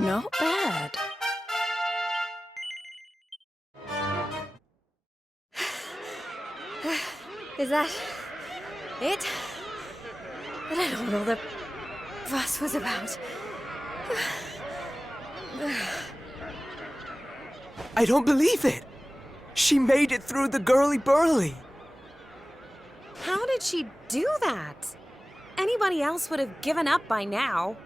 Not bad. Is that it? I don't know what all the fuss was about. I don't believe it! She made it through the girly-burly! How did she do that? Anybody else would have given up by now.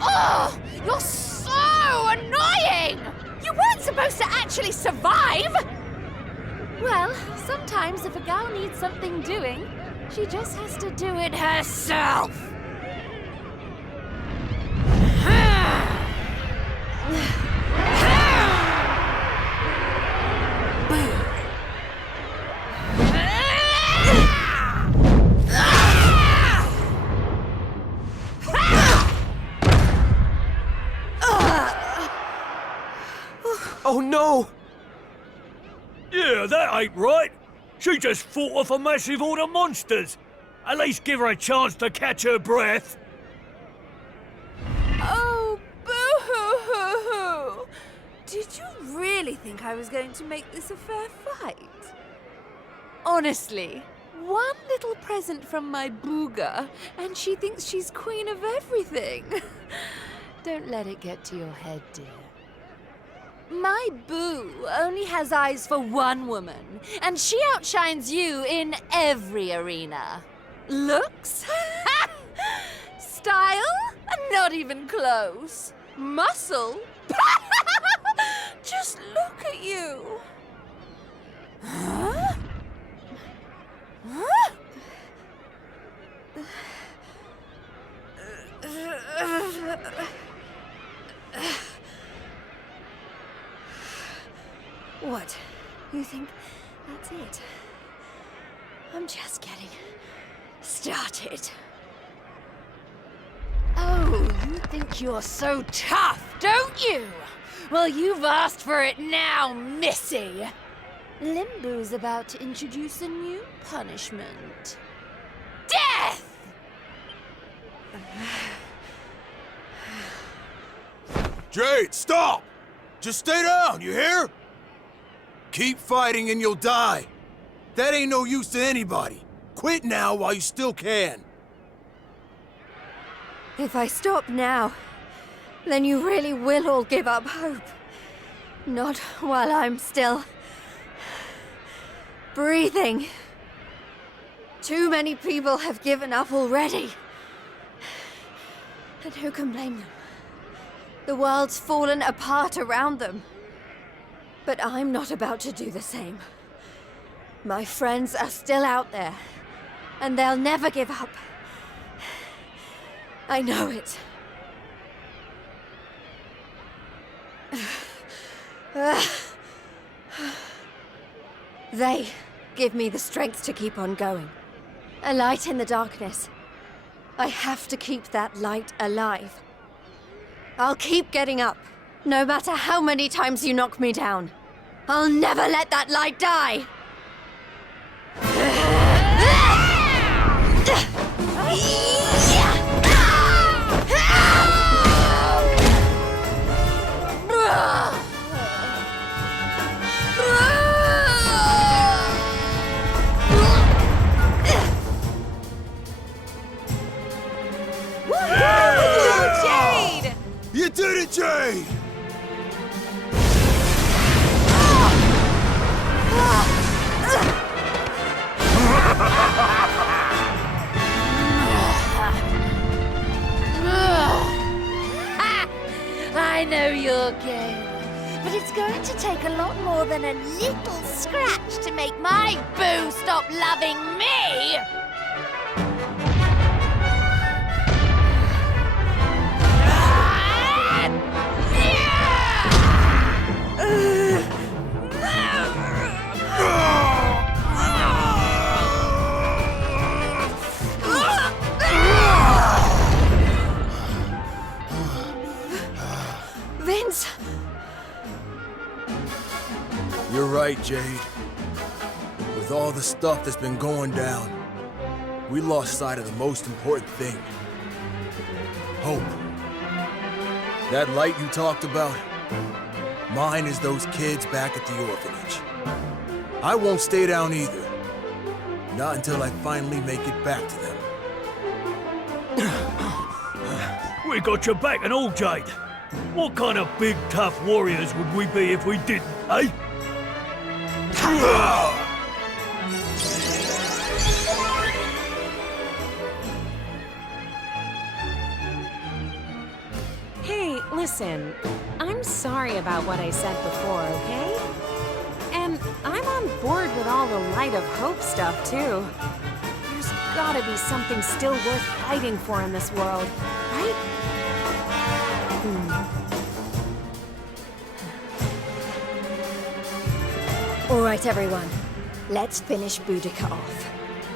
Oh, you're so annoying! You weren't supposed to actually survive! Well, sometimes if a gal needs something doing, she just has to do it herself. Oh no! Yeah, that ain't right. She just fought off a massive horde of monsters. At least give her a chance to catch her breath. Oh, boo-hoo-hoo-hoo! Did you really think I was going to make this a fair fight? Honestly, one little present from my booger, and she thinks she's queen of everything. Don't let it get to your head, dear. My boo only has eyes for one woman, and she outshines you in every arena. Looks? Style? Not even close. Muscle? Just look at you. Huh? Huh? What? You think that's it? I'm just getting started. Oh, you think you're so tough, don't you? Well, you've asked for it now, Missy. Limbo's about to introduce a new punishment. Death! Jade, stop! Just stay down, you hear? Keep fighting and you'll die. That ain't no use to anybody. Quit now while you still can. If I stop now, then you really will all give up hope. Not while I'm still breathing. Too many people have given up already. And who can blame them? The world's fallen apart around them. But I'm not about to do the same. My friends are still out there, and they'll never give up. I know it. They give me the strength to keep on going. A light in the darkness. I have to keep that light alive. I'll keep getting up, no matter how many times you knock me down. I'll never let that light die! Jade! You did it, Jade! I know your game, but it's going to take a lot more than a little scratch to make my boo stop loving me! Vince! You're right, Jade. With all the stuff that's been going down, we lost sight of the most important thing. Hope. That light you talked about, mine is those kids back at the orphanage. I won't stay down either. Not until I finally make it back to them. We got your back and all, Jade. What kind of big, tough warriors would we be if we didn't, eh? Hey, listen. I'm sorry about what I said before, okay? And I'm on board with all the Light of Hope stuff, too. There's gotta be something still worth fighting for in this world, right? All right, everyone. Let's finish Boudica off.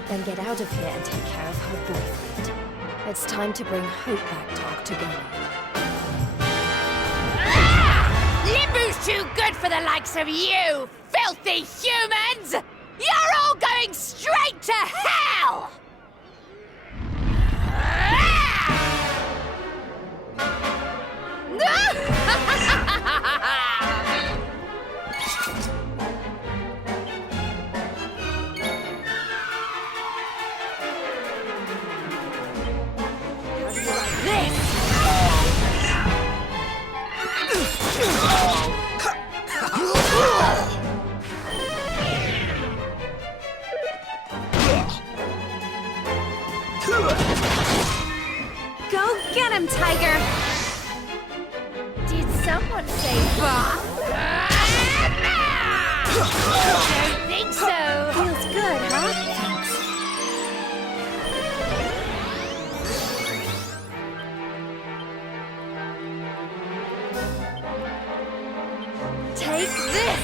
Then get out of here and take care of her boyfriend. It's time to bring Hope back to Octagon. Limbu's too good for the likes of you, filthy humans! You're all going straight to hell! Go get him, Tiger! Did someone say bah? Don't think so! Feels good, huh? Thanks. Take this!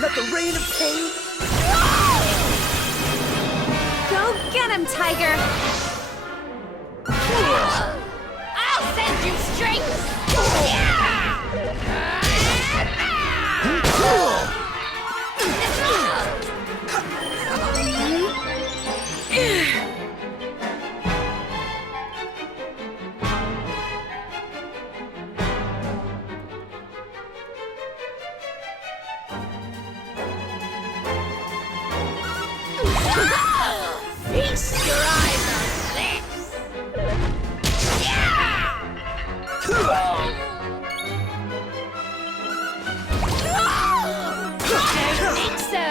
Let the rain of pain. Go get him, Tiger! I'll send you straight! Feast your eyes on this! Don't think so!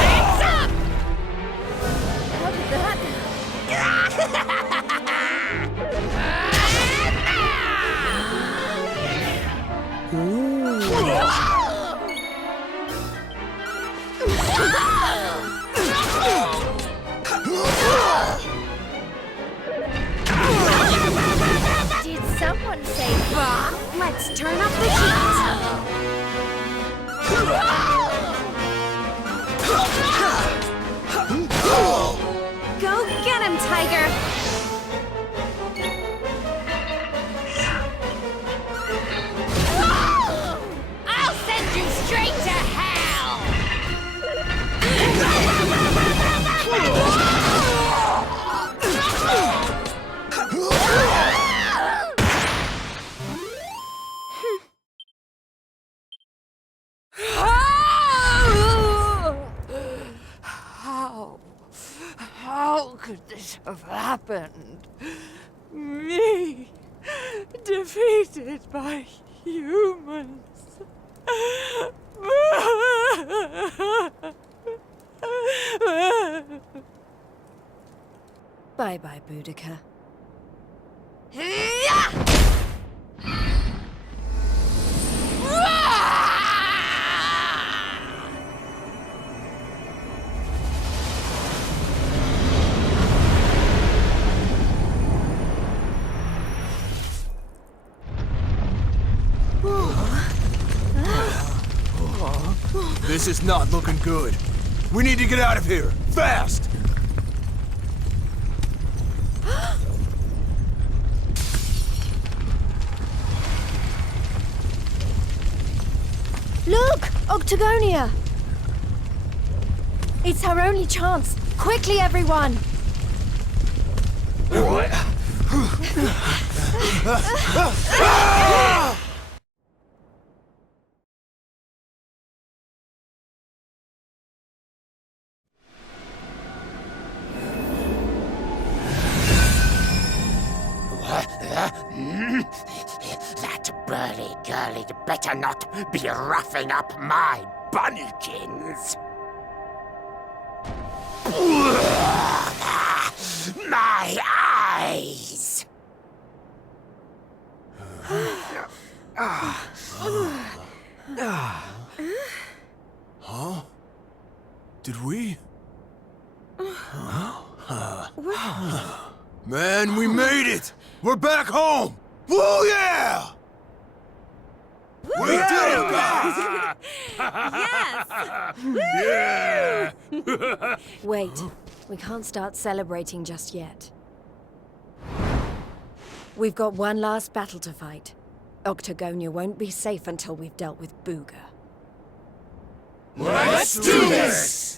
Hands up! How did that? Did someone say bah? Let's turn up the heat! Go get him, Tiger! I'll send you straight to hell! How could this have happened? Me, defeated by humans. Bye-bye, Boudica. This is not looking good. We need to get out of here, fast! Look! Octagonia! It's our only chance. Quickly, everyone! That burly girl'd better not be roughing up my bunnykins. My eyes! Huh? Did we? Man, we made it! We're back home! Woo yeah! We did it, guys! Yes! Yeah! Wait, we can't start celebrating just yet. We've got one last battle to fight. Octagonia won't be safe until we've dealt with Booga. Let's do this!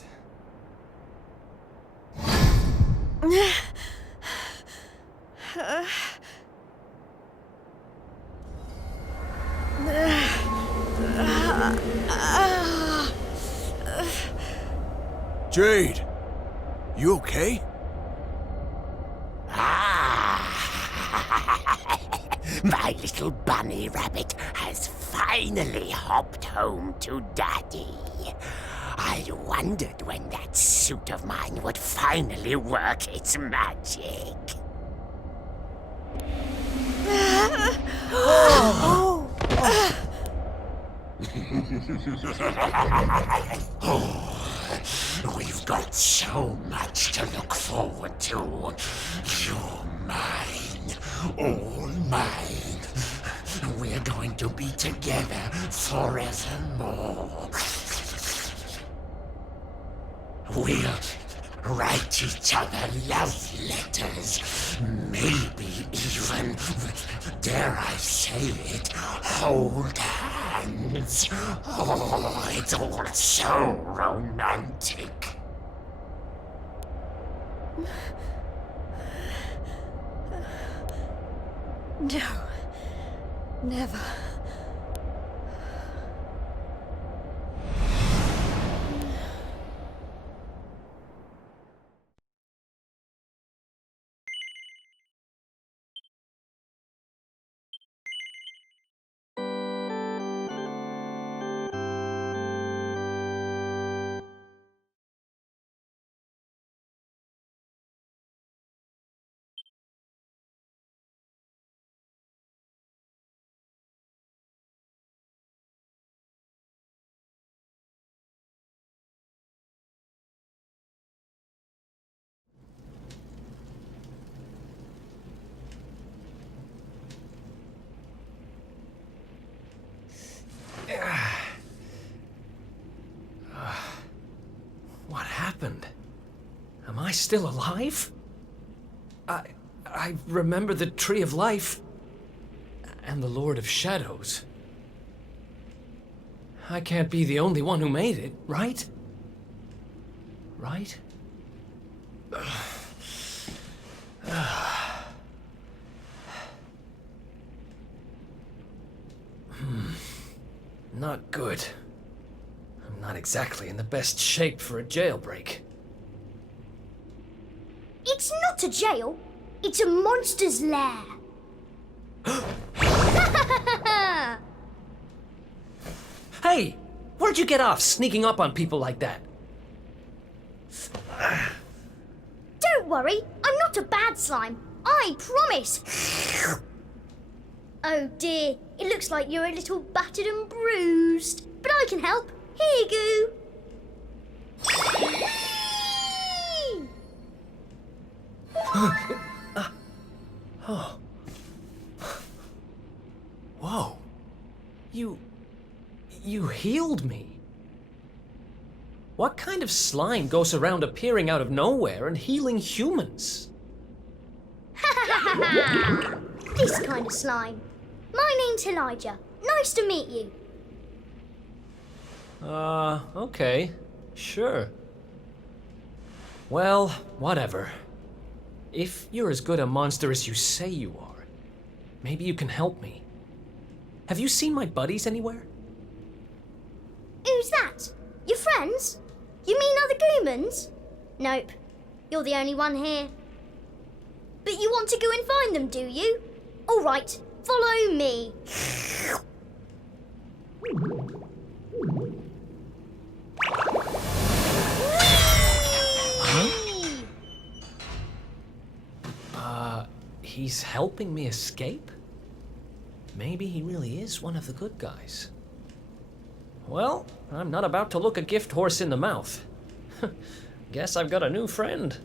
Jade, you okay? My little bunny rabbit has finally hopped home to Daddy. I wondered when that suit of mine would finally work its magic. We've got so much to look forward to. You're mine, all mine. We're going to be together forevermore. We'll write each other love letters. Maybe even, dare I say it, hold hands. Oh, it's all so romantic. No. Never. What happened? Am I still alive? I remember the Tree of Life and the Lord of Shadows. I can't be the only one who made it, right? Right? Not good. I'm not exactly in the best shape for a jailbreak. It's not a jail. It's a monster's lair. Hey! Where'd you get off sneaking up on people like that? Don't worry, I'm not not a bad slime. I promise. Oh dear, it looks like you're a little battered and bruised. But I can help. Here you go. Oh. Whoa. You healed me. What kind of slime goes around appearing out of nowhere and healing humans? This kind of slime. My name's Elijah. Nice to meet you. Okay. Sure. Well, whatever. If you're as good a monster as you say you are, maybe you can help me. Have you seen my buddies anywhere? Who's that? Your friends? You mean other humans? Nope. You're the only one here. But you want to go and find them, do you? All right, follow me. He's helping me escape? Maybe he really is one of the good guys. Well, I'm not about to look a gift horse in the mouth. Guess I've got a new friend.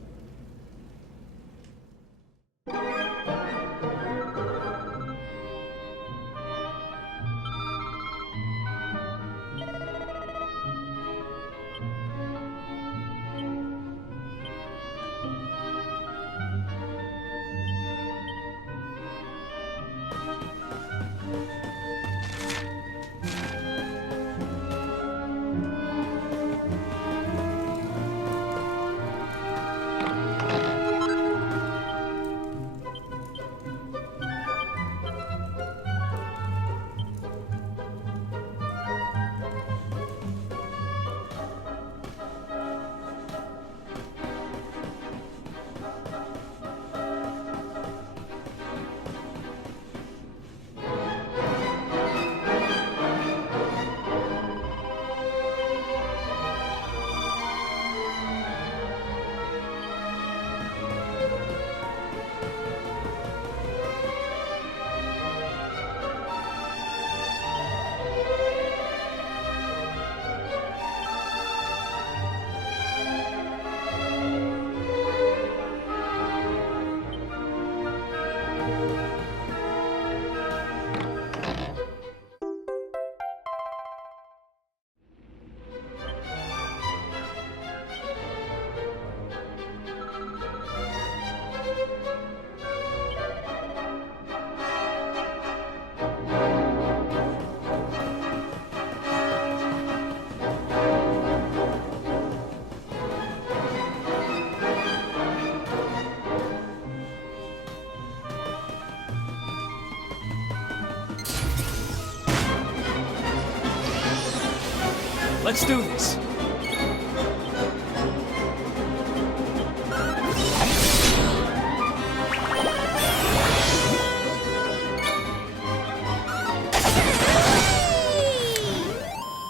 Let's do this.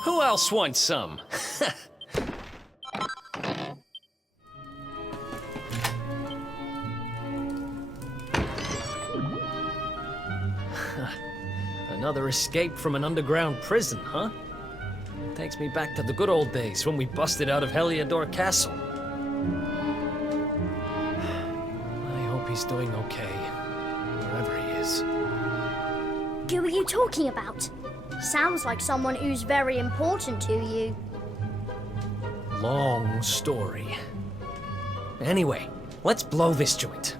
Who else wants some? Another escape from an underground prison, huh? Takes me back to the good old days when we busted out of Heliodor Castle. I hope he's doing okay, wherever he is. Who are you talking about? Sounds like someone who's very important to you. Long story. Anyway, let's blow this joint.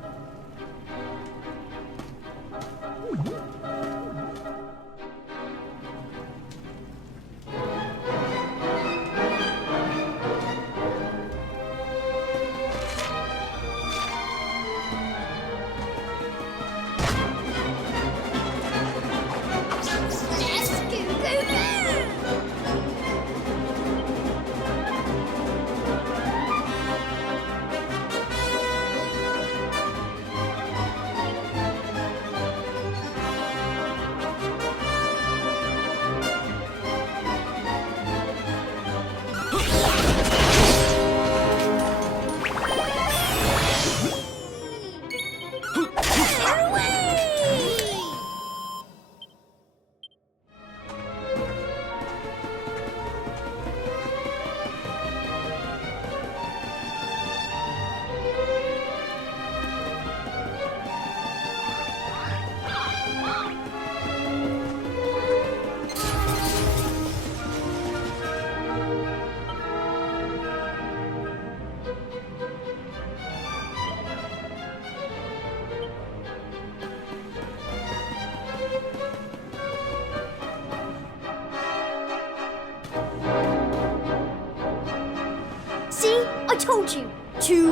told you! 2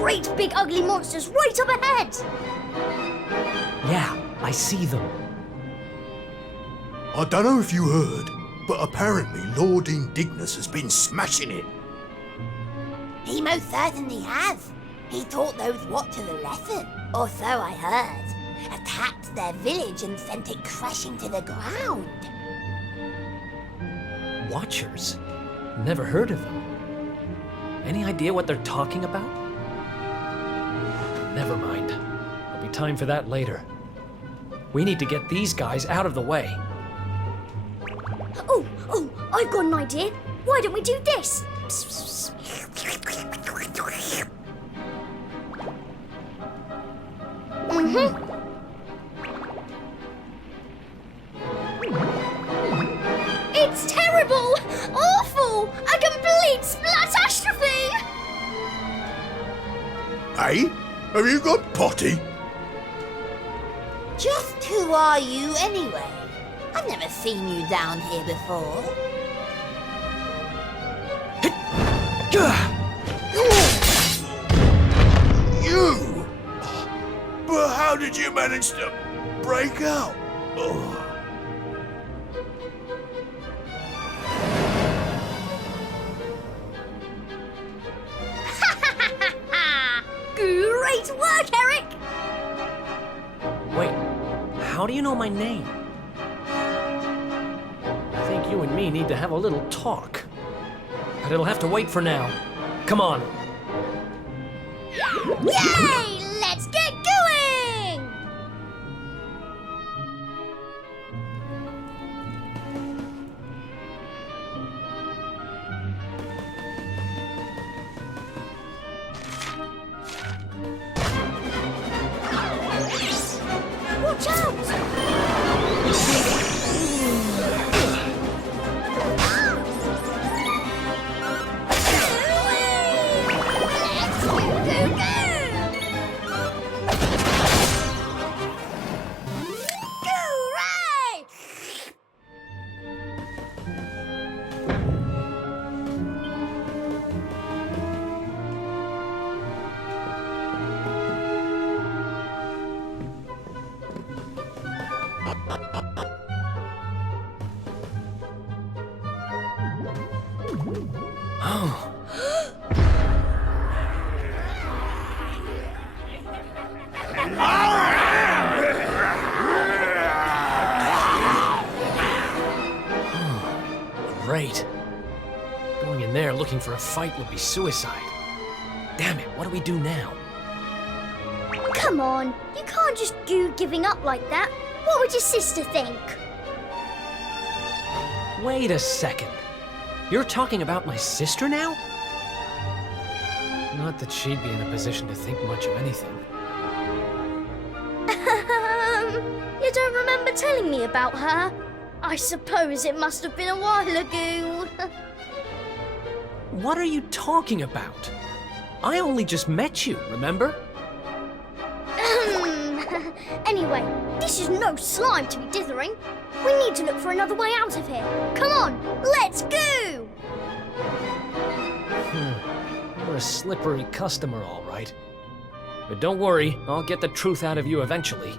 great big ugly monsters right up ahead! Yeah, I see them. I don't know if you heard, but apparently Lord Indignus has been smashing it. He most certainly has. He taught those Watchers a lesson, or so I heard. Attacked their village and sent it crashing to the ground. Watchers? Never heard of them. Any idea what they're talking about? Never mind. There'll be time for that later. We need to get these guys out of the way. Oh, I've got an idea. Why don't we do this? It's terrible! Awful! A complete splatastrophe! Hey, have you got potty? Just who are you anyway? I've never seen you down here before. You! But how did you manage to break out? Oh. Great work, Eric! Wait, how do you know my name? I think you and me need to have a little talk. But it'll have to wait for now. Come on. Yay! Let's get going! Watch out! Let's go! Right! Great. Going in there looking for a fight would be suicide. Damn it, what do we do now? Come on, you can't just go giving up like that. What would your sister think? Wait a second. You're talking about my sister now? Not that she'd be in a position to think much of anything. You don't remember telling me about her? I suppose it must have been a while ago. What are you talking about? I only just met you, remember? Anyway, this is no slime to be dithering. We need to look for another way out of here. Come on, let's go! You're a slippery customer, all right. But don't worry, I'll get the truth out of you eventually.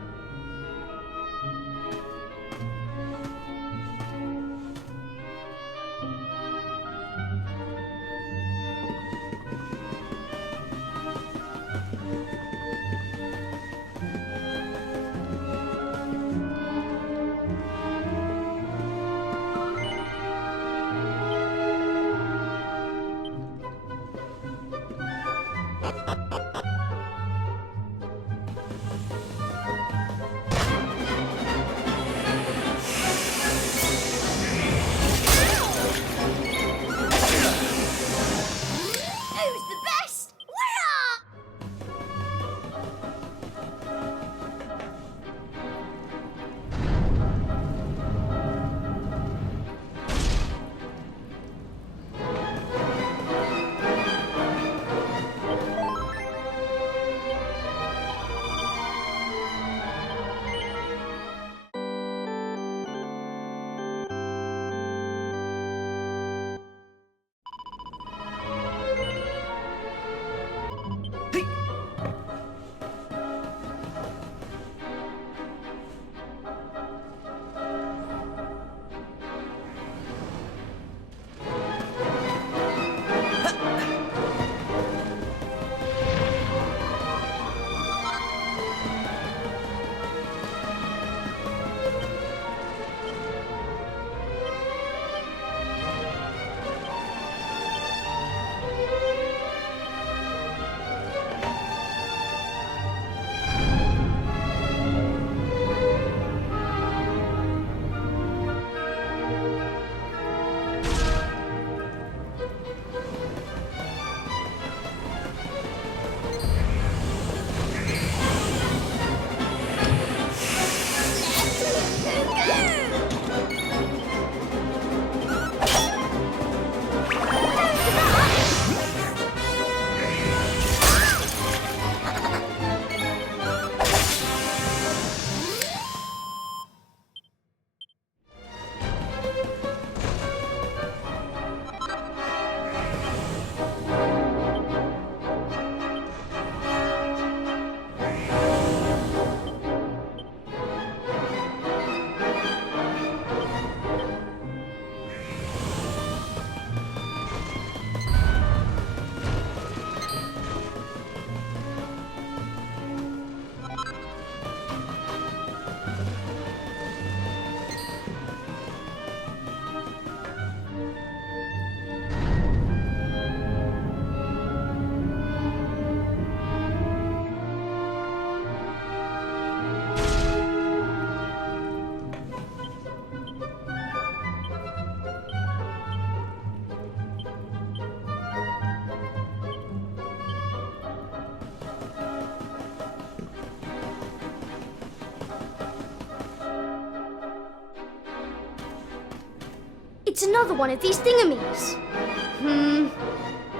It's another one of these thingamies.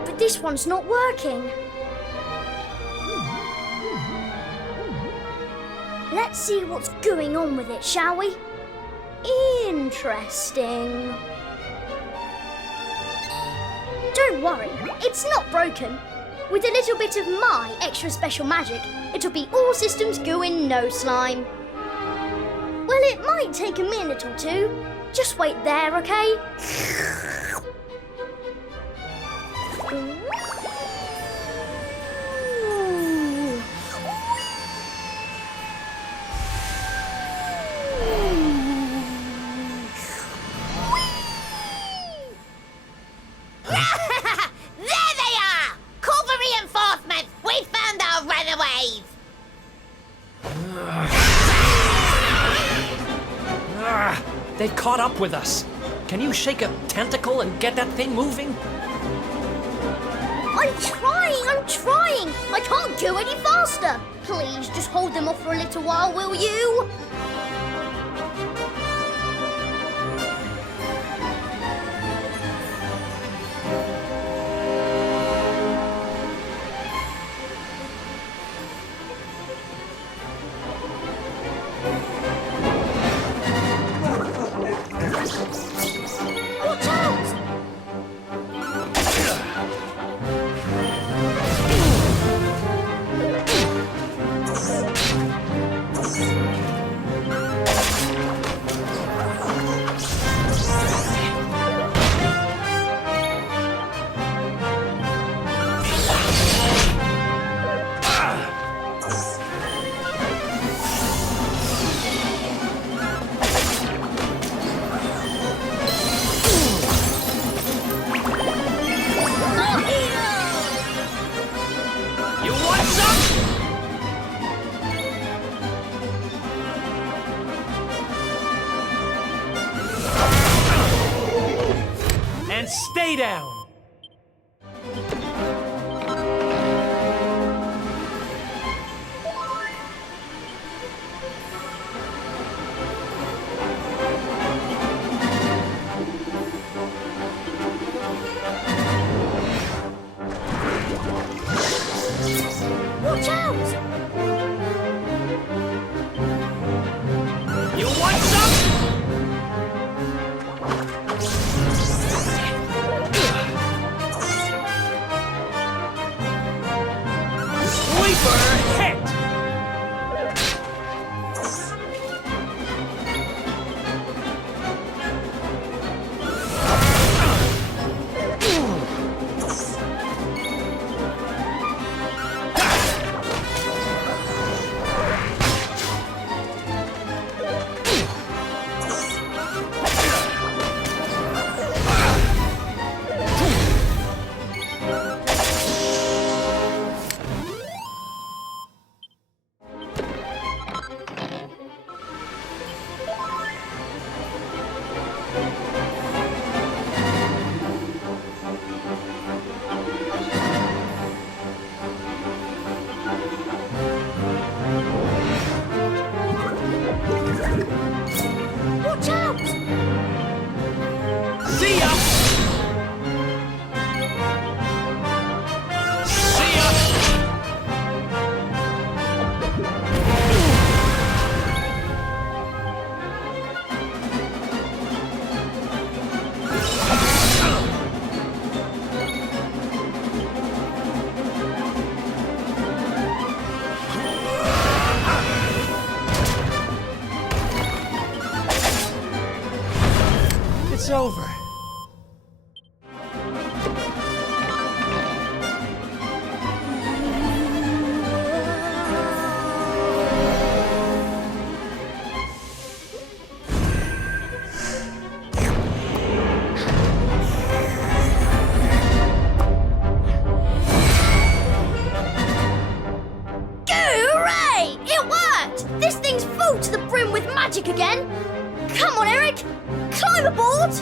But this one's not working. Let's see what's going on with it, shall we? Interesting. Don't worry, it's not broken. With a little bit of my extra special magic, it'll be all systems go in no slime. Well, it might take a minute or two. Just wait there, okay? They've caught up with us. Can you shake a tentacle and get that thing moving? I'm trying! I can't go any faster! Please, just hold them off for a little while, will you? Watch out! And stay down! Watch out! You want some? Sleeper hit! Watch out! See ya! See ya! It's over. Hooray! It worked! This thing's full to the brim with magic again! Come on, Eric! Climb aboard!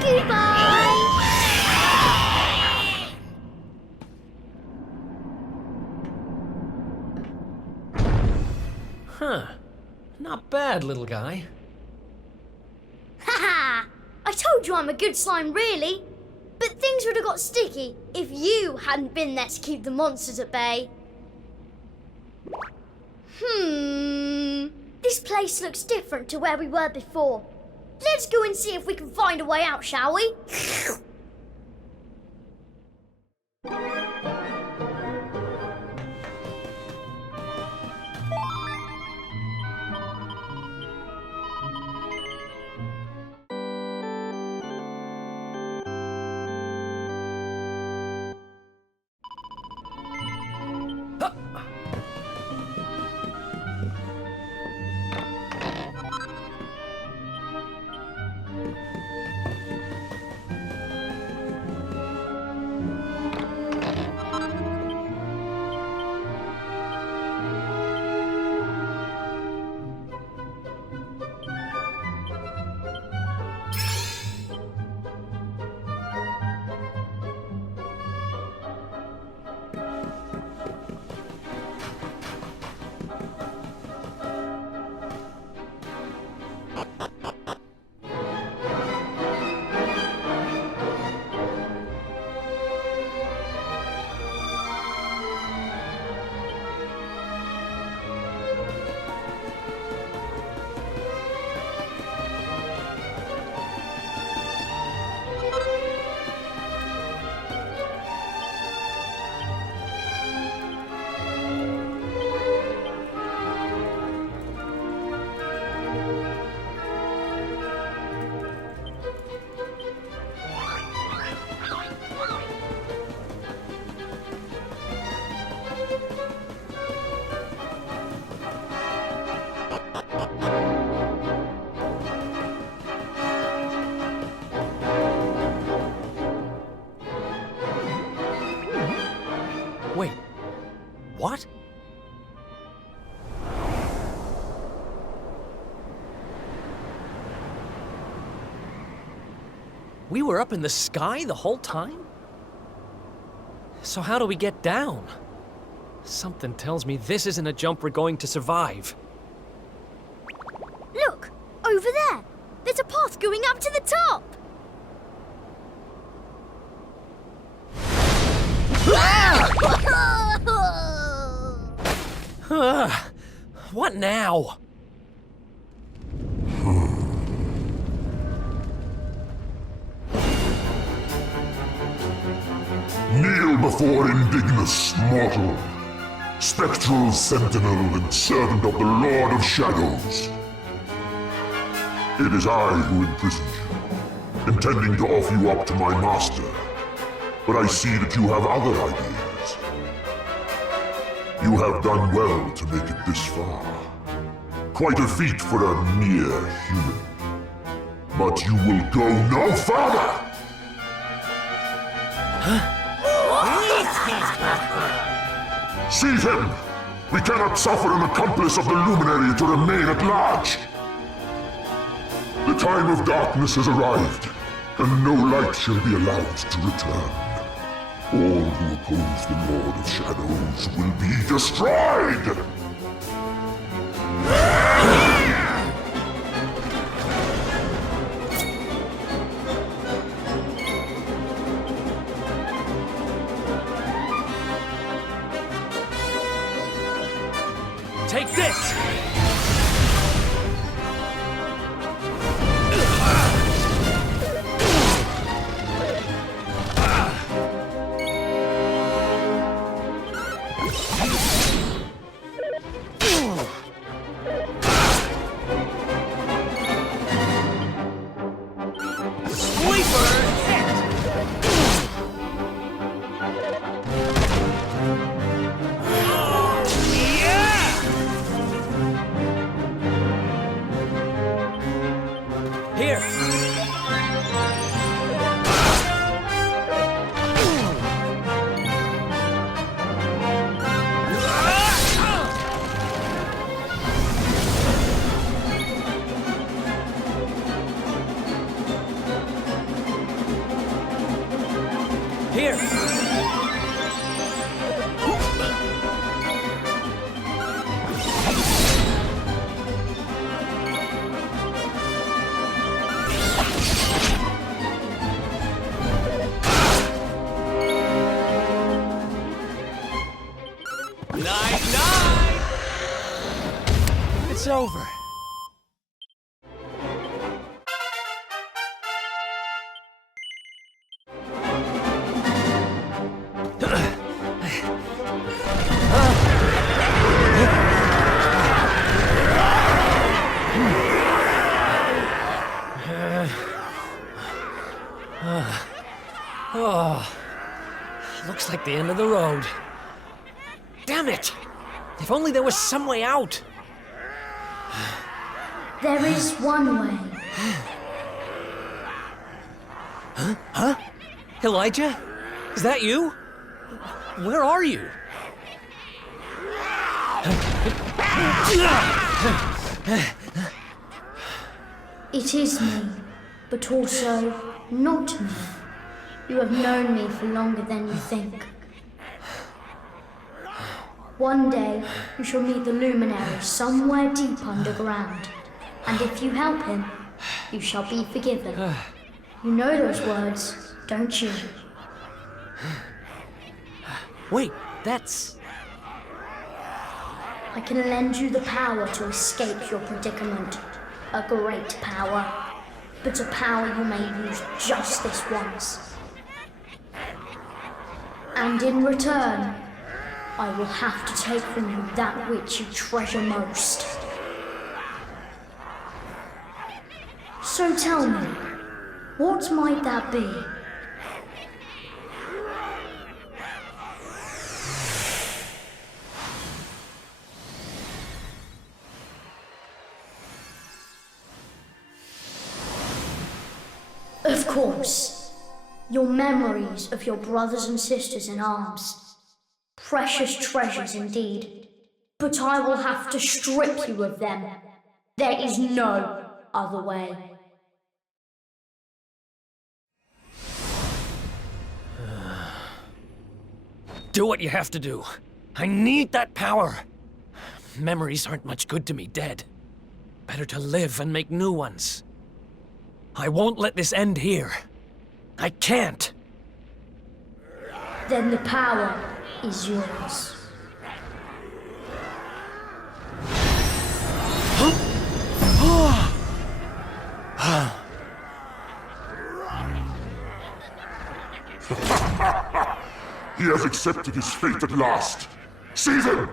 Goodbye! Huh. Not bad, little guy. Ha! I told you I'm a good slime, really. But things would have got sticky if you hadn't been there to keep the monsters at bay. This place looks different to where we were before. Let's go and see if we can find a way out, shall we? Wait, what? We were up in the sky the whole time? So how do we get down? Something tells me this isn't a jump we're going to survive. Look, over there. There's a path going up to the top. What now? Kneel before indignous mortal, spectral sentinel and servant of the Lord of Shadows. It is I who imprisoned you, intending to offer you up to my master. But I see that you have other ideas. You have done well to make it this far. Quite a feat for a mere human. But you will go no further! Seize him! We cannot suffer an accomplice of the Luminary to remain at large! The time of darkness has arrived, and no light shall be allowed to return. All who oppose the Lord of Shadows will be destroyed! Take this! Here! Night-night! It's over. Looks like the end of the road. Damn it! If only there was some way out. There is one way. Huh? Elijah? Is that you? Where are you? It is me, but also not me. You have known me for longer than you think. One day, you shall meet the luminary somewhere deep underground. And if you help him, you shall be forgiven. You know those words, don't you? Wait, that's... I can lend you the power to escape your predicament. A great power. But a power you may use just this once. And in return, I will have to take from you that which you treasure most. So tell me, what might that be? Of course, your memories of your brothers and sisters in arms. Precious treasures indeed. But I will have to strip you of them. There is no other way. Do what you have to do. I need that power. Memories aren't much good to me dead. Better to live and make new ones. I won't let this end here. I can't. Then the power is yours. He has accepted his fate at last. Seize him!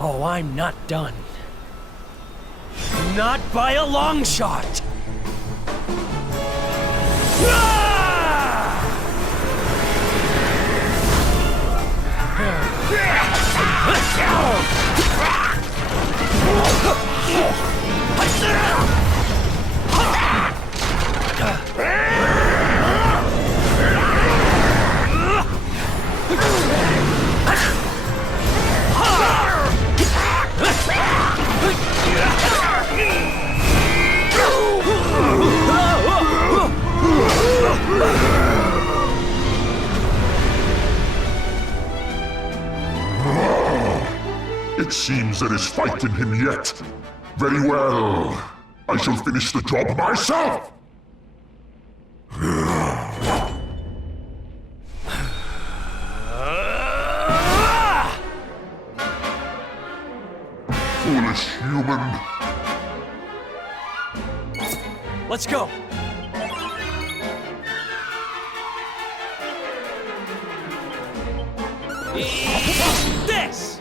Oh, I'm not done. Not by a long shot! It seems there is fight in him yet. Very well. I shall finish the job myself! Foolish human. Let's go! This!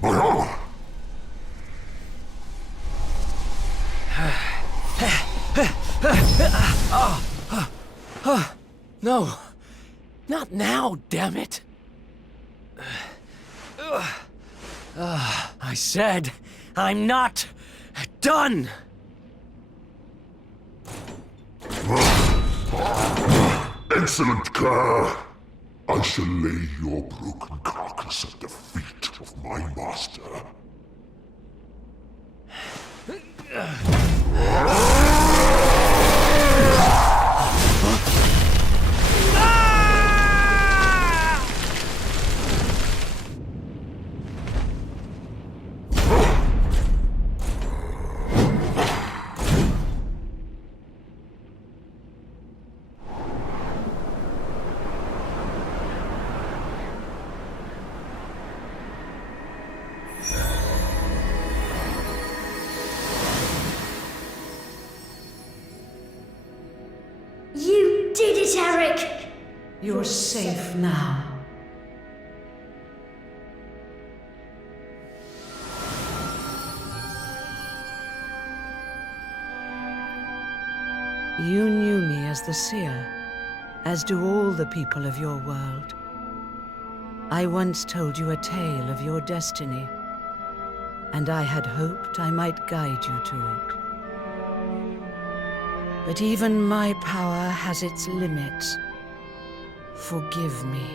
My armor! No, not now, damn it. I said, I'm not done. Excellent care! I shall lay your broken carcass at the feet of my master. You did it, Eric! You're safe now. You knew me as the seer, as do all the people of your world. I once told you a tale of your destiny, and I had hoped I might guide you to it. But even my power has its limits. Forgive me.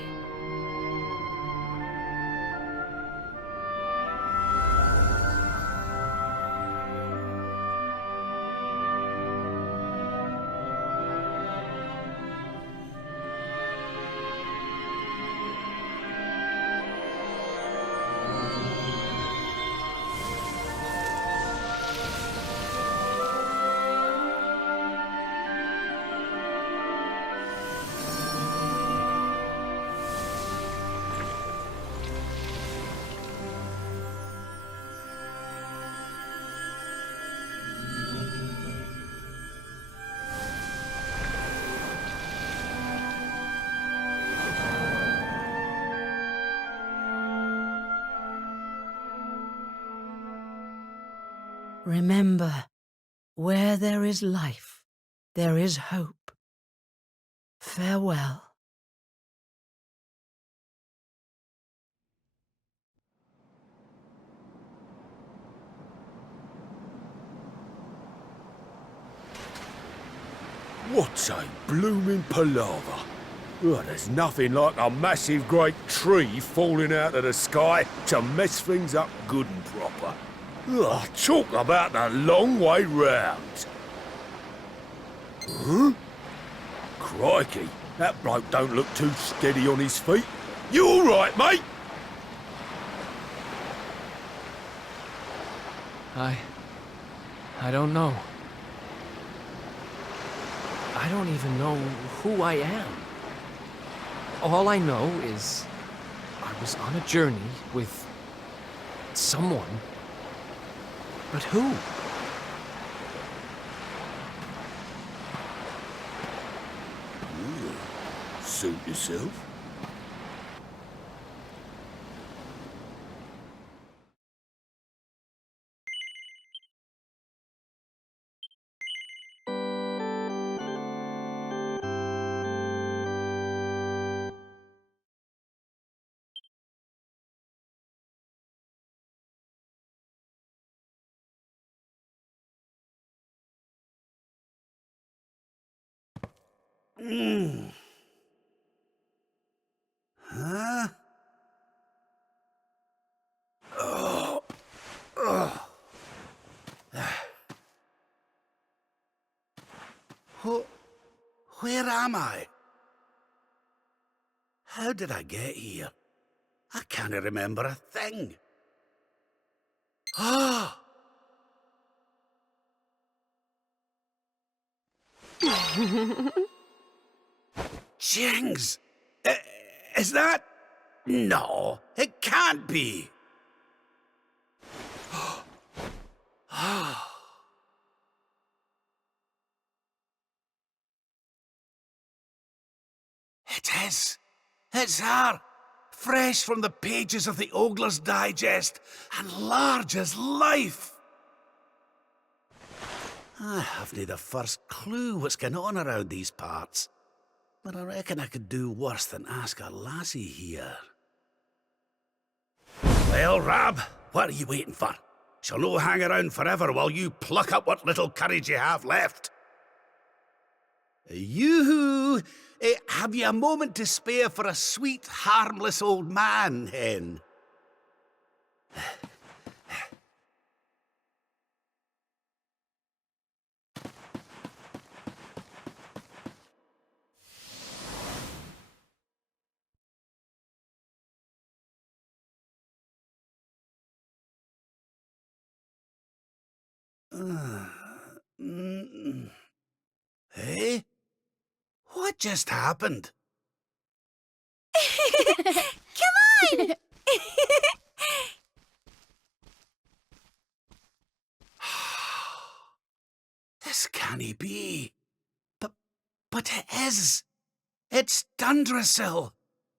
Remember, where there is life, there is hope. Farewell. What a blooming palaver. Oh, there's nothing like a massive great tree falling out of the sky to mess things up good and proper. Oh, talk about a long way round. Huh? Crikey, that bloke don't look too steady on his feet. You all right, mate? I don't know. I don't even know who I am. All I know is I was on a journey with someone. But who? Suit yourself. Huh? Where am I? How did I get here? I can't remember a thing. Ah! Jings! Is that... No, it can't be. It is. It's her! Fresh from the pages of the Ogler's Digest, and large as life! I haven't the first clue what's going on around these parts, but I reckon I could do worse than ask a lassie here. Well, Rab, what are you waiting for? She'll no hang around forever while you pluck up what little courage you have left. Yoo-hoo! Have you a moment to spare for a sweet, harmless old man, hen? Hey? What just happened? Come on! This can't be. But it is. It's Dundrasil,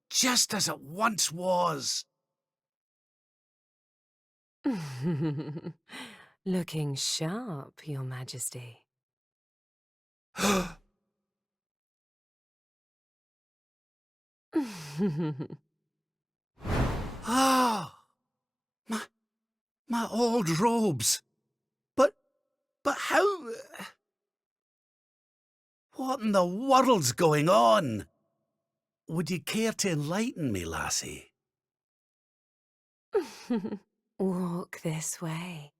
just as it once was. Looking sharp, Your Majesty. Ah, my old robes. But how? What in the world's going on? Would you care to enlighten me, lassie? Walk this way.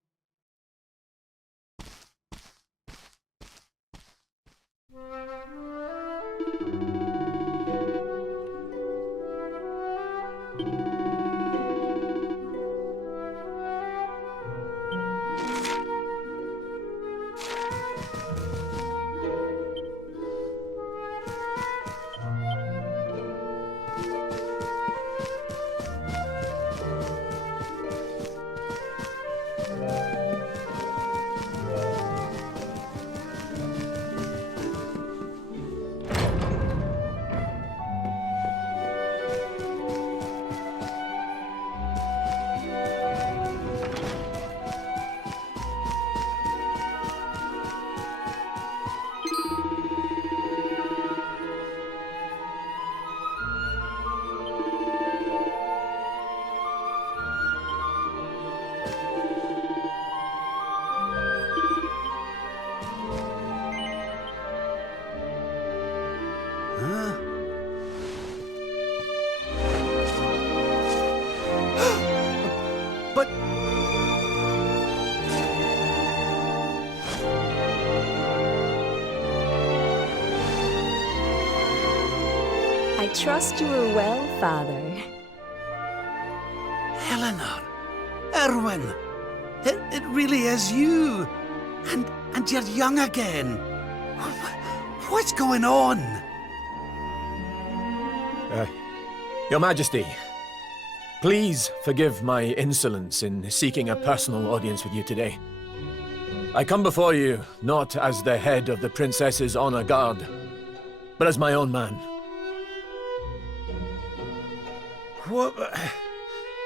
Huh? But... I trust you are well, Father. Eleanor, Erwin, it really is you. And you're young again. What's going on? Your Majesty, please forgive my insolence in seeking a personal audience with you today. I come before you not as the head of the Princess's honor guard, but as my own man. What?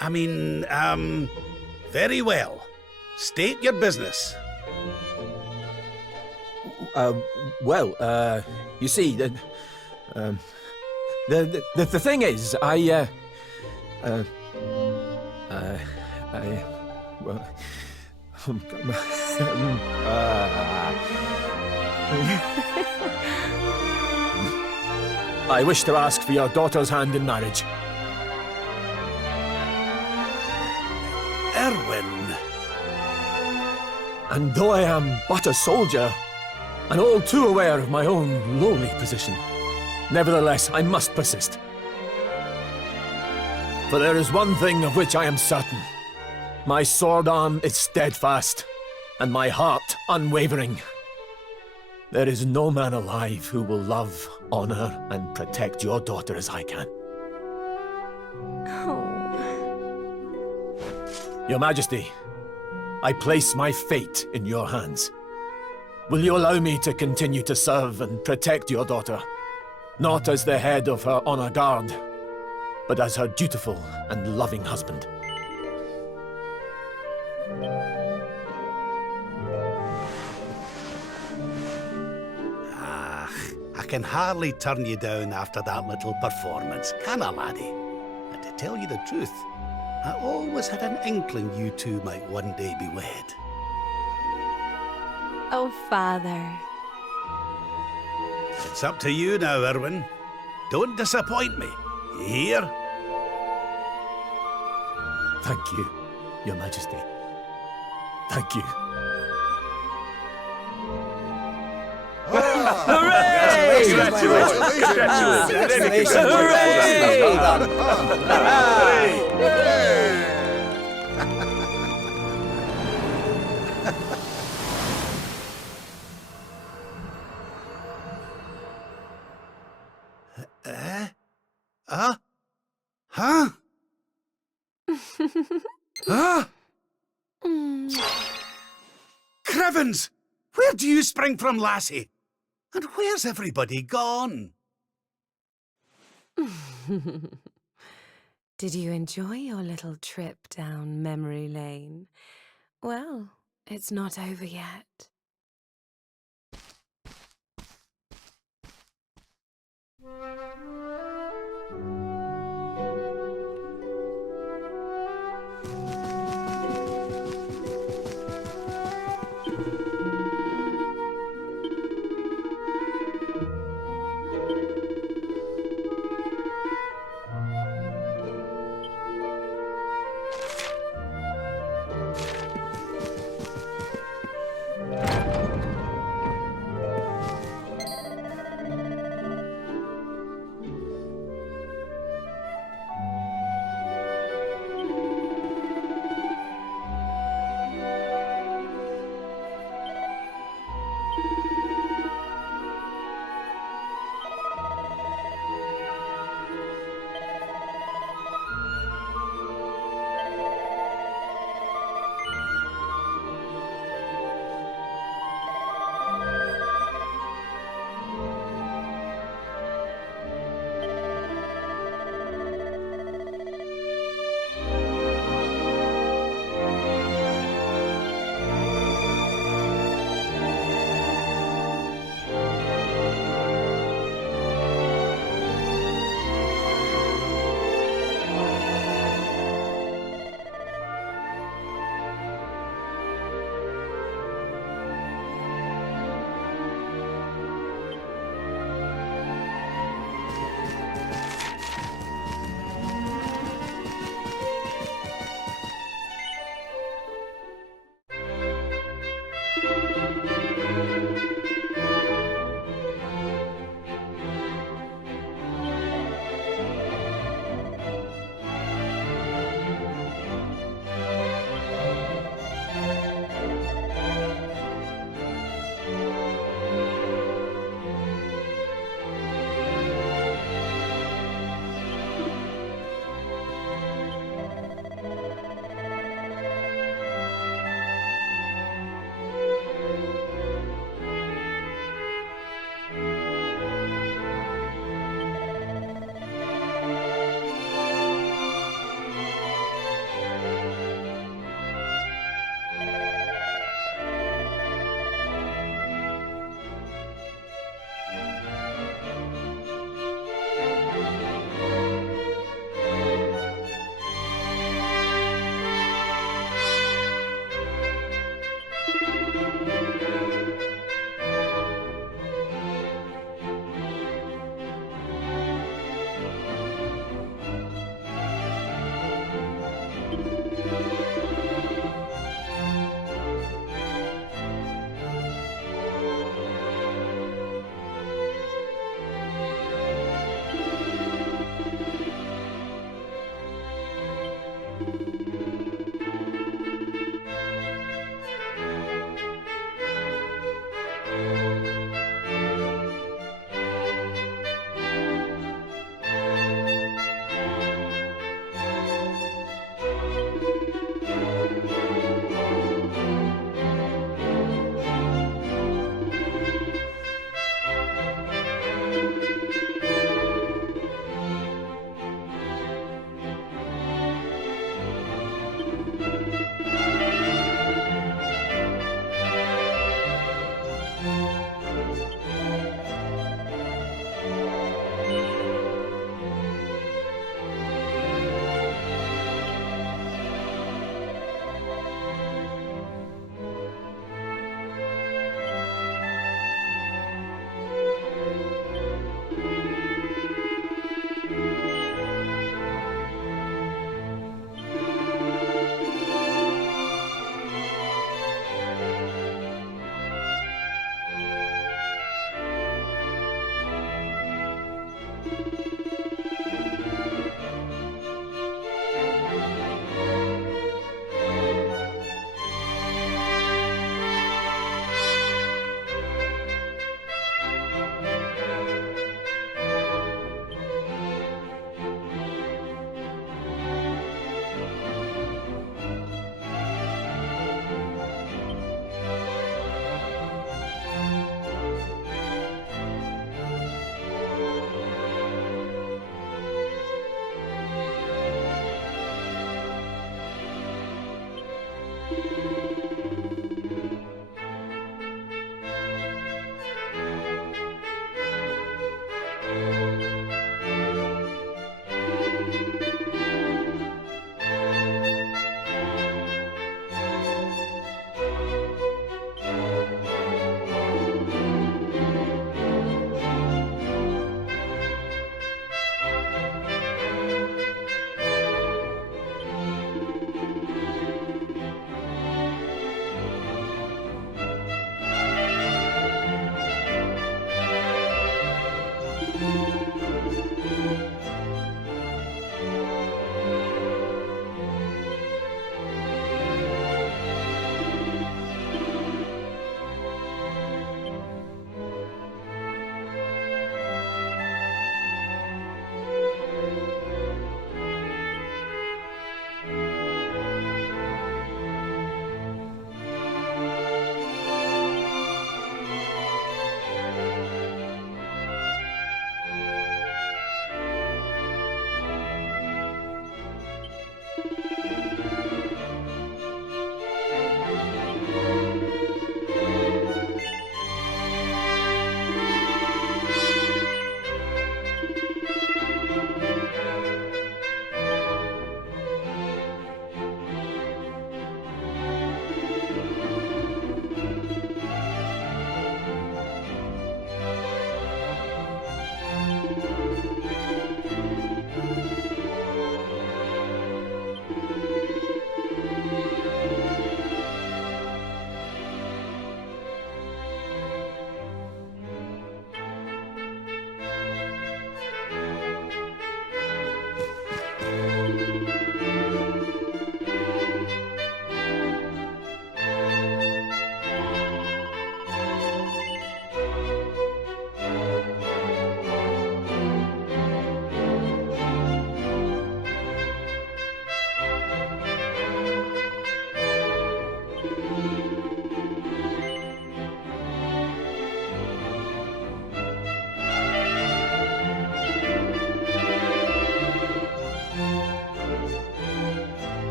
I mean, very well. State your business. You see, the thing is, I wish to ask for your daughter's hand in marriage. Erwin. And though I am but a soldier, and all too aware of my own lowly position, nevertheless I must persist. For there is one thing of which I am certain. My sword arm is steadfast, and my heart unwavering. There is no man alive who will love, honor, and protect your daughter as I can. Oh. Your Majesty, I place my fate in your hands. Will you allow me to continue to serve and protect your daughter? Not as the head of her honor guard, but as her dutiful and loving husband. I can hardly turn you down after that little performance, can I, laddie? And to tell you the truth, I always had an inkling you two might one day be wed. Oh, Father. It's up to you now, Erwin. Don't disappoint me. You hear? Thank you, Your Majesty. Thank you. Hooray! Congratulations! Huh? Huh? Crevens! Where do you spring from, lassie? And where's everybody gone? Did you enjoy your little trip down memory lane? Well, it's not over yet.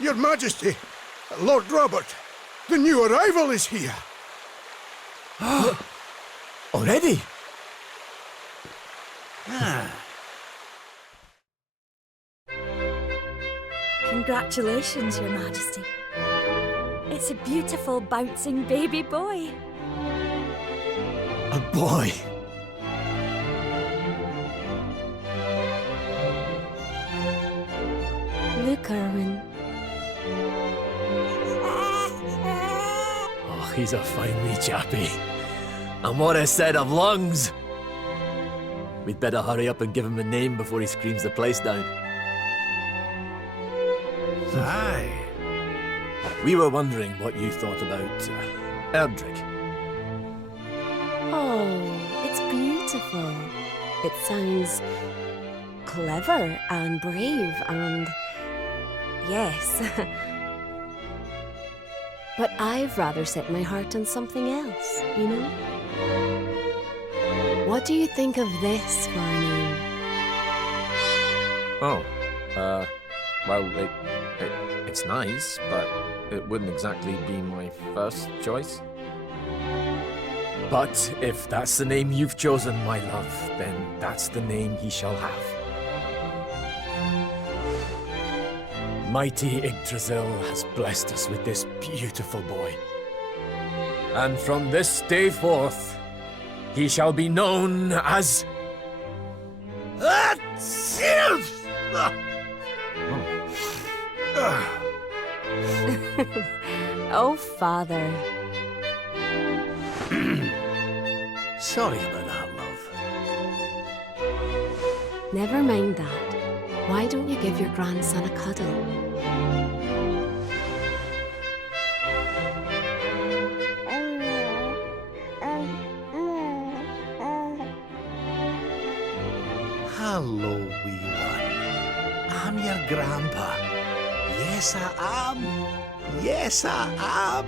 Your Majesty, Lord Robert, the new arrival is here. Already? Congratulations, Your Majesty. It's a beautiful, bouncing baby boy. A boy? Look, Erwin. Oh, he's a fine wee chappie. And what a set of lungs! We'd better hurry up and give him a name before he screams the place down. Aye. We were wondering what you thought about Erdrick. Oh, it's beautiful. It sounds clever and brave and... yes. But I've rather set my heart on something else, you know? What do you think of this for a name? Oh, well, it's nice, but it wouldn't exactly be my first choice. But if that's the name you've chosen, my love, then that's the name he shall have. Mighty Yggdrasil has blessed us with this beautiful boy. And from this day forth, he shall be known as... Oh, Father. Sorry about that, love. Never mind that. Why don't you give your grandson a cuddle? Hello, wee one. I'm your grandpa. Yes, I am. Yes, I am.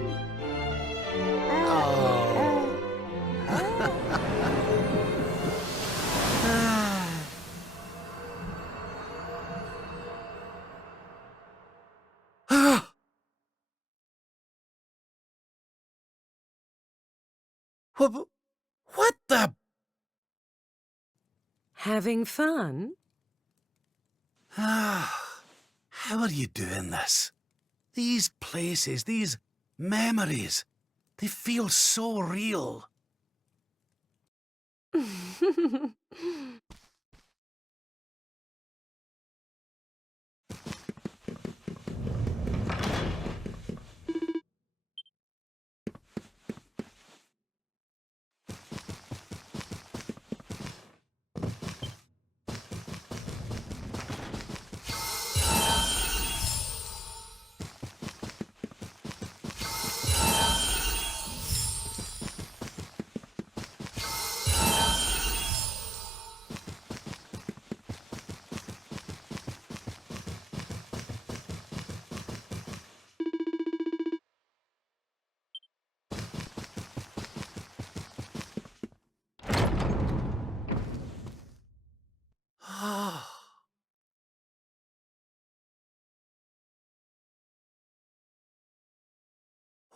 Oh. What the? Having fun? How are you doing this? These places, these memories, they feel so real.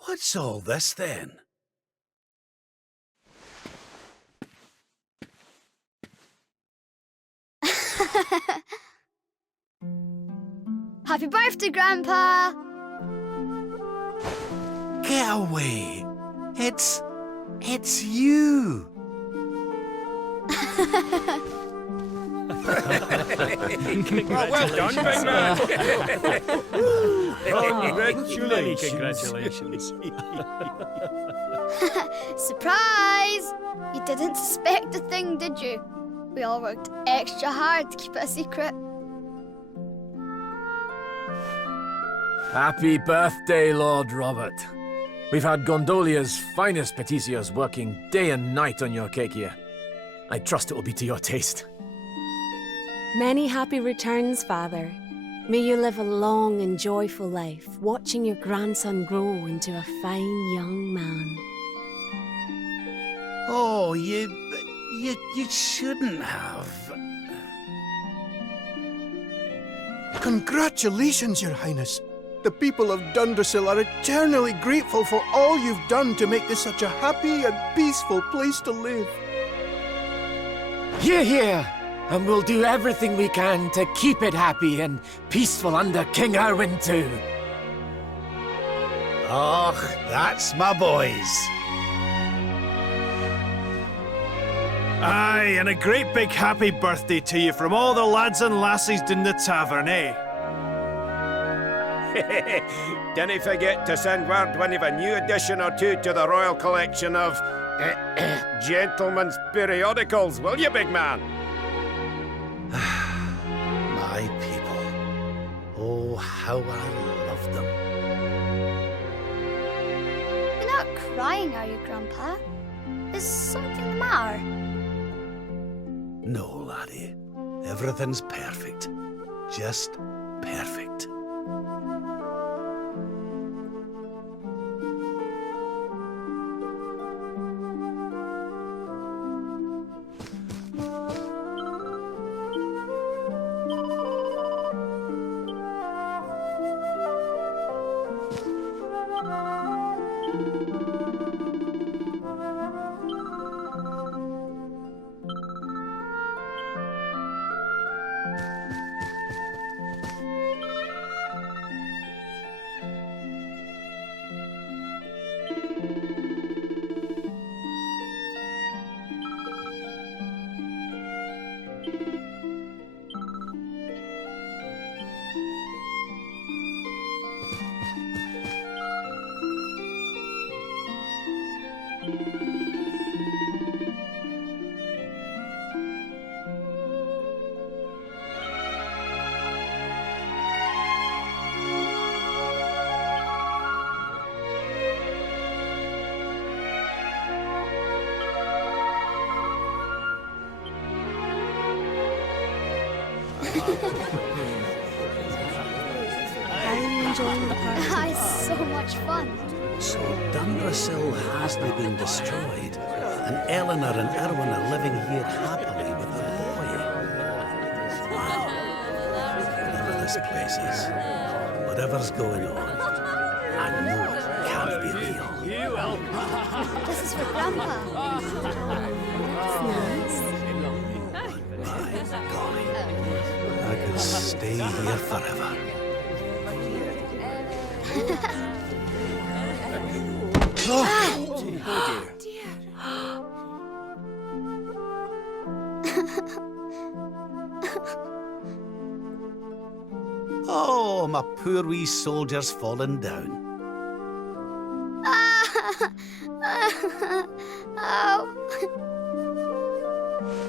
What's all this then? Happy birthday, Grandpa! Get away! It's you! Well done, big man! Congratulations. Surprise! You didn't suspect a thing, did you? We all worked extra hard to keep it a secret. Happy birthday, Lord Robert. We've had Gondolia's finest patissiers working day and night on your cake here. I trust it will be to your taste. Many happy returns, Father. May you live a long and joyful life, watching your grandson grow into a fine young man. Oh, you shouldn't have. Congratulations, Your Highness. The people of Dundrasil are eternally grateful for all you've done to make this such a happy and peaceful place to live. Hear, hear! And we'll do everything we can to keep it happy and peaceful under King Erwin too. Oh, that's my boys. Aye, and a great big happy birthday to you from all the lads and lassies in the tavern, eh? Didn't forget to send word when you've a new edition or two to the Royal Collection of gentlemen's periodicals, will you, big man? My people. Oh, how I love them. You're not crying, are you, Grandpa? Is something the matter? No, laddie. Everything's perfect. Just perfect. How are you enjoying the party? It's so much fun. So Dundrasil hasn't been destroyed, and Eleanor and Erwin are living here happily with their boy. Wow. Whatever this place is, whatever's going on, I know it can't be real. This is for Grandpa. My golly, I could stay here forever. Oh, dear. Oh, my poor wee soldier's fallen down. Oh.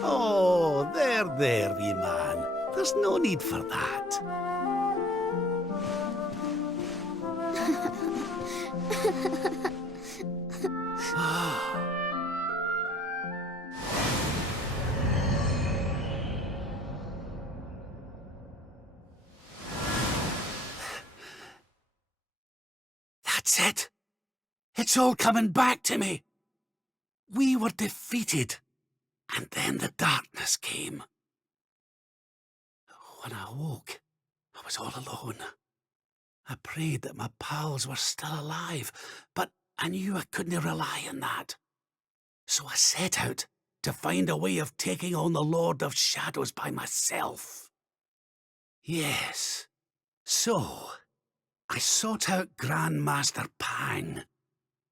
Oh, there, wee man. There's no need for that. That's it. It's all coming back to me. We were defeated, and then the darkness came. When I woke, I was all alone. I prayed that my pals were still alive, but I knew I couldn't rely on that. So I set out to find a way of taking on the Lord of Shadows by myself. Yes, so I sought out Grandmaster Pang.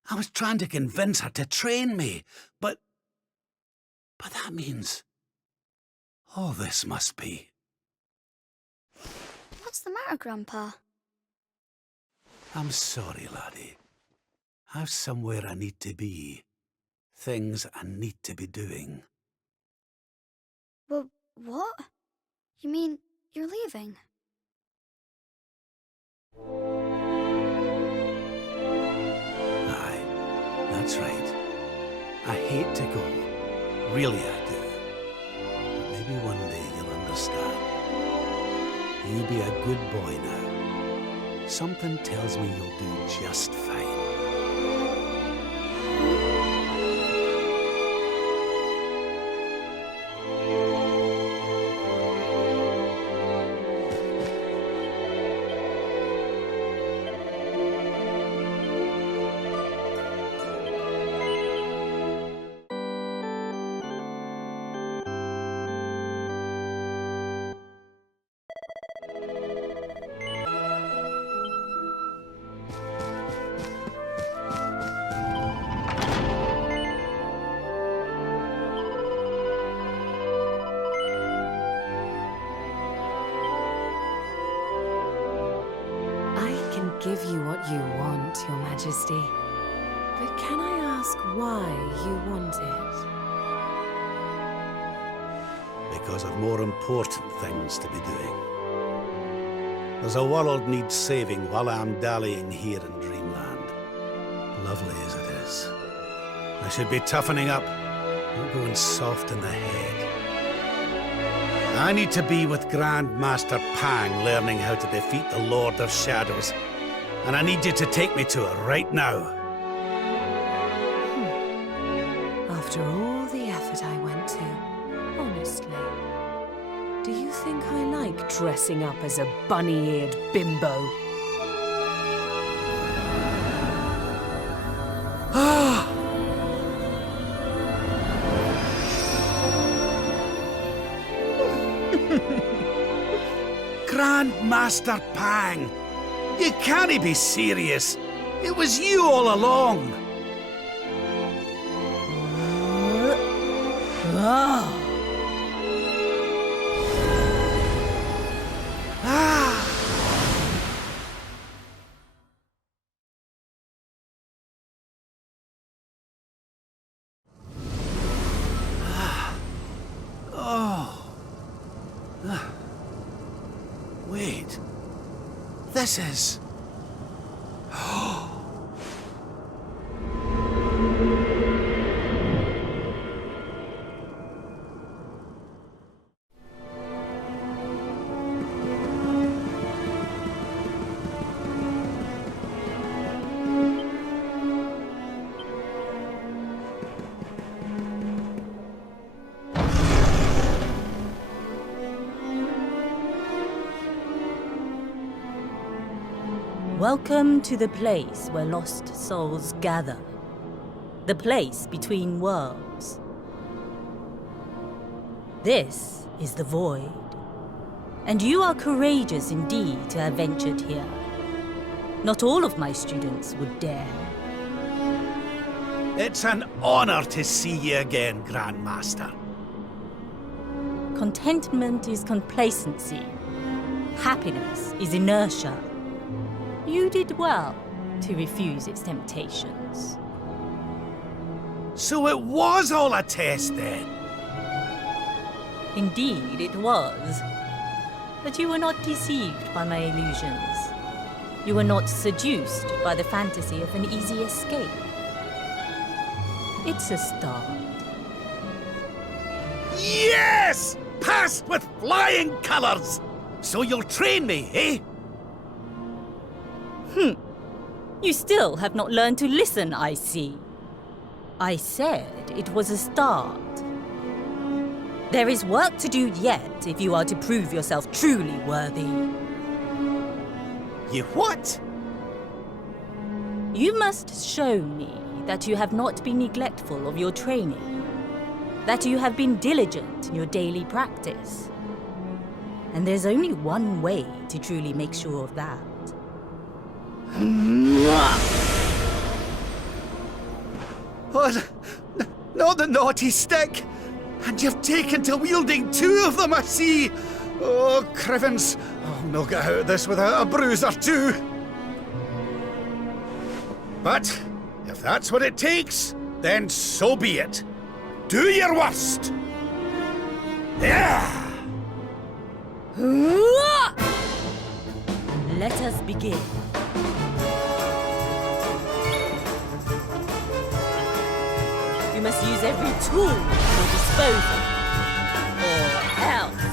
I was trying to convince her to train me, but that means all this must be. What's the matter, Grandpa? I'm sorry, laddie. I've somewhere I need to be. Things I need to be doing. Well, what? You mean you're leaving? That's right. I hate to go. Really, I do. But maybe one day you'll understand. You be a good boy now. Something tells me you'll do just fine. Give you what you want, Your Majesty. But can I ask why you want it? Because of more important things to be doing. There's a world needs saving while I'm dallying here in Dreamland. Lovely as it is. I should be toughening up, not going soft in the head. I need to be with Grand Master Pang learning how to defeat the Lord of Shadows. And I need you to take me to her right now. After all the effort I went to, honestly, do you think I like dressing up as a bunny-eared bimbo? Grand Master Pang! You can't be serious. It was you all along. Wait. This is... Welcome to the place where lost souls gather. The place between worlds. This is the Void. And you are courageous indeed to have ventured here. Not all of my students would dare. It's an honor to see you again, Grand Master. Contentment is complacency. Happiness is inertia. You did well to refuse its temptations. So it was all a test then? Indeed, it was. But you were not deceived by my illusions. You were not seduced by the fantasy of an easy escape. It's a start. Yes! Passed with flying colors! So you'll train me, eh? You still have not learned to listen, I see. I said it was a start. There is work to do yet if you are to prove yourself truly worthy. You what? You must show me that you have not been neglectful of your training, that you have been diligent in your daily practice. And there's only one way to truly make sure of that. Oh, not the naughty stick! And you've taken to wielding two of them, I see! Oh, Crivens, I'll not get out of this without a bruise or two! But, if that's what it takes, then so be it. Do your worst! Yeah! Let us begin. You must use every tool at your disposal, or else.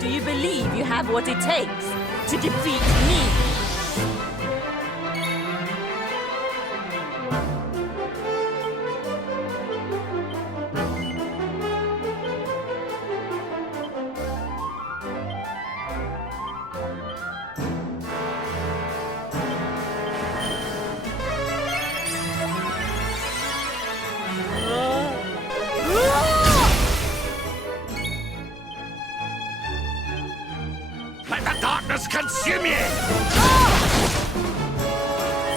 Do you believe you have what it takes to defeat me? Let the darkness consume you!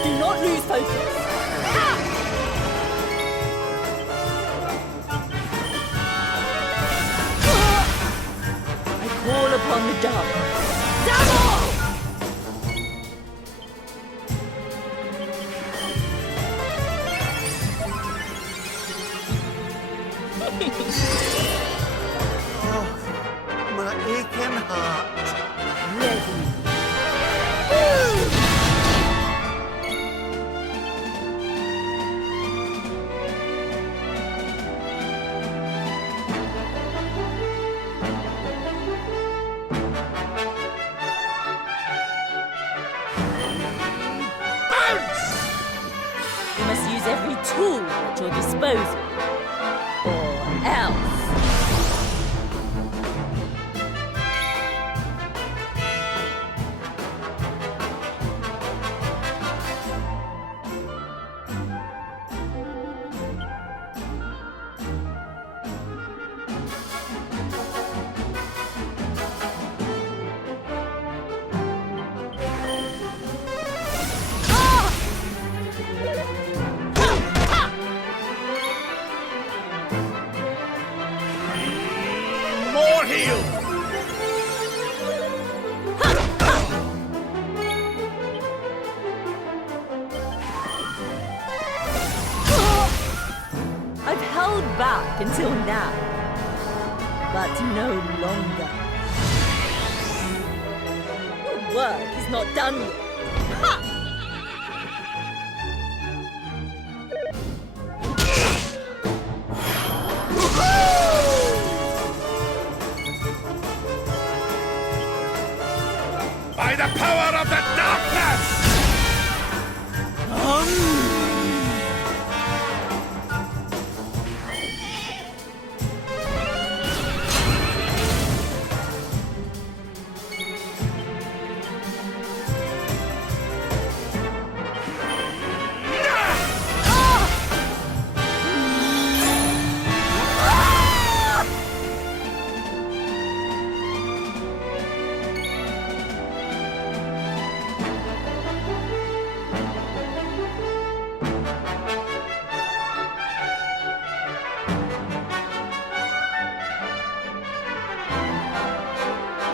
Do not lose focus. I call upon the darkness. Devil! My aching heart. You must use every tool at your disposal, or else. More heal! I've held back until now, but no longer. Your work is not done yet. Ha! By the power of the darkness!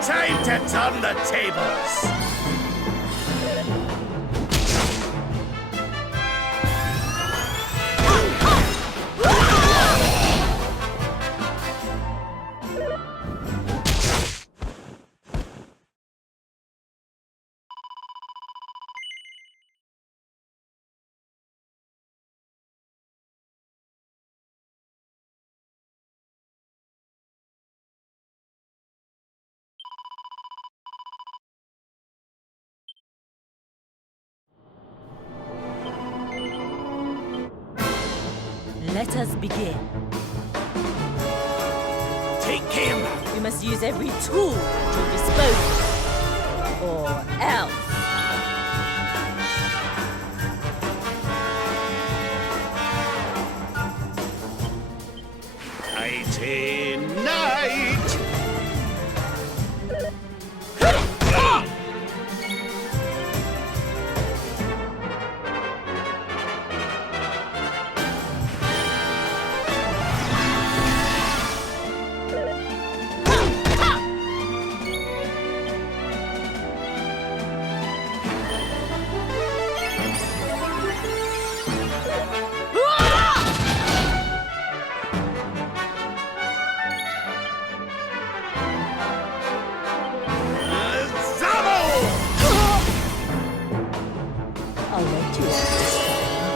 Time to turn the tables! Let us begin. Take him! You must use every tool at your disposal, or else. Nighty night! I'll let you off this time.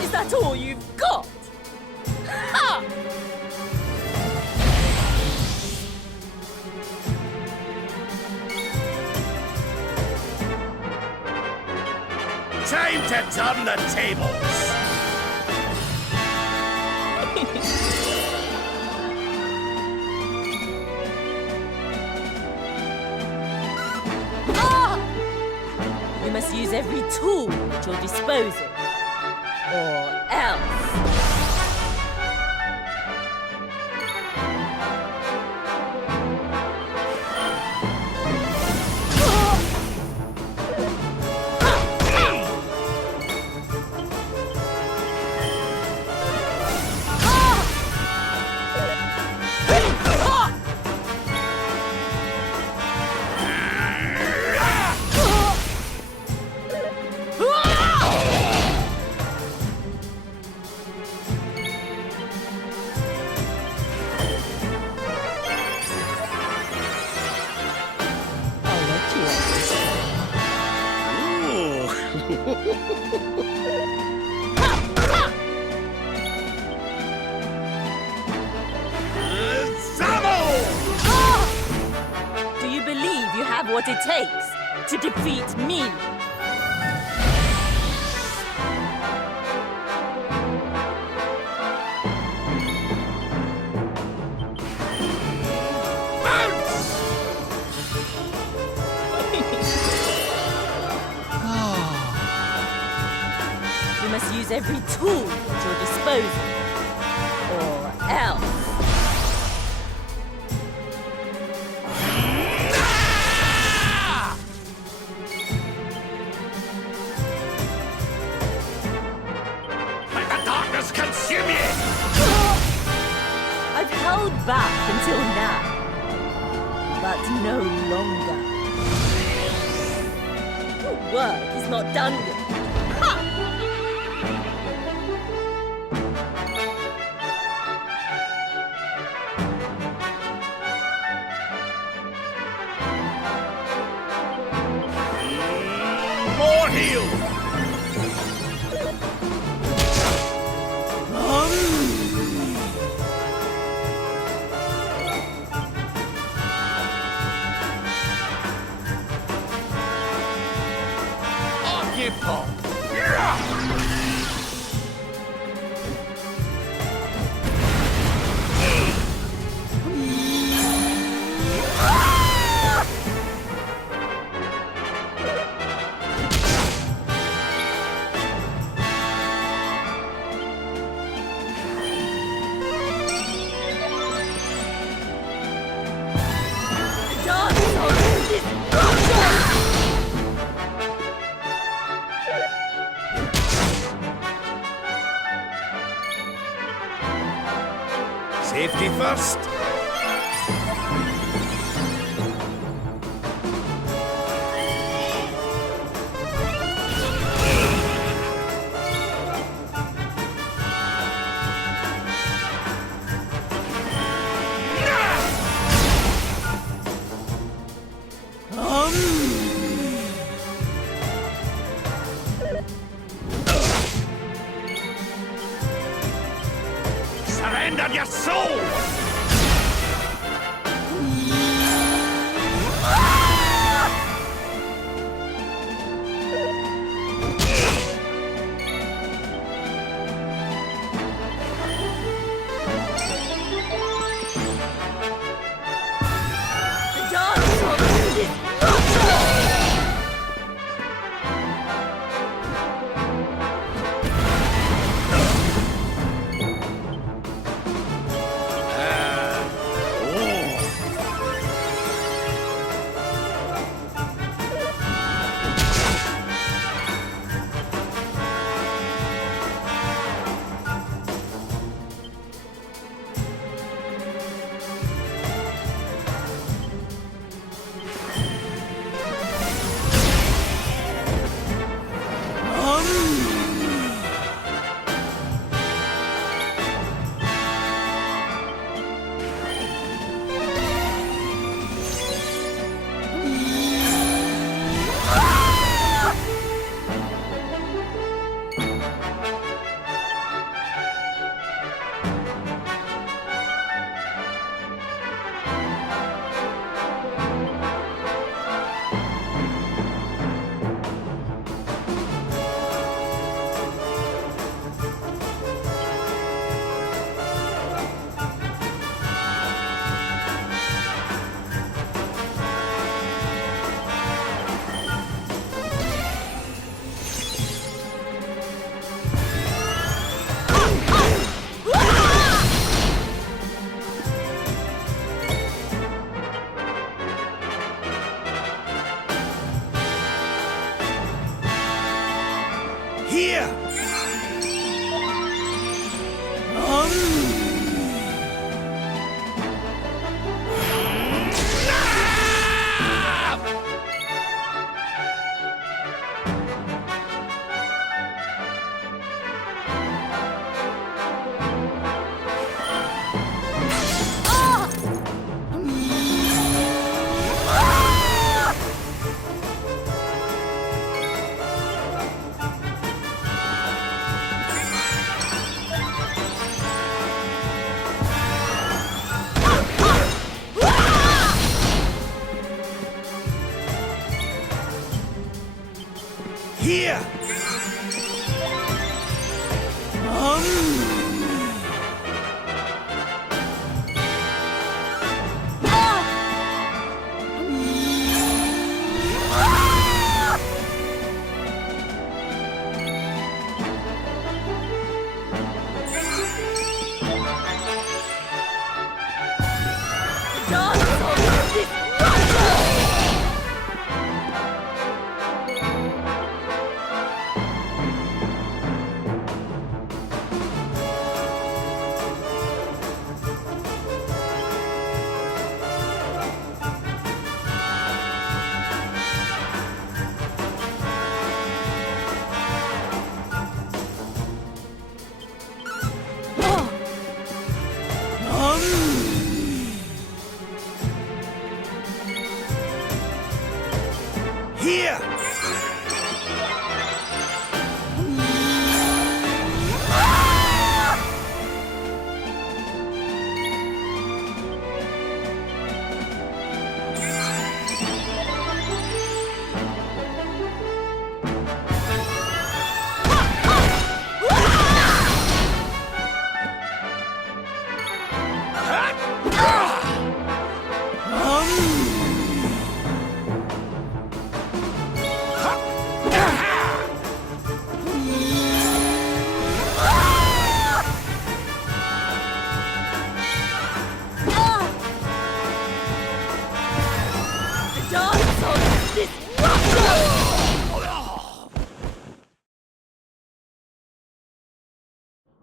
Is that all you've got? Ha! Time to turn the tables! You must use every tool at your disposal, or else. Do you believe you have what it takes to defeat me? You must use every tool at your disposal, or else. Let the darkness consume you! I've held back until now, but no longer. Your work is not done yet. More heal! Safety first. Surrender your soul!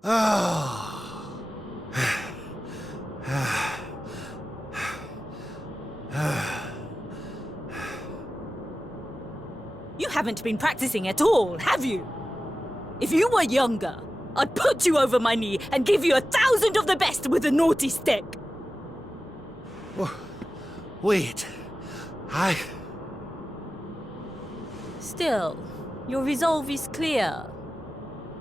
You haven't been practicing at all, have you? If you were younger, I'd put you over my knee and give you 1,000 of the best with a naughty stick. Wait. Still, your resolve is clear.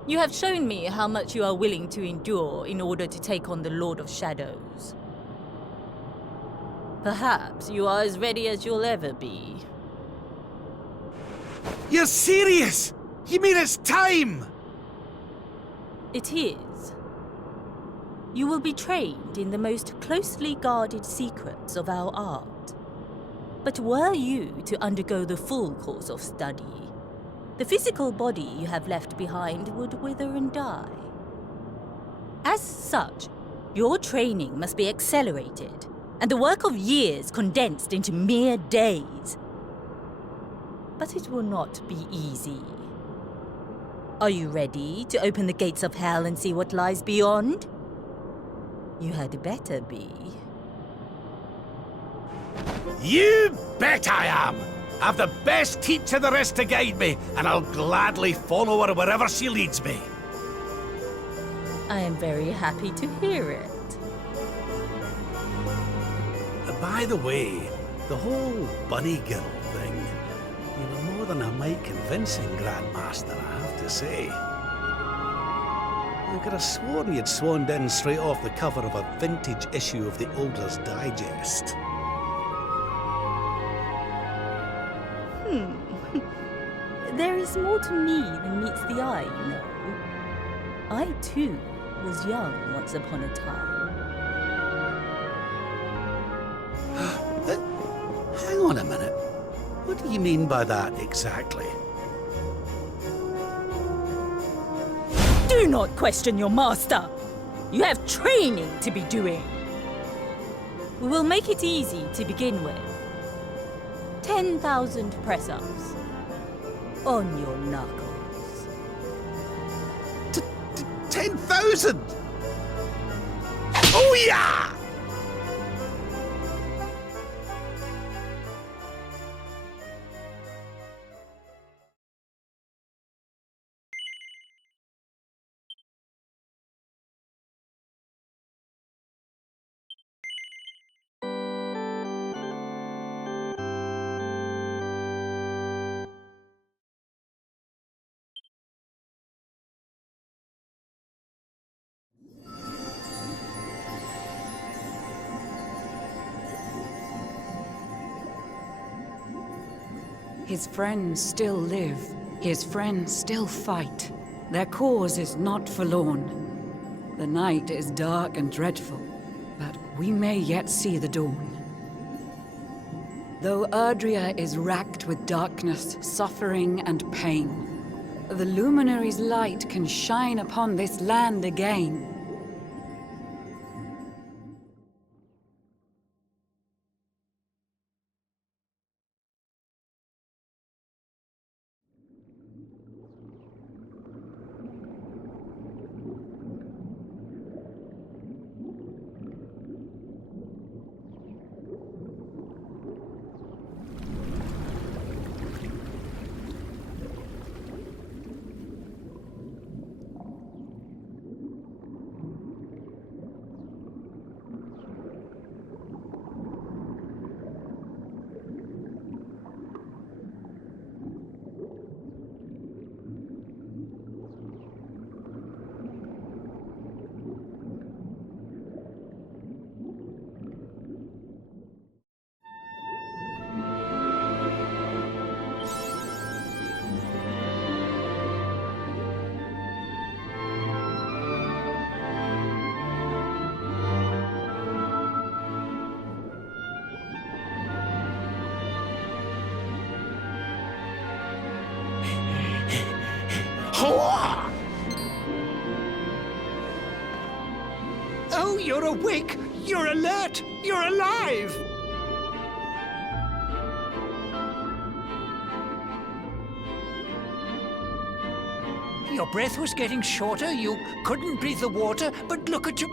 You have shown me how much you are willing to endure in order to take on the Lord of Shadows. Perhaps you are as ready as you'll ever be. You're serious? You mean it's time? It is. You will be trained in the most closely guarded secrets of our art. But were you to undergo the full course of study, the physical body you have left behind would wither and die. As such, your training must be accelerated, and the work of years condensed into mere days. But it will not be easy. Are you ready to open the gates of hell and see what lies beyond? You had better be. You bet I am! I've the best teacher there is to guide me, and I'll gladly follow her wherever she leads me. I am very happy to hear it. By the way, the whole bunny girl thing, you were more than a mite convincing, Grandmaster, I have to say. I could have sworn you'd swaned in straight off the cover of a vintage issue of the Ogler's Digest. There is more to me than meets the eye, you know. I, too, was young once upon a time. Hang on a minute. What do you mean by that exactly? Do not question your master! You have training to be doing. We will make it easy to begin with. 10,000 press-ups. On your knuckles. 10,000? Oh yeah! His friends still live. His friends still fight. Their cause is not forlorn. The night is dark and dreadful, but we may yet see the dawn. Though Erdrea is racked with darkness, suffering, and pain, the Luminary's light can shine upon this land again. Oh, you're awake! You're alert! You're alive! Your breath was getting shorter, you couldn't breathe the water, but look at you.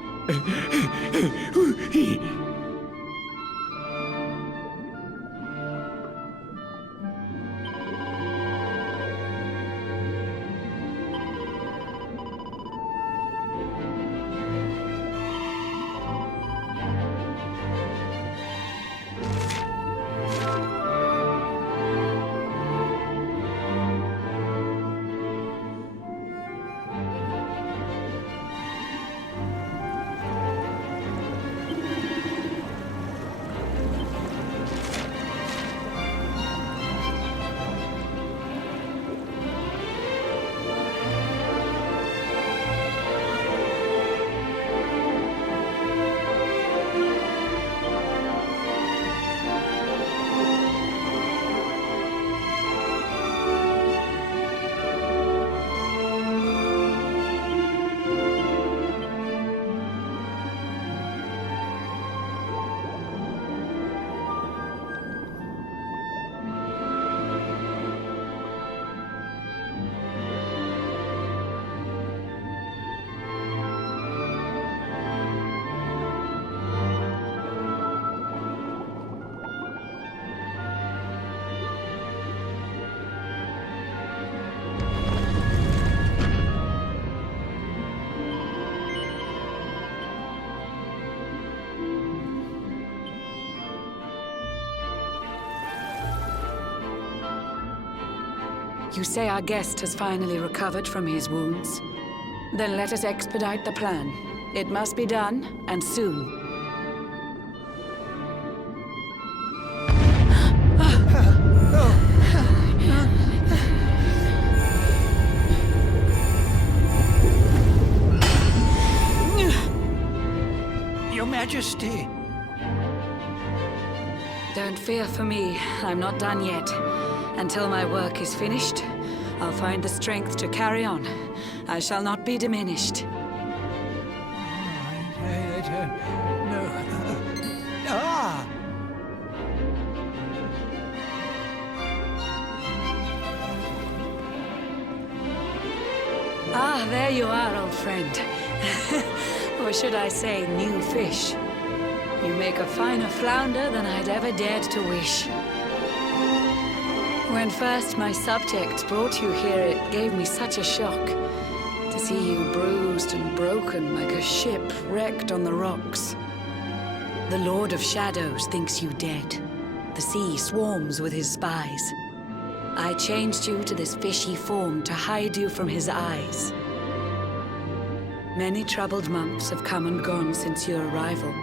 You say our guest has finally recovered from his wounds? Then let us expedite the plan. It must be done, and soon. Your Majesty. Don't fear for me. I'm not done yet. Until my work is finished, I'll find the strength to carry on. I shall not be diminished. Ah, there you are, old friend. Or should I say, new fish. You make a finer flounder than I'd ever dared to wish. When first my subjects brought you here, it gave me such a shock to see you bruised and broken like a ship wrecked on the rocks. The Lord of Shadows thinks you dead. The sea swarms with his spies. I changed you to this fishy form to hide you from his eyes. Many troubled months have come and gone since your arrival.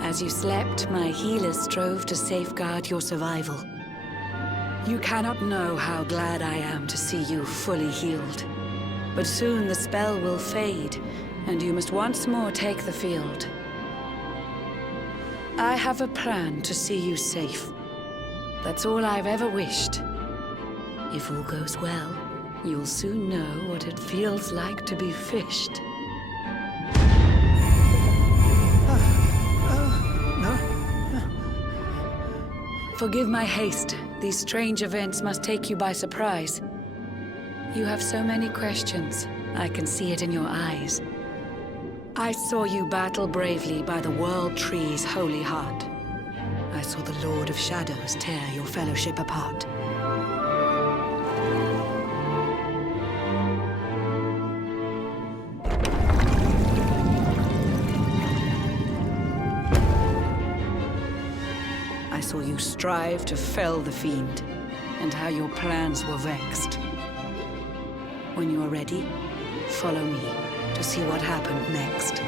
As you slept, my healers strove to safeguard your survival. You cannot know how glad I am to see you fully healed. But soon the spell will fade, and you must once more take the field. I have a plan to see you safe. That's all I've ever wished. If all goes well, you'll soon know what it feels like to be fished. Forgive my haste. These strange events must take you by surprise. You have so many questions. I can see it in your eyes. I saw you battle bravely by the World Tree's holy heart. I saw the Lord of Shadows tear your fellowship apart. I saw you strive to fell the fiend, and how your plans were vexed. When you are ready, follow me to see what happened next.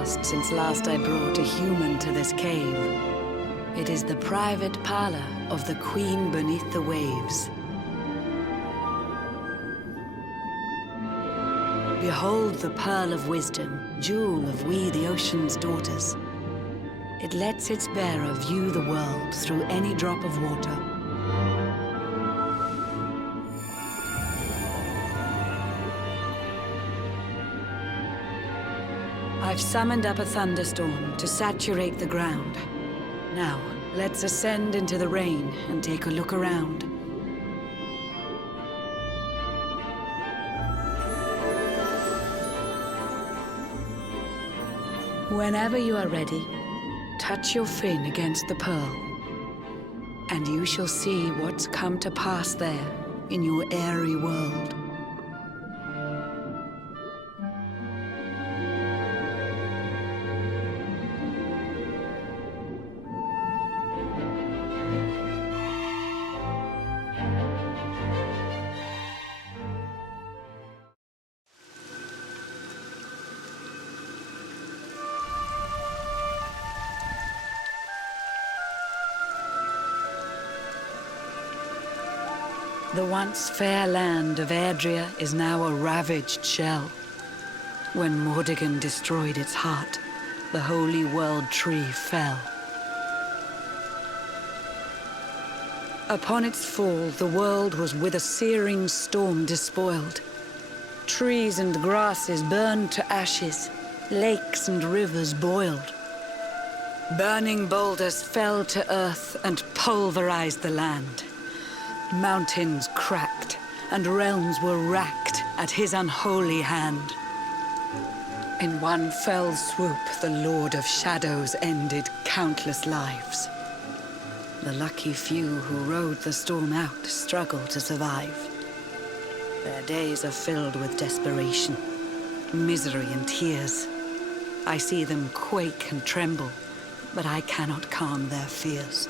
passed since last I brought a human to this cave. It is the private parlor of the Queen beneath the waves. Behold the Pearl of Wisdom, jewel of we the ocean's daughters. It lets its bearer view the world through any drop of water. I've summoned up a thunderstorm to saturate the ground. Now, let's ascend into the rain and take a look around. Whenever you are ready, touch your fin against the pearl, and you shall see what's come to pass there in your airy world. The once fair land of Erdrea is now a ravaged shell. When Mordegon destroyed its heart, the holy world tree fell. Upon its fall, the world was with a searing storm despoiled. Trees and grasses burned to ashes, lakes and rivers boiled. Burning boulders fell to earth and pulverized the land. Mountains cracked, and realms were racked at his unholy hand. In one fell swoop, the Lord of Shadows ended countless lives. The lucky few who rode the storm out struggled to survive. Their days are filled with desperation, misery and tears. I see them quake and tremble, but I cannot calm their fears.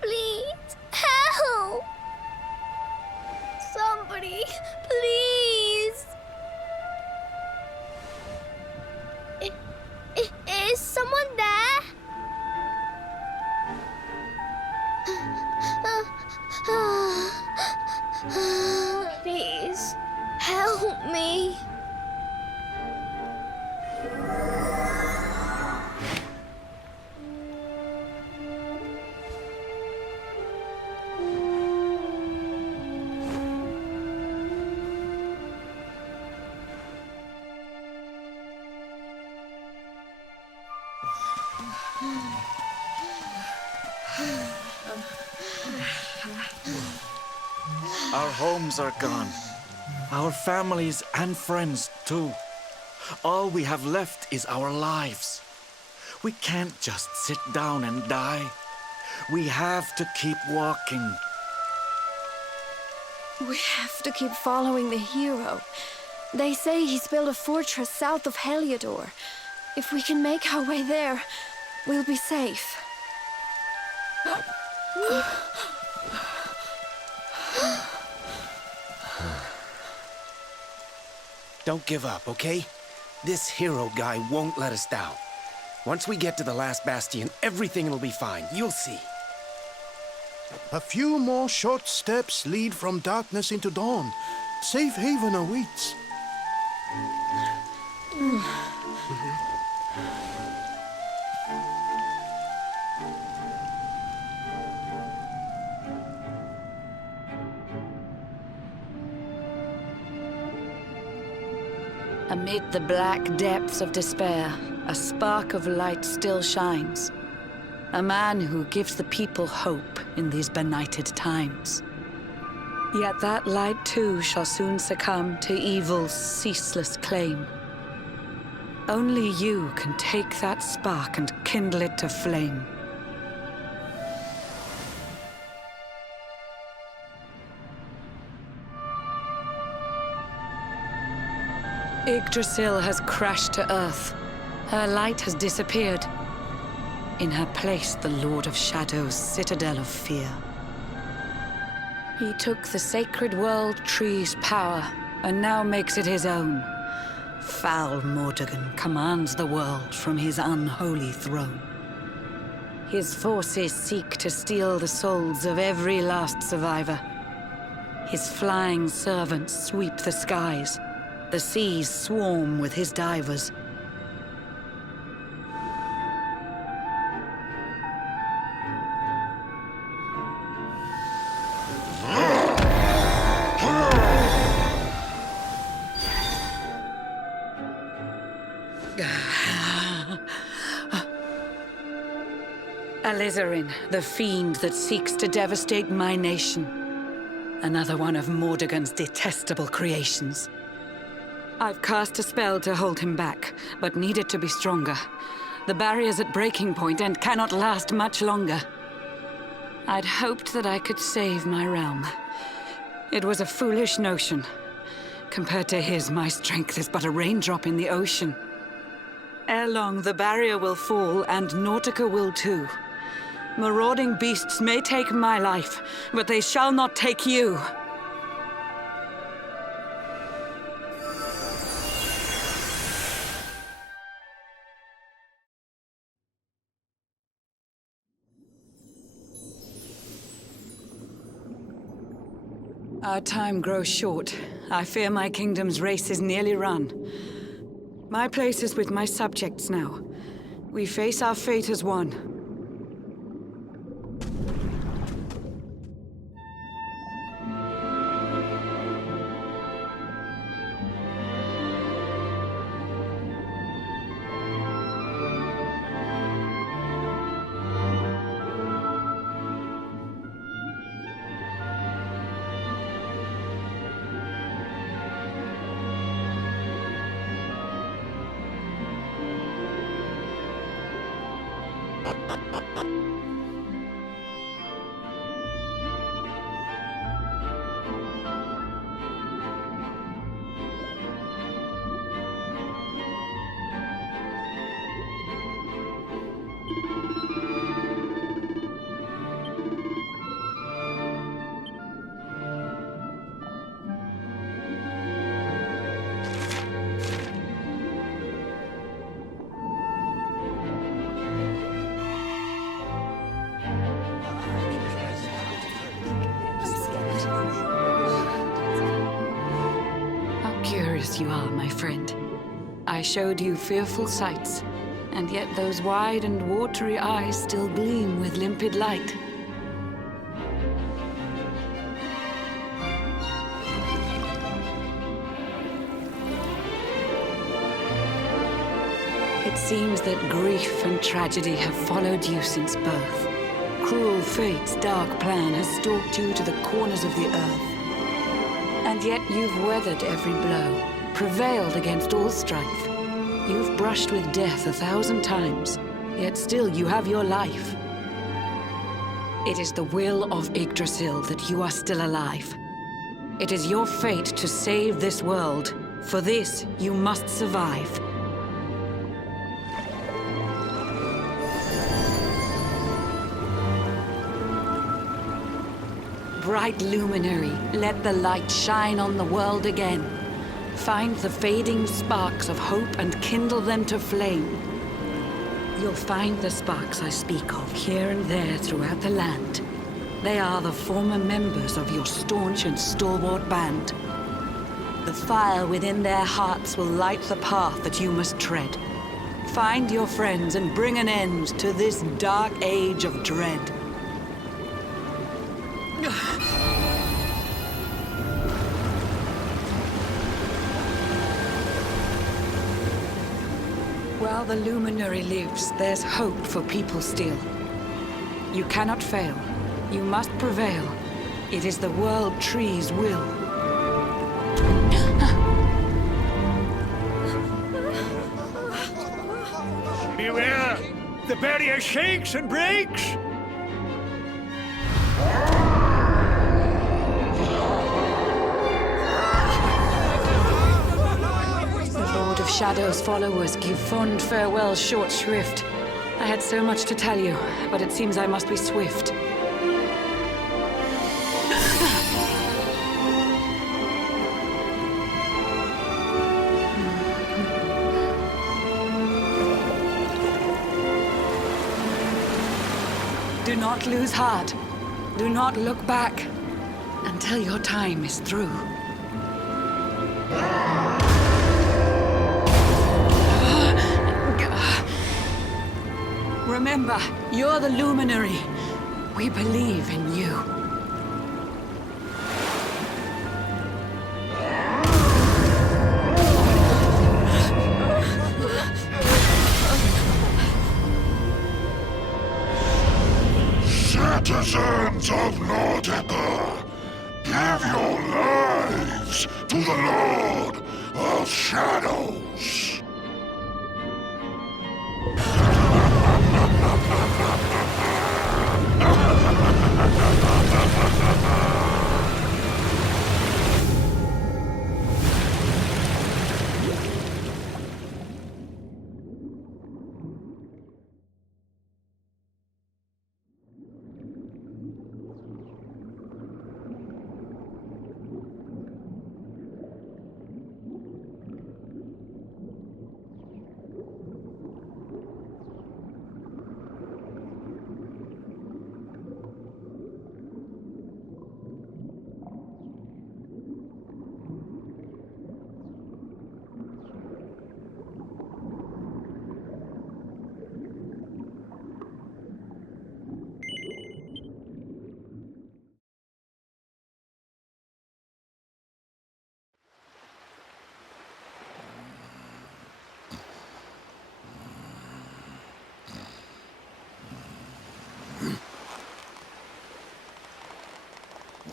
Please, help! Somebody, please! Is someone there? Please, help me. Our homes are gone. Our families and friends, too. All we have left is our lives. We can't just sit down and die. We have to keep walking. We have to keep following the hero. They say he's built a fortress south of Heliodor. If we can make our way there, we'll be safe. Don't give up, okay? This hero guy won't let us down. Once we get to the last bastion, everything will be fine. You'll see. A few more short steps lead from darkness into dawn. Safe haven awaits. Amid the black depths of despair, a spark of light still shines. A man who gives the people hope in these benighted times. Yet that light too shall soon succumb to evil's ceaseless claim. Only you can take that spark and kindle it to flame. Yggdrasil has crashed to Earth. Her light has disappeared. In her place, the Lord of Shadows' citadel of fear. He took the sacred world tree's power, and now makes it his own. Foul Mordegon commands the world from his unholy throne. His forces seek to steal the souls of every last survivor. His flying servants sweep the skies. The seas swarm with his divers. Alizarin, the fiend that seeks to devastate my nation. Another one of Mordegon's detestable creations. I've cast a spell to hold him back, but need it to be stronger. The barrier's at breaking point and cannot last much longer. I'd hoped that I could save my realm. It was a foolish notion. Compared to his, my strength is but a raindrop in the ocean. Ere long, the barrier will fall, and Nautica will too. Marauding beasts may take my life, but they shall not take you. Our time grows short. I fear my kingdom's race is nearly run. My place is with my subjects now. We face our fate as one. You are, my friend. I showed you fearful sights, and yet those wide and watery eyes still gleam with limpid light. It seems that grief and tragedy have followed you since birth. Cruel fate's dark plan has stalked you to the corners of the earth. And yet you've weathered every blow. Prevailed against all strife. You've brushed with death 1,000 times, yet still you have your life. It is the will of Yggdrasil that you are still alive. It is your fate to save this world. For this, you must survive. Bright luminary, let the light shine on the world again. Find the fading sparks of hope and kindle them to flame. You'll find the sparks I speak of here and there throughout the land. They are the former members of your staunch and stalwart band. The fire within their hearts will light the path that you must tread. Find your friends and bring an end to this dark age of dread. While the luminary lives, there's hope for people still. You cannot fail. You must prevail. It is the World Tree's will. Beware! The barrier shakes and breaks! The Lord of Shadow's followers give fond farewell short shrift. I had so much to tell you, but it seems I must be swift. Do not lose heart. Do not look back until your time is through. Remember, you're the luminary. We believe in you. Citizens of Nautica, give your lives to the Lord of Shadows.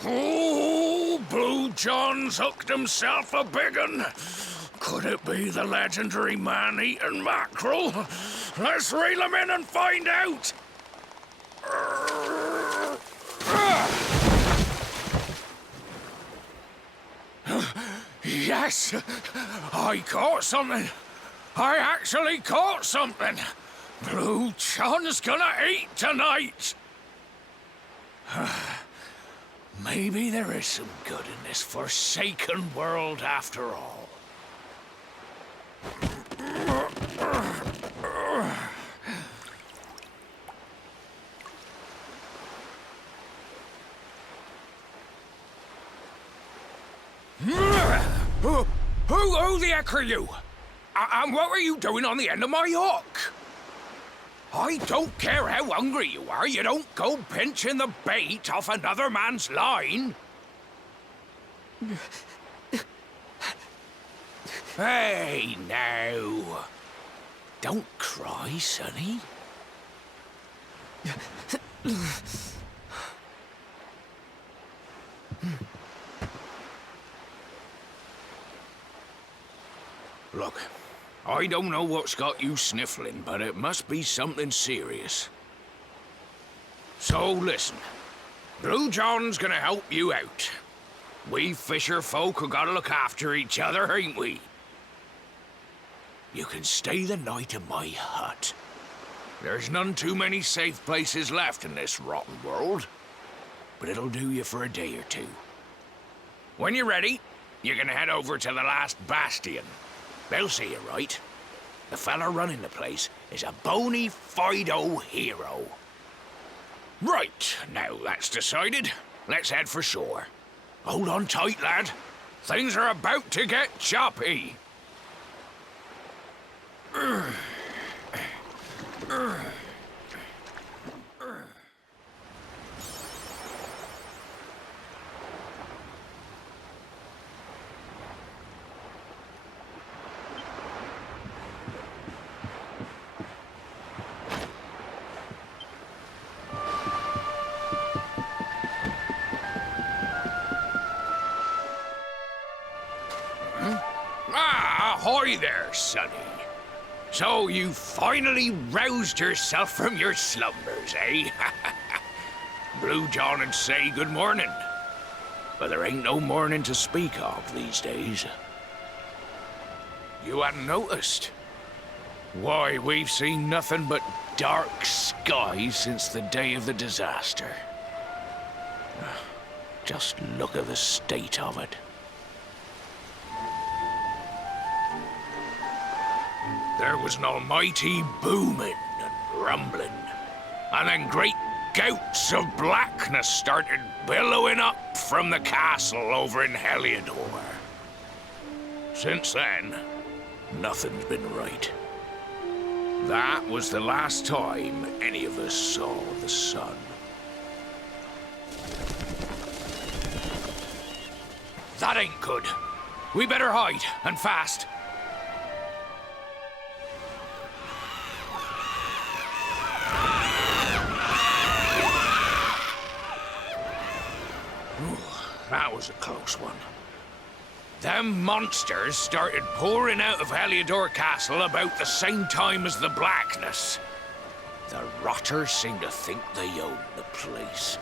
Oh, Blue John's hooked himself a big un. Could it be the legendary man-eating mackerel? Let's reel him in and find out. Yes, I caught something. I actually caught something. Blue John's gonna eat tonight. Maybe there is some good in this forsaken world after all. Who the heck are you? And what were you doing on the end of my hook? I don't care how hungry you are, you don't go pinching the bait off another man's line. Hey, now. Don't cry, sonny. Look, I don't know what's got you sniffling, but it must be something serious. So listen, Blue John's gonna help you out. We fisher folk have gotta look after each other, ain't we? You can stay the night in my hut. There's none too many safe places left in this rotten world, but it'll do you for a day or two. When you're ready, you're gonna head over to the last bastion. They'll see you right. The fella running the place is a bony Fido hero. Right, now that's decided. Let's head for shore. Hold on tight, lad. Things are about to get choppy. Ahoy there, sonny. So you finally roused yourself from your slumbers, eh? Blue John and say good morning. But there ain't no morning to speak of these days. You hadn't noticed? Why, we've seen nothing but dark skies since the day of the disaster. Just look at the state of it. There was an almighty booming and rumbling, and then great gouts of blackness started billowing up from the castle over in Heliodor. Since then, nothing's been right. That was the last time any of us saw the sun. That ain't good. We better hide, and fast. That was a close one. Them monsters started pouring out of Heliodor Castle about the same time as the blackness. The rotters seem to think they own the place.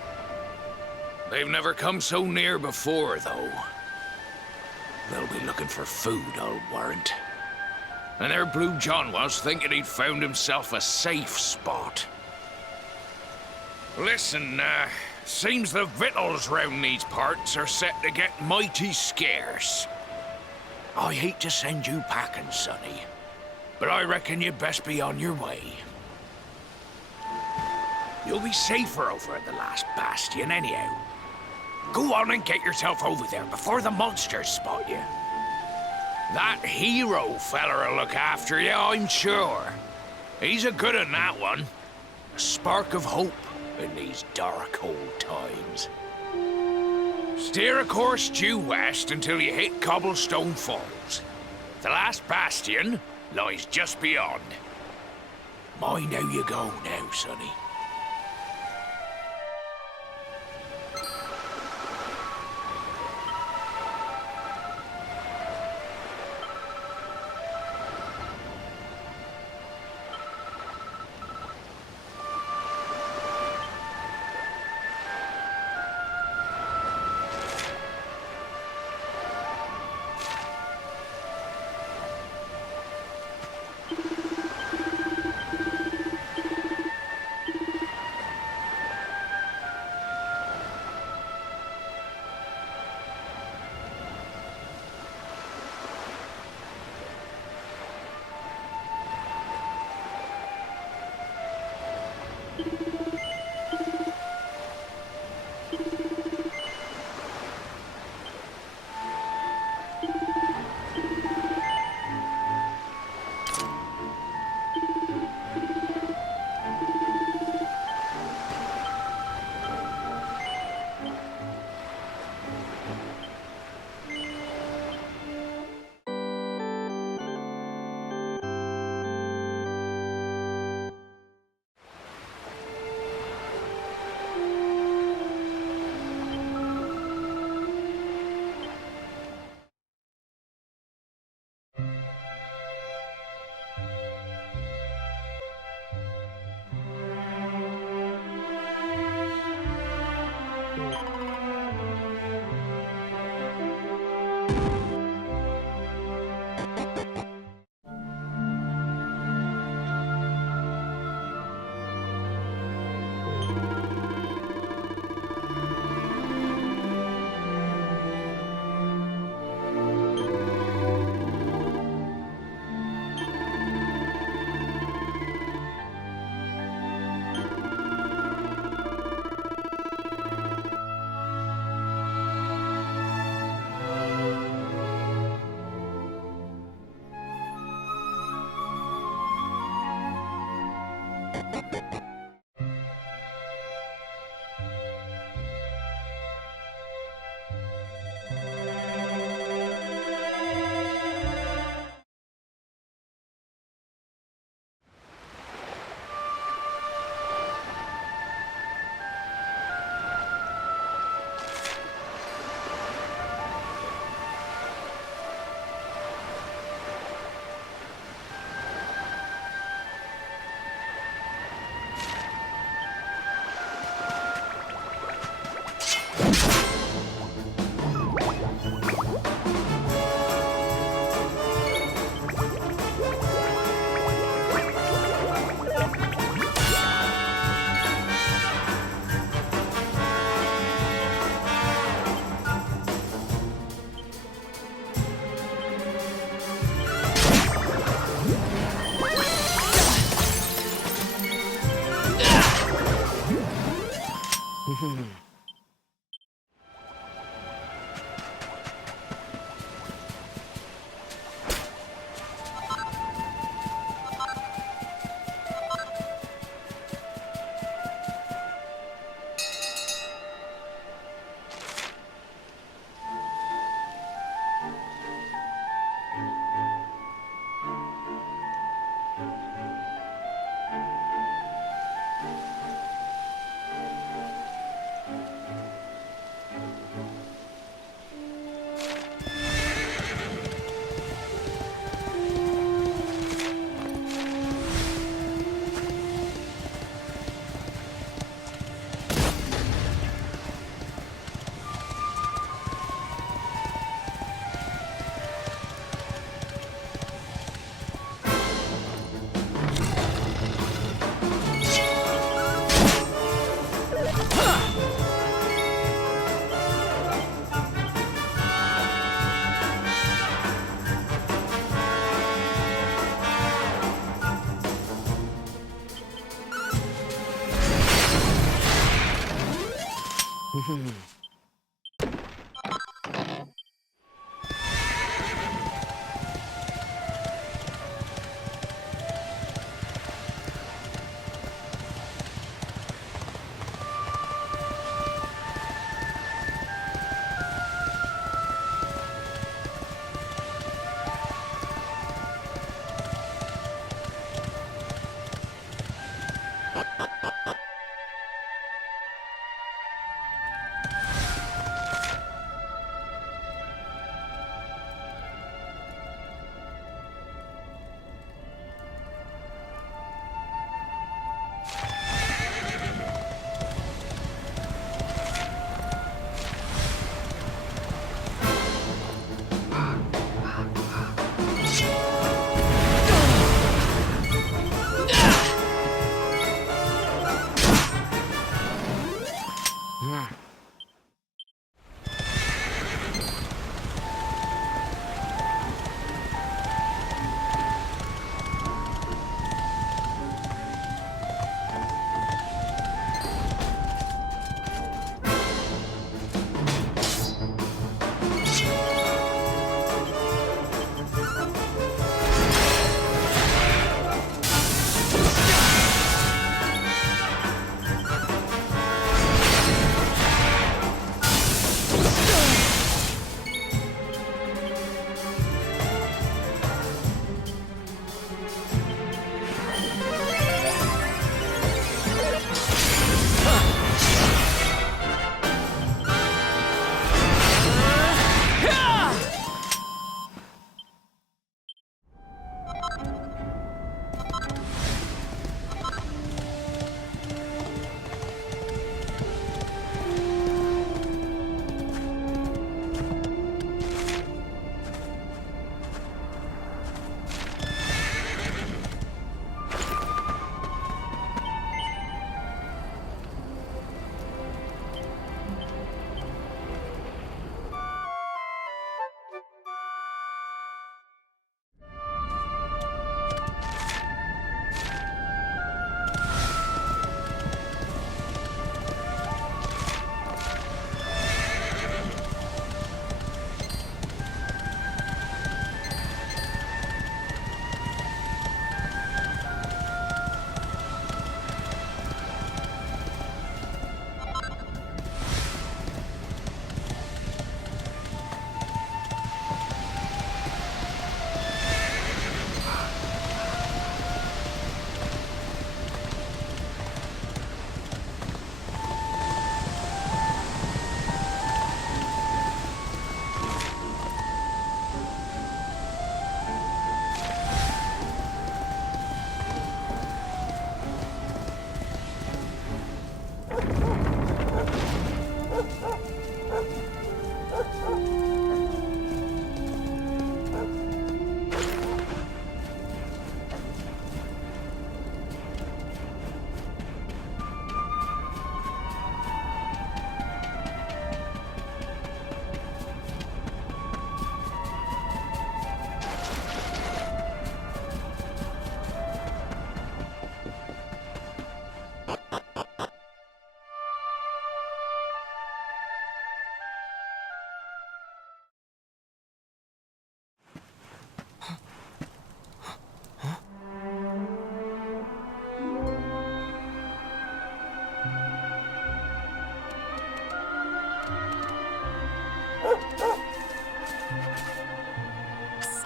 They've never come so near before, though. They'll be looking for food, I'll warrant. And there Blue John was, thinking he'd found himself a safe spot. Listen, seems the victuals round these parts are set to get mighty scarce. I hate to send you packing, sonny, but I reckon you'd best be on your way. You'll be safer over at the last bastion anyhow. Go on and get yourself over there before the monsters spot you. That hero feller'll look after you, I'm sure. He's a good un, that one. A spark of hope in these dark old times. Steer a course due west until you hit Cobblestone Falls. The last bastion lies just beyond. Mind how you go now, sonny.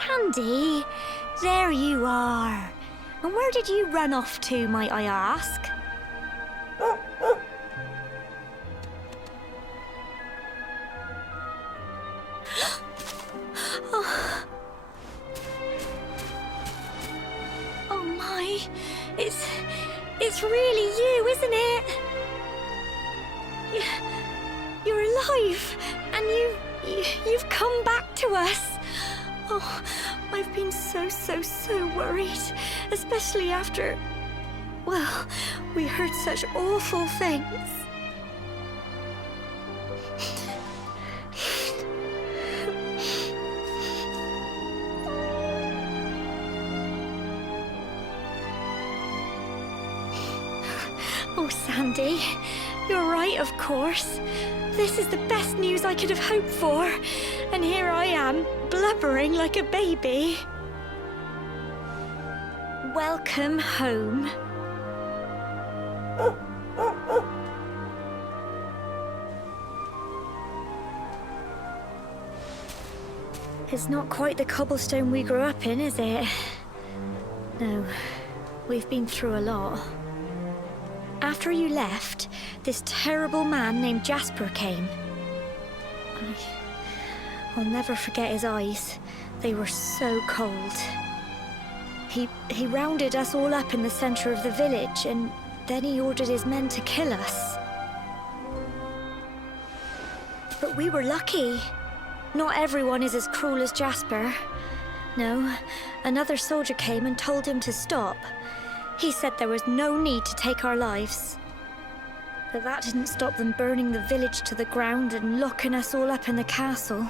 Sandy, there you are. And where did you run off to, might I ask? Oh my, it's really you, isn't it? You're alive, and you've come back to us. Oh, I've been so worried, especially after, well, we heard such awful things. Oh, Sandy, You're right, of course. This is the best news I could have hoped for. And here I am, blubbering like a baby. Welcome home. It's not quite the cobblestone we grew up in, is it? No, we've been through a lot. After you left, this terrible man named Jasper came. I'll never forget his eyes. They were so cold. He rounded us all up in the center of the village, and then he ordered his men to kill us. But we were lucky. Not everyone is as cruel as Jasper. No, another soldier came and told him to stop. He said there was no need to take our lives. But that didn't stop them burning the village to the ground and locking us all up in the castle.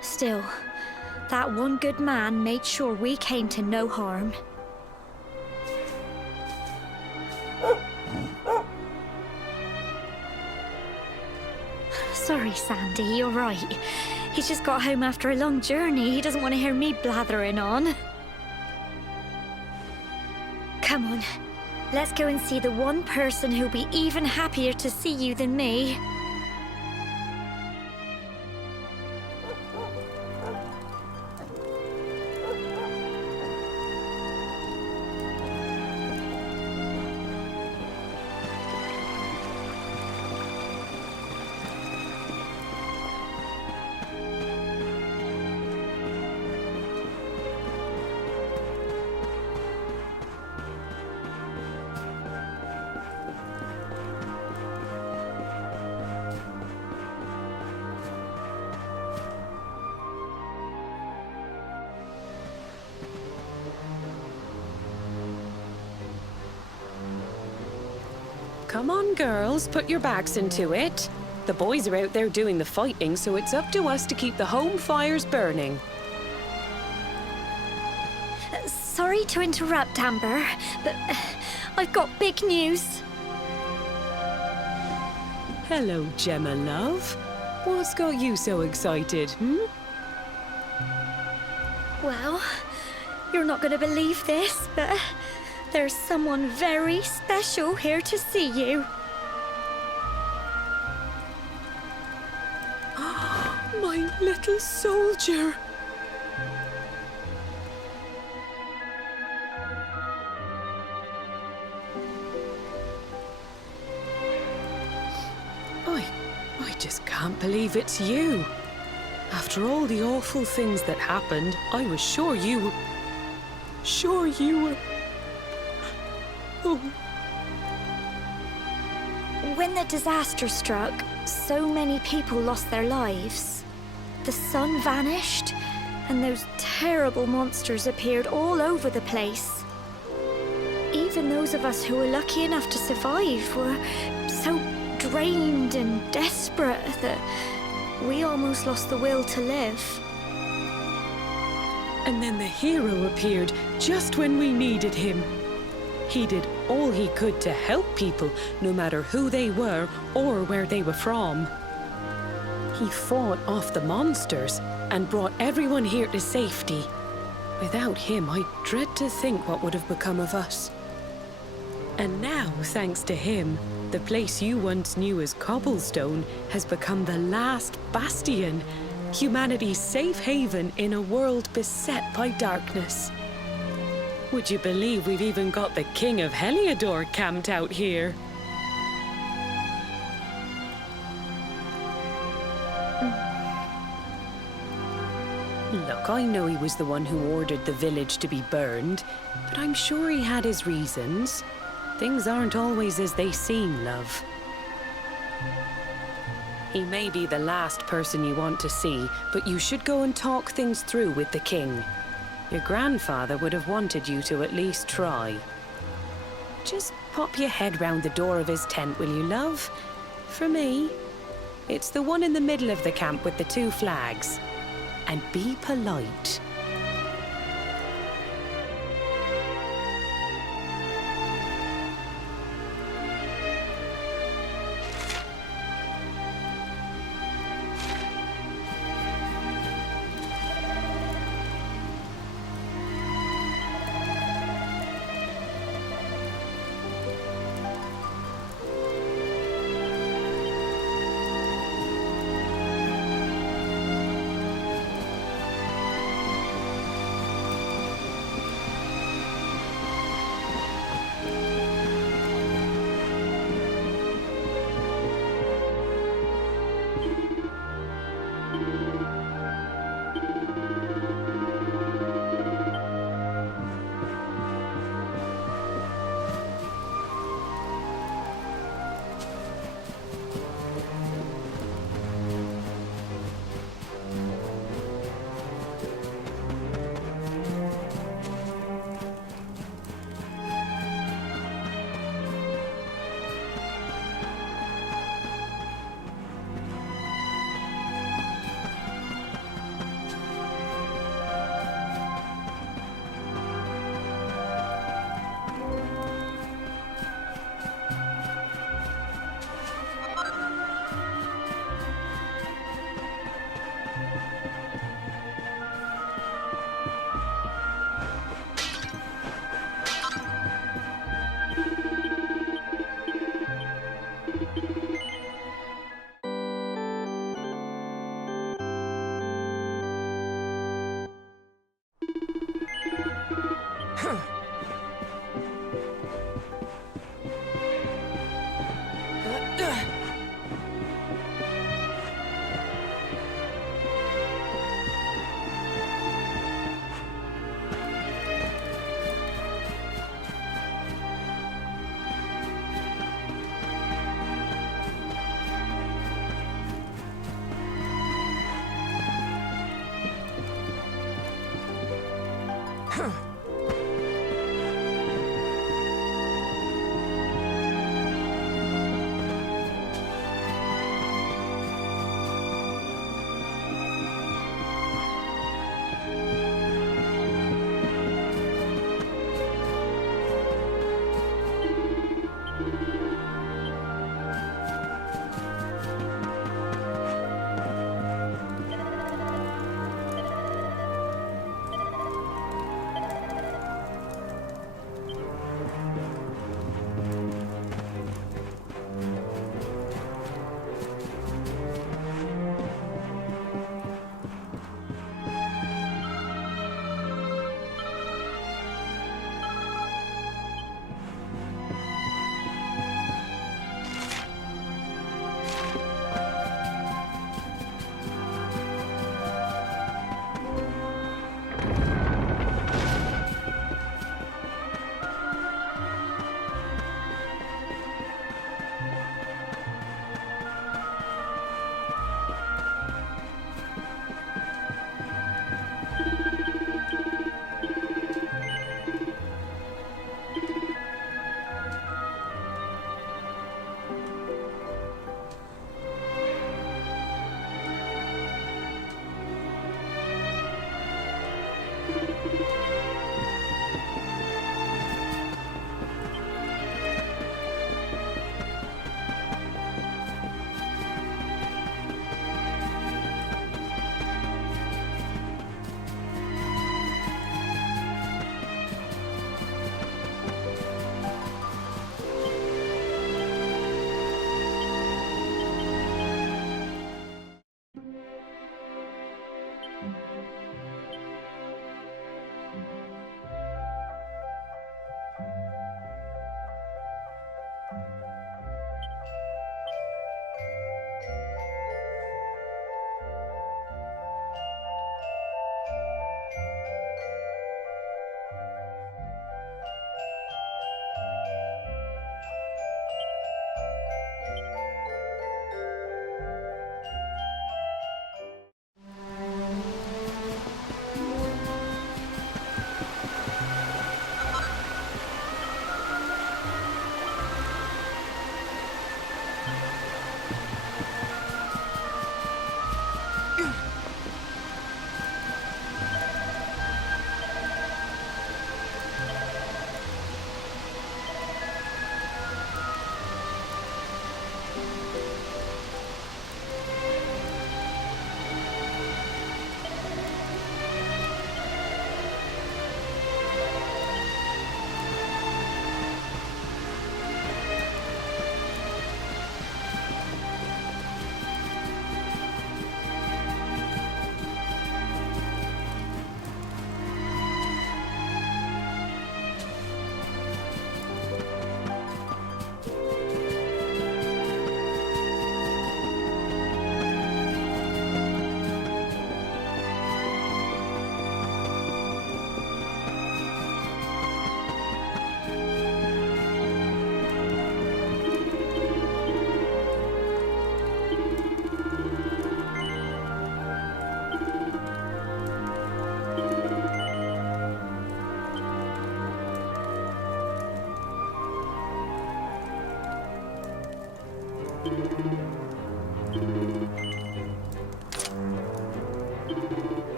Still, that one good man made sure we came to no harm. Sorry, Sandy, you're right. He's just got home after a long journey. He doesn't want to hear me blathering on. Come on, let's go and see the one person who'll be even happier to see you than me. Come on, girls, put your backs into it. The boys are out there doing the fighting, so it's up to us to keep the home fires burning. Sorry to interrupt, Amber, but I've got big news. Hello, Gemma, love. What's got you so excited, Well, you're not going to believe this, but there's someone very special here to see you. My little soldier. I just can't believe it's you. After all the awful things that happened, I was sure you were... Oh. When the disaster struck, so many people lost their lives. The sun vanished, and those terrible monsters appeared all over the place. Even those of us who were lucky enough to survive were so drained and desperate that we almost lost the will to live. And then the hero appeared just when we needed him. He did all he could to help people, no matter who they were or where they were from. He fought off the monsters and brought everyone here to safety. Without him, I dread to think what would have become of us. And now, thanks to him, the place you once knew as Cobblestone has become the last bastion, humanity's safe haven in a world beset by darkness. Would you believe we've even got the King of Heliodor camped out here? Look, I know he was the one who ordered the village to be burned, but I'm sure he had his reasons. Things aren't always as they seem, love. He may be the last person you want to see, but you should go and talk things through with the king. Your grandfather would have wanted you to at least try. Just pop your head round the door of his tent, will you, love? For me. It's the one in the middle of the camp with the 2 flags. And be polite.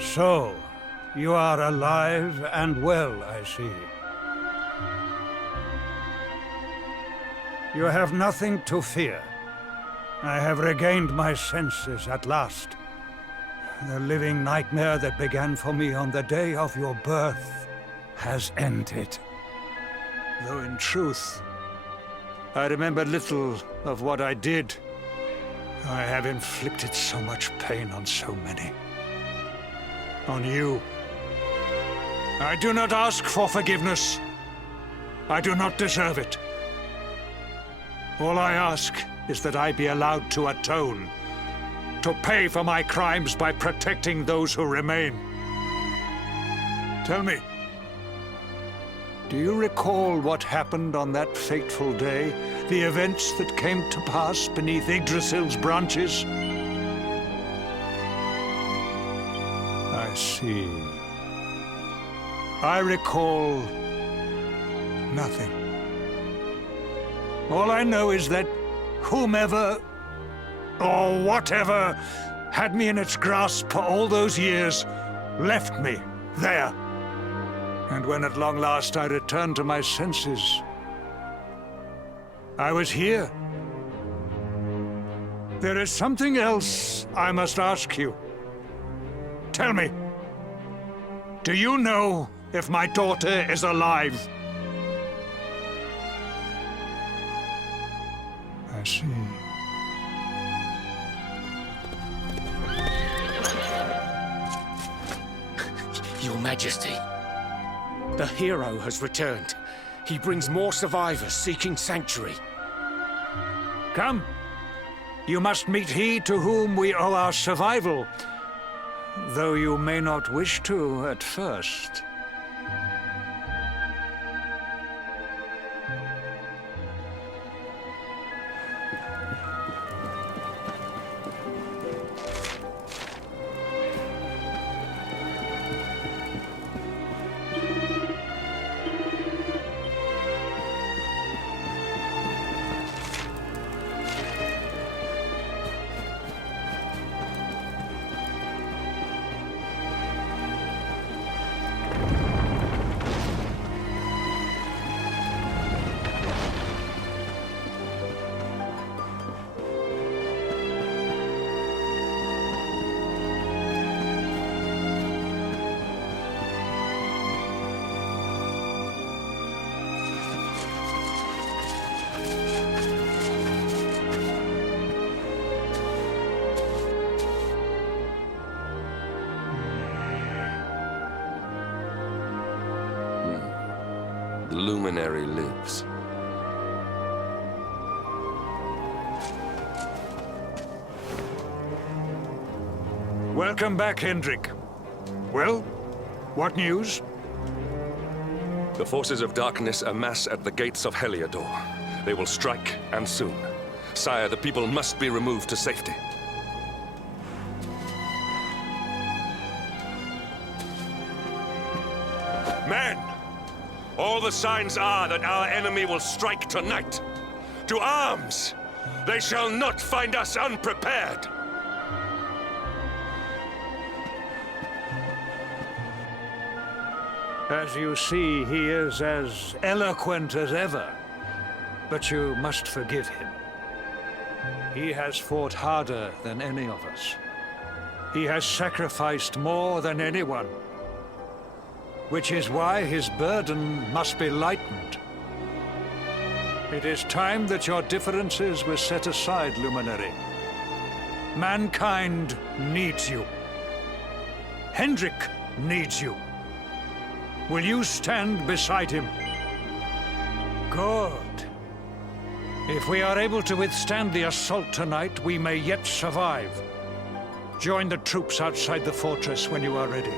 So, you are alive and well, I see. You have nothing to fear. I have regained my senses at last. The living nightmare that began for me on the day of your birth has ended. Though in truth, I remember little of what I did. I have inflicted so much pain on so many. On you. I do not ask for forgiveness. I do not deserve it. All I ask is that I be allowed to atone to pay for my crimes by protecting those who remain. Tell me, do you recall what happened on that fateful day? The events that came to pass beneath Yggdrasil's branches? I see. I recall nothing. All I know is that whomever or whatever had me in its grasp for all those years left me there. And when at long last I returned to my senses, I was here. There is something else I must ask you. Tell me, do you know if my daughter is alive? I see. Your Majesty, the hero has returned. He brings more survivors seeking sanctuary. Come. You must meet he to whom we owe our survival, though you may not wish to at first. The luminary lives. Welcome back, Hendrik. Well, what news? The forces of darkness amass at the gates of Heliodor. They will strike, and soon. Sire, the people must be removed to safety. Men! All the signs are that our enemy will strike tonight. To arms! They shall not find us unprepared! As you see, he is as eloquent as ever. But you must forgive him. He has fought harder than any of us. He has sacrificed more than anyone. Which is why his burden must be lightened. It is time that your differences were set aside, Luminary. Mankind needs you. Hendrik needs you. Will you stand beside him? Good. If we are able to withstand the assault tonight, we may yet survive. Join the troops outside the fortress when you are ready.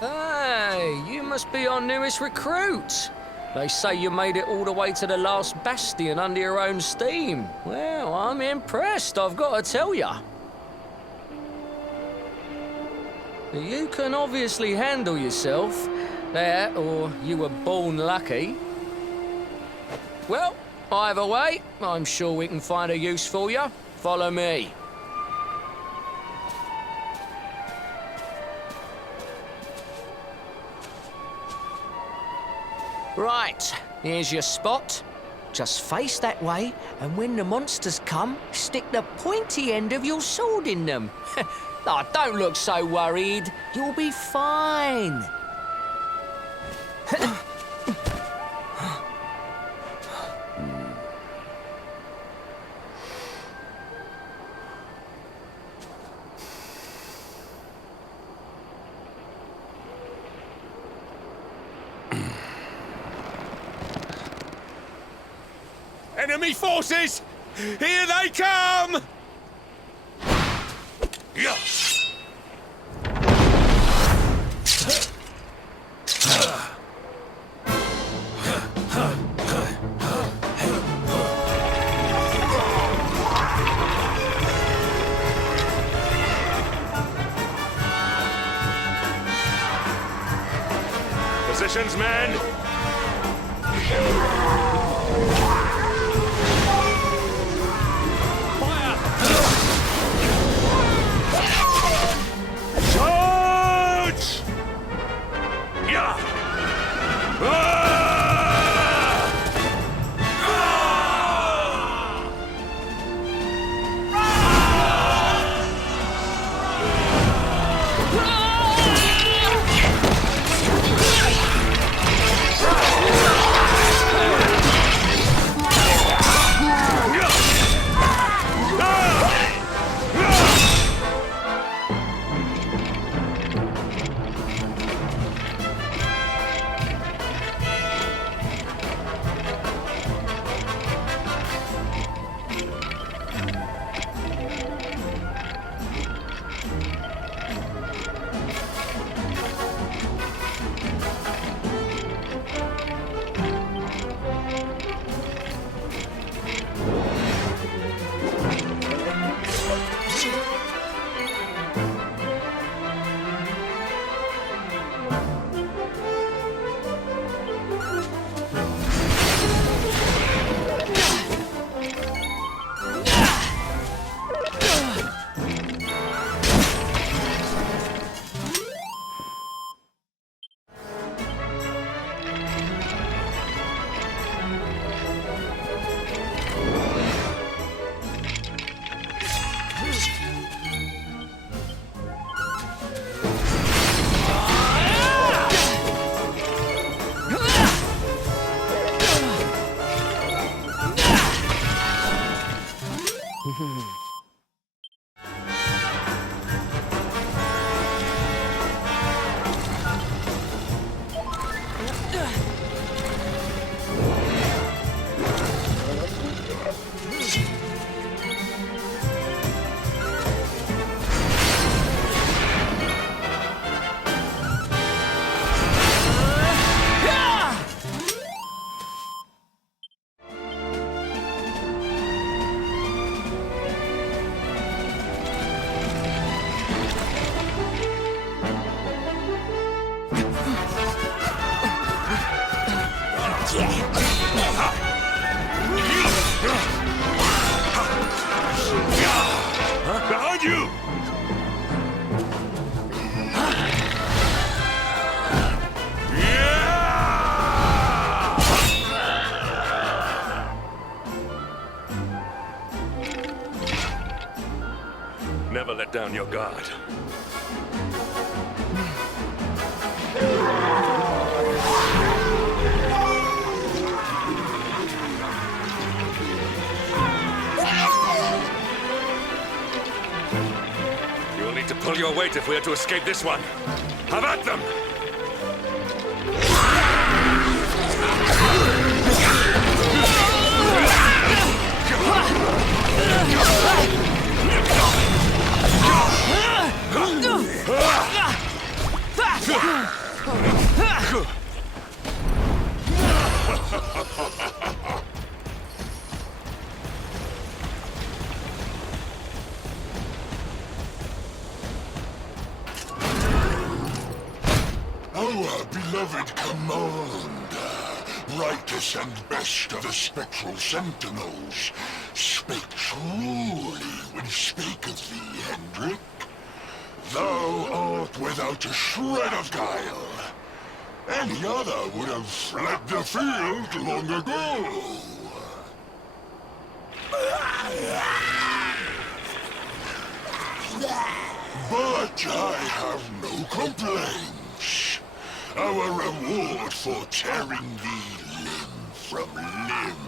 Hey, you must be our newest recruit. They say you made it all the way to the last bastion under your own steam. Well, I'm impressed, I've got to tell ya. You can obviously handle yourself. That, or you were born lucky. Well, either way, I'm sure we can find a use for you. Follow me. Right, here's your spot. Just face that way, and when the monsters come, stick the pointy end of your sword in them. Oh, don't look so worried. You'll be fine. Enemy forces! Here they come! Yeah. Positions, men! Charge! Yeah! Behind you! Never let down your guard. You will need to pull your weight if we are to escape this one. Have at them! Our beloved commander, brightest and best of the spectral sentinels, spake truly when spake of thee, Hendrik. Thou art without a shred of guile. Any other would have fled the field long ago. But I have no complaints. Our reward for tearing thee limb from limb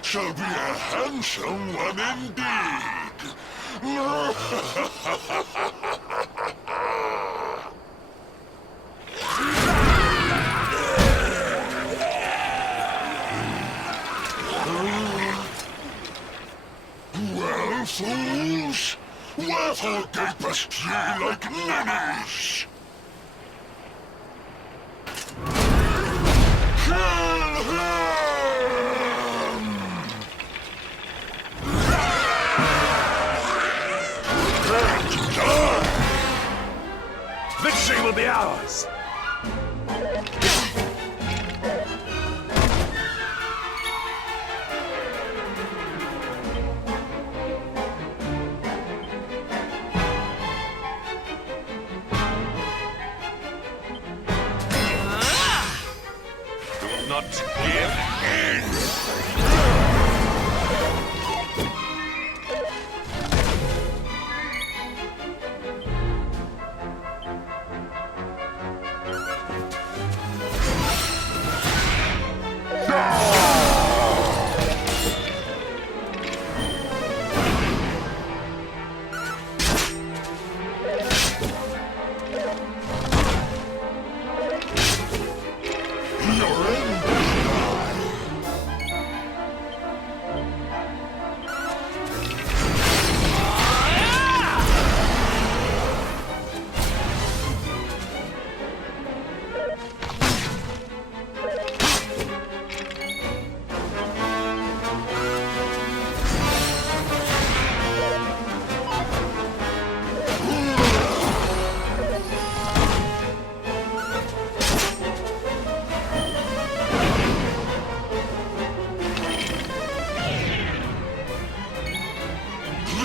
shall be a handsome one indeed. Well, fools, wherefore gapest ye like ninnies? Kill him! Prepare to die! Victory will be ours! Do not give in!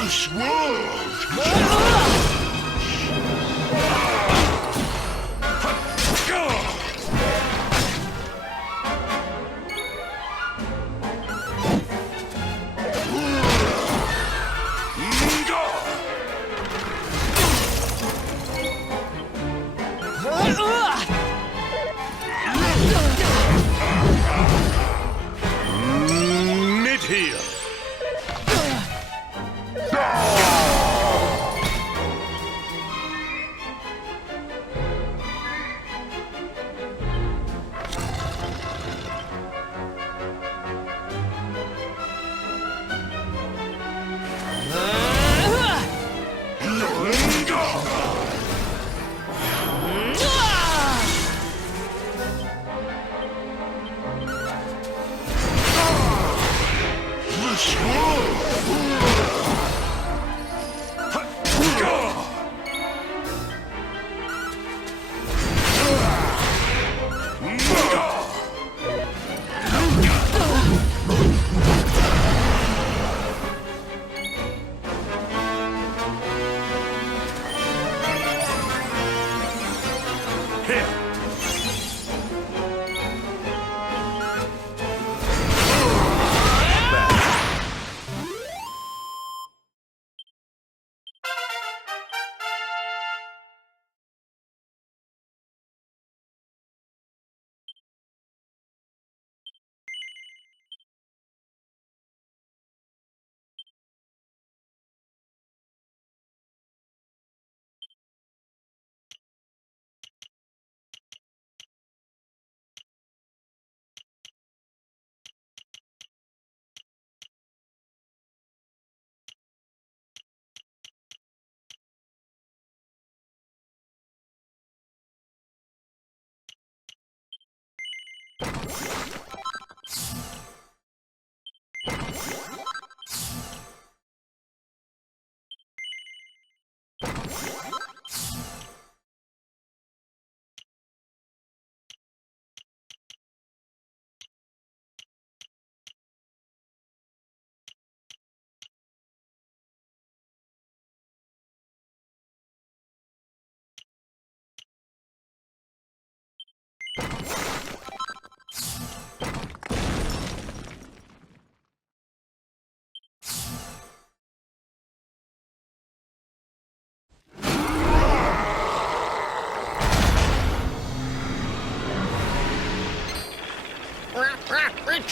This world! Mid-heel!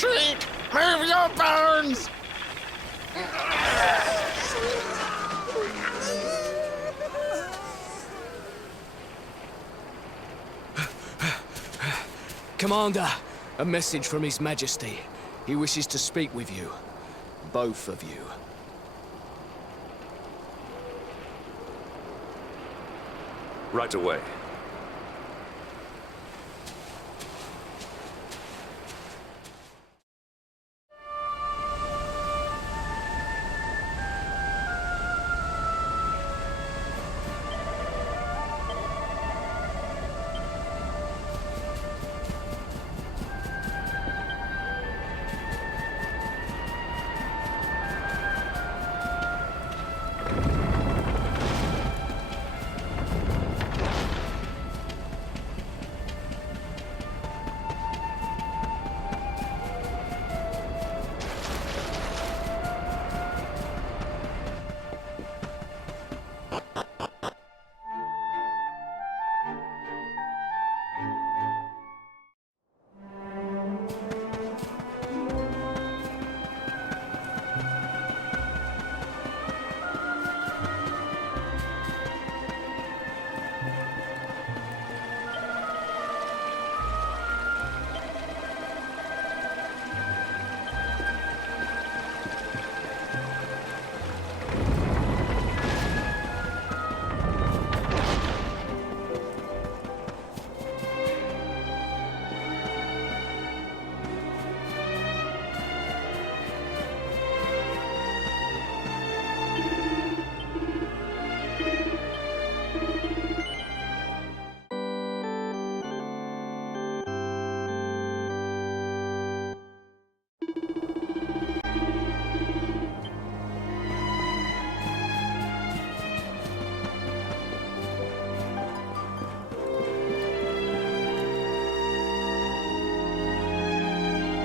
Retreat! Move your bones! Commander, a message from His Majesty. He wishes to speak with you. Both of you. Right away.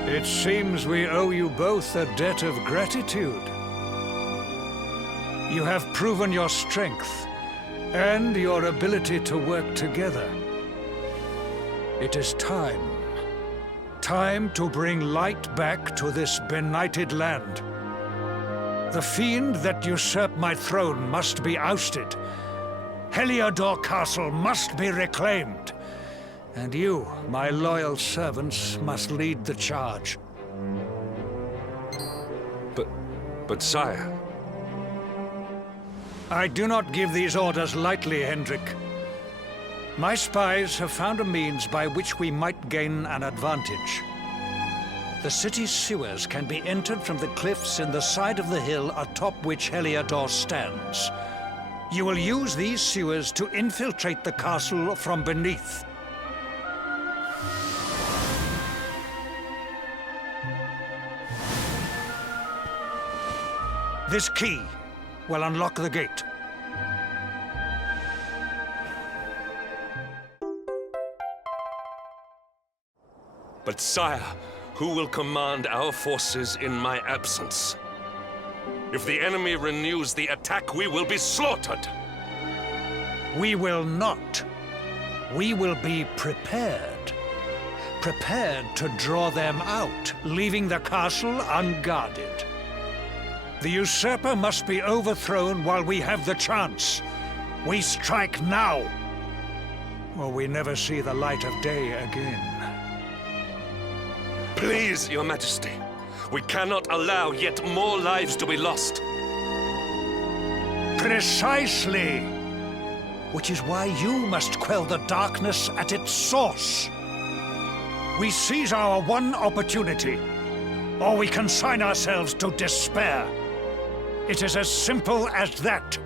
It seems we owe you both a debt of gratitude. You have proven your strength and your ability to work together. It is time. Time to bring light back to this benighted land. The fiend that usurped my throne must be ousted. Heliodor Castle must be reclaimed. And you, my loyal servants, must lead the charge. But sire... I do not give these orders lightly, Hendrik. My spies have found a means by which we might gain an advantage. The city's sewers can be entered from the cliffs in the side of the hill atop which Heliodor stands. You will use these sewers to infiltrate the castle from beneath. This key will unlock the gate. But sire, who will command our forces in my absence? If the enemy renews the attack, we will be slaughtered! We will not. We will be prepared. Prepared to draw them out, leaving the castle unguarded. The usurper must be overthrown while we have the chance. We strike now, or we never see the light of day again. Please, Your Majesty. We cannot allow yet more lives to be lost. Precisely! Which is why you must quell the darkness at its source. We seize our one opportunity, or we consign ourselves to despair. It is as simple as that.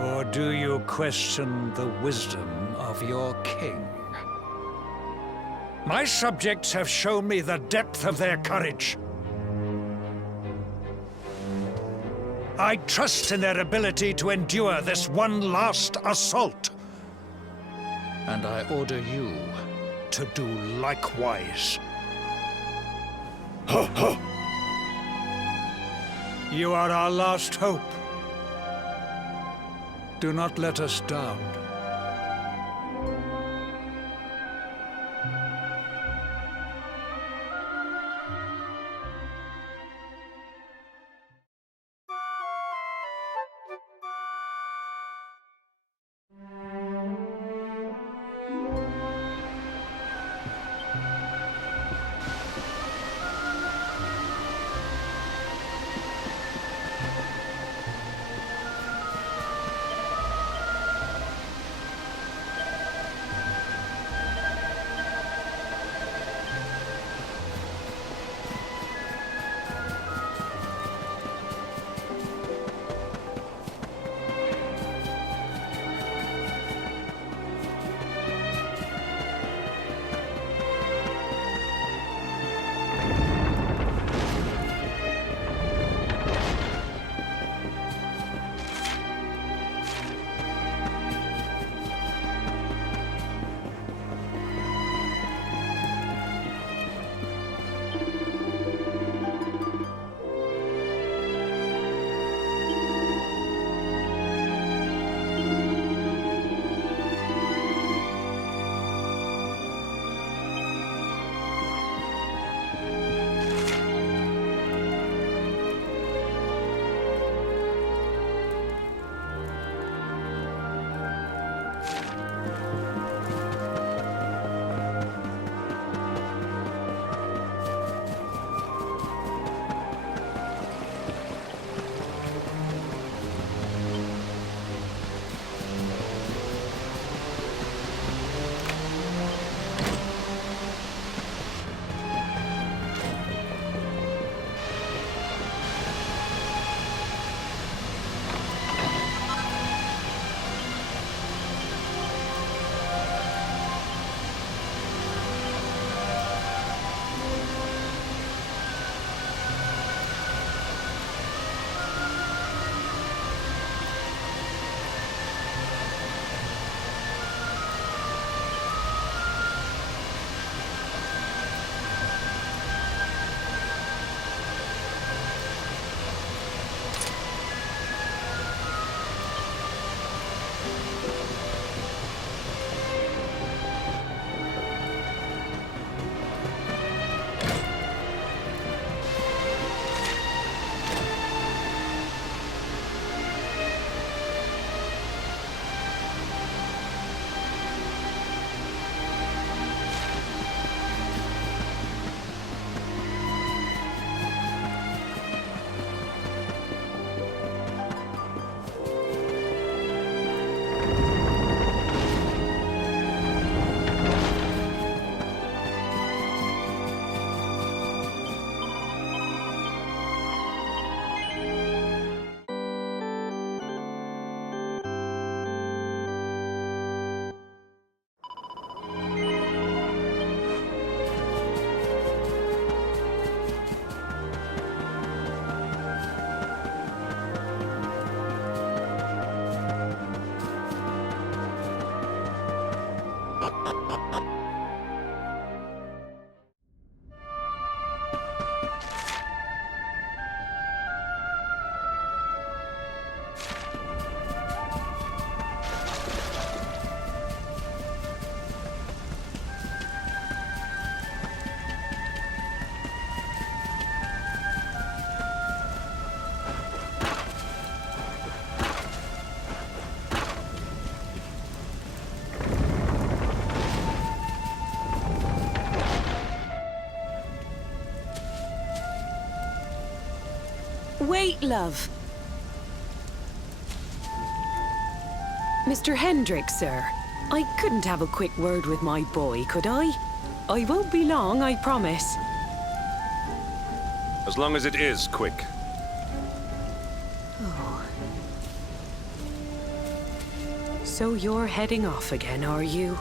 Or do you question the wisdom of your king? My subjects have shown me the depth of their courage. I trust in their ability to endure this one last assault. And I order you to do likewise. You are our last hope. Do not let us down. great love. Mr. Hendrick, sir. I couldn't have a quick word with my boy, could I? I won't be long, I promise. As long as it is quick. Oh. So you're heading off again, are you?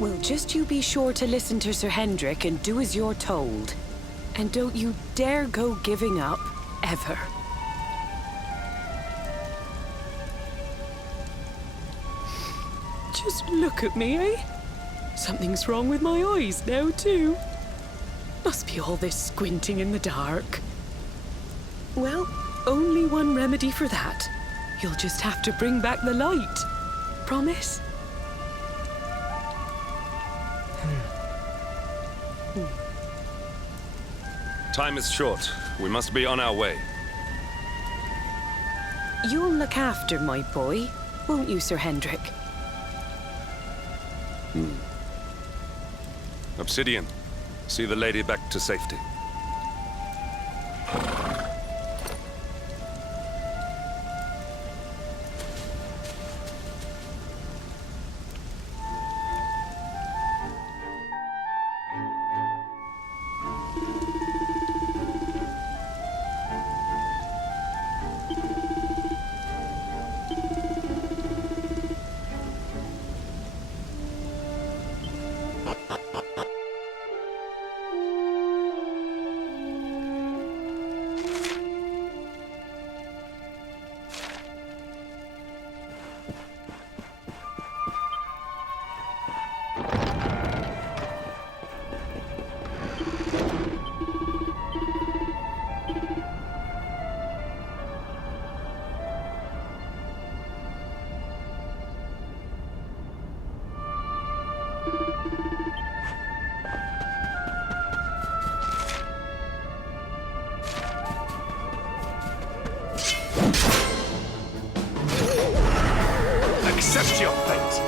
Well, just you be sure to listen to Sir Hendrick and do as you're told. And don't you dare go giving up, ever. Just look at me, eh? Something's wrong with my eyes now, too. Must be all this squinting in the dark. Well, only one remedy for that. You'll just have to bring back the light. Promise? Time is short. We must be on our way. You'll look after my boy, won't you, Sir Hendrick? Obsidian, see the lady back to safety. Accept your fate!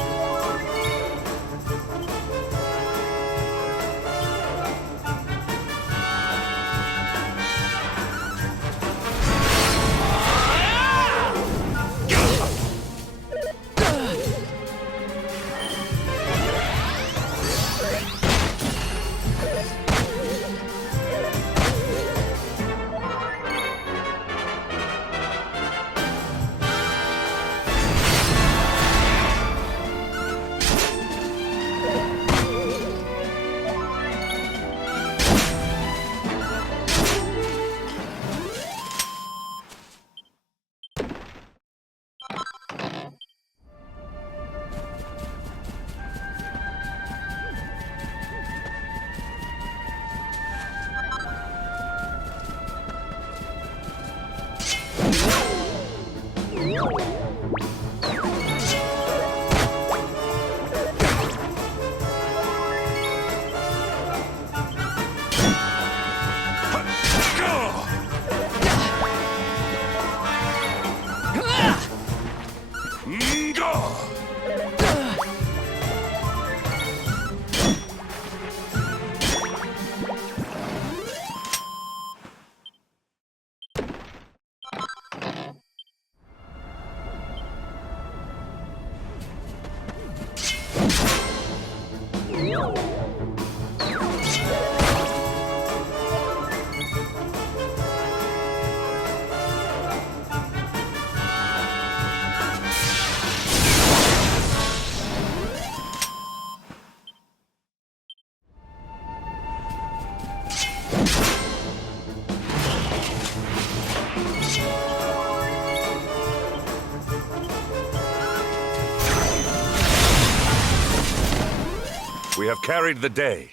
We have carried the day.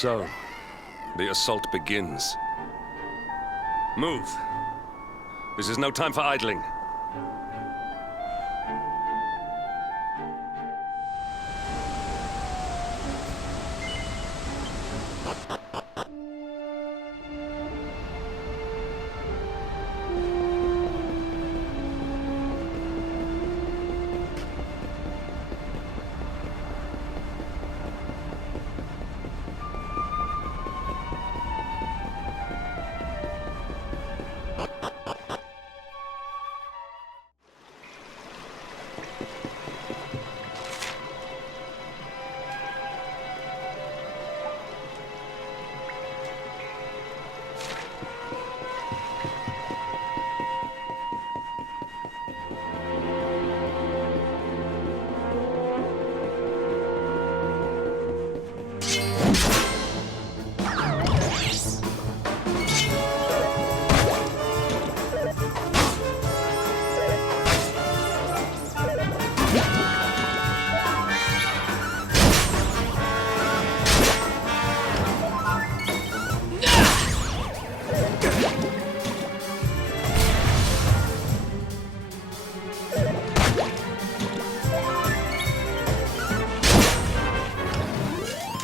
So, the assault begins. Move. This is no time for idling.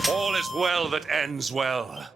All is well that ends well.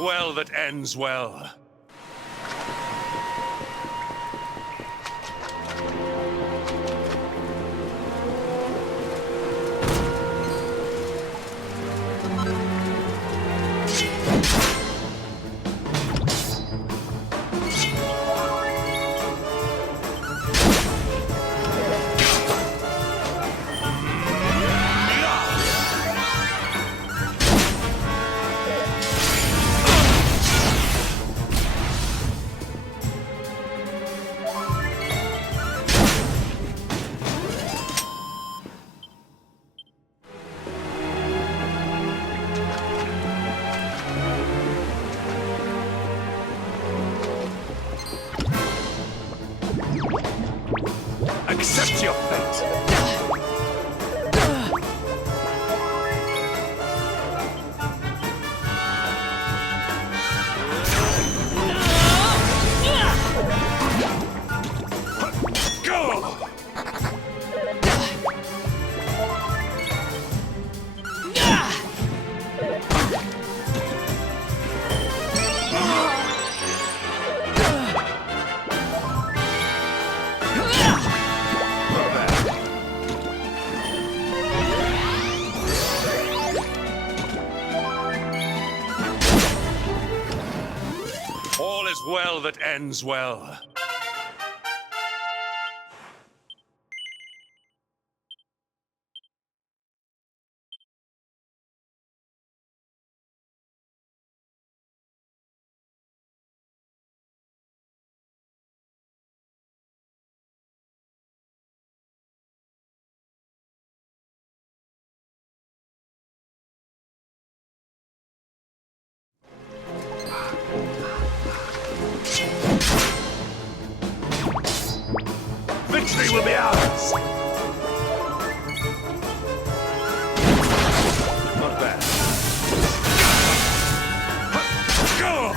Well that ends well. well that ends well. Victory will be ours! Not bad. Go!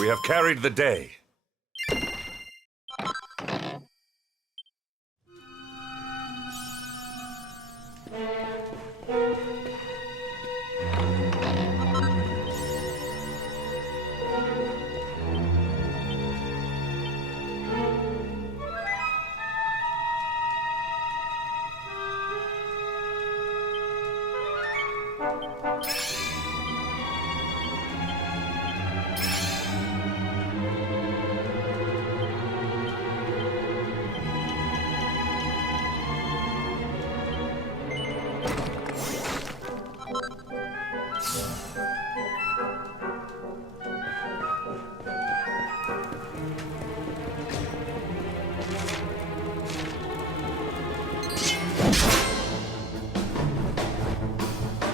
We have carried the day.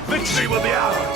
Victory will be ours!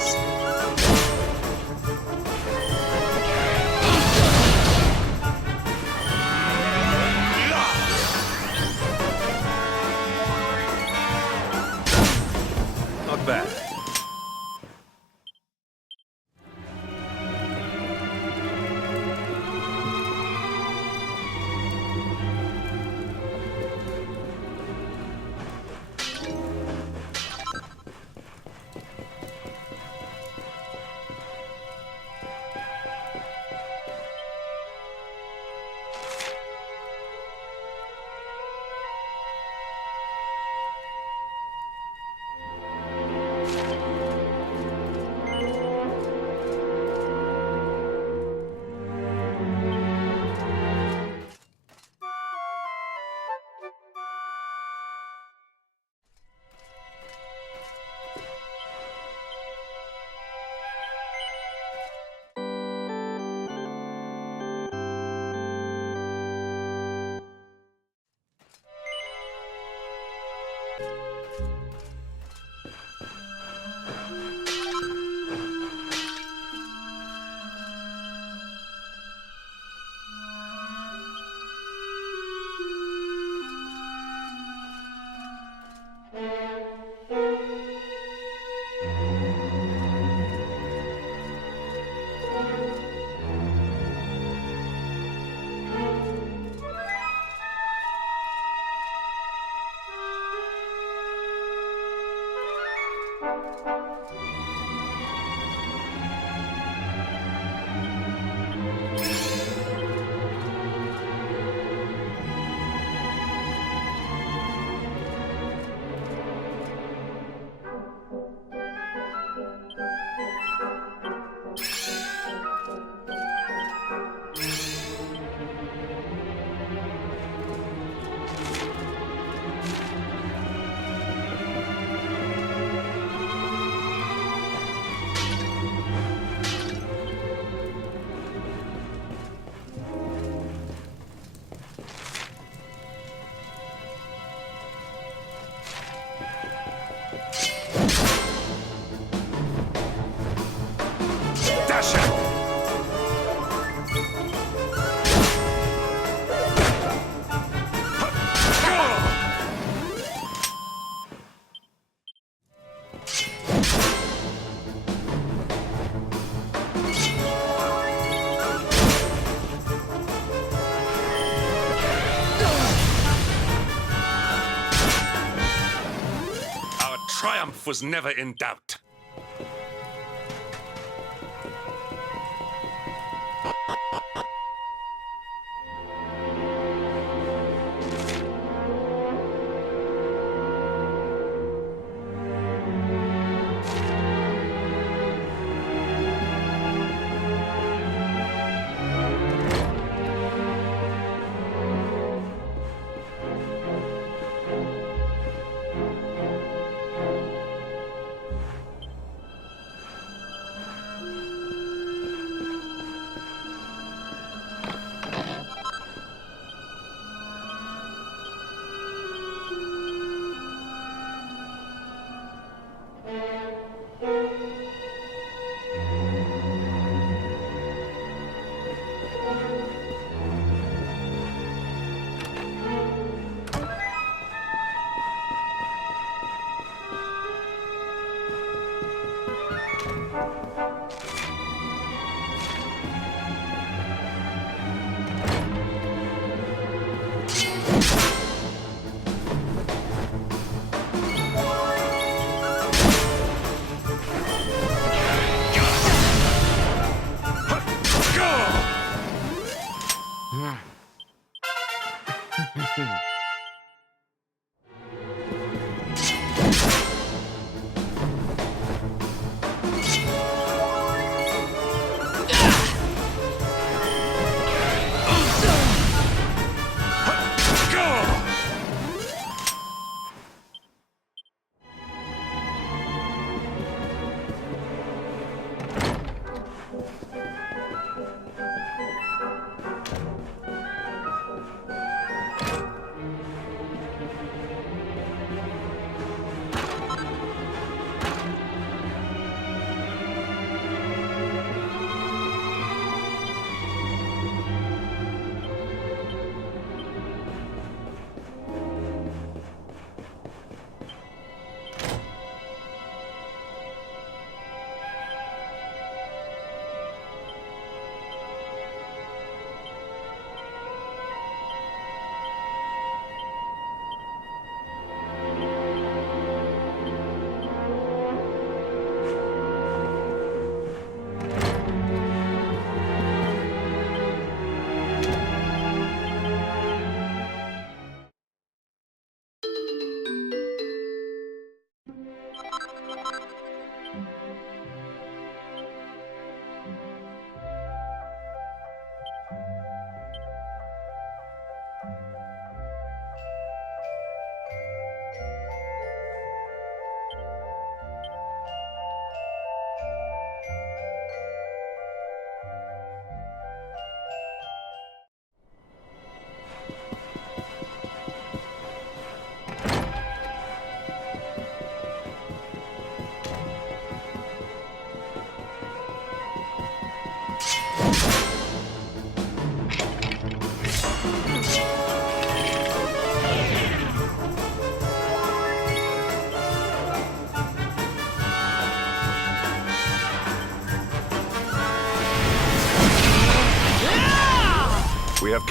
Triumph was never in doubt.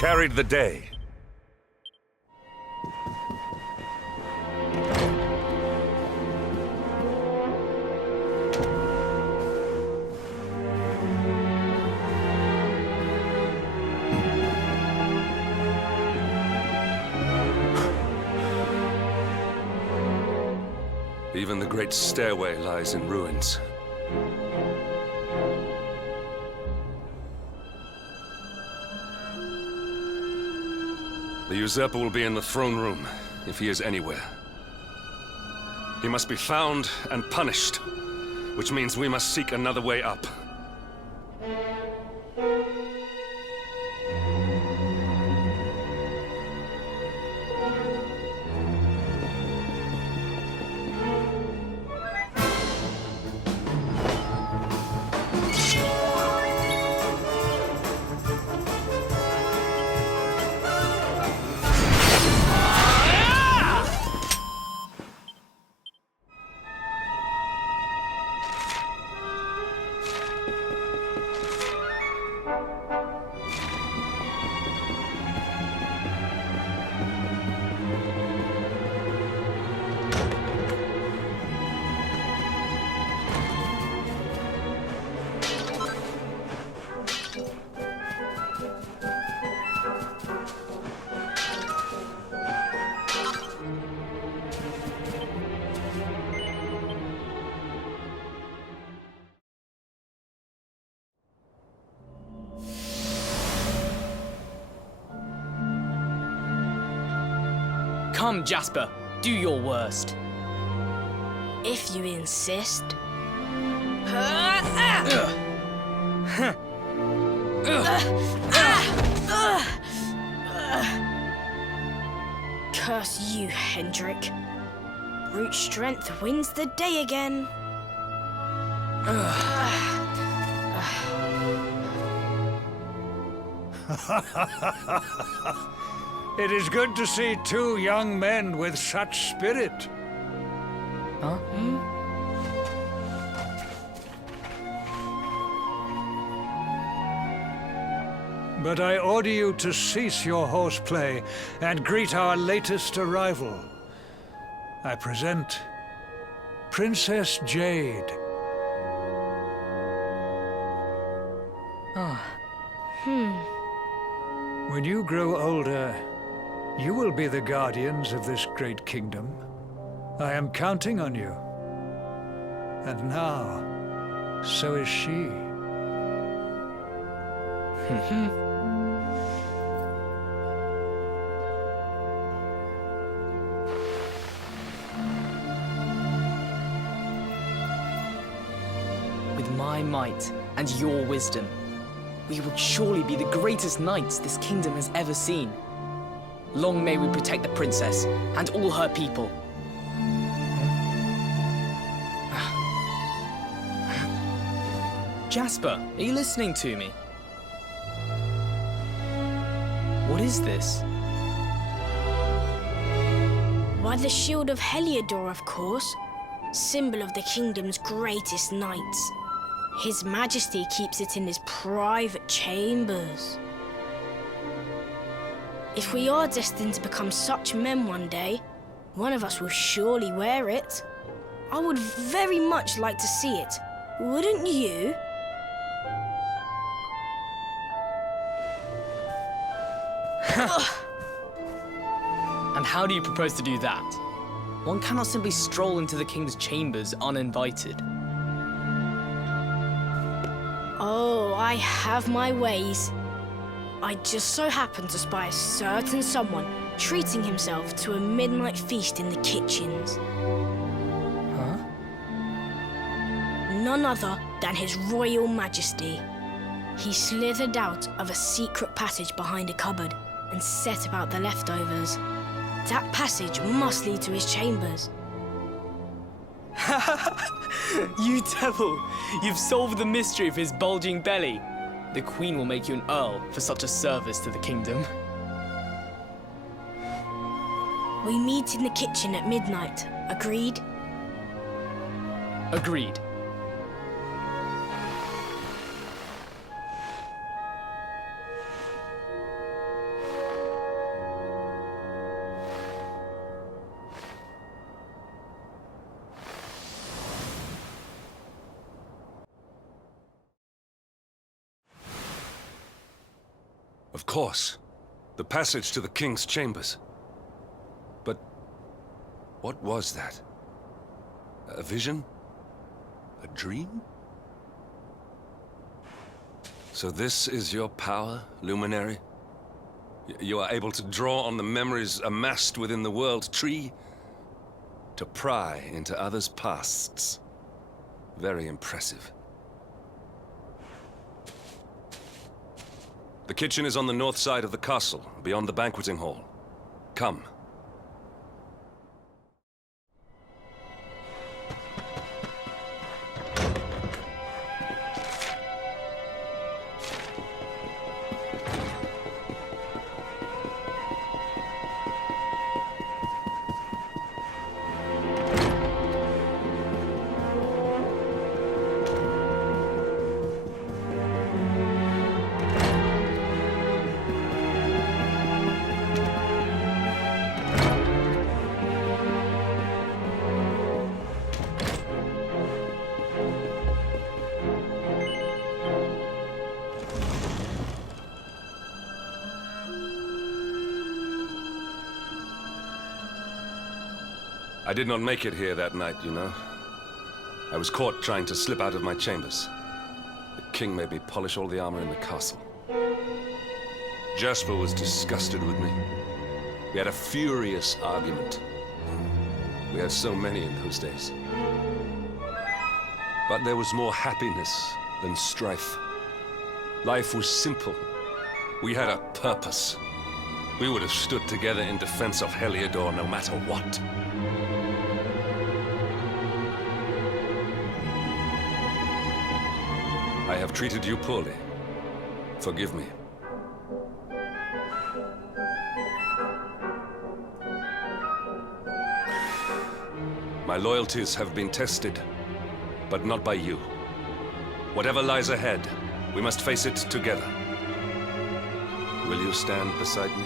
carried the day. Even the great stairway lies in ruins. The usurper will be in the throne room, if he is anywhere. He must be found and punished, which means we must seek another way up. Come, Jasper, do your worst. If you insist. Curse you, Hendrik. Brute strength wins the day again. It is good to see two young men with such spirit. Huh? But I order you to cease your horseplay and greet our latest arrival. I present Princess Jade. When you grow older, you will be the guardians of this great kingdom. I am counting on you. And now, so is she. With my might and your wisdom, we will surely be the greatest knights this kingdom has ever seen. Long may we protect the princess and all her people. Jasper, are you listening to me? What is this? Why, the shield of Heliodor, of course. Symbol of the kingdom's greatest knights. His Majesty keeps it in his private chambers. If we are destined to become such men one day, one of us will surely wear it. I would very much like to see it, wouldn't you? And how do you propose to do that? One cannot simply stroll into the king's chambers uninvited. Oh, I have my ways. I just so happened to spy a certain someone treating himself to a midnight feast in the kitchens. Huh? None other than His Royal Majesty. He slithered out of a secret passage behind a cupboard and set about the leftovers. That passage must lead to his chambers. You devil! You've solved the mystery of his bulging belly. The Queen will make you an Earl for such a service to the kingdom. We meet in the kitchen at midnight. Agreed? Agreed. Of course. The passage to the king's chambers. But what was that? A vision? A dream? So this is your power, Luminary? You are able to draw on the memories amassed within the world tree to pry into others' pasts. Very impressive. The kitchen is on the north side of the castle, beyond the banqueting hall. Come. I did not make it here that night, you know. I was caught trying to slip out of my chambers. The king made me polish all the armor in the castle. Jasper was disgusted with me. We had a furious argument. We had so many in those days. But there was more happiness than strife. Life was simple. We had a purpose. We would have stood together in defense of Heliodor no matter what. I have treated you poorly. Forgive me. My loyalties have been tested, but not by you. Whatever lies ahead, we must face it together. Will you stand beside me?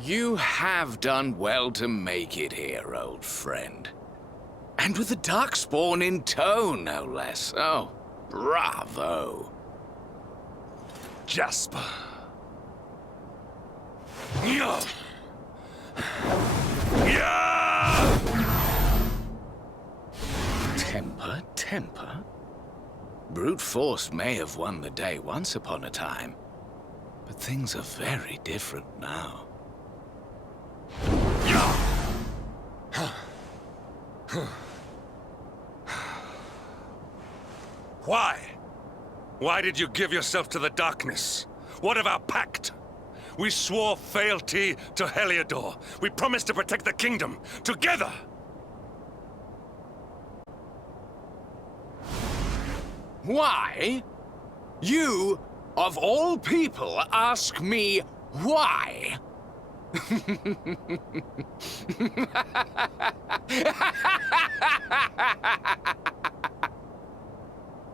You have done well to make it here, old friend. And with the Darkspawn in tow, no less. Oh, bravo. Jasper. Temper, temper. Brute force may have won the day once upon a time, but things are very different now. Why? Why did you give yourself to the darkness? What of our pact? We swore fealty to Heliodor. We promised to protect the kingdom, together! Why? You, of all people, ask me why?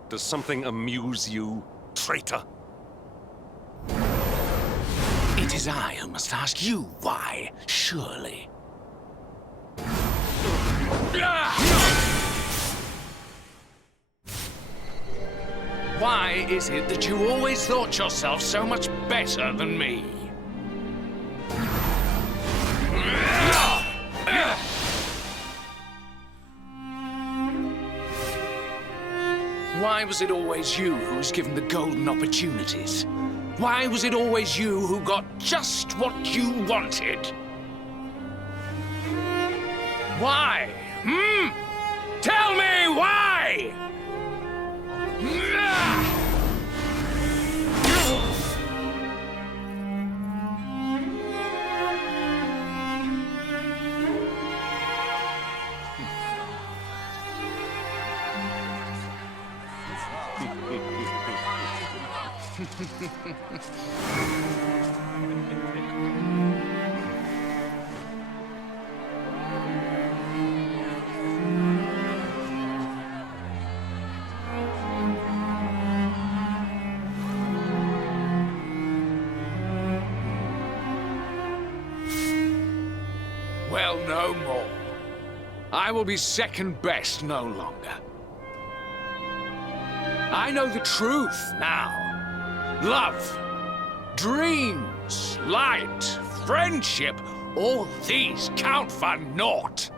Does something amuse you, traitor? It is I who must ask you why, surely. Why is it that you always thought yourself so much better than me? Why was it always you who was given the golden opportunities? Why was it always you who got just what you wanted? Why? Tell me why! Well, no more. I will be second best no longer. I know the truth now. Love, dreams, light, friendship, all these count for naught.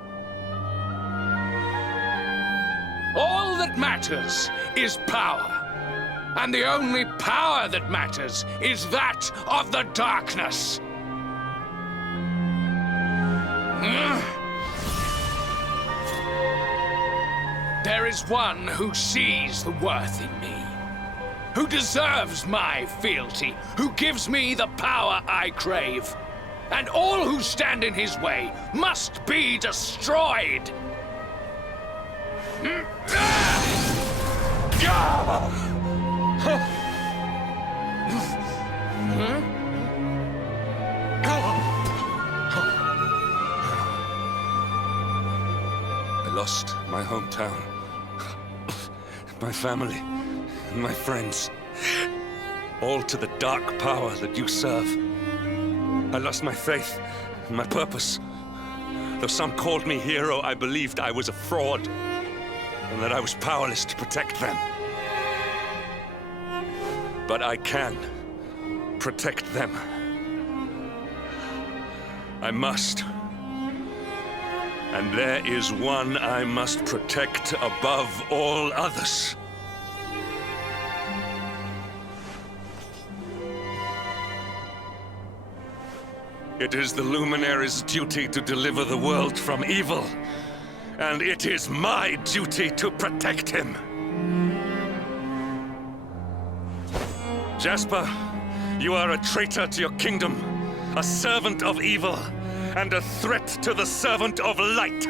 All that matters is power. And the only power that matters is that of the darkness. There is one who sees the worth in me, who deserves my fealty, who gives me the power I crave. And all who stand in his way must be destroyed. I lost my hometown, my family, and my friends, all to the dark power that you serve. I lost my faith and my purpose. Though some called me hero, I believed I was a fraud, and that I was powerless to protect them. But I can protect them. I must. And there is one I must protect above all others. It is the Luminary's duty to deliver the world from evil, and it is my duty to protect him. Jasper, you are a traitor to your kingdom, a servant of evil, and a threat to the servant of light.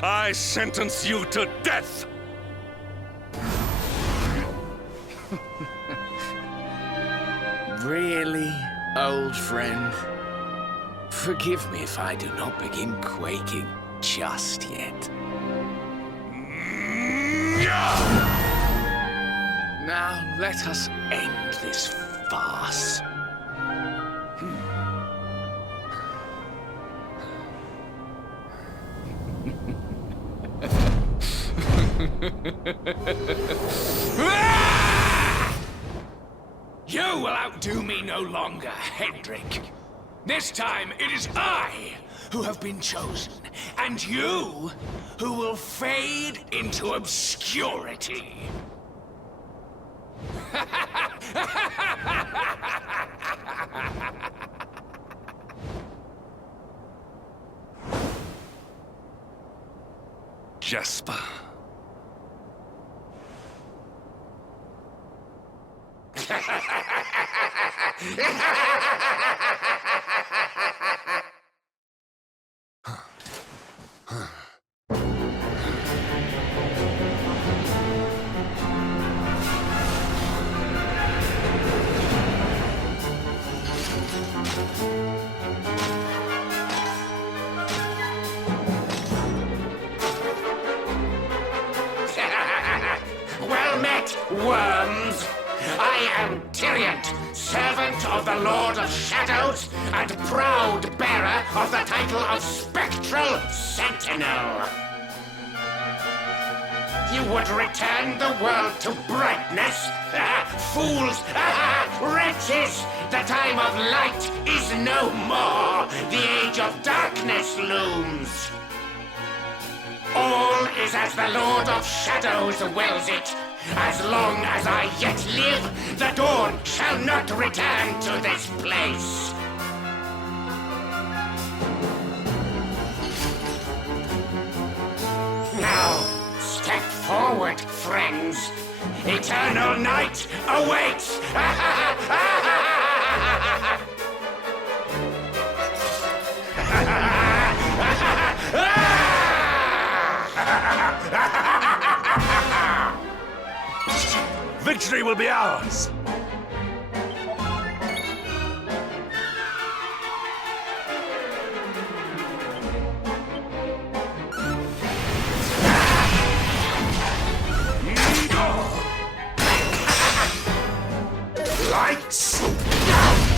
I sentence you to death! Really, old friend? Forgive me if I do not begin quaking just yet. Now let us end this farce. You will outdo me no longer, Hendrik. This time it is I who have been chosen, and you who will fade into obscurity. Jasper. Well met, worms! I am Tyriant, servant of the Lord of Shadows, and proud bearer of the title of Spectral Sentinel. You would return the world to brightness? Fools! Wretches! The time of light is no more! The age of darkness looms! All is as the Lord of Shadows wills it. As long as I yet live, the dawn shall not return to this place. Now, step forward, friends. Eternal night awaits! Victory will be ours! Lights out!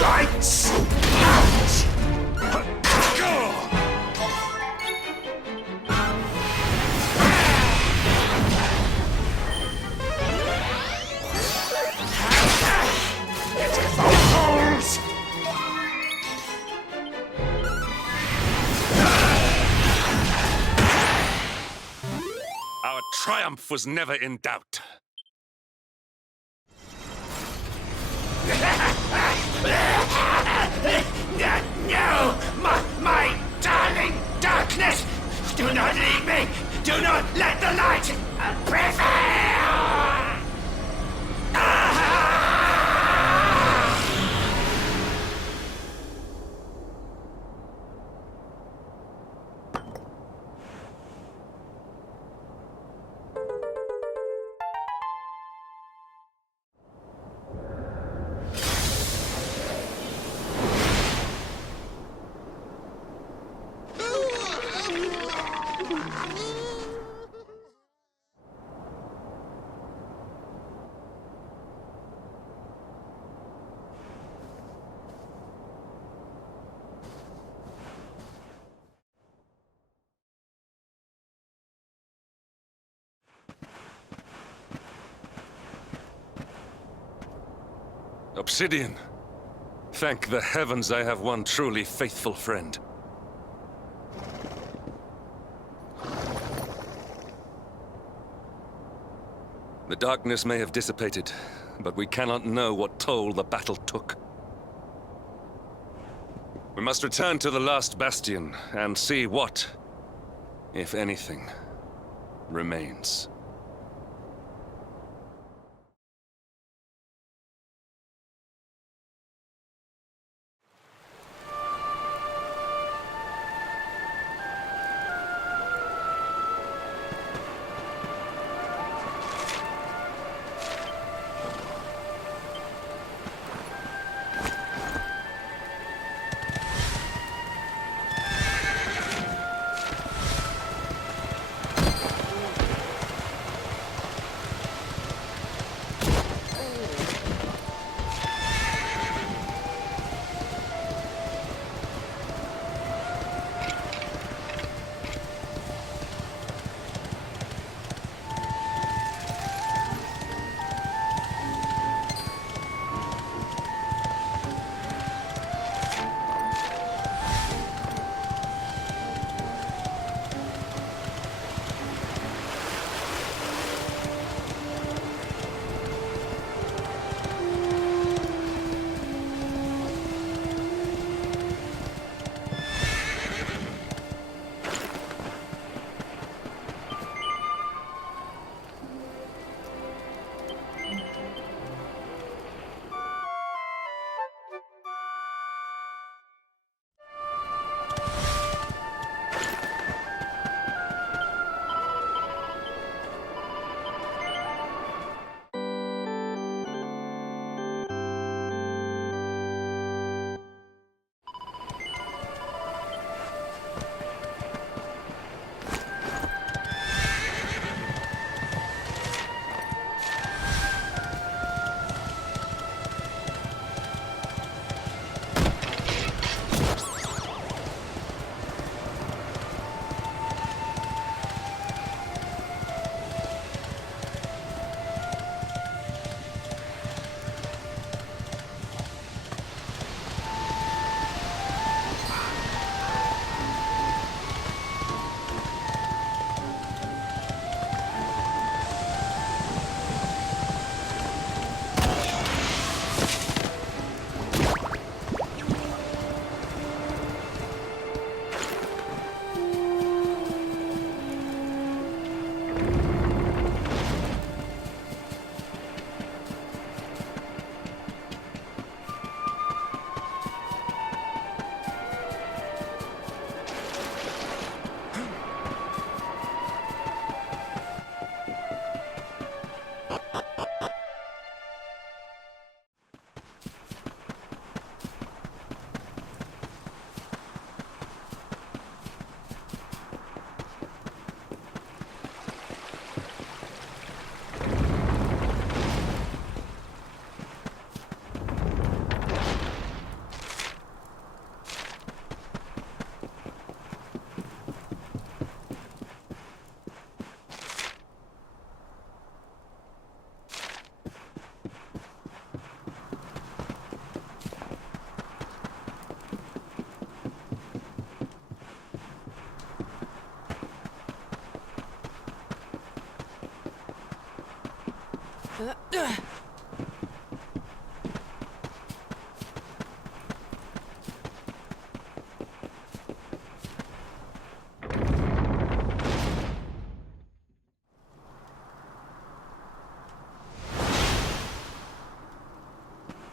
Lights out! It is the fools! Our triumph was never in doubt. No! My darling darkness! Do not leave me! Do not let the light prevail! Obsidian. Thank the heavens I have one truly faithful friend. The darkness may have dissipated, but we cannot know what toll the battle took. We must return to the last bastion and see what, if anything, remains.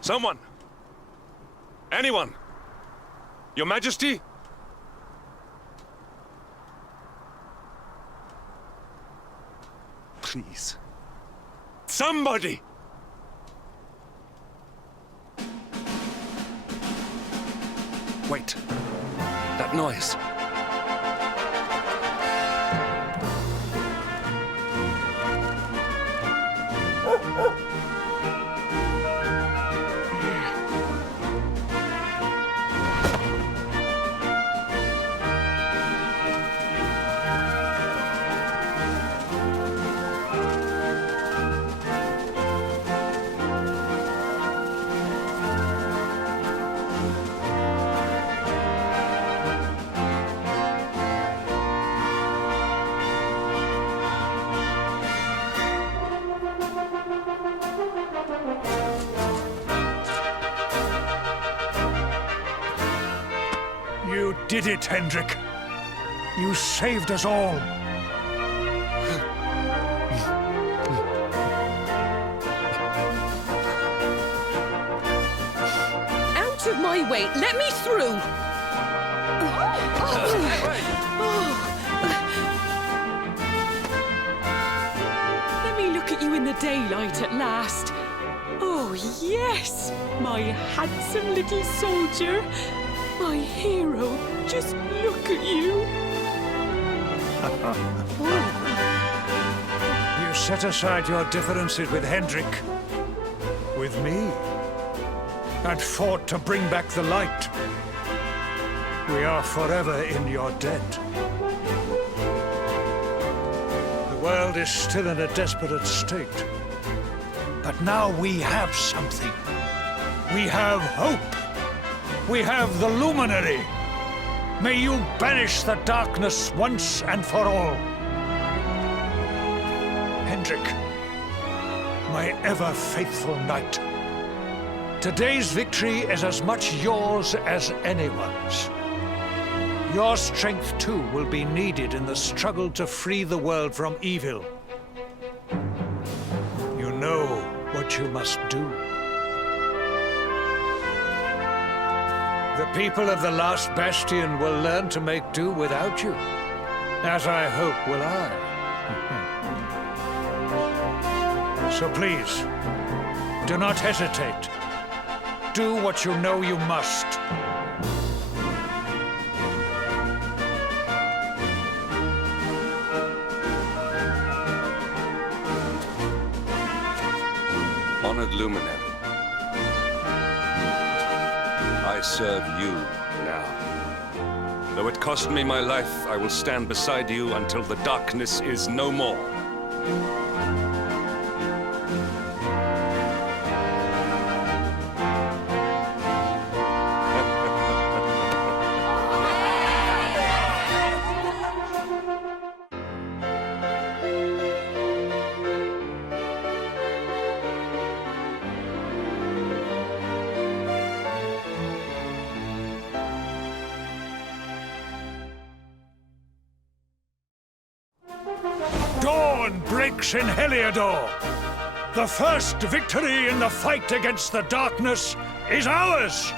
Someone! Anyone! Your Majesty? Please. Somebody! Wait. That noise. did it, Hendrik. You saved us all. Out of my way! Let me through! Let me look at you in the daylight at last. Oh, yes! My handsome little soldier. My hero. Just look at you. You set aside your differences with Hendrik, with me, and fought to bring back the light. We are forever in your debt. The world is still in a desperate state. But now we have something. We have hope. We have the Luminary. May you banish the darkness once and for all. Hendrik, my ever-faithful knight. Today's victory is as much yours as anyone's. Your strength, too, will be needed in the struggle to free the world from evil. You know what you must do. The people of the last bastion will learn to make do without you, as I hope will I. So please, do not hesitate. Do what you know you must. Honored Luminary, I serve you now. Though it cost me my life, I will stand beside you until the darkness is no more. Dawn breaks in Heliodor. The first victory in the fight against the darkness is ours!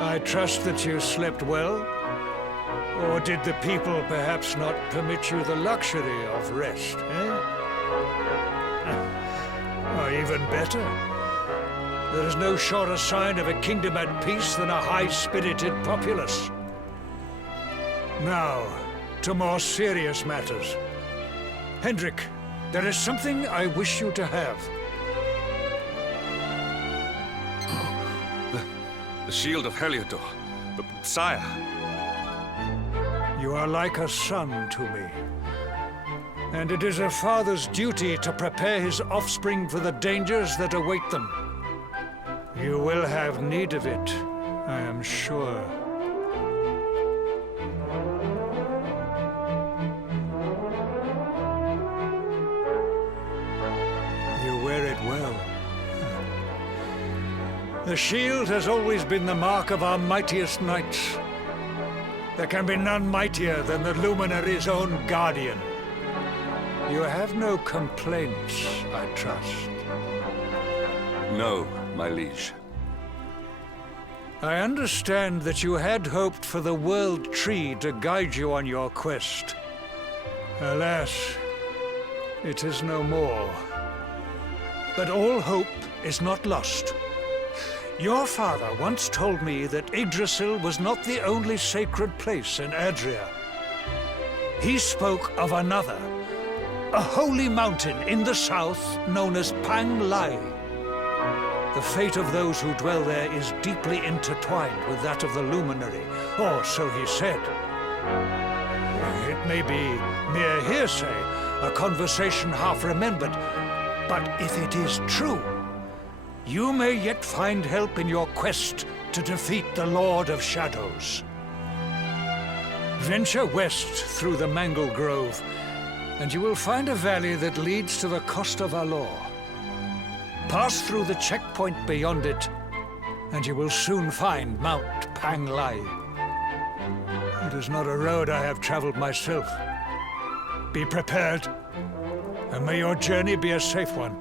I trust that you slept well? Or did the people perhaps not permit you the luxury of rest, eh? Or even better, there is no surer sign of a kingdom at peace than a high-spirited populace. Now, to more serious matters. Hendrik, there is something I wish you to have. The shield of Heliodor. But, sire. You are like a son to me. And it is a father's duty to prepare his offspring for the dangers that await them. You will have need of it, I am sure. You wear it well. The shield has always been the mark of our mightiest knights. There can be none mightier than the Luminary's own guardian. You have no complaints, I trust. No, my liege. I understand that you had hoped for the World Tree to guide you on your quest. Alas, it is no more. But all hope is not lost. Your father once told me that Yggdrasil was not the only sacred place in Adria. He spoke of another, a holy mountain in the south known as Pang Lai. The fate of those who dwell there is deeply intertwined with that of the Luminary, or so he said. It may be mere hearsay, a conversation half remembered, but if it is true, you may yet find help in your quest to defeat the Lord of Shadows. Venture west through the Mangle Grove, and you will find a valley that leads to the coast of Alor. Pass through the checkpoint beyond it, and you will soon find Mount Pang Lai. It is not a road I have traveled myself. Be prepared, and may your journey be a safe one.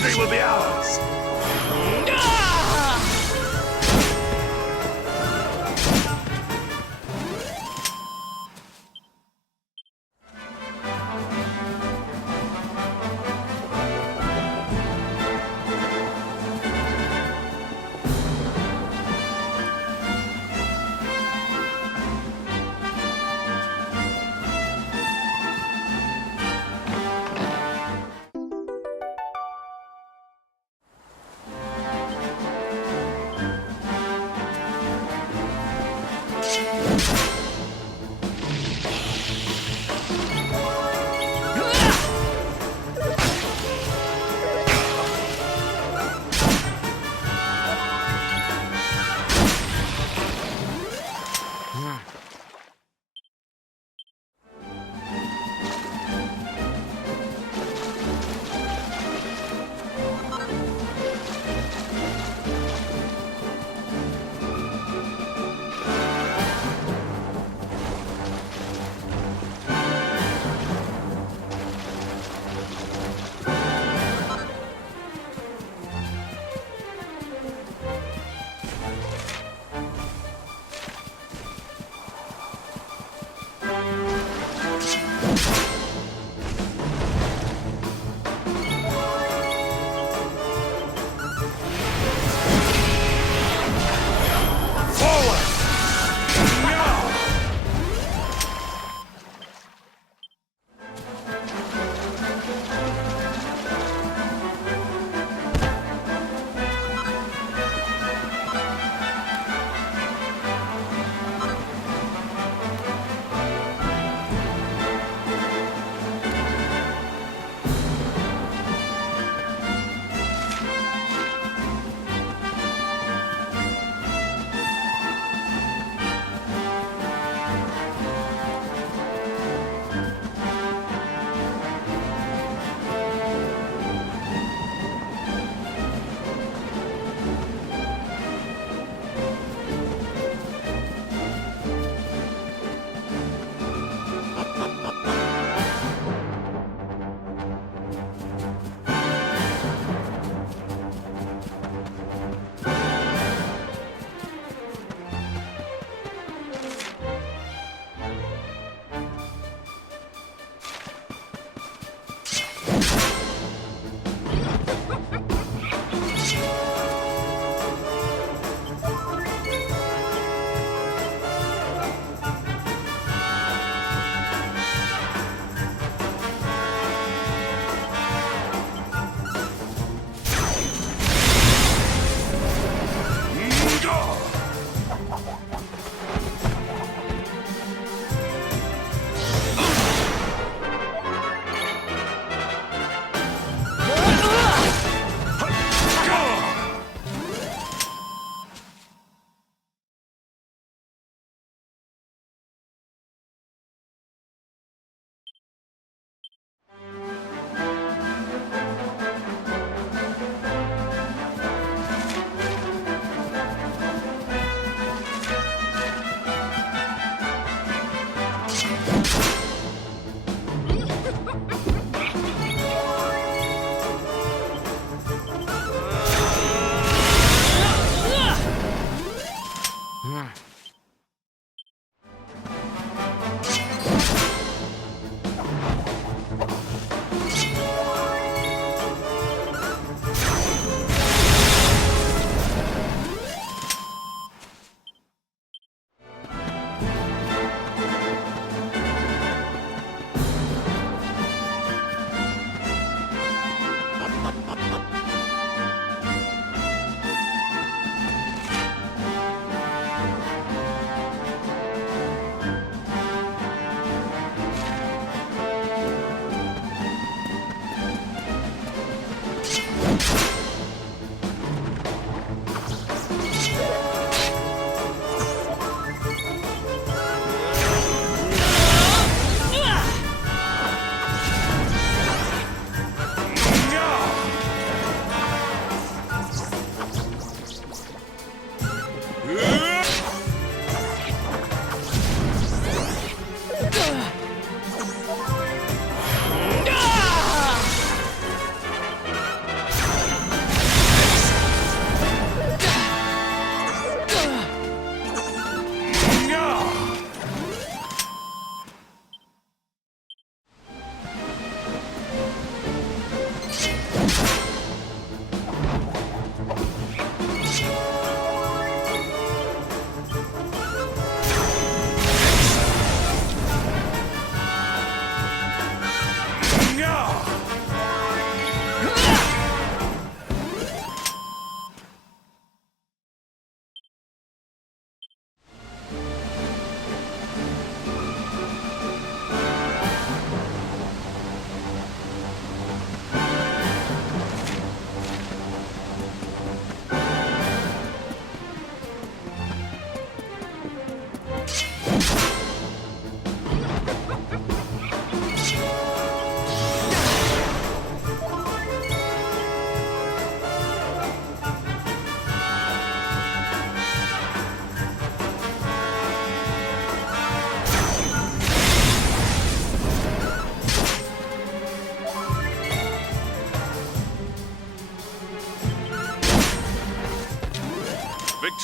victory will be ours!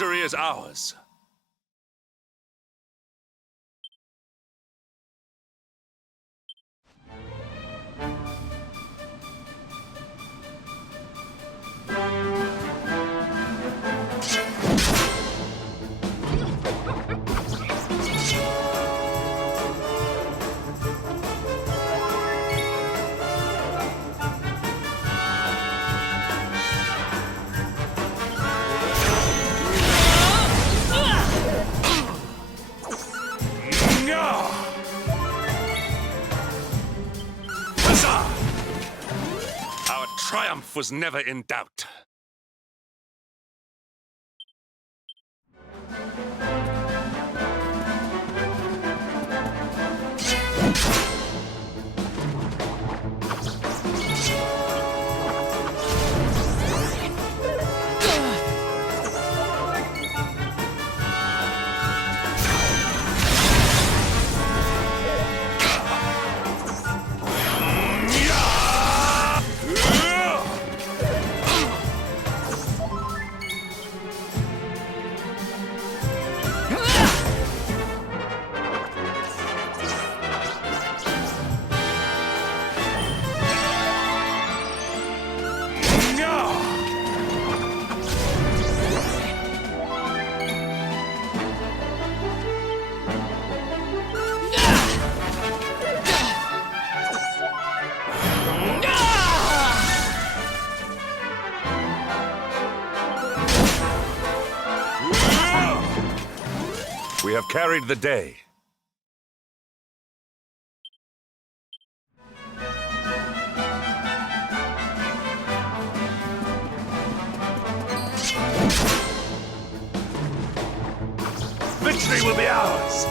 Victory is ours. Our triumph was never in doubt. We have carried the day. Victory will be ours!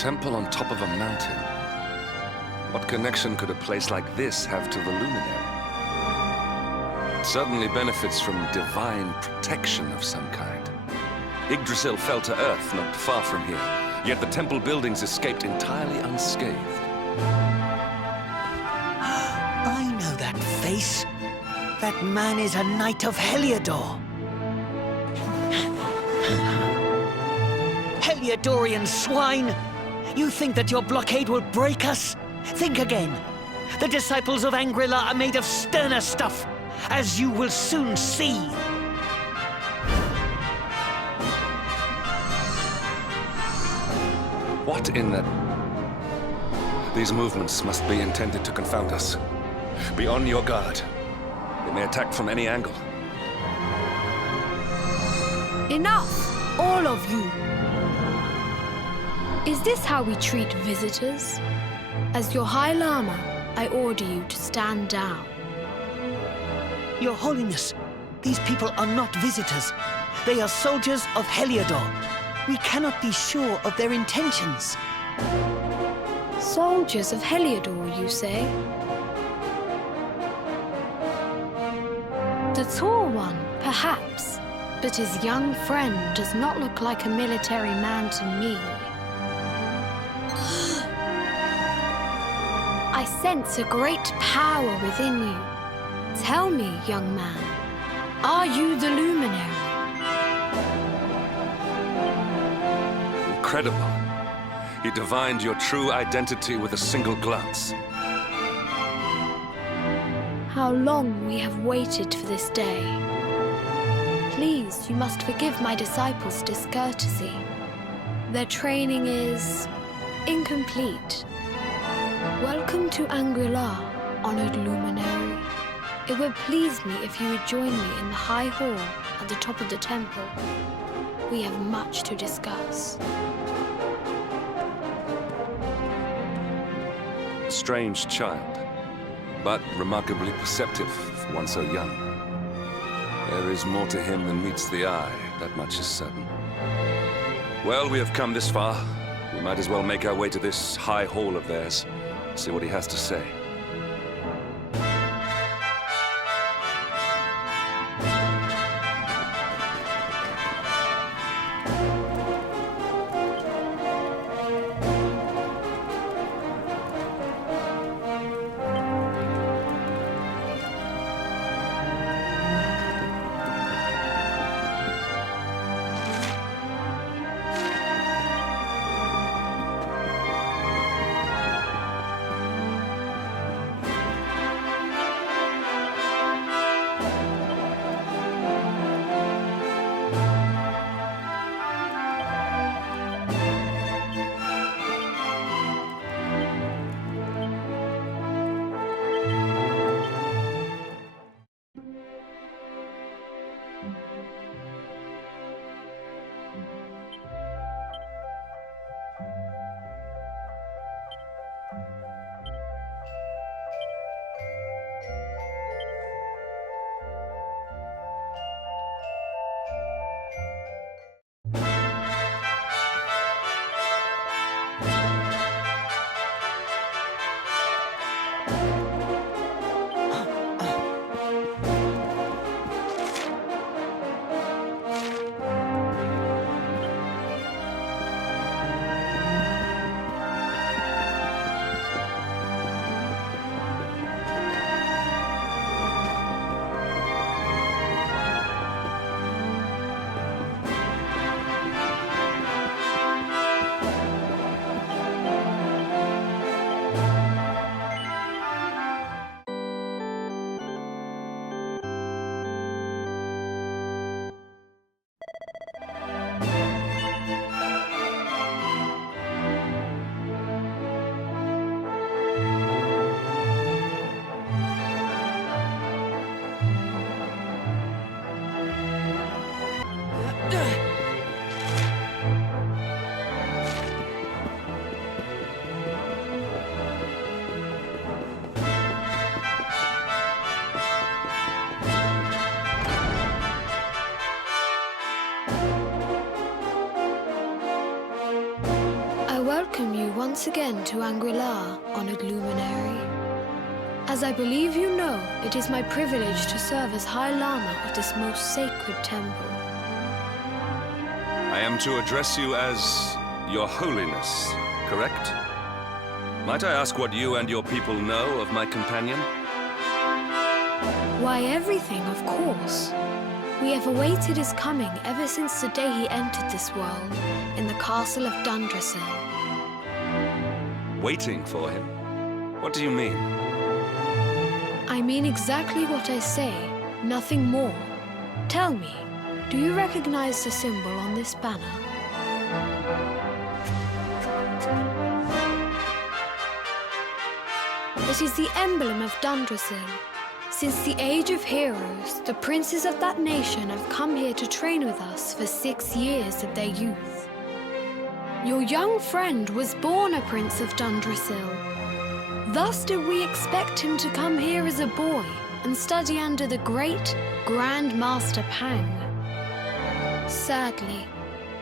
temple on top of a mountain. What connection could a place like this have to the Luminary? It certainly benefits from divine protection of some kind. Yggdrasil fell to earth not far from here, yet the temple buildings escaped entirely unscathed. I know that face. That man is a knight of Heliodor. Heliodorian swine! You think that your blockade will break us? Think again. The disciples of Angri-La are made of sterner stuff, as you will soon see. What in the... These movements must be intended to confound us. Be on your guard. They may attack from any angle. Enough, all of you. Is this how we treat visitors? As your High Lama, I order you to stand down. Your Holiness, these people are not visitors. They are soldiers of Heliodor. We cannot be sure of their intentions. Soldiers of Heliodor, you say? The tall one, perhaps, but his young friend does not look like a military man to me. I sense a great power within you. Tell me, young man, are you the luminary? Incredible. You divined your true identity with a single glance. How long we have waited for this day. Please, you must forgive my disciples' discourtesy. Their training is incomplete. Welcome to Angri-La, honored luminary. It would please me if you would join me in the high hall at the top of the temple. We have much to discuss. Strange child, but remarkably perceptive for one so young. There is more to him than meets the eye, that much is certain. Well, we have come this far. We might as well make our way to this high hall of theirs, see what he has to say. I welcome you once again to Angri-La, honored luminary. As I believe you know, it is my privilege to serve as High Lama of this most sacred temple. I am to address you as Your Holiness, correct? Might I ask what you and your people know of my companion? Why, everything, of course. We have awaited his coming ever since the day he entered this world, in the castle of Dundrasil. Waiting for him? What do you mean? I mean exactly what I say, nothing more. Tell me, do you recognize the symbol on this banner? It is the emblem of Dundrasil. Since the Age of Heroes, the princes of that nation have come here to train with us for 6 years of their youth. Your young friend was born a prince of Dundrasil. Thus did we expect him to come here as a boy and study under the great Grand Master Pang. Sadly,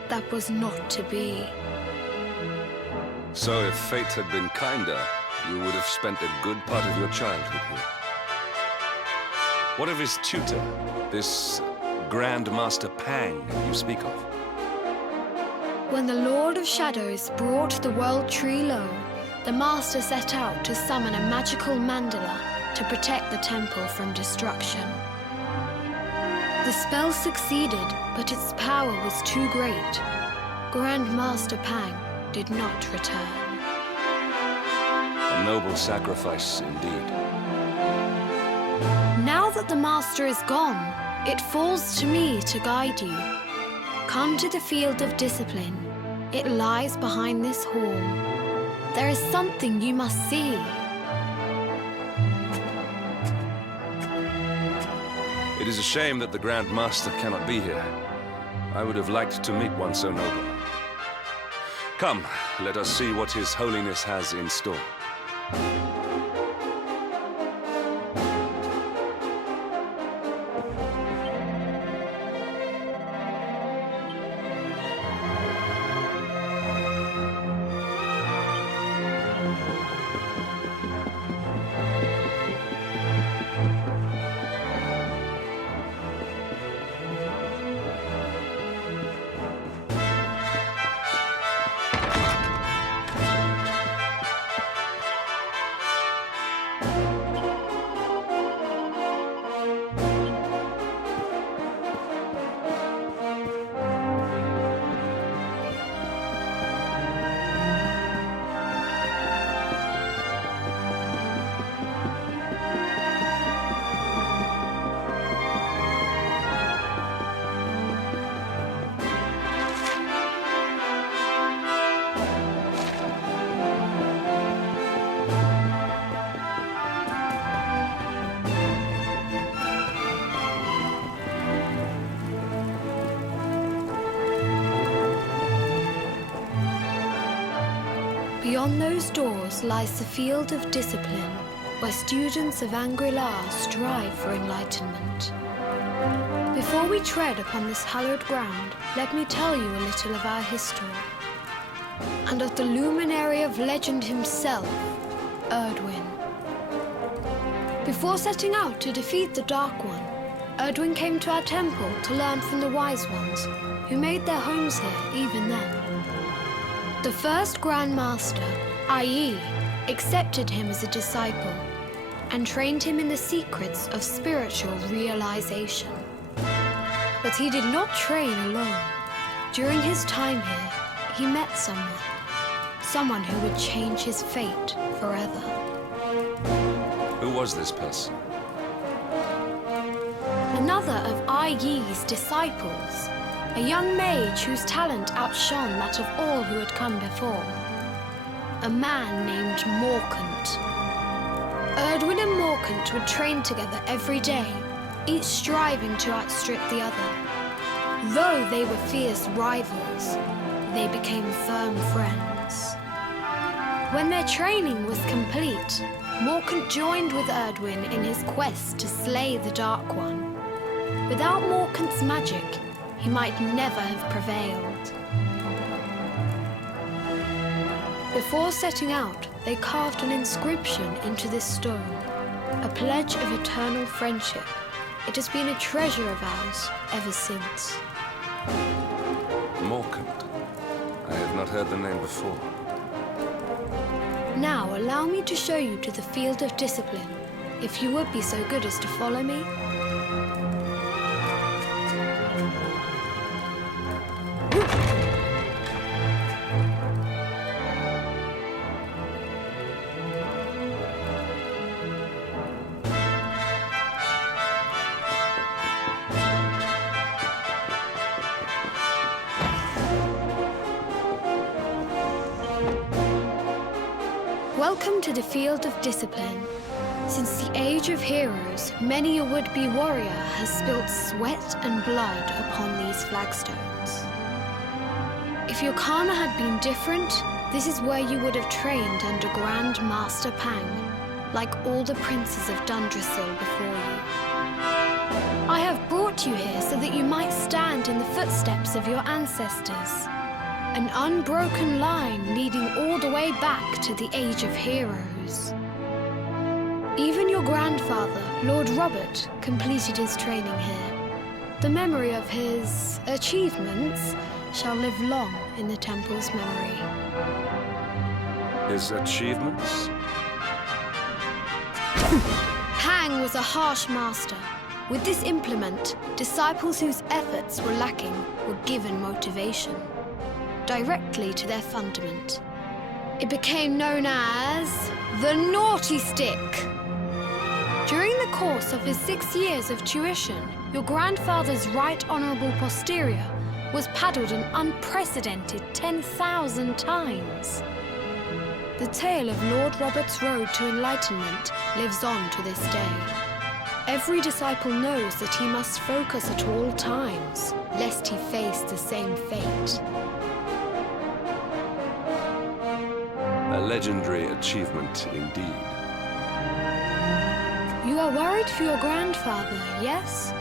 that was not to be. So if fate had been kinder, you would have spent a good part of your childhood here. What of his tutor, this Grand Master Pang you speak of? When the Lord of Shadows brought the World Tree low, the Master set out to summon a magical mandala to protect the temple from destruction. The spell succeeded, but its power was too great. Grand Master Pang did not return. A noble sacrifice indeed. Now that the Master is gone, it falls to me to guide you. Come to the field of discipline. It lies behind this hall. There is something you must see. It is a shame that the Grand Master cannot be here. I would have liked to meet one so noble. Come, let us see what His Holiness has in store. Beyond those doors lies the field of discipline, where students of Angri-La strive for enlightenment. Before we tread upon this hallowed ground, let me tell you a little of our history, and of the luminary of legend himself, Erdwin. Before setting out to defeat the Dark One, Erdwin came to our temple to learn from the Wise Ones, who made their homes here even then. The first Grand Master, i.e., accepted him as a disciple and trained him in the secrets of spiritual realization. But he did not train alone. During his time here, he met someone who would change his fate forever. Who was this person? Another of Ai Yi's disciples, a young mage whose talent outshone that of all who had come before. A man named Morkant. Erdwin and Morkant would train together every day, each striving to outstrip the other. Though they were fierce rivals, they became firm friends. When their training was complete, Morkant joined with Erdwin in his quest to slay the Dark One. Without Morkant's magic, he might never have prevailed. Before setting out, they carved an inscription into this stone. A pledge of eternal friendship. It has been a treasure of ours ever since. Morkant. I have not heard the name before. Now allow me to show you to the field of discipline, if you would be so good as to follow me. Welcome to the field of discipline. Since the age of heroes, many a would-be warrior has spilt sweat and blood upon these flagstones. If your karma had been different, this is where you would have trained under Grand Master Pang, like all the princes of Dundrasil before you. I have brought you here so that you might stand in the footsteps of your ancestors. An unbroken line leading all the way back to the Age of Heroes. Even your grandfather, Lord Robert, completed his training here. The memory of his achievements shall live long in the temple's memory. His achievements? Pang was a harsh master. With this implement, disciples whose efforts were lacking were given motivation directly to their fundament. It became known as the Naughty Stick. During the course of his 6 years of tuition, your grandfather's right honourable posterior was paddled an unprecedented 10,000 times. The tale of Lord Robert's road to enlightenment lives on to this day. Every disciple knows that he must focus at all times, lest he face the same fate. A legendary achievement indeed. You are worried for your grandfather, yes?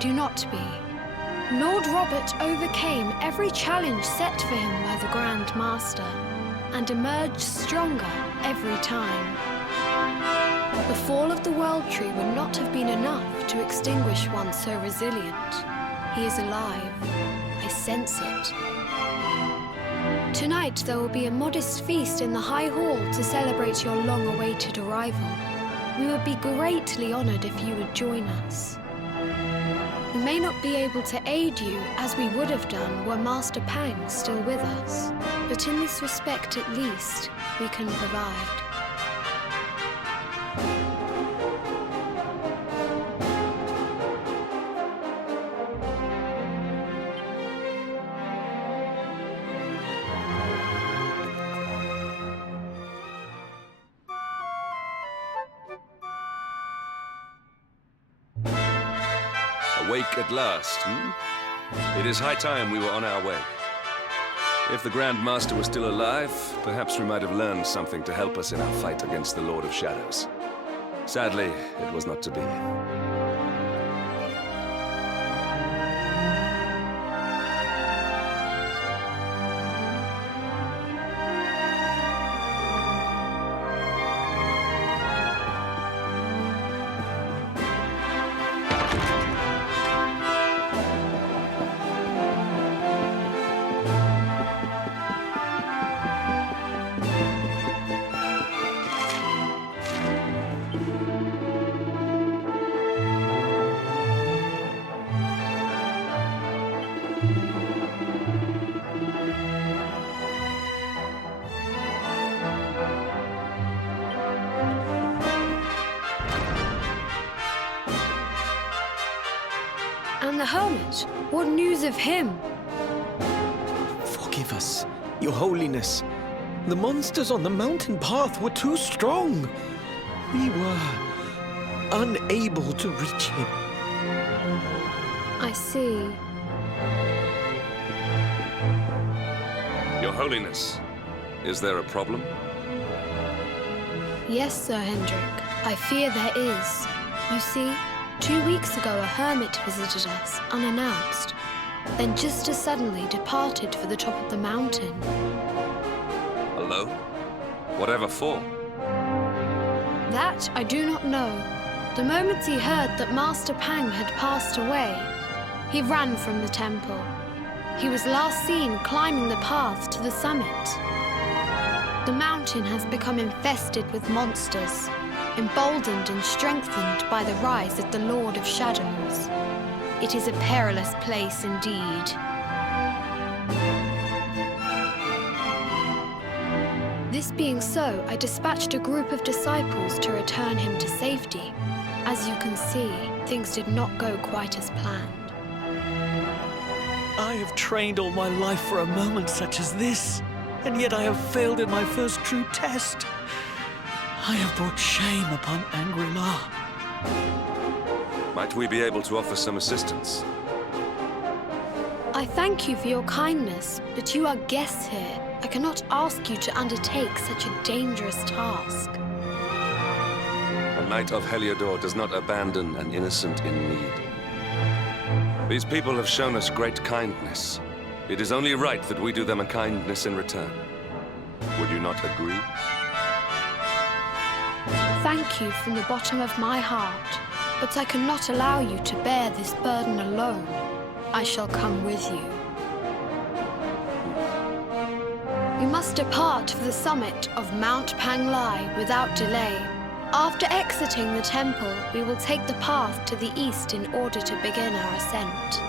Do not be. Lord Robert overcame every challenge set for him by the Grand Master, and emerged stronger every time. The fall of the World Tree would not have been enough to extinguish one so resilient. He is alive. I sense it. Tonight there will be a modest feast in the High Hall to celebrate your long-awaited arrival. We would be greatly honored if you would join us. We may not be able to aid you as we would have done were Master Pang still with us, but in this respect at least, we can provide. Awake at last, hmm? It is high time we were on our way. If the Grand Master was still alive, perhaps we might have learned something to help us in our fight against the Lord of Shadows. Sadly, it was not to be. And the hermit? What news of him? Forgive us, Your Holiness. The monsters on the mountain path were too strong. We were unable to reach him. I see. Your Holiness, is there a problem? Yes, Sir Hendrik. I fear there is. You see, 2 weeks ago a hermit visited us, unannounced, then just as suddenly departed for the top of the mountain. Alone? Whatever for? That I do not know. The moment he heard that Master Pang had passed away, he ran from the temple. He was last seen climbing the path to the summit. The mountain has become infested with monsters, emboldened and strengthened by the rise of the Lord of Shadows. It is a perilous place indeed. This being so, I dispatched a group of disciples to return him to safety. As you can see, things did not go quite as planned. I have trained all my life for a moment such as this, and yet I have failed in my first true test. I have brought shame upon Angri-La. Might we be able to offer some assistance? I thank you for your kindness, but you are guests here. I cannot ask you to undertake such a dangerous task. A knight of Heliodor does not abandon an innocent in need. These people have shown us great kindness. It is only right that we do them a kindness in return. Would you not agree? Thank you from the bottom of my heart, but I cannot allow you to bear this burden alone. I shall come with you. We must depart for the summit of Mount Panglai without delay. After exiting the temple, we will take the path to the east in order to begin our ascent.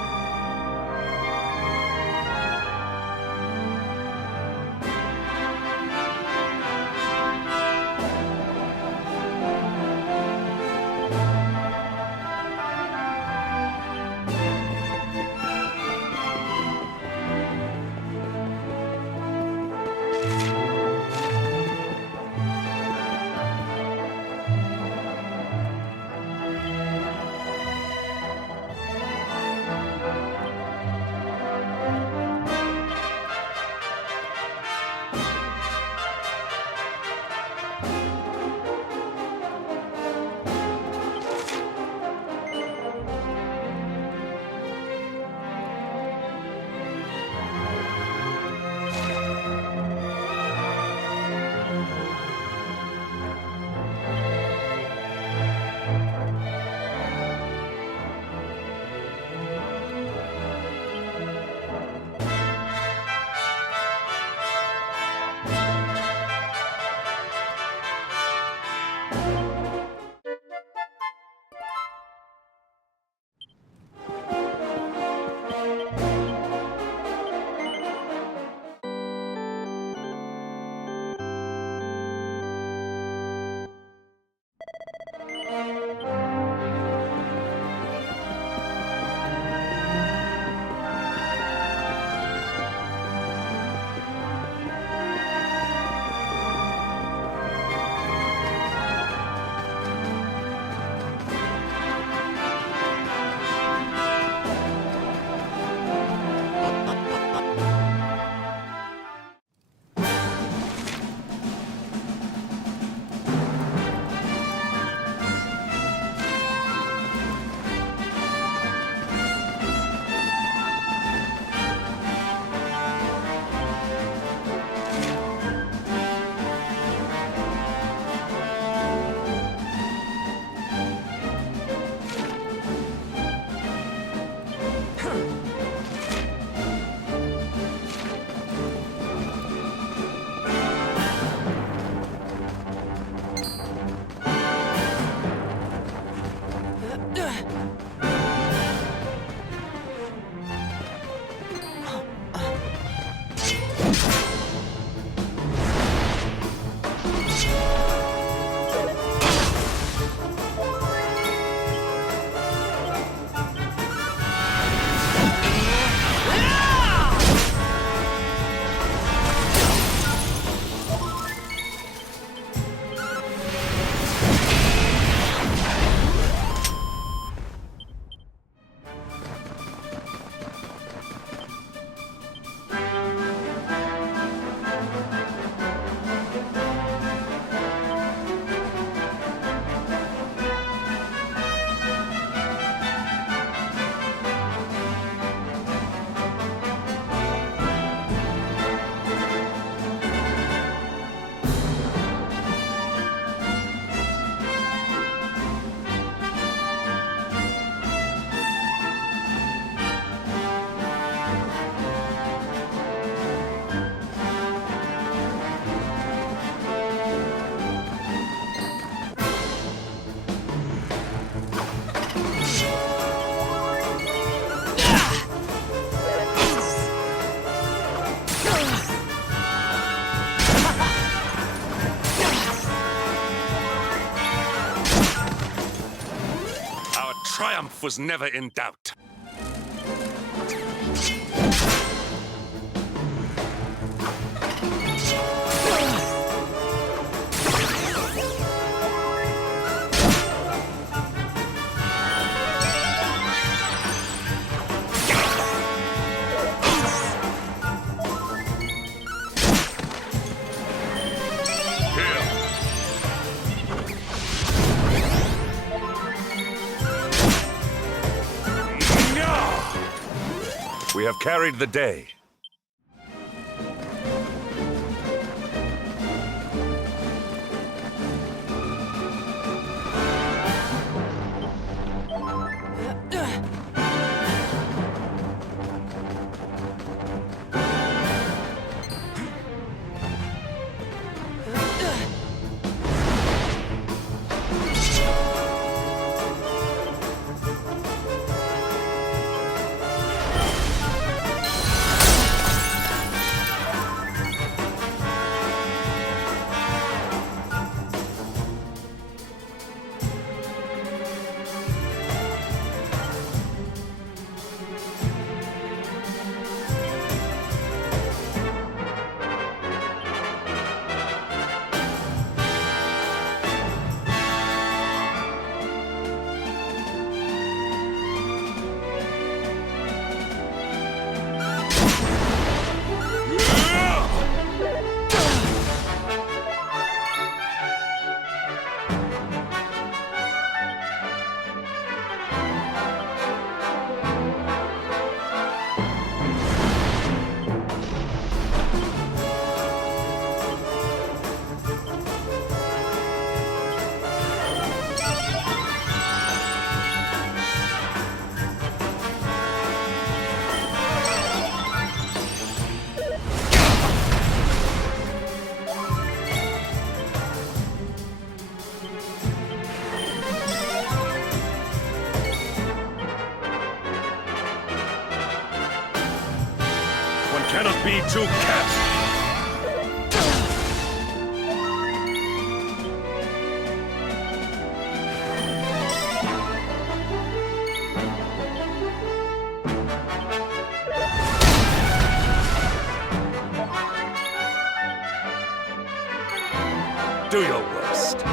triumph was never in doubt. We have carried the day. Cannot be too careful. Do your worst.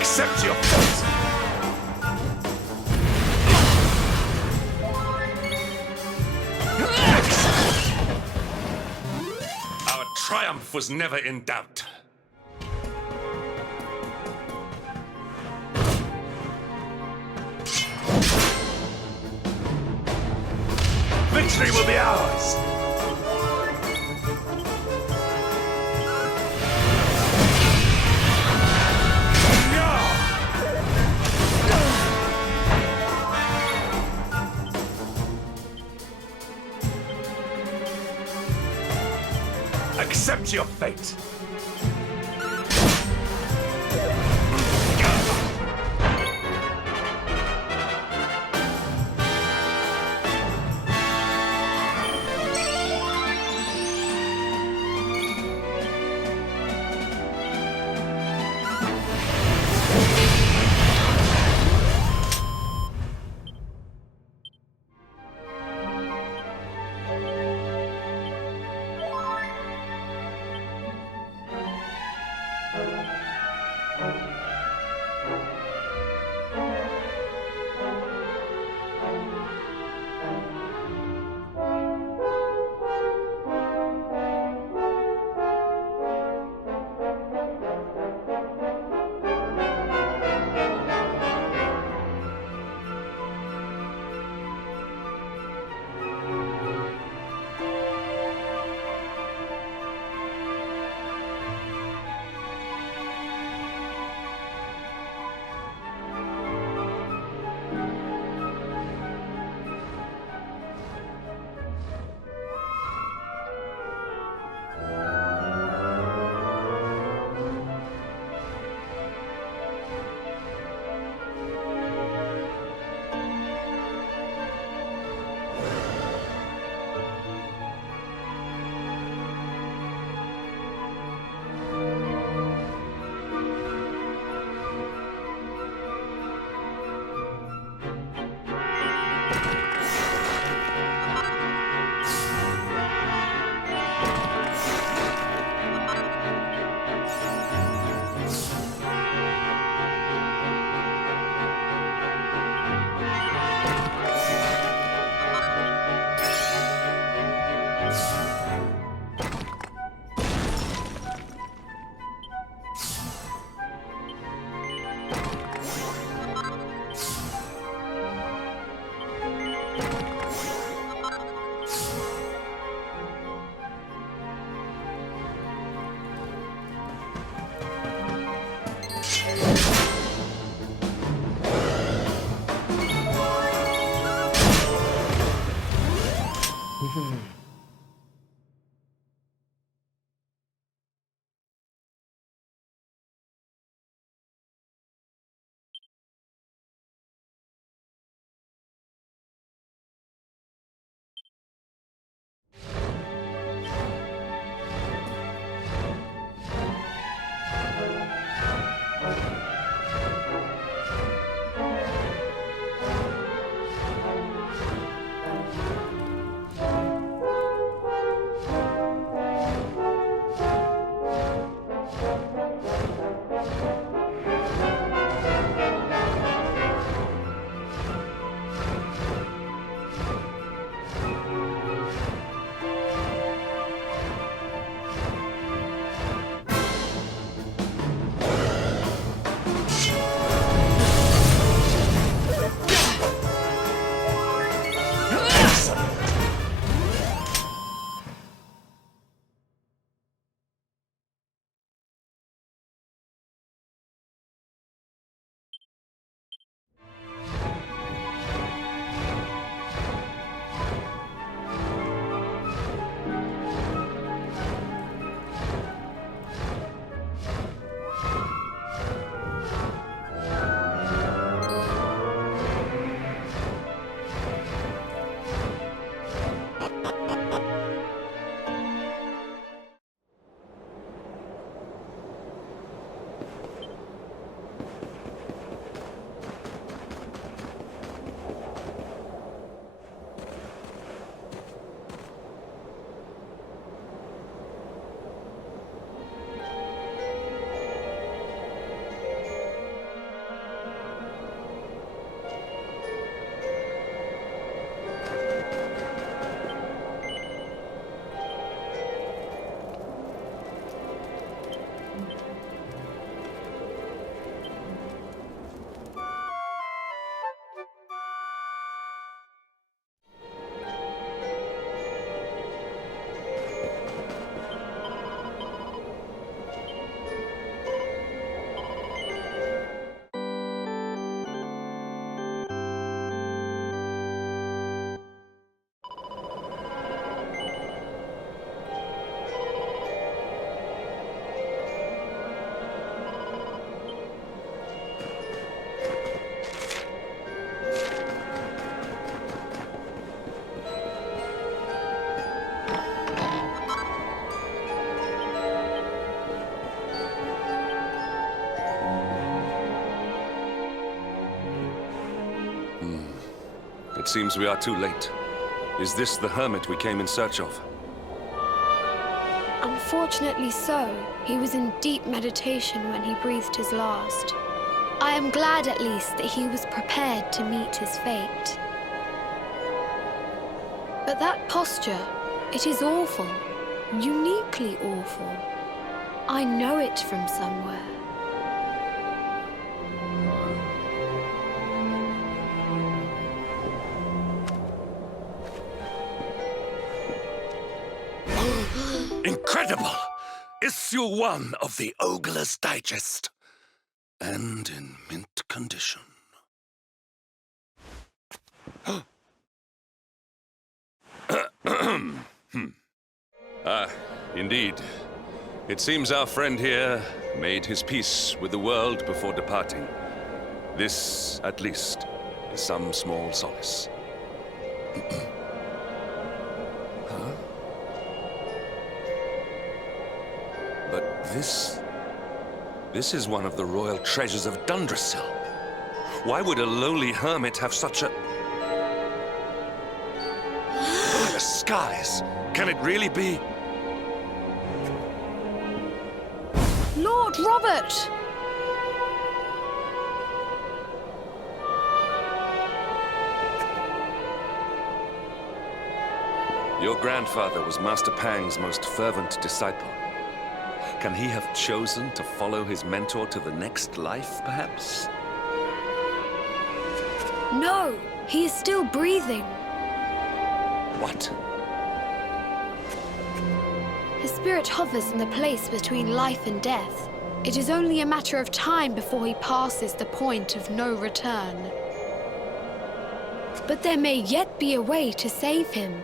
Accept your fate! Our triumph was never in doubt. Victory will be ours! Accept your fate! seems we are too late. Is this the hermit we came in search of? Unfortunately so. He was in deep meditation when he breathed his last. I am glad at least that he was prepared to meet his fate. But that posture, it is awful. Uniquely awful. I know it from somewhere. Incredible! Issue 1 of the Ogler's Digest. And in mint condition. Indeed. It seems our friend here made his peace with the world before departing. This, at least, is some small solace. Huh? But this is one of the royal treasures of Dundrasil. Why would a lowly hermit have such a... The skies! Can it really be? Lord Robert! Your grandfather was Master Pang's most fervent disciple. Can he have chosen to follow his mentor to the next life, perhaps? No, he is still breathing. What? His spirit hovers in the place between life and death. It is only a matter of time before he passes the point of no return. But there may yet be a way to save him.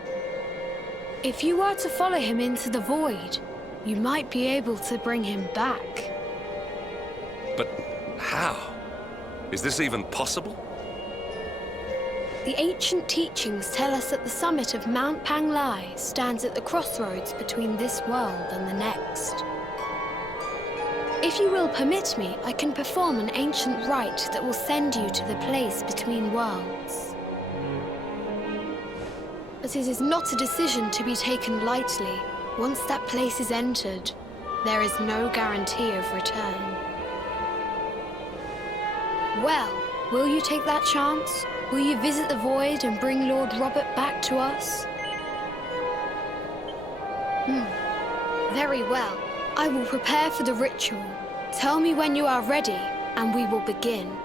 If you were to follow him into the void, you might be able to bring him back. But how? Is this even possible? The ancient teachings tell us that the summit of Mount Panglai stands at the crossroads between this world and the next. If you will permit me, I can perform an ancient rite that will send you to the place between worlds. But it is not a decision to be taken lightly. Once that place is entered, there is no guarantee of return. Well, will you take that chance? Will you visit the void and bring Lord Robert back to us? Very well. I will prepare for the ritual. Tell me when you are ready, and we will begin.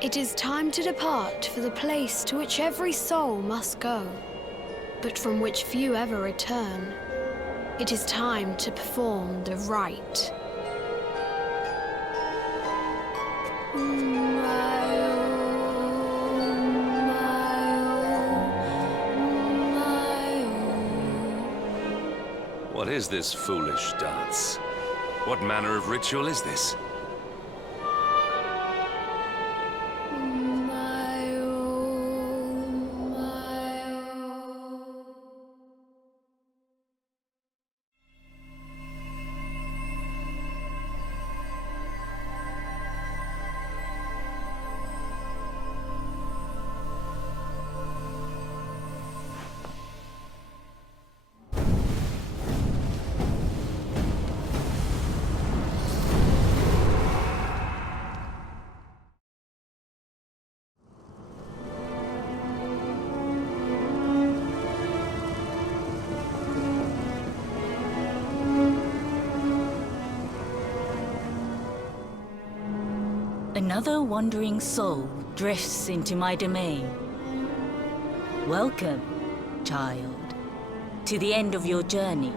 It is time to depart for the place to which every soul must go, but from which few ever return. It is time to perform the rite. What is this foolish dance? What manner of ritual is this? Another wandering soul drifts into my domain. Welcome, child, to the end of your journey.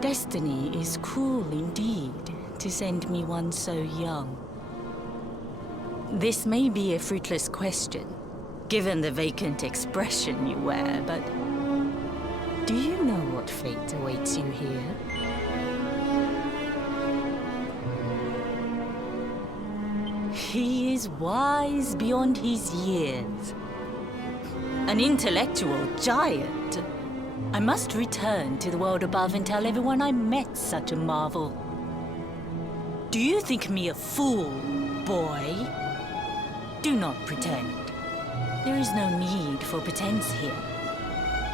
Destiny is cruel indeed to send me one so young. This may be a fruitless question, given the vacant expression you wear, but Do you know what fate awaits you here? He is wise beyond his years. An intellectual giant. I must return to the world above and tell everyone I met such a marvel. Do you think me a fool, boy? Do not pretend. There is no need for pretense here.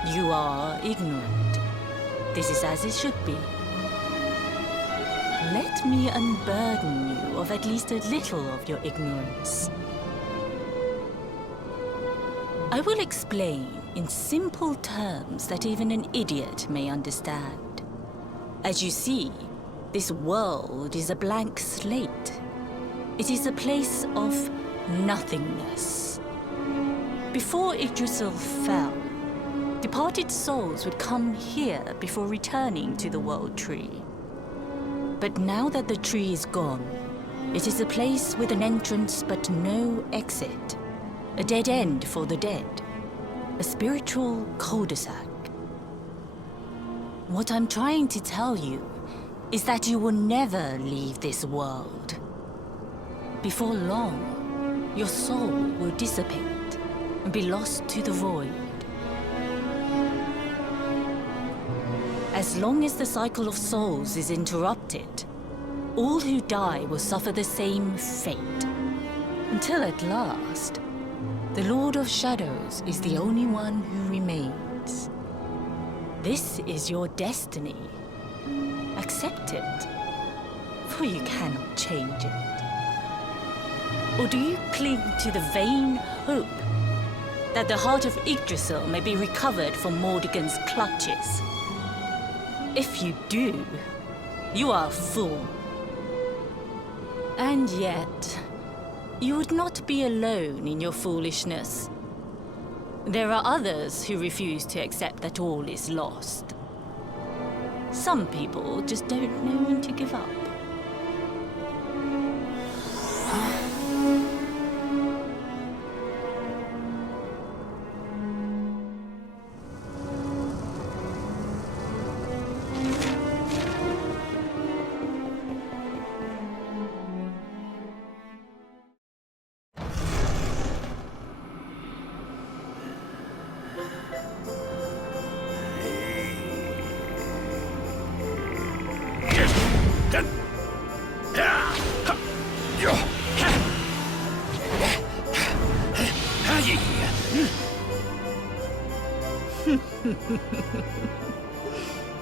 You are ignorant. This is as it should be. Let me unburden you of at least a little of your ignorance. I will explain in simple terms that even an idiot may understand. As you see, this world is a blank slate. It is a place of nothingness. Before Yggdrasil fell, departed souls would come here before returning to the World Tree. But now that the tree is gone, it is a place with an entrance but no exit. A dead end for the dead. A spiritual cul-de-sac. What I'm trying to tell you is that you will never leave this world. Before long, your soul will dissipate and be lost to the void. As long as the cycle of souls is interrupted, all who die will suffer the same fate. Until at last, the Lord of Shadows is the only one who remains. This is your destiny. Accept it, for you cannot change it. Or do you cling to the vain hope that the heart of Yggdrasil may be recovered from Mordegon's clutches? If you do, you are a fool. And yet, you would not be alone in your foolishness. There are others who refuse to accept that all is lost. Some people just don't know when to give up.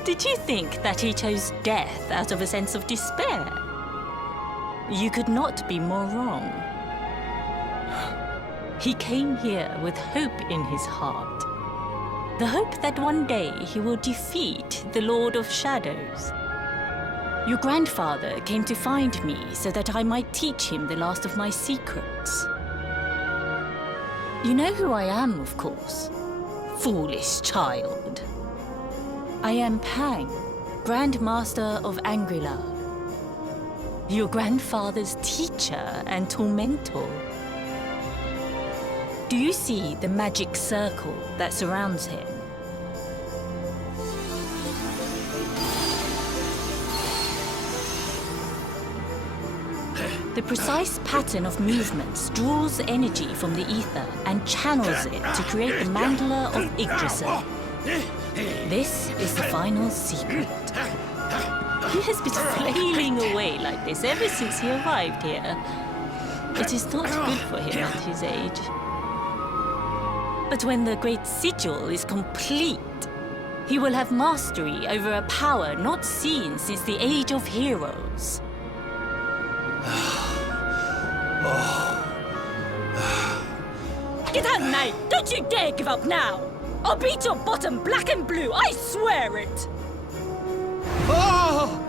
Did you think that he chose death out of a sense of despair? You could not be more wrong. He came here with hope in his heart. The hope that one day he will defeat the Lord of Shadows. Your grandfather came to find me so that I might teach him the last of my secrets. You know who I am, of course. Foolish child. I am Pang, Grand Master of Angrila. Your grandfather's teacher and tormentor. Do you see the magic circle that surrounds him? The precise pattern of movements draws energy from the ether and channels it to create the mandala of Yggdrasil. This is the final secret. He has been flailing away like this ever since he arrived here. It is not good for him at his age. But when the great sigil is complete, he will have mastery over a power not seen since the Age of Heroes. Get out, mate! Don't you dare give up now! I'll beat your bottom black and blue, I swear it! Oh!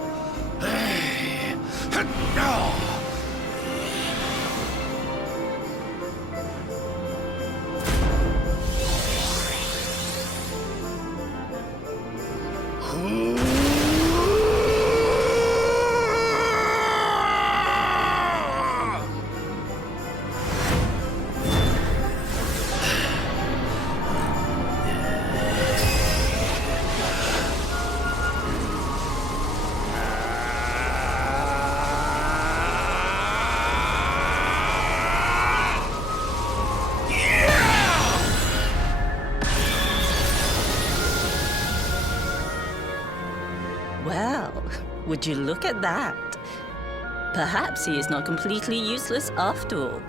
Would you look at that? Perhaps he is not completely useless after all.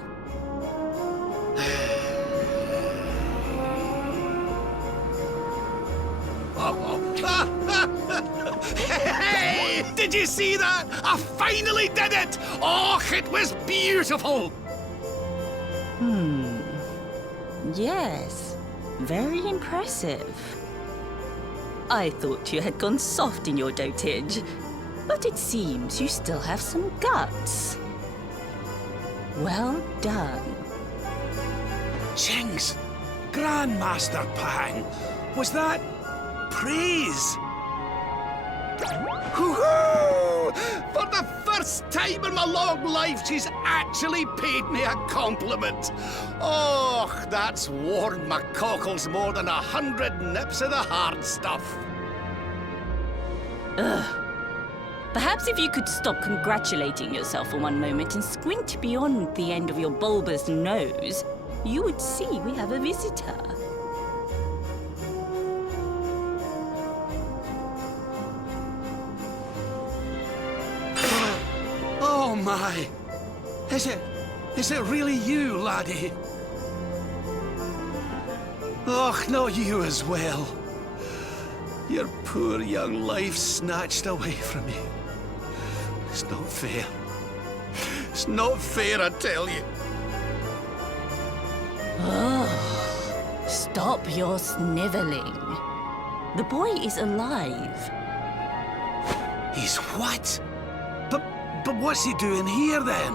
Hey! Did you see that? I finally did it! Oh, it was beautiful! Yes, very impressive. I thought you had gone soft in your dotage, but it seems you still have some guts. Well done. Jinx! Grandmaster Pang! Was that praise? Woohoo! For the first time in my long life, she's actually paid me a compliment. Oh, that's warmed my cockles more than 100 nips of the hard stuff. Ugh. Perhaps if you could stop congratulating yourself for one moment and squint beyond the end of your bulbous nose, you would see we have a visitor. Oh my! Is it really you, laddie? Och, not you as well. Your poor young life snatched away from you. It's not fair. It's not fair, I tell you. Oh, stop your sniveling. The boy is alive. He's what? But what's he doing here then?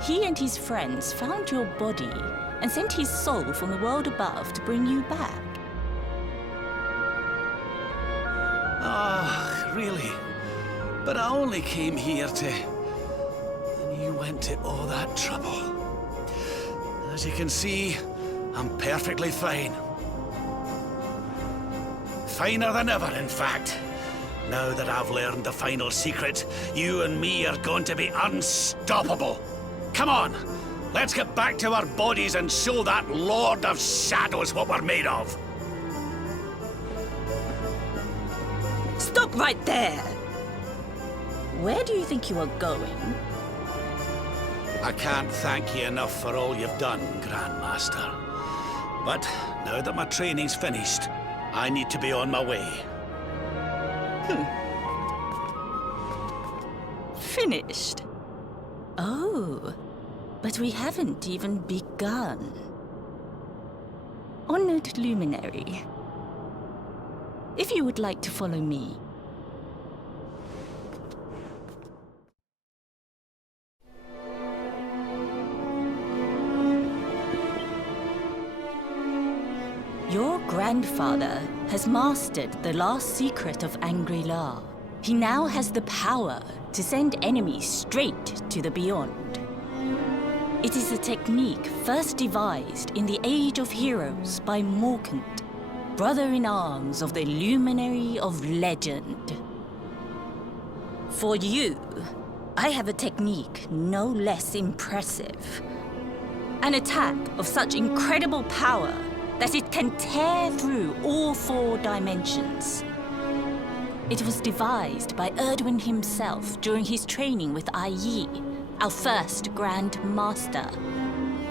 He and his friends found your body and sent his soul from the world above to bring you back. Ah, really? But I only came here to... And you went to all that trouble. As you can see, I'm perfectly fine. Finer than ever, in fact. Now that I've learned the final secret, you and me are going to be unstoppable. Come on, let's get back to our bodies and show that Lord of Shadows what we're made of. Stop right there! Where do you think you are going? I can't thank you enough for all you've done, Grandmaster. But now that my training's finished, I need to be on my way. Finished? Oh, but we haven't even begun. Honored Luminary, if you would like to follow me. Your grandfather has mastered the last secret of Angri-La. He now has the power to send enemies straight to the beyond. It is a technique first devised in the Age of Heroes by Morkant, brother-in-arms of the Luminary of Legend. For you, I have a technique no less impressive. An attack of such incredible power that it can tear through all 4 dimensions. It was devised by Erdwin himself during his training with Yi, our first Grand Master.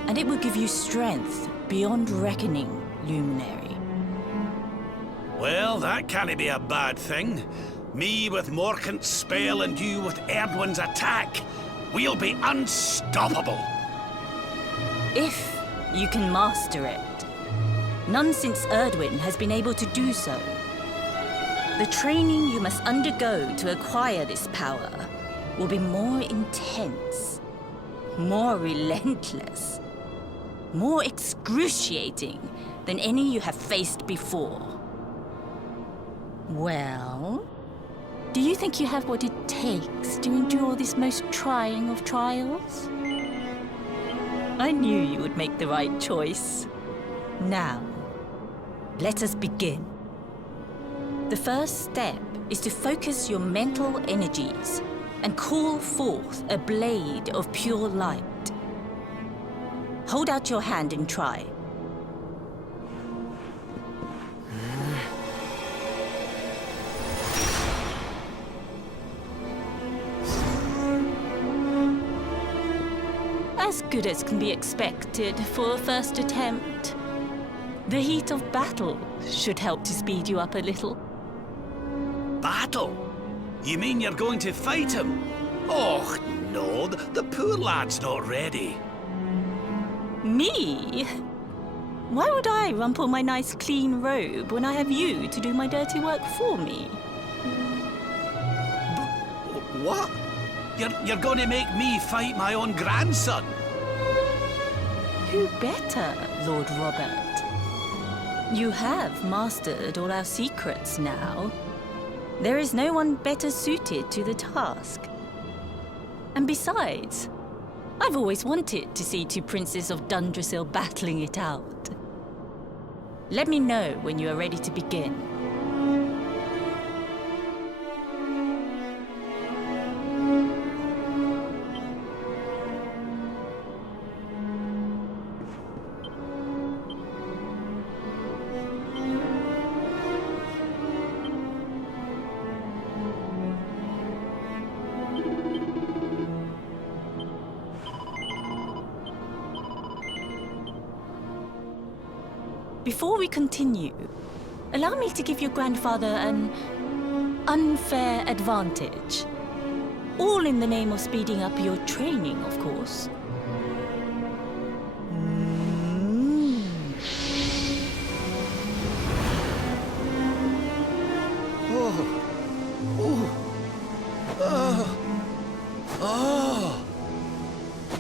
And it will give you strength beyond reckoning, Luminary. Well, that can't be a bad thing. Me with Morkant's spell and you with Erdwin's attack. We'll be unstoppable. If you can master it. None since Erdwin has been able to do so. The training you must undergo to acquire this power will be more intense, more relentless, more excruciating than any you have faced before. Well, do you think you have what it takes to endure this most trying of trials? I knew you would make the right choice. Now, let us begin. The first step is to focus your mental energies and call forth a blade of pure light. Hold out your hand and try. As good as can be expected for a first attempt. The heat of battle should help to speed you up a little. Battle? You mean you're going to fight him? Oh, no, the poor lad's not ready. Me? Why would I rumple my nice clean robe when I have you to do my dirty work for me? What? You're going to make me fight my own grandson? Who better, Lord Robert? You have mastered all our secrets now. There is no one better suited to the task. And besides, I've always wanted to see two princes of Dundrasil battling it out. Let me know when you are ready to begin. Before we continue, allow me to give your grandfather an unfair advantage. All in the name of speeding up your training, of course.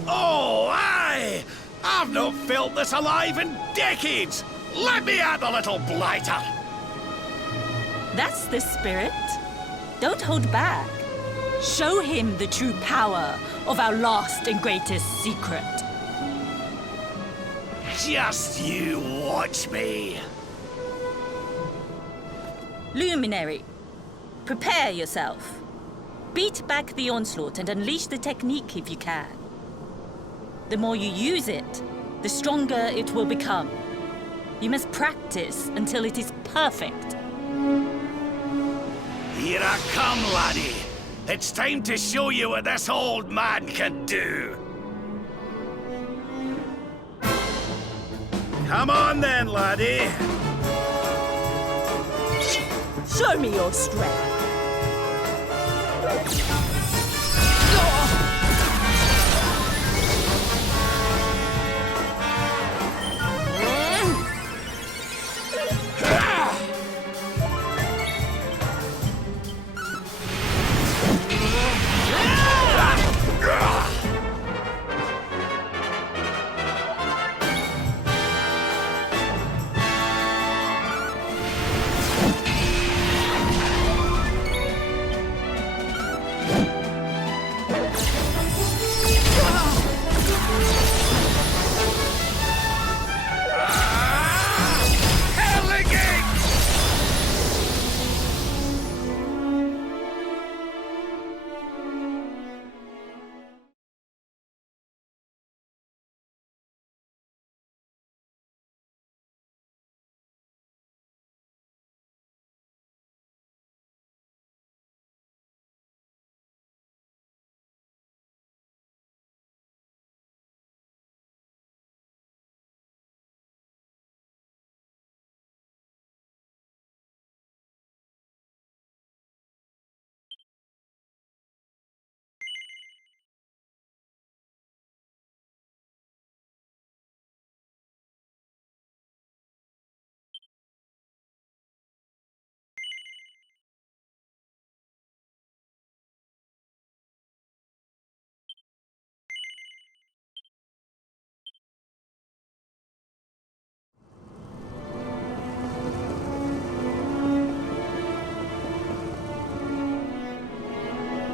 Oh, aye! I've not felt this alive in decades! Let me at the little blighter! That's the spirit. Don't hold back. Show him the true power of our last and greatest secret. Just you watch me. Luminary, prepare yourself. Beat back the onslaught and unleash the technique if you can. The more you use it, the stronger it will become. You must practice until it is perfect. Here I come, laddie. It's time to show you what this old man can do. Come on then, laddie. Show me your strength.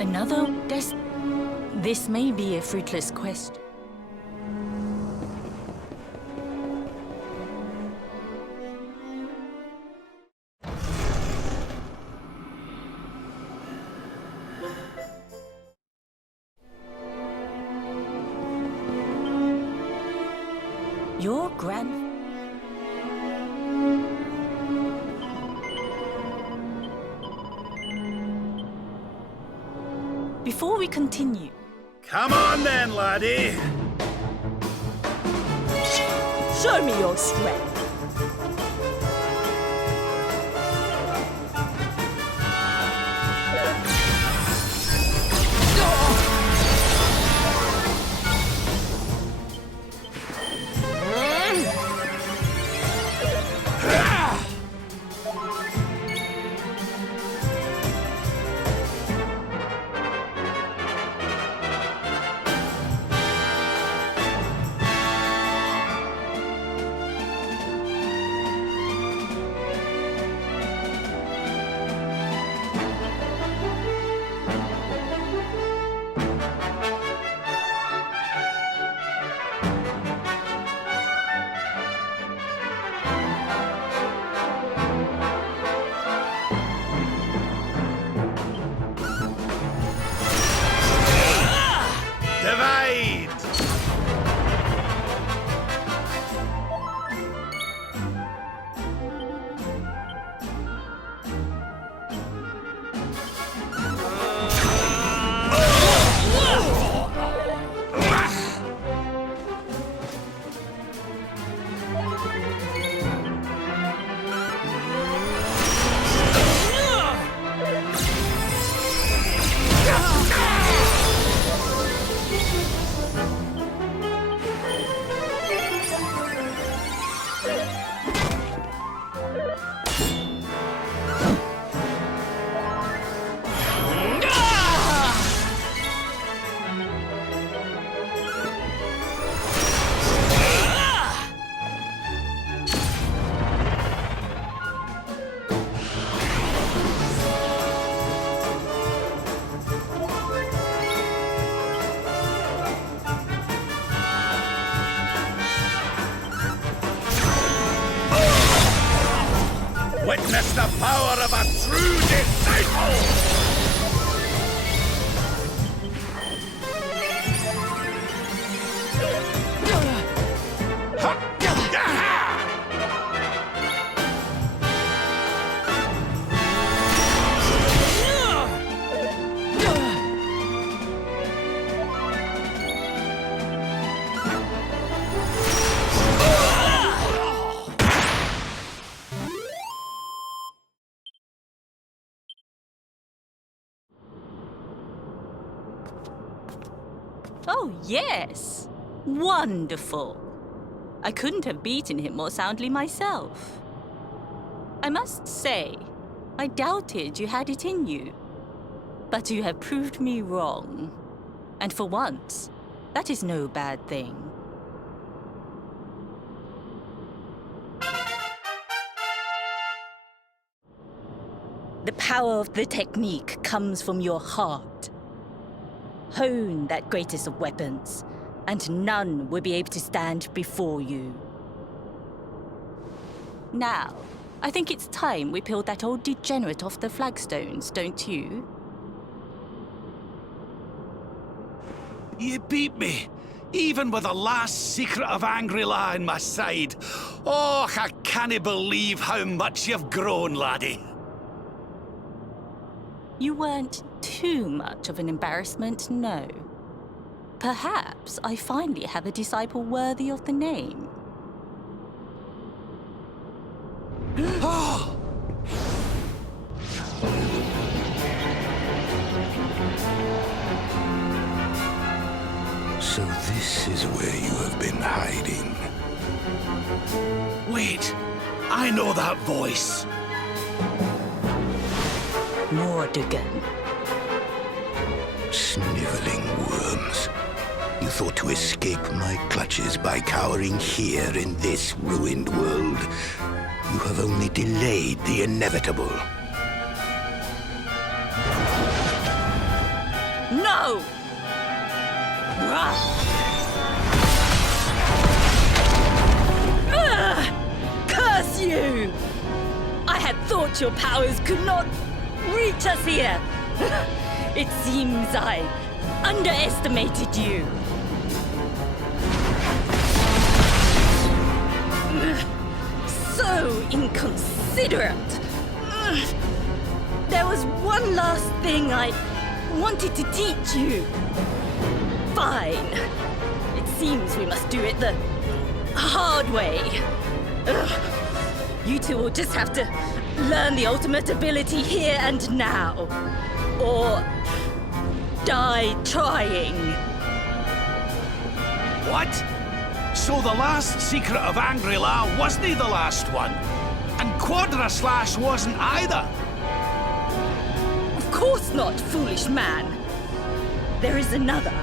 Another This may be a fruitless quest. Your Before we continue... Come on then, laddie. Show me your strength. Divide! Witness the power of a true disciple! Oh, yes. Wonderful. I couldn't have beaten him more soundly myself. I must say, I doubted you had it in you. But you have proved me wrong. And for once, that is no bad thing. The power of the technique comes from your heart. Hone that greatest of weapons, and none will be able to stand before you. Now, I think it's time we peeled that old degenerate off the flagstones, don't you? You beat me, even with the last secret of Angry-La in my side. Oh, I can't believe how much you've grown, laddie. You weren't too much of an embarrassment, no. Perhaps I finally have a disciple worthy of the name. So this is where you have been hiding. Wait, I know that voice. Mordegon. Sniveling worms. You thought to escape my clutches by cowering here in this ruined world. You have only delayed the inevitable. No! Curse you! I had thought your powers could not reach us here. It seems I underestimated you. So inconsiderate. There was one last thing I wanted to teach you. Fine. It seems we must do it the hard way. Ugh. You two will just have to learn the ultimate ability here and now. Or die trying. What? So the last secret of Angry-La wasn't the last one? And Quadra Slash wasn't either? Of course not, foolish man. There is another.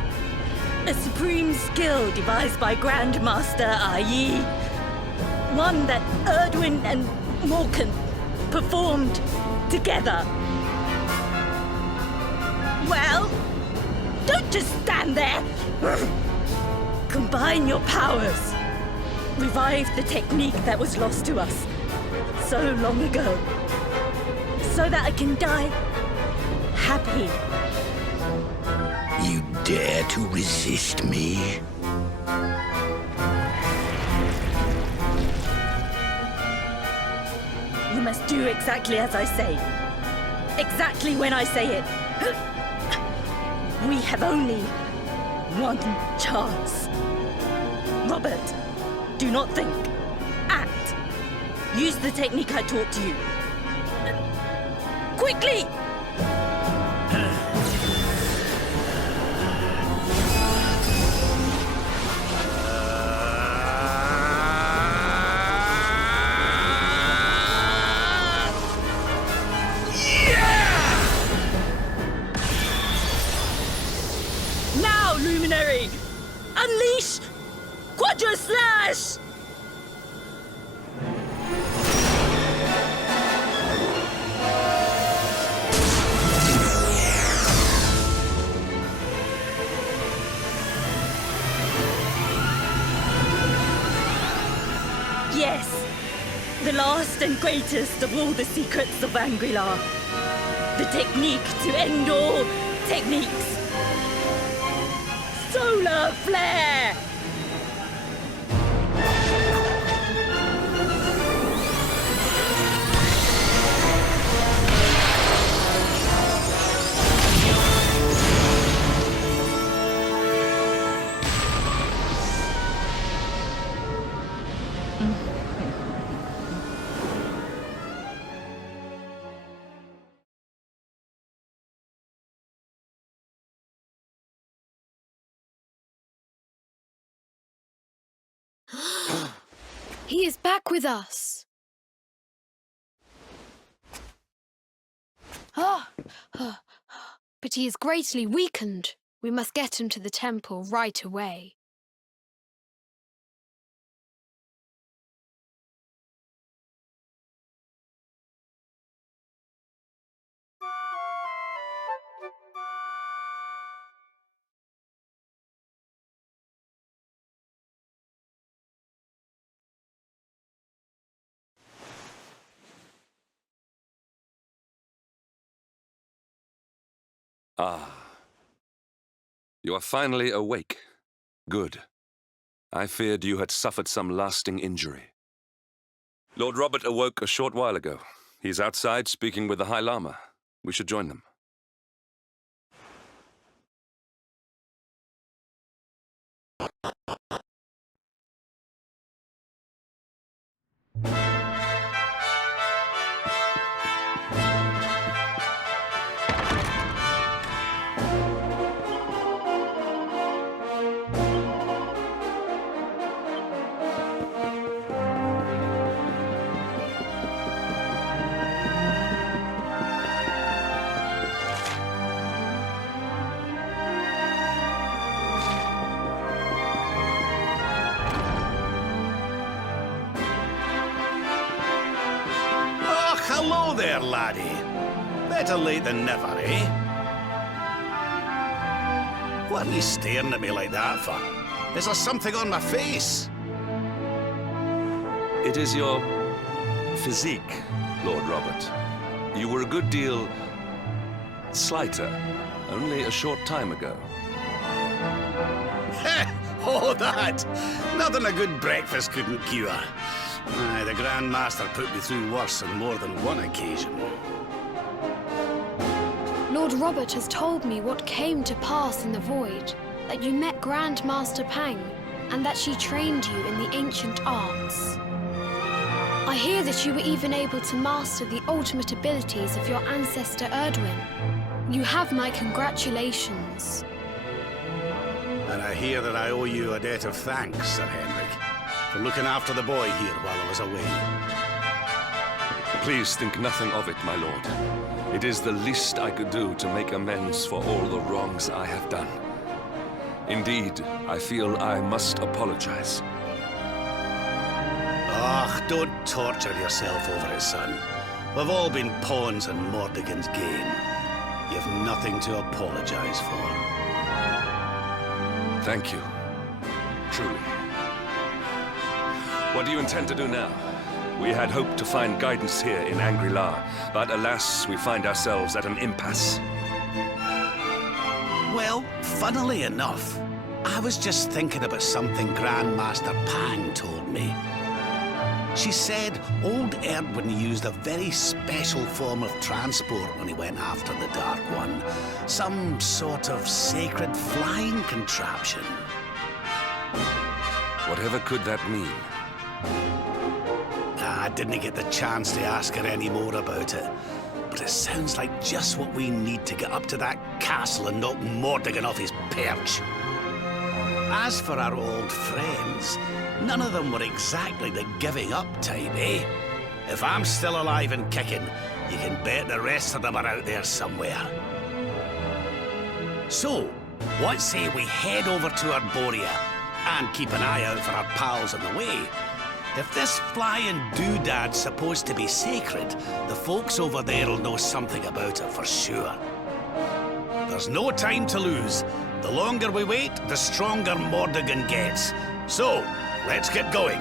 A supreme skill devised by Grandmaster i.e. one that Erdwin and Morkan performed together. Well, don't just stand there. Combine your powers. Revive the technique that was lost to us so long ago. So that I can die happy. You dare to resist me? You must do exactly as I say. Exactly when I say it. We have only one chance. Robert, do not think. Act. Use the technique I taught you. Quickly! Now, Luminary! Unleash Quadra Slash! Yes, the last and greatest of all the secrets of Angry-La. The technique to end all techniques. Solar Flare! He is back with us. But he is greatly weakened. We must get him to the temple right away. Ah. You are finally awake. Good. I feared you had suffered some lasting injury. Lord Robert awoke a short while ago. He's outside speaking with the High Lama. We should join them. Hello there, laddie. Better late than never, eh? What are you staring at me like that for? Is there something on my face? It is your physique, Lord Robert. You were a good deal slighter only a short time ago. Oh, that! Nothing a good breakfast couldn't cure. Aye, the Grand Master put me through worse on more than one occasion. Lord Robert has told me what came to pass in the void, that you met Grand Master Pang. and that she trained you in the ancient arts. I hear that you were even able to master the ultimate abilities of your ancestor Erdwin. You have my congratulations. And I hear that I owe you a debt of thanks, Sir Henrik, for looking after the boy here while I was away. Please think nothing of it, my lord. It is the least I could do to make amends for all the wrongs I have done. Indeed, I feel I must apologize. Ah, don't torture yourself over it, son. We've all been pawns in Mordegon's game. You've nothing to apologize for. Thank you. Truly. What do you intend to do now? We had hoped to find guidance here in Angri-La, but alas, we find ourselves at an impasse. Well, funnily enough, I was just thinking about something Grandmaster Pang told me. She said old Erdwin used a very special form of transport when he went after the Dark One. Some sort of sacred flying contraption. Whatever could that mean? I didn't get the chance to ask her any more about it. But it sounds like just what we need to get up to that castle and knock Mordegon off his perch. As for our old friends, none of them were exactly the giving up type, eh? If I'm still alive and kicking, you can bet the rest of them are out there somewhere. So, what say we head over to Arborea and keep an eye out for our pals on the way? If this flying doodad's supposed to be sacred, the folks over there'll know something about it for sure. There's no time to lose. The longer we wait, the stronger Mordegon gets. So, let's get going.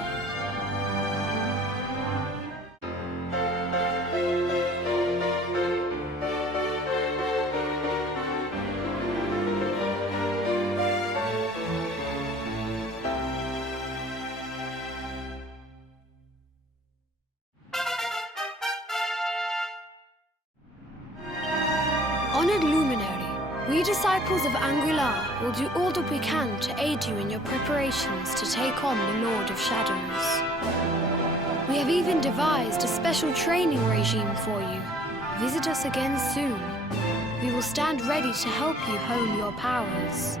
Honored Luminary, we disciples of Angri-La will do all that we can to aid you in your preparations to take on the Lord of Shadows. We have even devised a special training regime for you. Visit us again soon. We will stand ready to help you hone your powers.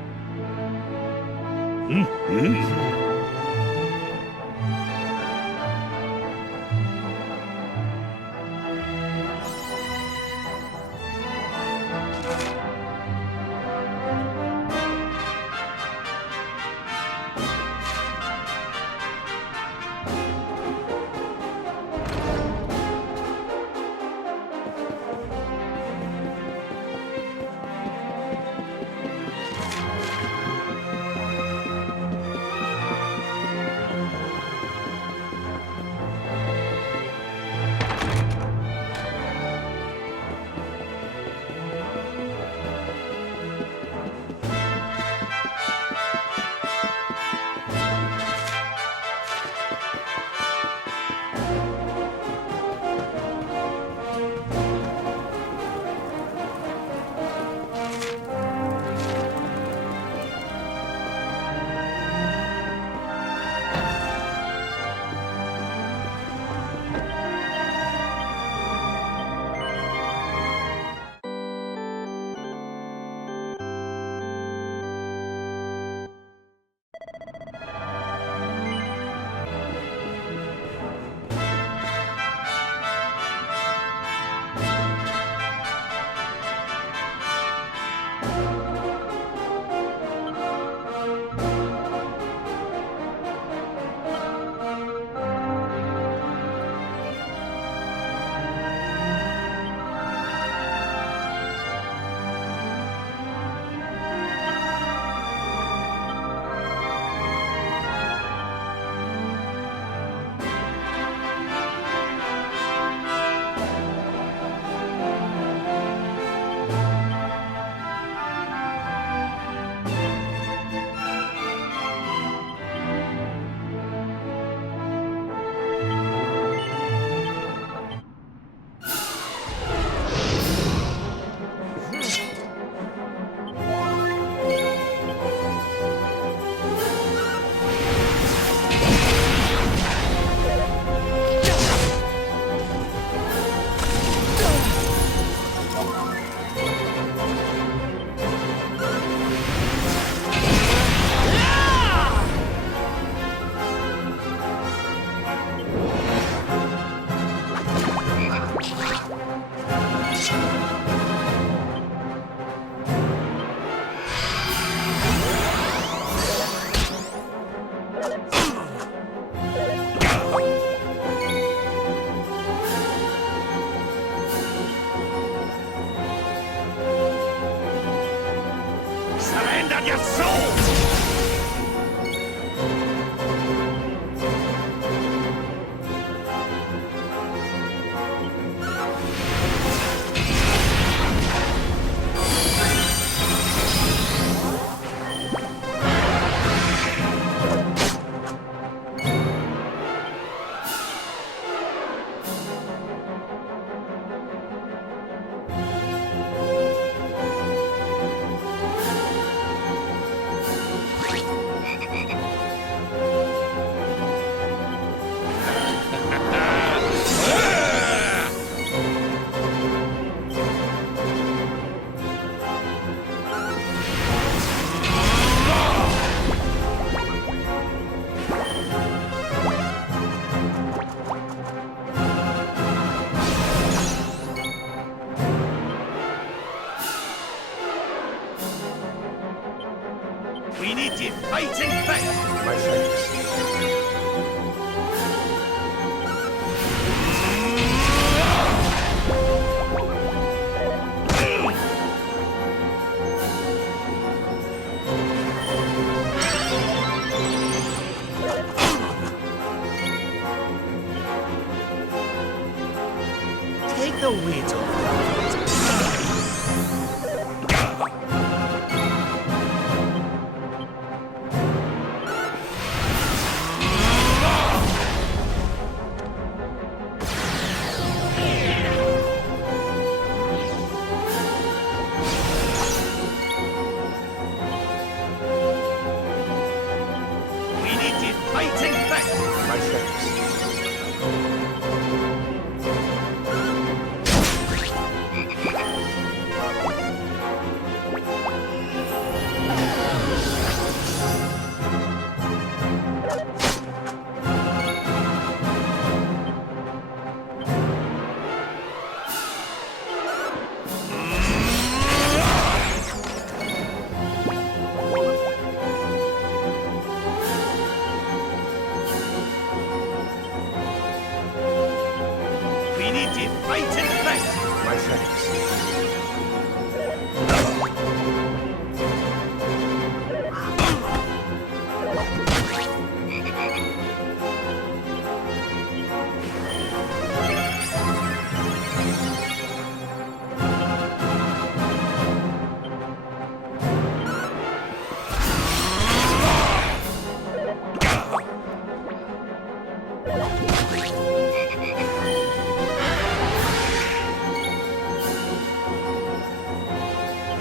on your soul! We need you fighting back! My friends. Take the weight off. Fighting back! My friends. We need you fighting back! My friends.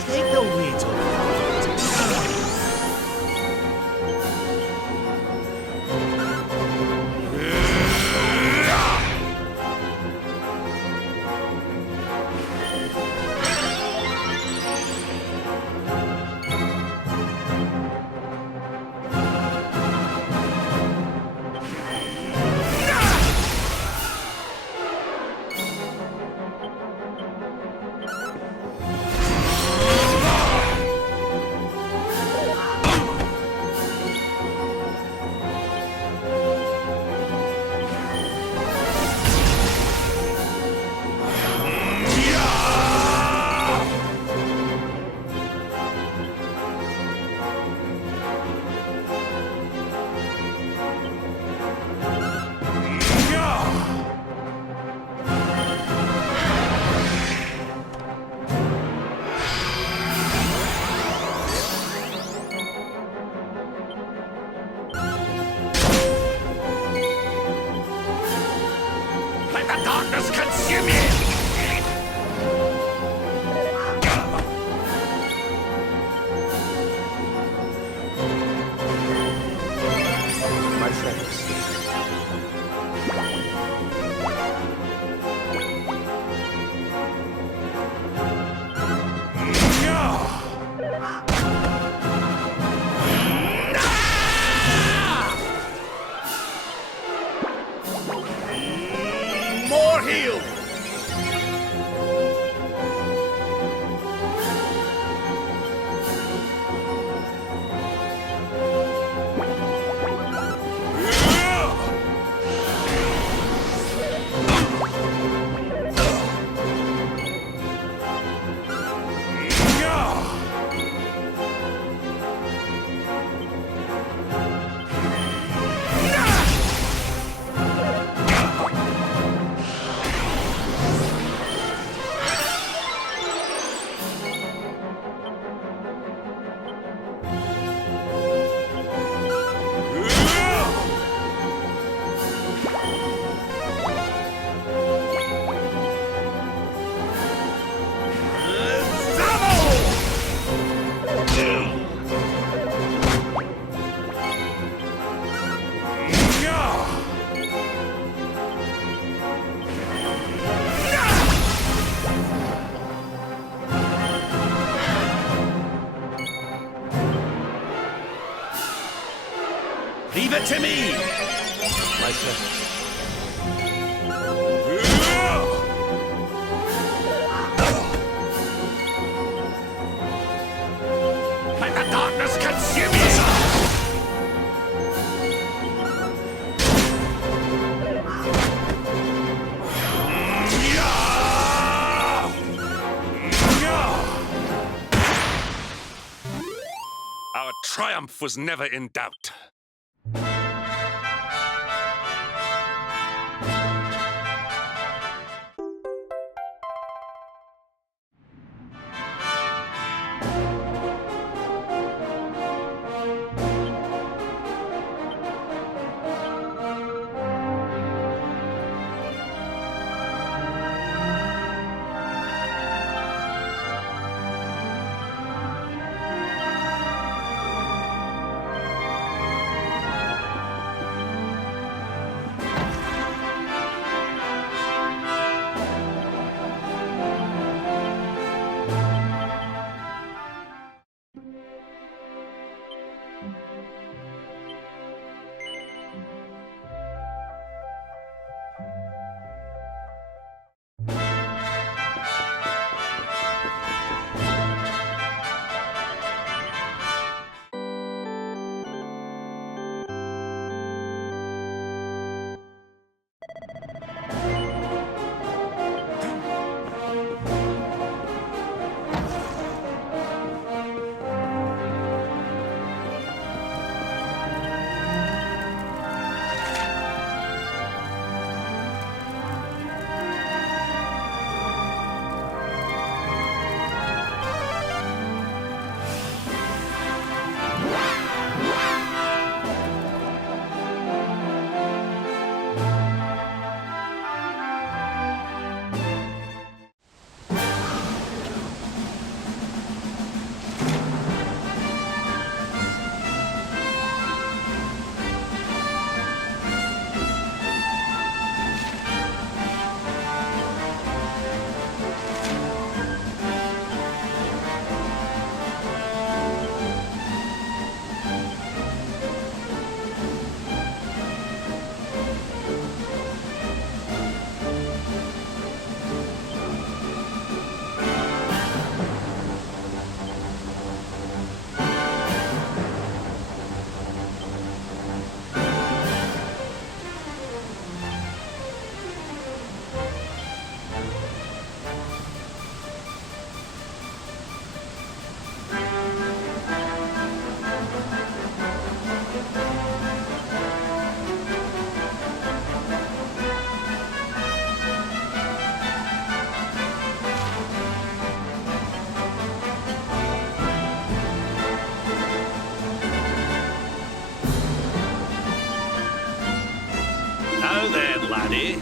Take the weight off. Let the darkness consume you! My friends. More heal! Leave it to me! My service. Let the darkness consume you! Our triumph was never in doubt. Now then, laddie.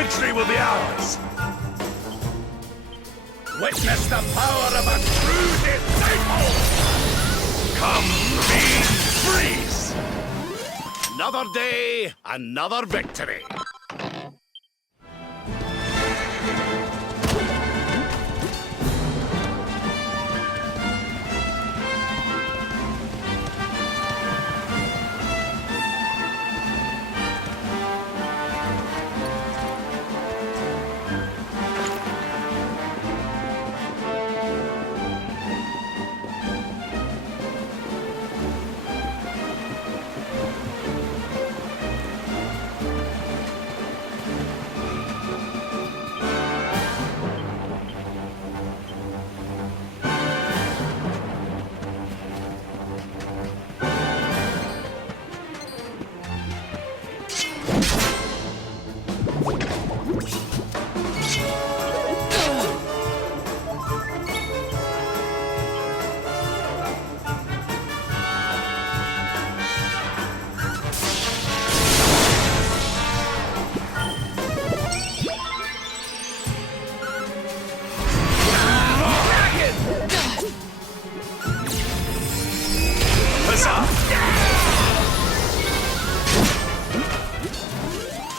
Victory will be ours! Witness the power of a true disciple! Come, being freeze! Another day, another victory.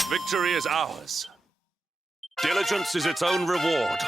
Victory is ours. Diligence is its own reward.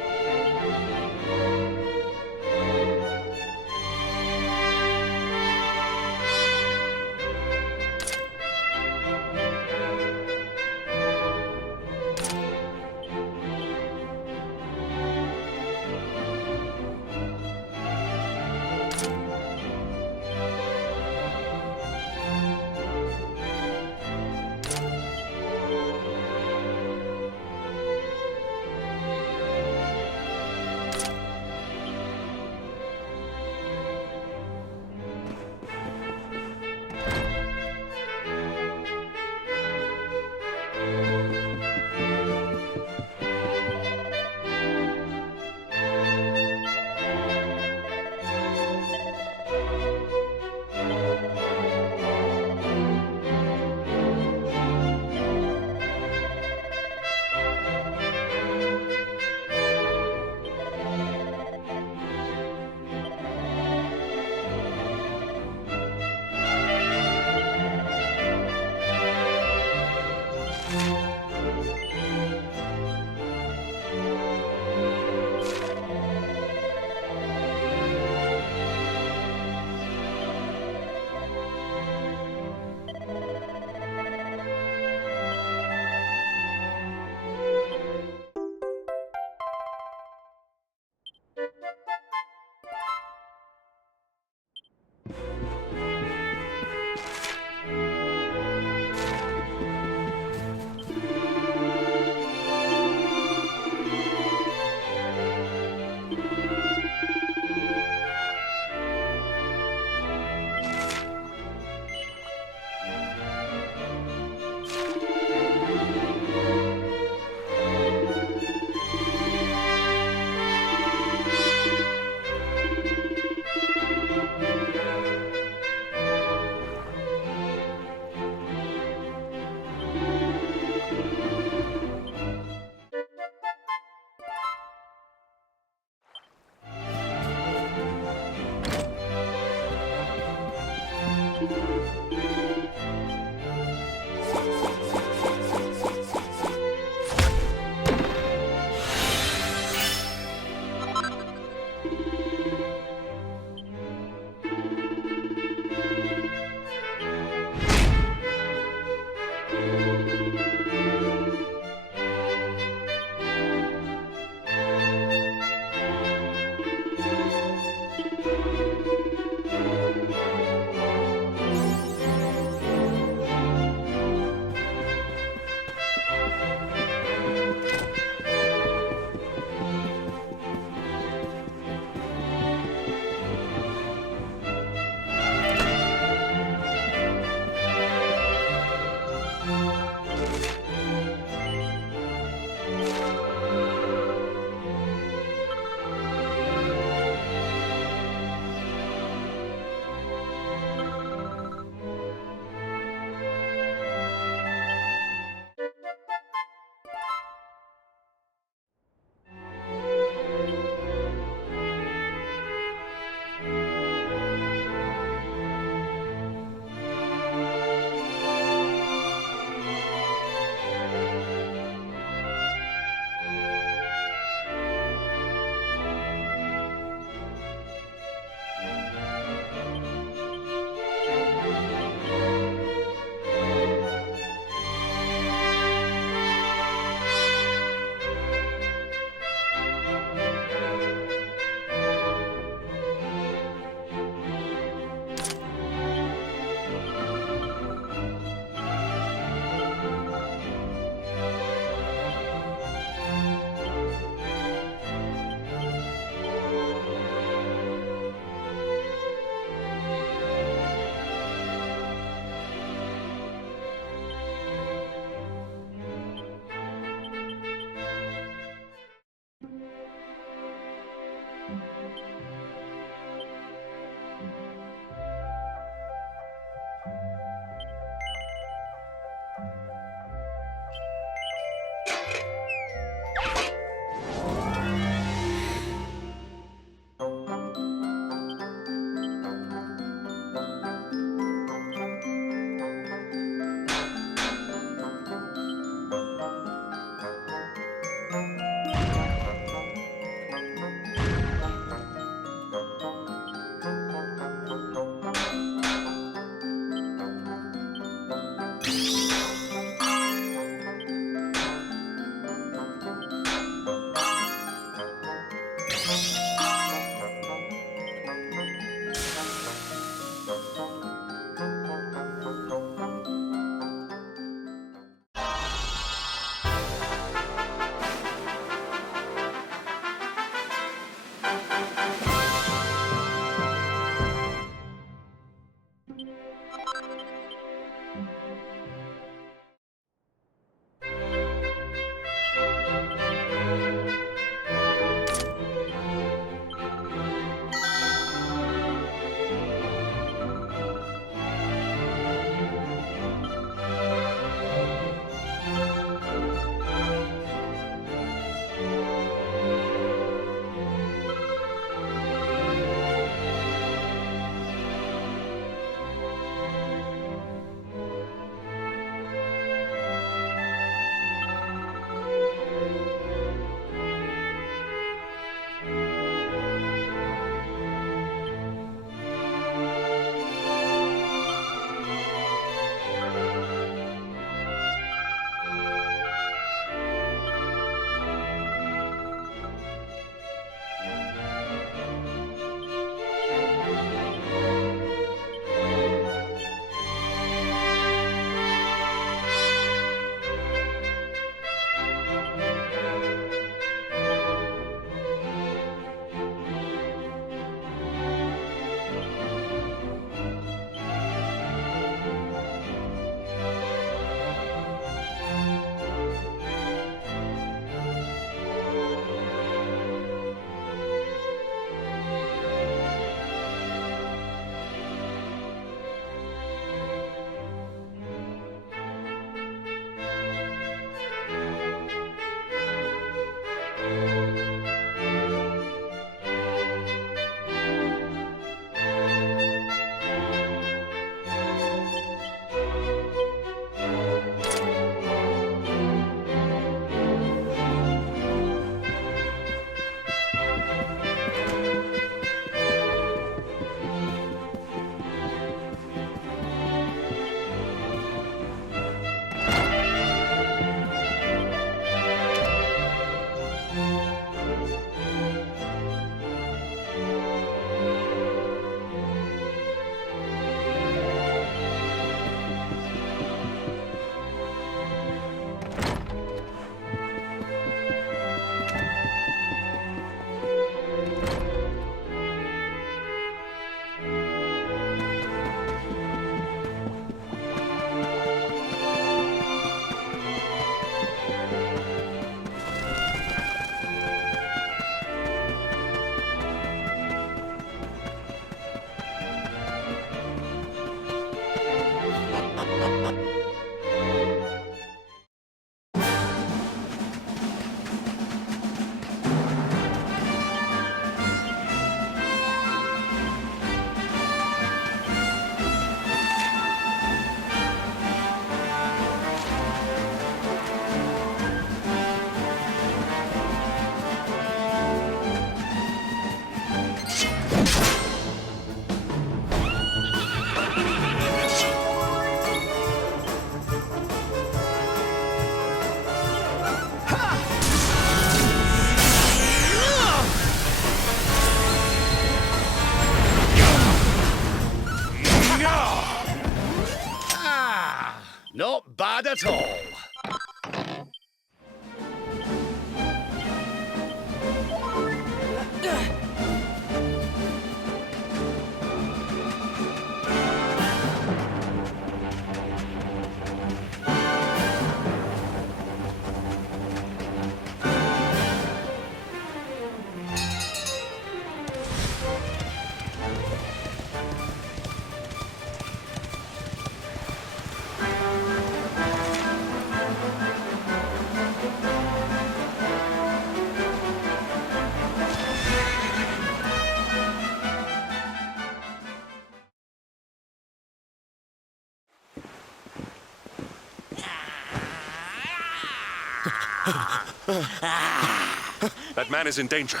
That man is in danger.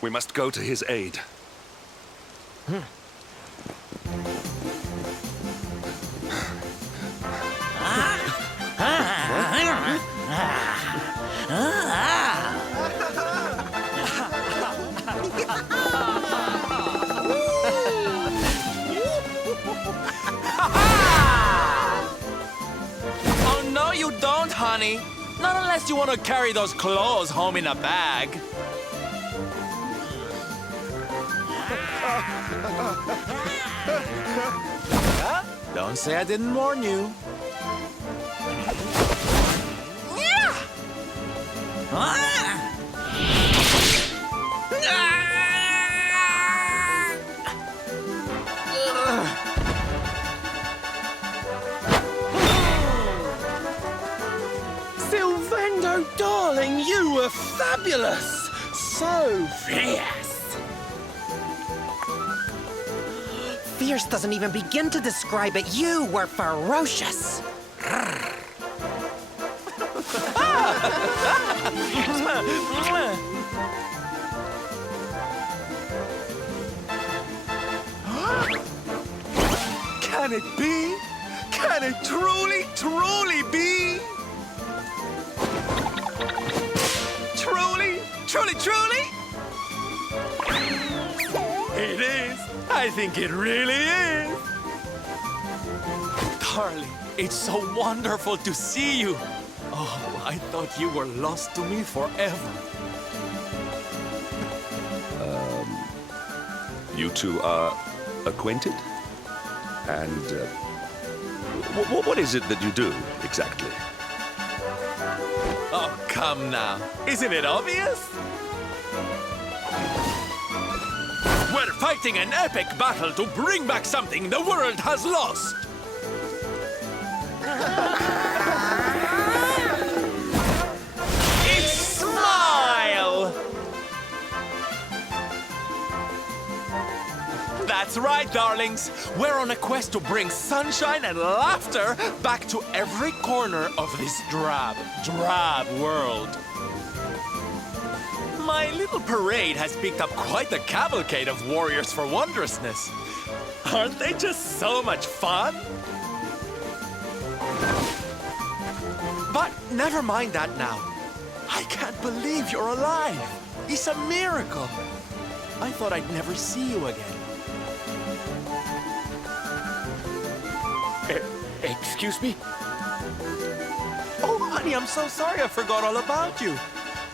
We must go to his aid. Oh, no, you don't, honey. Not unless you want to carry those clothes home in a bag. Don't say I didn't warn you. Sylvando, darling, you were fabulous! So fierce! Fierce doesn't even begin to describe it. You were ferocious. Can it be? Can it truly, truly be? Truly, truly, truly? It is. I think it really is. Darling, it's so wonderful to see you. Oh, I thought you were lost to me forever. You two are acquainted? And what is it that you do, exactly? Oh, come now. Isn't it obvious? We're fighting an epic battle to bring back something the world has lost. It's Smile! That's right, darlings. We're on a quest to bring sunshine and laughter back to every corner of this drab world. My little parade has picked up quite the cavalcade of warriors for wondrousness. Aren't they just so much fun? But never mind that now. I can't believe you're alive. It's a miracle. I thought I'd never see you again. Excuse me? Oh, honey, I'm so sorry. I forgot all about you.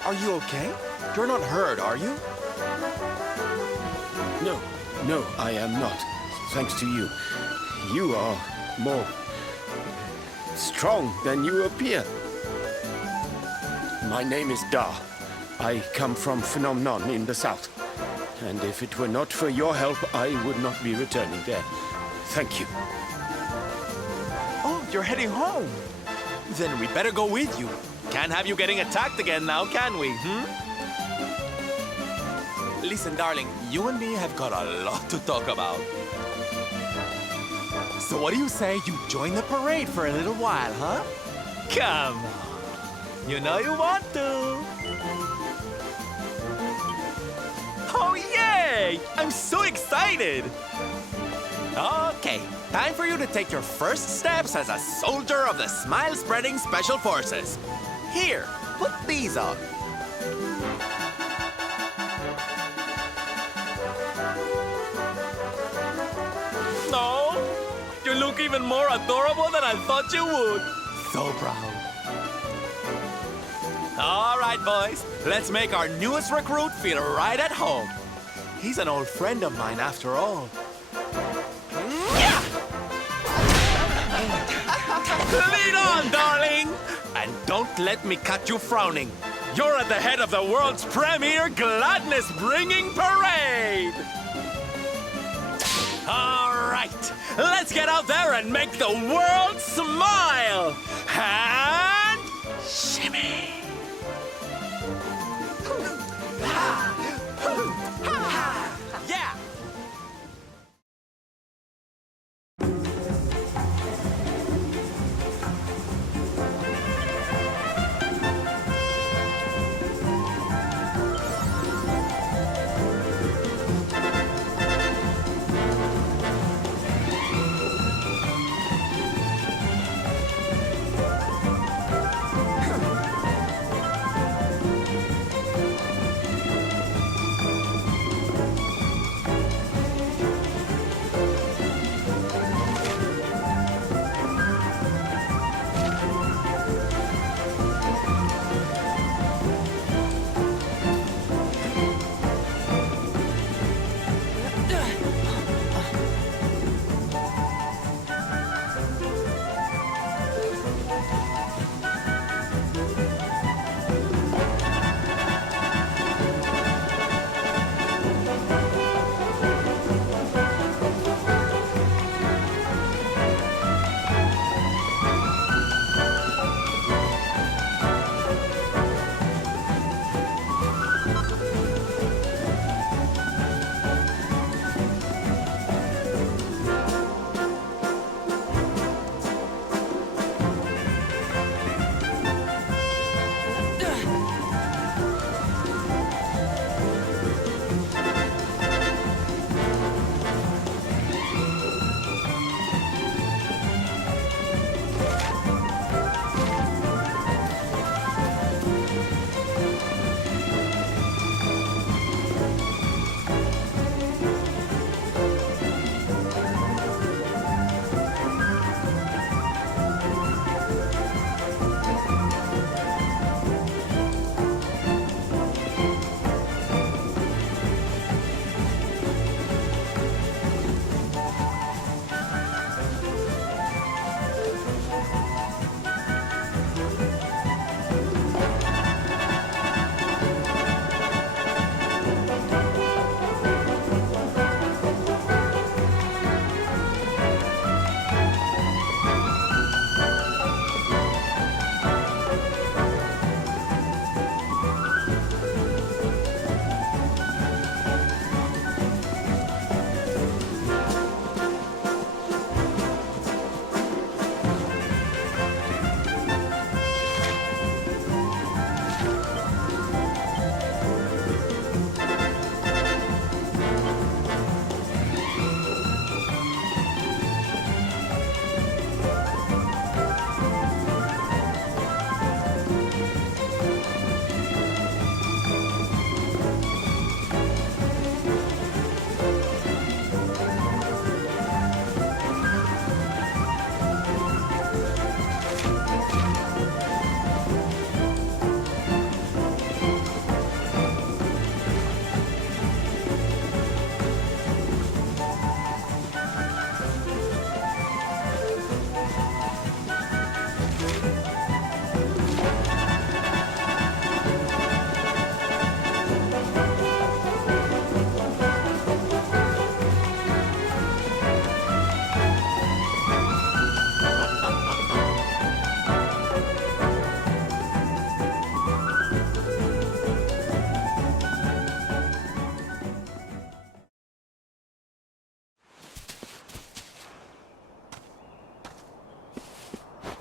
Are you okay? You're not hurt, are you? No, I am not. Thanks to you. You are more strong than you appear. My name is Da. I come from Phenomenon in the south. And if it were not for your help, I would not be returning there. Thank you. Oh, you're heading home. Then we better go with you. Can't have you getting attacked again now, can we, Listen, darling, you and me have got a lot to talk about. So what do you say you join the parade for a little while, huh? Come on. You know you want to. Oh, yay! I'm so excited! Okay, time for you to take your first steps as a soldier of the Smile-Spreading Special Forces. Here, put these on. No, you look even more adorable than I thought you would. So proud. All right, boys, let's make our newest recruit feel right at home. He's an old friend of mine after all. Lead on, darling! And don't let me cut you frowning. You're at the head of the world's premier gladness-bringing parade! All right, let's get out there and make the world smile! And shimmy! Yeah!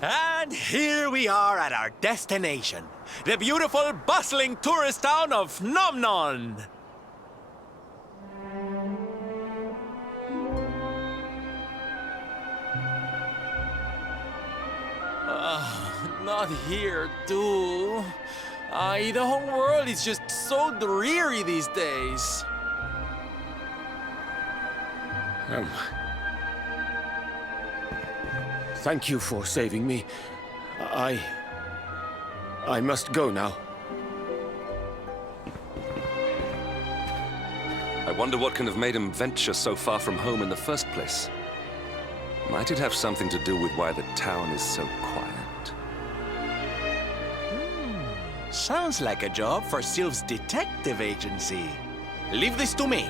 And here we are at our destination, the beautiful, bustling tourist town of Nomnon. Not here, too. The whole world is just so dreary these days. Thank you for saving me. I must go now. I wonder what can have made him venture so far from home in the first place. Might it have something to do with why the town is so quiet? Sounds like a job for Sylph's detective agency. Leave this to me.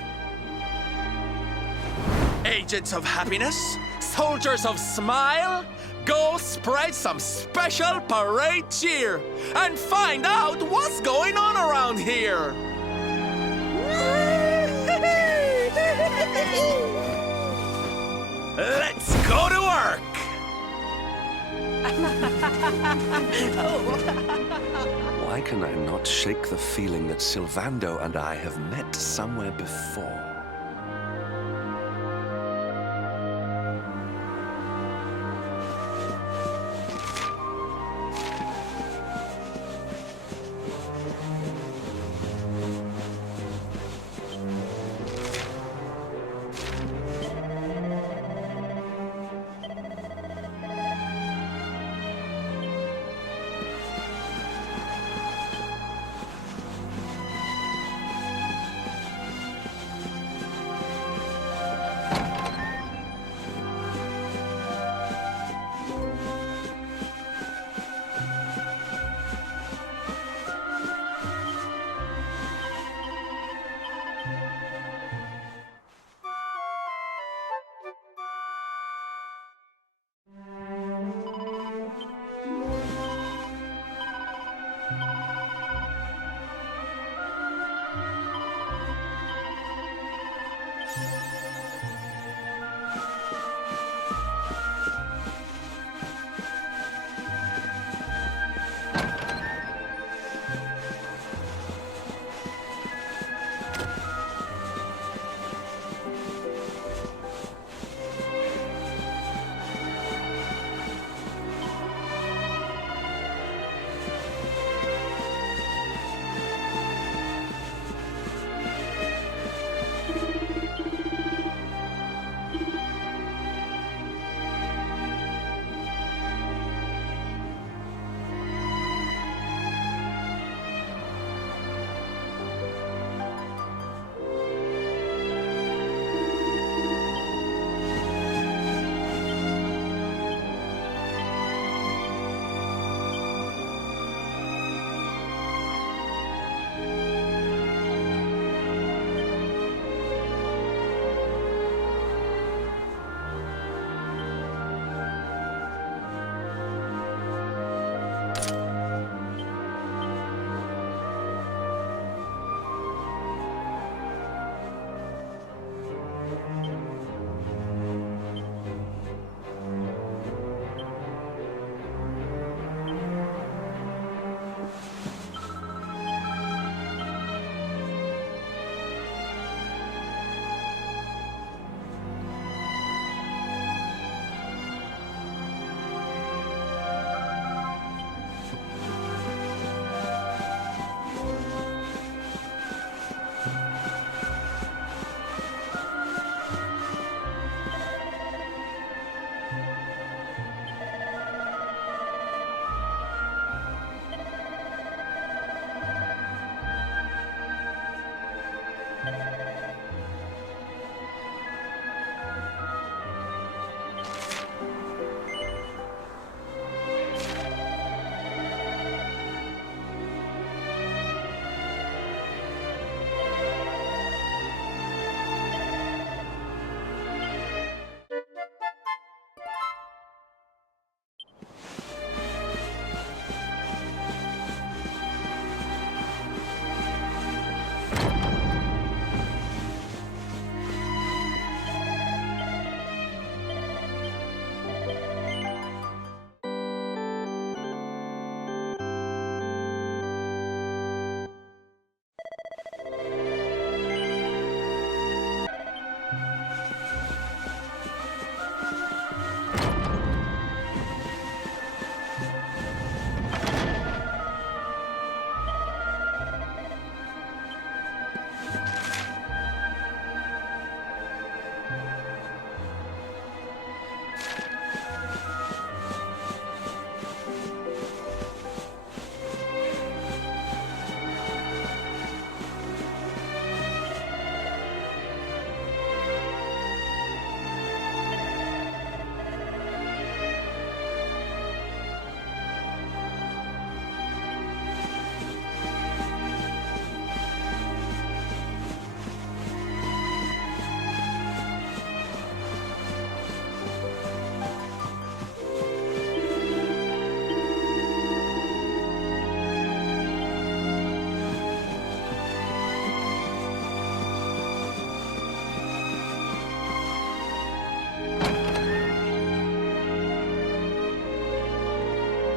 Agents of happiness, soldiers of smile, go spread some special parade cheer and find out what's going on around here. Let's go to work! Why can I not shake the feeling that Sylvando and I have met somewhere before?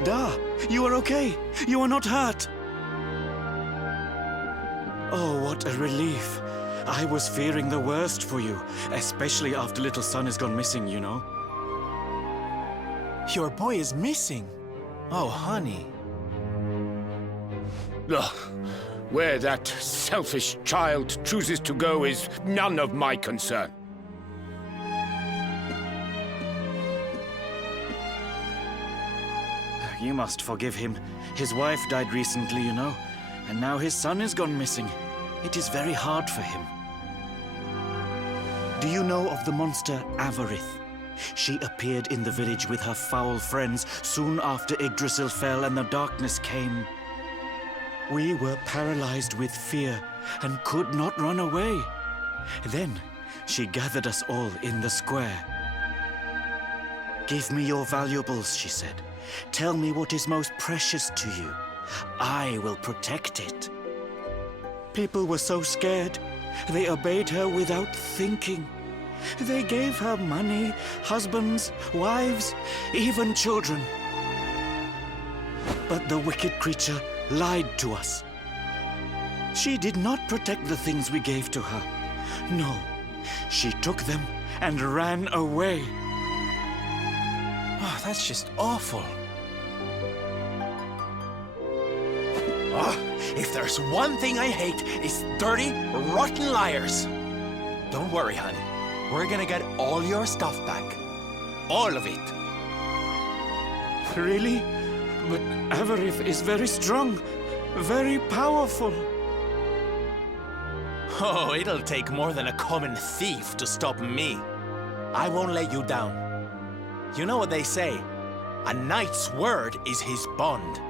Da, you are okay. You are not hurt. Oh, what a relief. I was fearing the worst for you, especially after little son has gone missing, you know. Your boy is missing. Oh, honey. Ugh. Where that selfish child chooses to go is none of my concern. You must forgive him. His wife died recently, you know, and now his son has gone missing. It is very hard for him. Do you know of the monster Avarith? She appeared in the village with her foul friends soon after Yggdrasil fell and the darkness came. We were paralyzed with fear and could not run away. Then she gathered us all in the square. "Give me your valuables," she said. "Tell me what is most precious to you. I will protect it." People were so scared, they obeyed her without thinking. They gave her money, husbands, wives, even children. But the wicked creature lied to us. She did not protect the things we gave to her. No, she took them and ran away. Oh, that's just awful. If there's one thing I hate, it's dirty, rotten liars. Don't worry, honey. We're gonna get all your stuff back. All of it. Really? But Avarith is very strong, very powerful. Oh, it'll take more than a common thief to stop me. I won't let you down. You know what they say? A knight's word is his bond.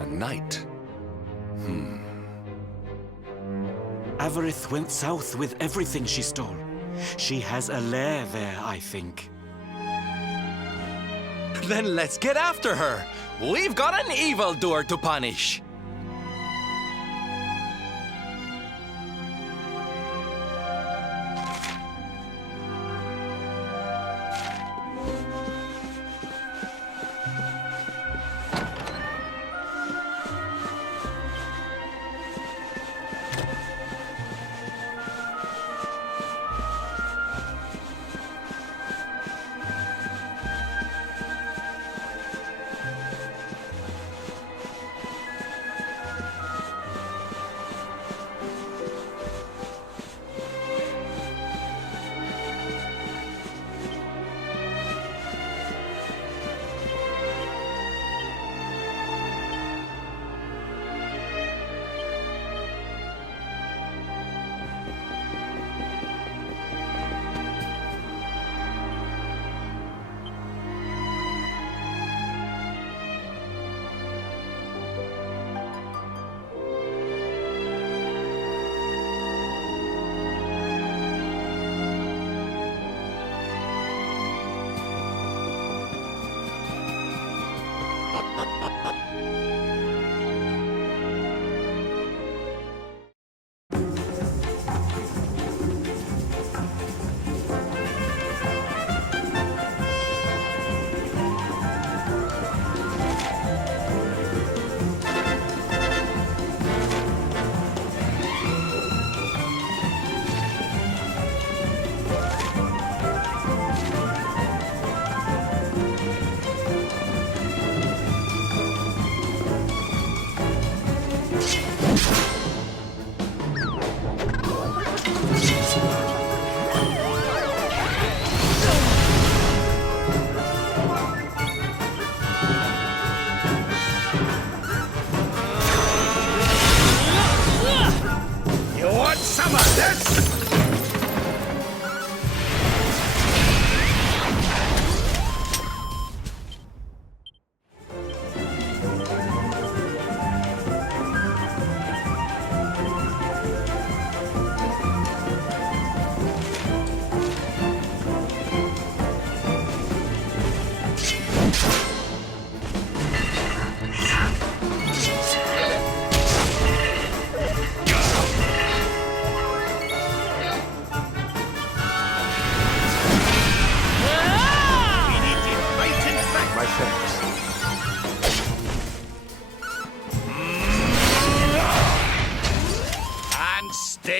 A knight? Avarith went south with everything she stole. She has a lair there, I think. Then let's get after her. We've got an evildoer to punish.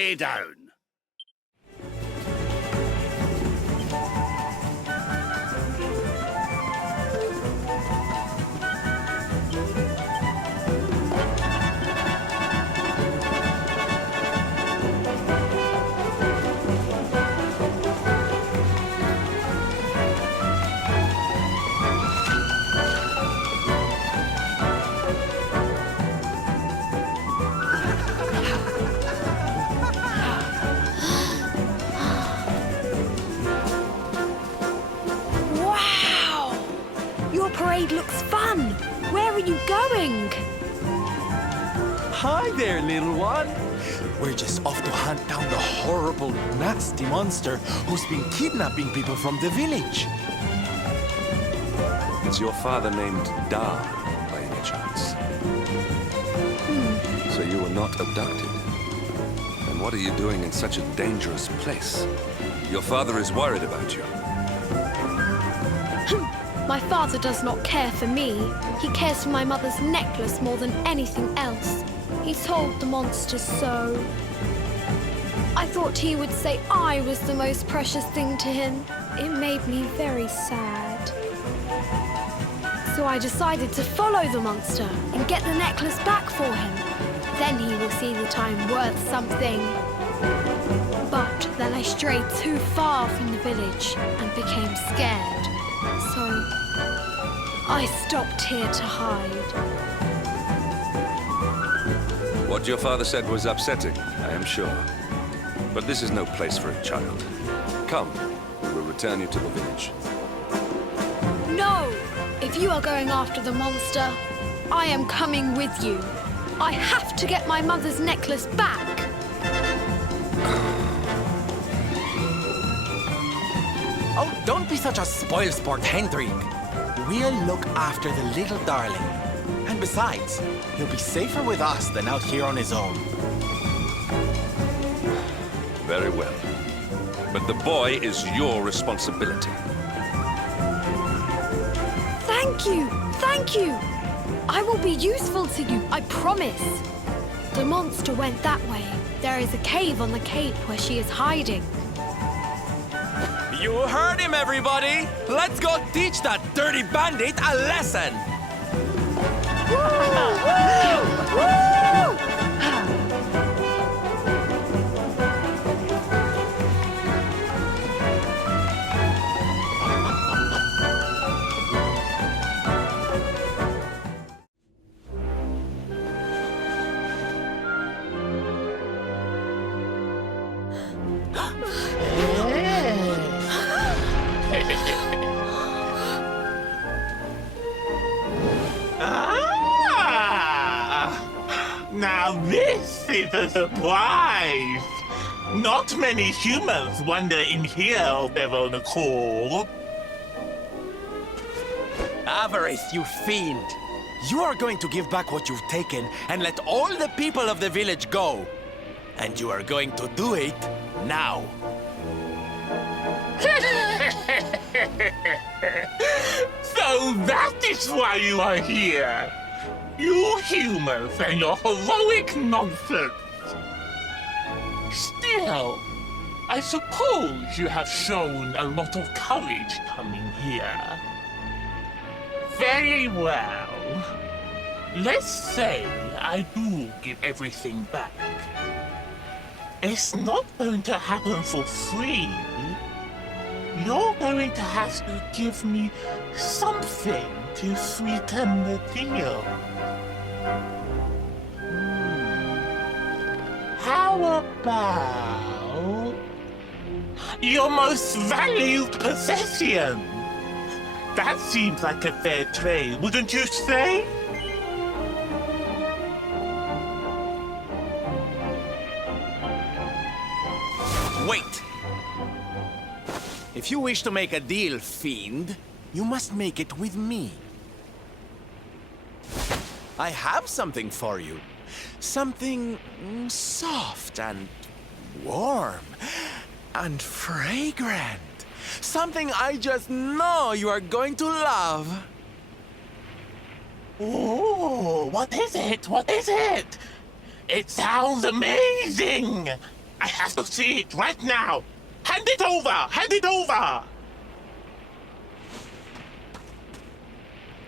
lay down. Wow! Your parade looks fun. Where are you going? Hi there, little one. We're just off to hunt down the horrible, nasty monster who's been kidnapping people from the village. Is your father named Dar, by any chance? So you were not abducted? And what are you doing in such a dangerous place? Your father is worried about you. My father does not care for me. He cares for my mother's necklace more than anything else. He told the monster so. I thought he would say I was the most precious thing to him. It made me very sad. So I decided to follow the monster and get the necklace back for him. Then he will see the time worth something. But then I strayed too far from the village and became scared. So I stopped here to hide. What your father said was upsetting, I am sure. But this is no place for a child. Come, we will return you to the village. No! If you are going after the monster, I am coming with you. I have to get my mother's necklace back. Oh, don't be such a spoilsport, Hendrik. We'll look after the little darling. And besides, he'll be safer with us than out here on his own. Very well. But the boy is your responsibility. Thank you! Thank you! I will be useful to you, I promise. The monster went that way. There is a cave on the cape where she is hiding. You heard him, everybody! Let's go teach that dirty bandit a lesson! Now this is a surprise! Not many humans wander in here of their own accord. Avarith, you fiend! You are going to give back what you've taken and let all the people of the village go. And you are going to do it now. So that is why you are here! You humans and your heroic nonsense! Still, I suppose you have shown a lot of courage coming here. Very well. Let's say I do give everything back. It's not going to happen for free. You're going to have to give me something to sweeten the deal. How about your most valued possession? That seems like a fair trade, wouldn't you say? Wait! If you wish to make a deal, fiend, you must make it with me. I have something for you. Something soft and warm and fragrant. Something I just know you are going to love. Oh, what is it? What is it? It sounds amazing! I have to see it right now! Hand it over! Hand it over!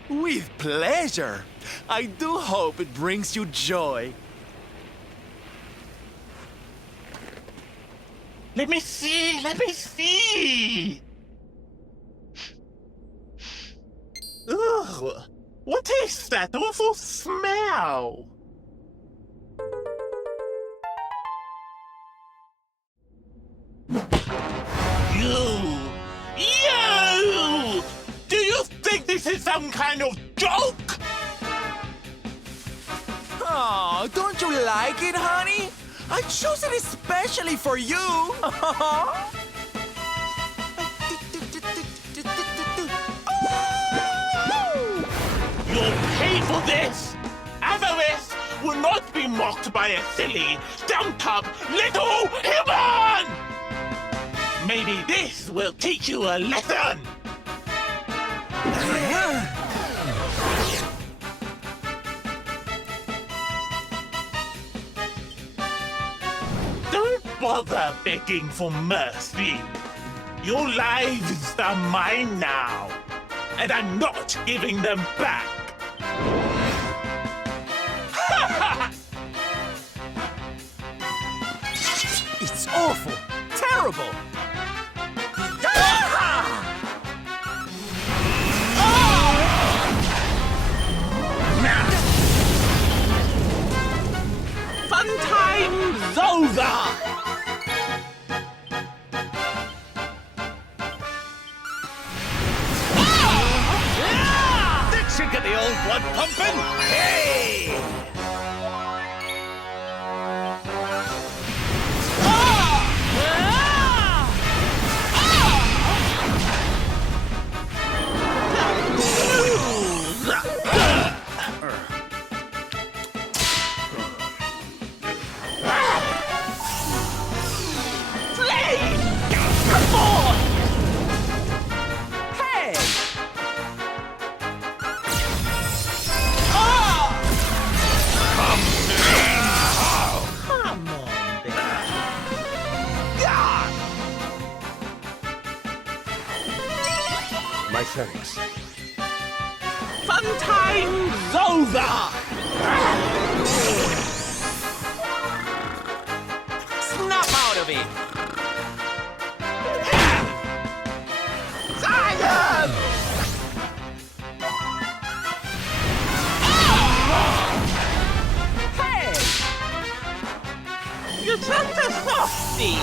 With pleasure. I do hope it brings you joy. Let me see! Let me see! Ugh! What is that awful smell? You! Do you think this is some kind of joke? Oh, don't you like it, honey? I chose it especially for you. You'll pay for this! Avarice will not be mocked by a silly, stumped-up little human! Maybe this will teach you a lesson! Don't bother begging for mercy. Your lives are mine now, and I'm not giving them back. It's awful, terrible. Fun time's over! That should get the old blood pumping! Hey! My thanks. Fun time's over! Snap out of it. Silence! Hey! You're such a softie!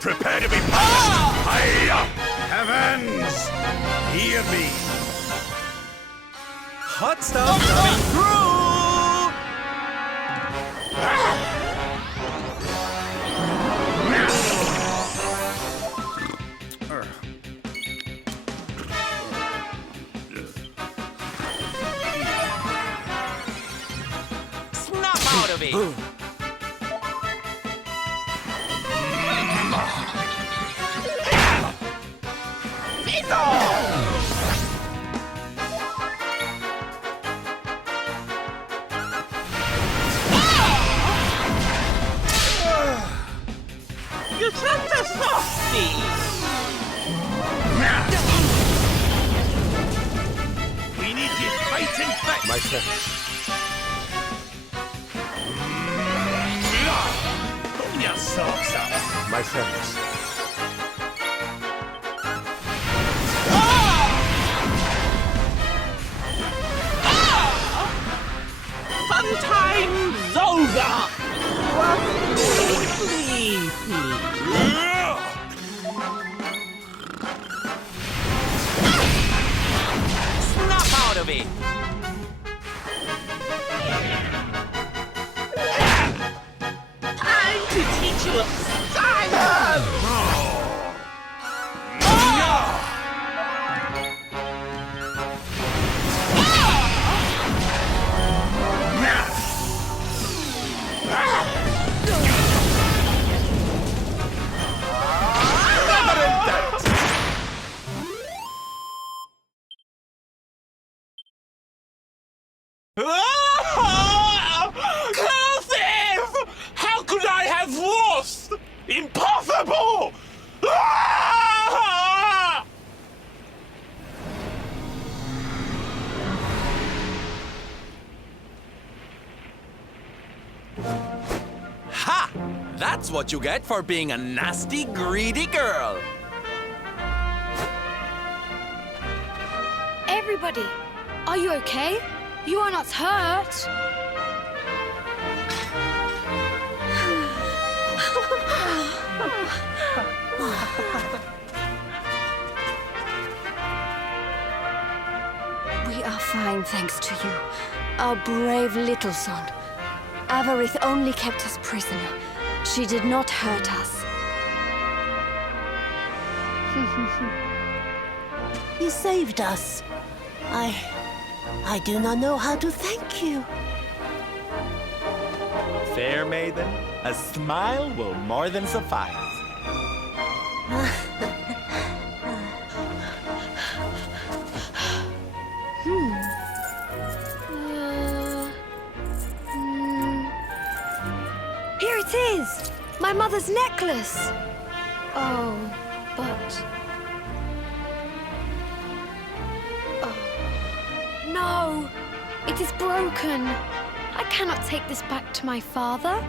Prepare to be punished! Hiya! Heavens! Hear me! Hot stuff coming through! Snap out of it! You're such a softie! We need you fighting back! My thanks. Pull your socks up! My thanks. Fun time's over! Snap out of it! Time to teach you a silence! Cursive! How could I have lost? Impossible! Ah! Ha! That's what you get for being a nasty, greedy girl. Everybody, are you okay? You are not hurt. We are fine, thanks to you, our brave little son. Avarith only kept us prisoner. She did not hurt us. You saved us. I do not know how to thank you. Fair maiden, a smile will more than suffice. Here it is! My mother's necklace! Oh, but... Oh. No! It is broken! I cannot take this back to my father.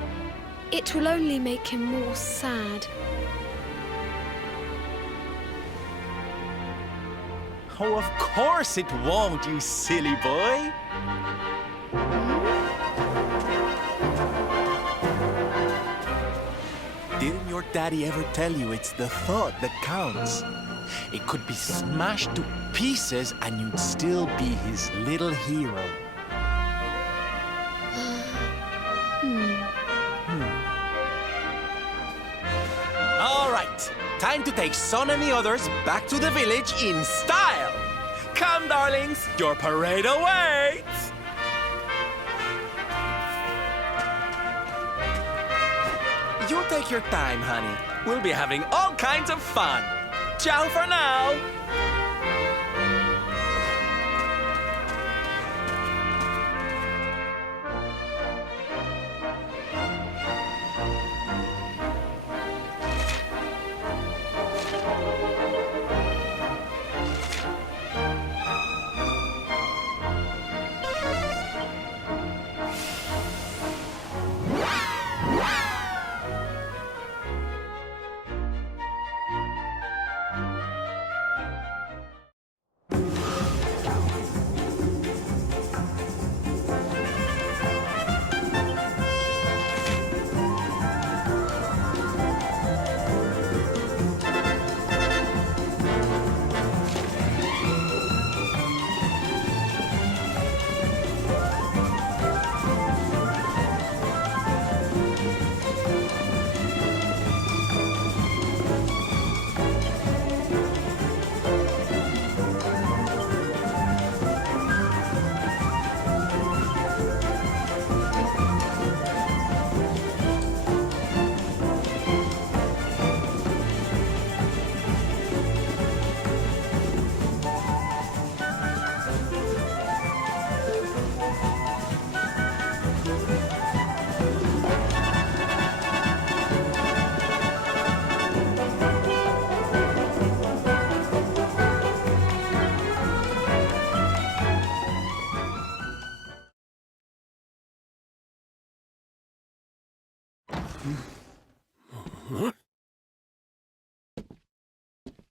It will only make him more sad. Oh, of course it won't, you silly boy. Didn't your daddy ever tell you it's the thought that counts? It could be smashed to pieces and you'd still be his little hero. All right, time to take Son and the others back to the village in style. Come, darlings, your parade awaits. You take your time, honey. We'll be having all kinds of fun. Ciao for now.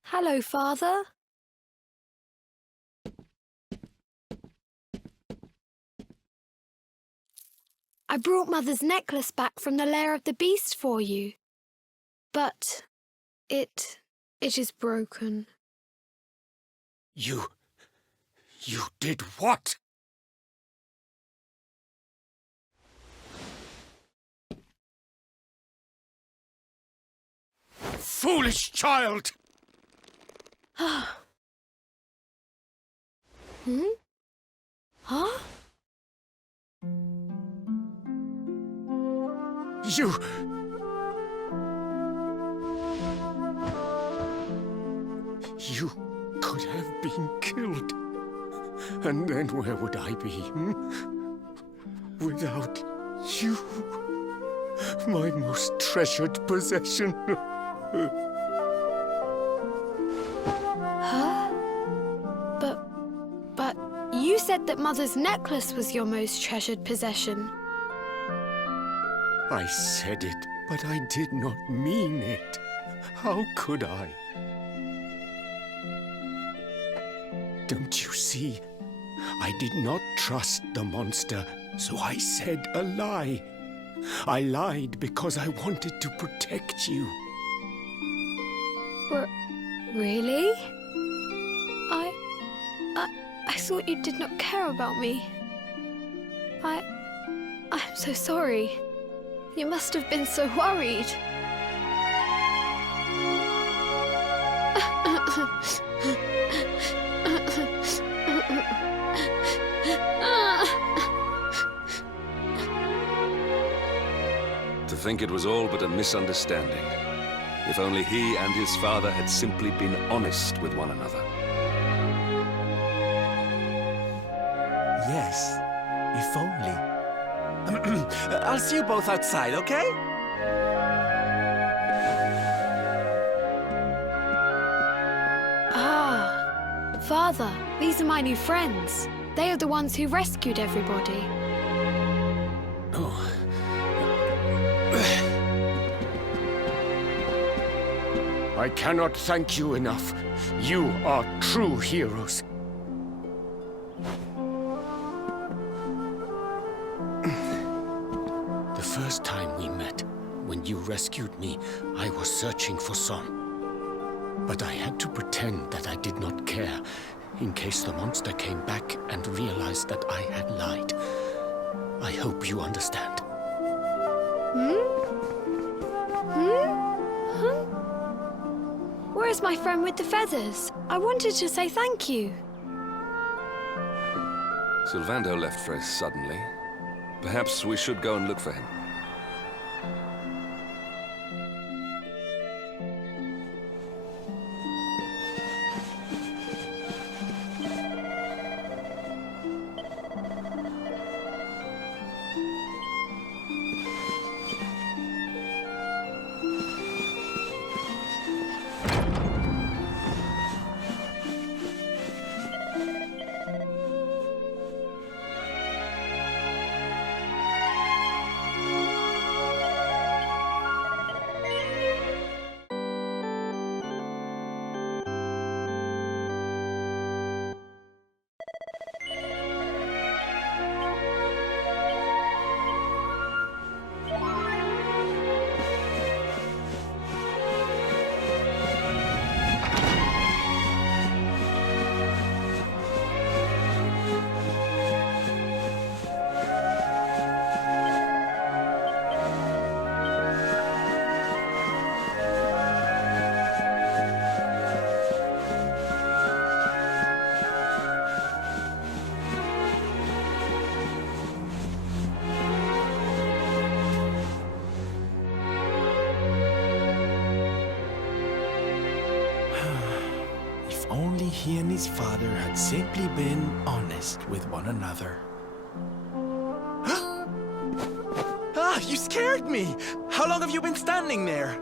Hello, Father. I brought Mother's necklace back from the lair of the beast for you. But it is broken. You did what? Foolish child! Hmm? Huh? You could have been killed. And then where would I be? without you, my most treasured possession. Huh? But you said that Mother's necklace was your most treasured possession. I said it, but I did not mean it. How could I? Don't you see? I did not trust the monster, so I said a lie. I lied because I wanted to protect you. Really? I thought you did not care about me. I'm so sorry. You must have been so worried. To think it was all but a misunderstanding. If only he and his father had simply been honest with one another. Yes, if only. I'll see you both outside, okay? Ah, Father, these are my new friends. They are the ones who rescued everybody. I cannot thank you enough. You are true heroes. The first time we met, when you rescued me, I was searching for Son. But I had to pretend that I did not care, in case the monster came back and realized that I had lied. I hope you understand. Where's my friend with the feathers? I wanted to say thank you. Sylvando left very suddenly. Perhaps we should go and look for him. Only he and his father had simply been honest with one another. Ah, you scared me! How long have you been standing there?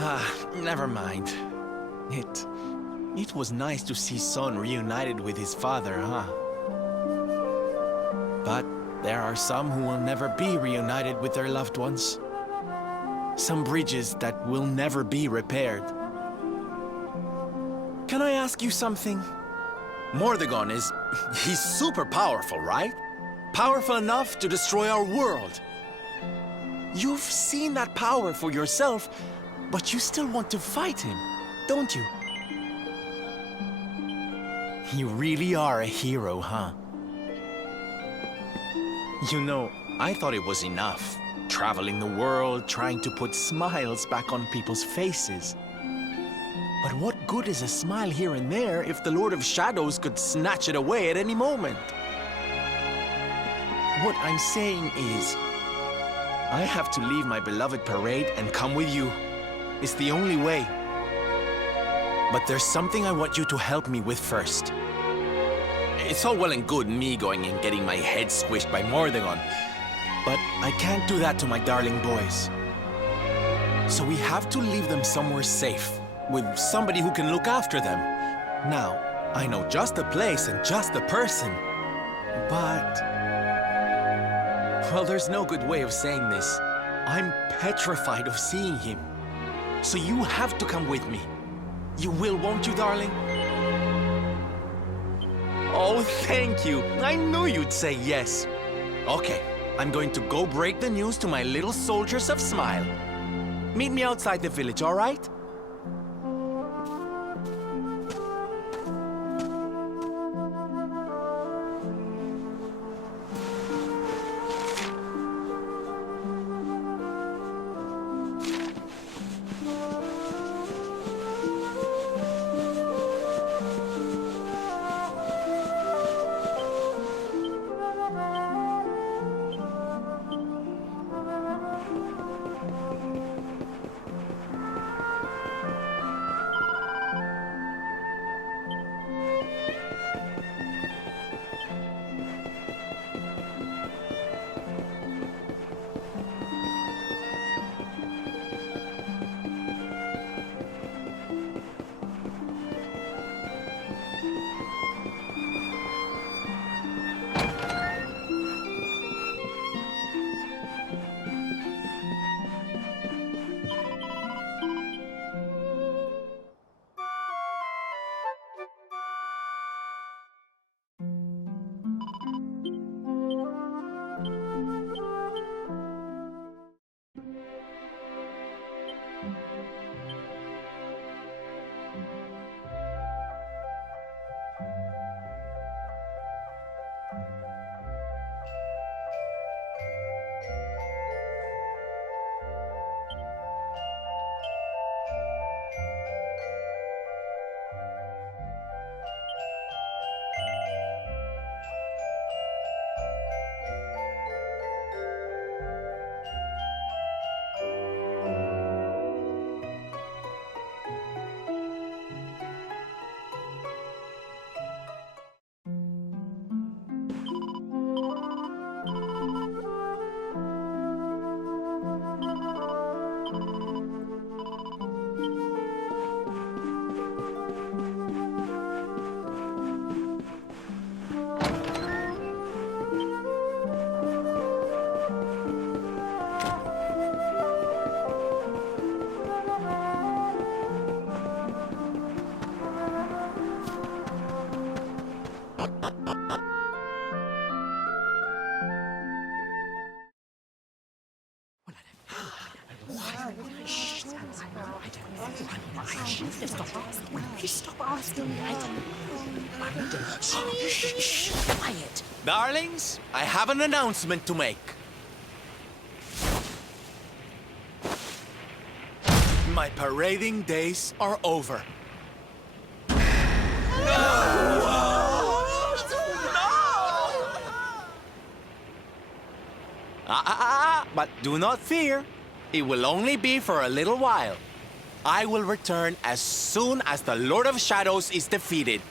Ah, never mind. It was nice to see Son reunited with his father, huh? But there are some who will never be reunited with their loved ones. Some bridges that will never be repaired. Can I ask you something? Mordegon he's super powerful, right? Powerful enough to destroy our world. You've seen that power for yourself, but you still want to fight him, don't you? You really are a hero, huh? You know, I thought it was enough. Traveling the world, trying to put smiles back on people's faces. But what good is a smile here and there if the Lord of Shadows could snatch it away at any moment? What I'm saying is, I have to leave my beloved parade and come with you. It's the only way. But there's something I want you to help me with first. It's all well and good me going and getting my head squished by Mordegon, but I can't do that to my darling boys. So we have to leave them somewhere safe, with somebody who can look after them. Now, I know just the place and just the person, but... well, there's no good way of saying this. I'm petrified of seeing him. So you have to come with me. You will, won't you, darling? Oh, thank you. I knew you'd say yes. Okay, I'm going to go break the news to my little soldiers of Smile. Meet me outside the village, all right? Quiet. Darlings, I have an announcement to make. My parading days are over. But do not fear. It will only be for a little while. I will return as soon as the Lord of Shadows is defeated.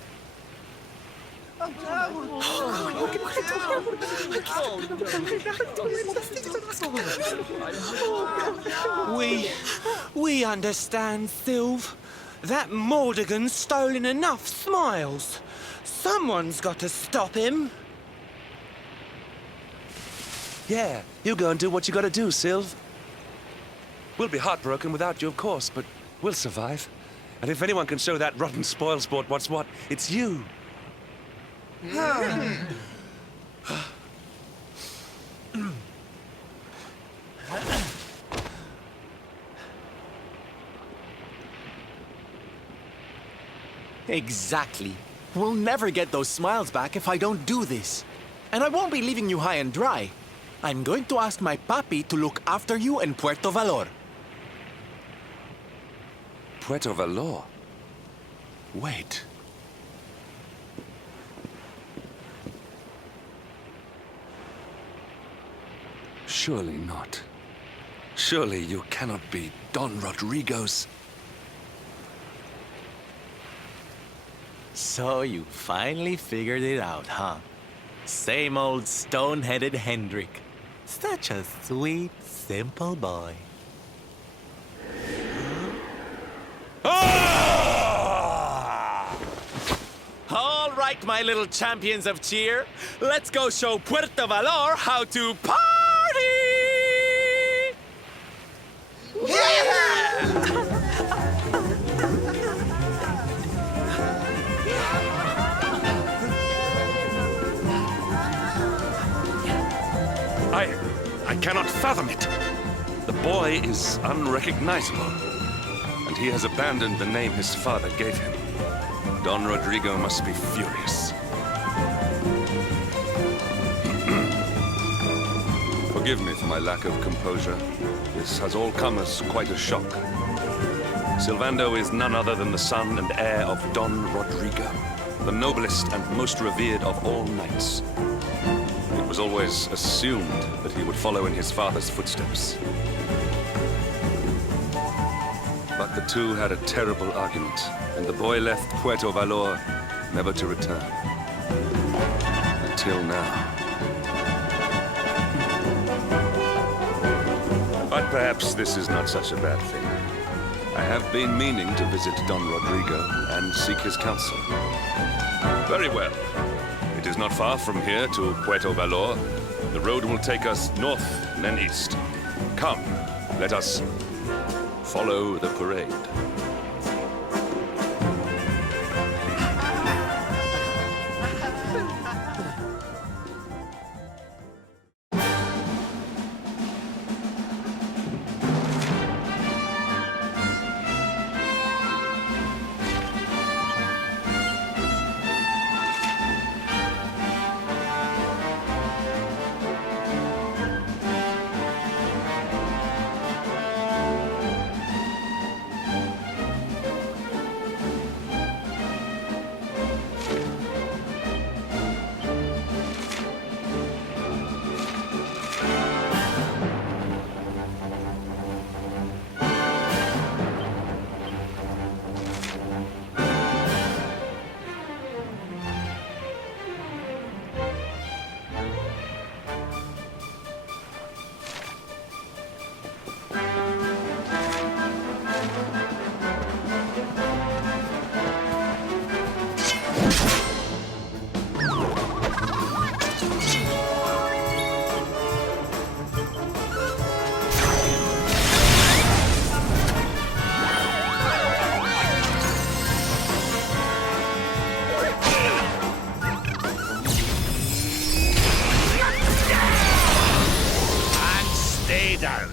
We understand, Sylve. That Mordegon's stolen enough smiles. Someone's got to stop him. Yeah, you go and do what you gotta do, Sylve. We'll be heartbroken without you, of course, but we'll survive. And if anyone can show that rotten spoilsport what's what, it's you. Exactly. We'll never get those smiles back if I don't do this. And I won't be leaving you high and dry. I'm going to ask my papi to look after you in Puerto Valor. Puerto Valor? Wait. Surely not. Surely you cannot be Don Rodrigo's... So you finally figured it out, huh? Same old stone-headed Hendrik. Such a sweet, simple boy. All right, my little champions of cheer. Let's go show Puerto Valor how to party! I cannot fathom it. The boy is unrecognizable, and he has abandoned the name his father gave him. Don Rodrigo must be furious. Forgive me for my lack of composure. This has all come as quite a shock. Sylvando is none other than the son and heir of Don Rodrigo, the noblest and most revered of all knights. It was always assumed that he would follow in his father's footsteps. But the two had a terrible argument, and the boy left Puerto Valor never to return. Until now. But perhaps this is not such a bad thing. I have been meaning to visit Don Rodrigo and seek his counsel. Very well. It is not far from here to Puerto Valor. The road will take us north and then east. Come, let us follow the parade. Down.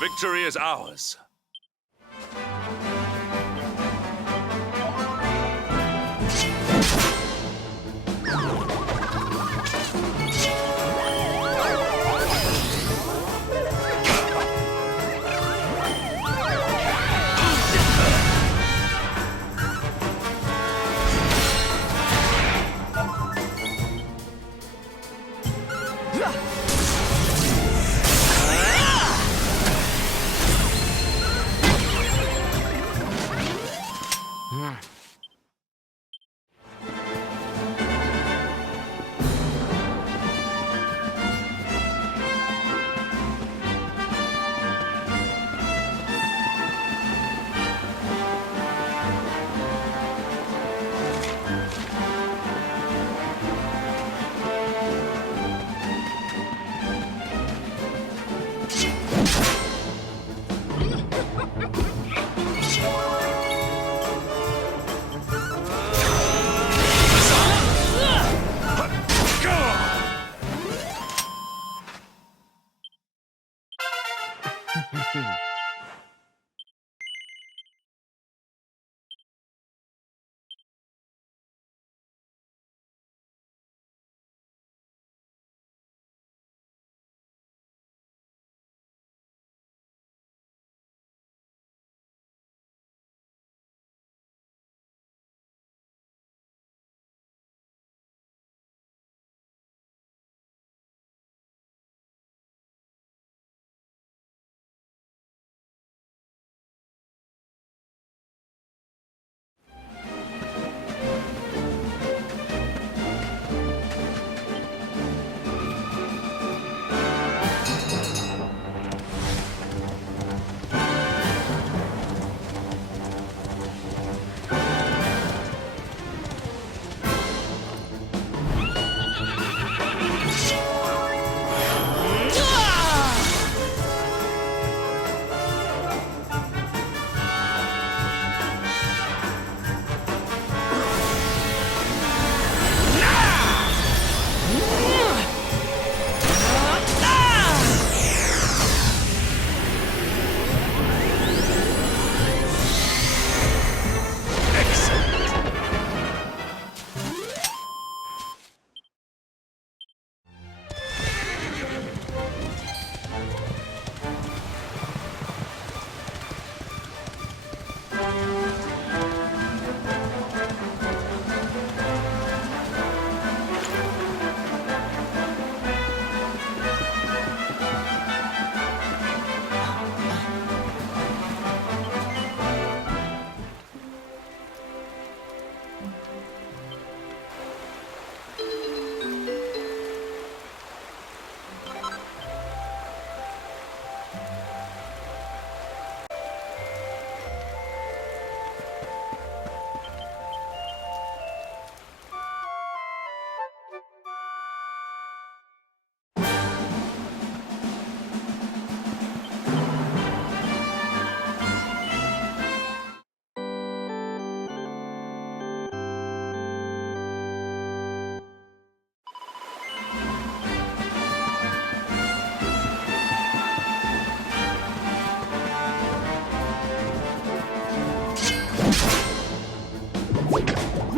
Victory is ours.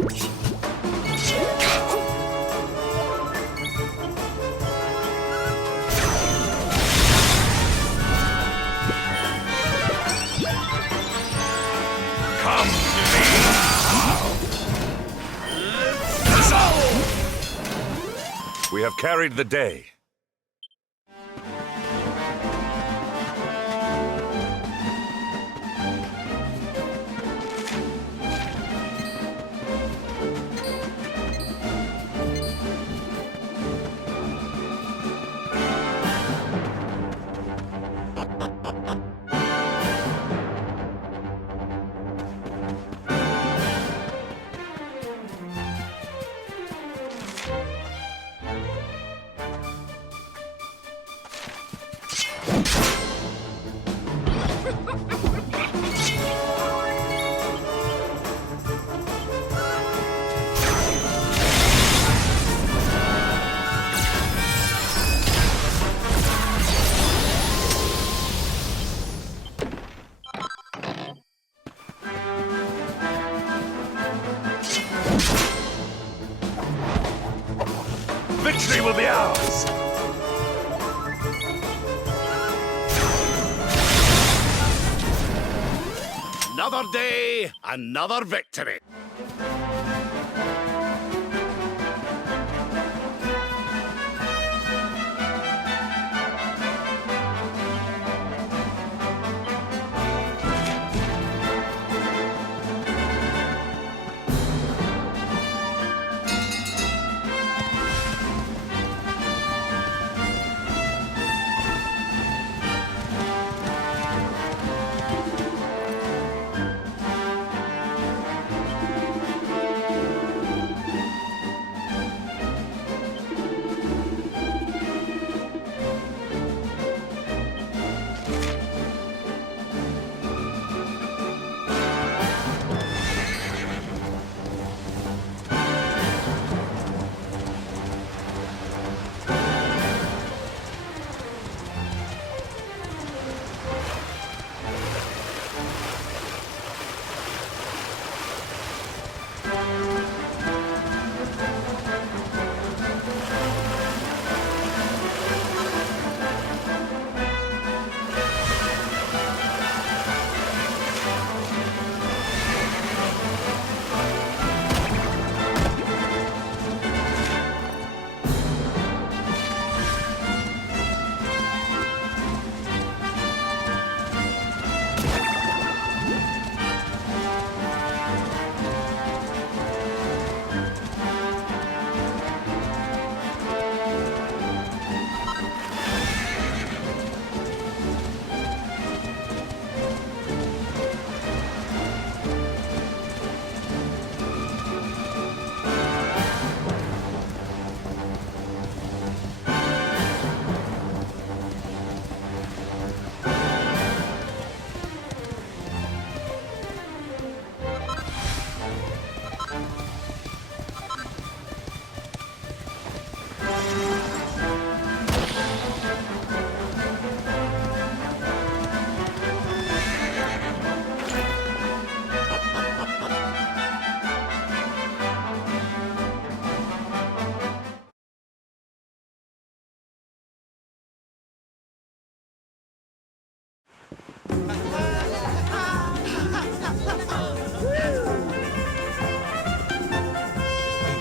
Come to me! We have carried the day. Victory will be ours! Another day, another victory.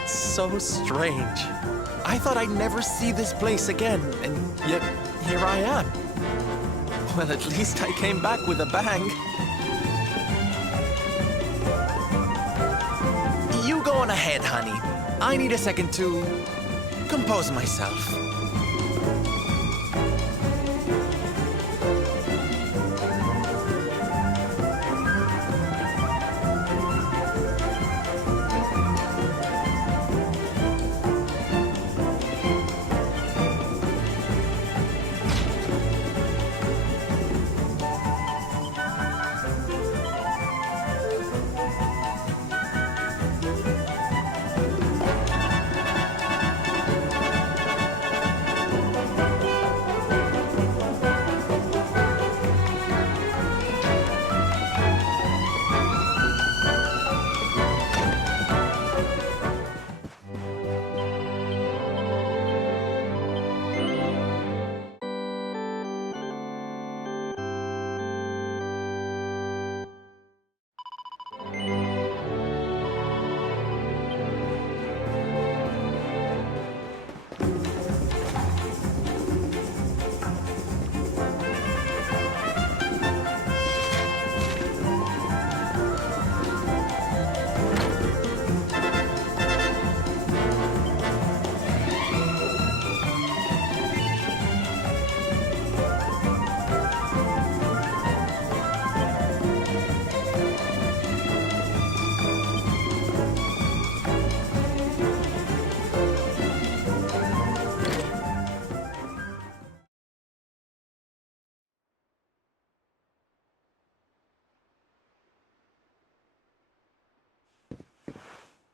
So strange. I thought I'd never see this place again, and yet here I am. Well, at least I came back with a bang. You go on ahead, honey. I need a second to compose myself.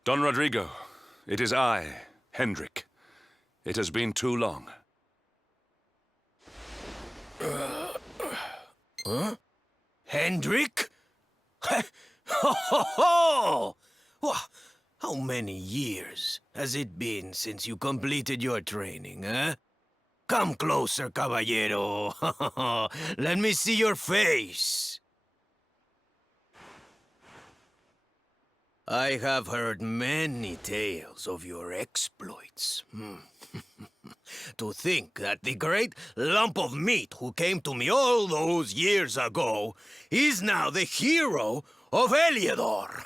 Don Rodrigo, it is I, Hendrik. It has been too long. Huh? Hendrik? Ho ho ho! How many years has it been since you completed your training, huh? Come closer, caballero. Let me see your face. I have heard many tales of your exploits. To think that the great lump of meat who came to me all those years ago is now the hero of Eliodor.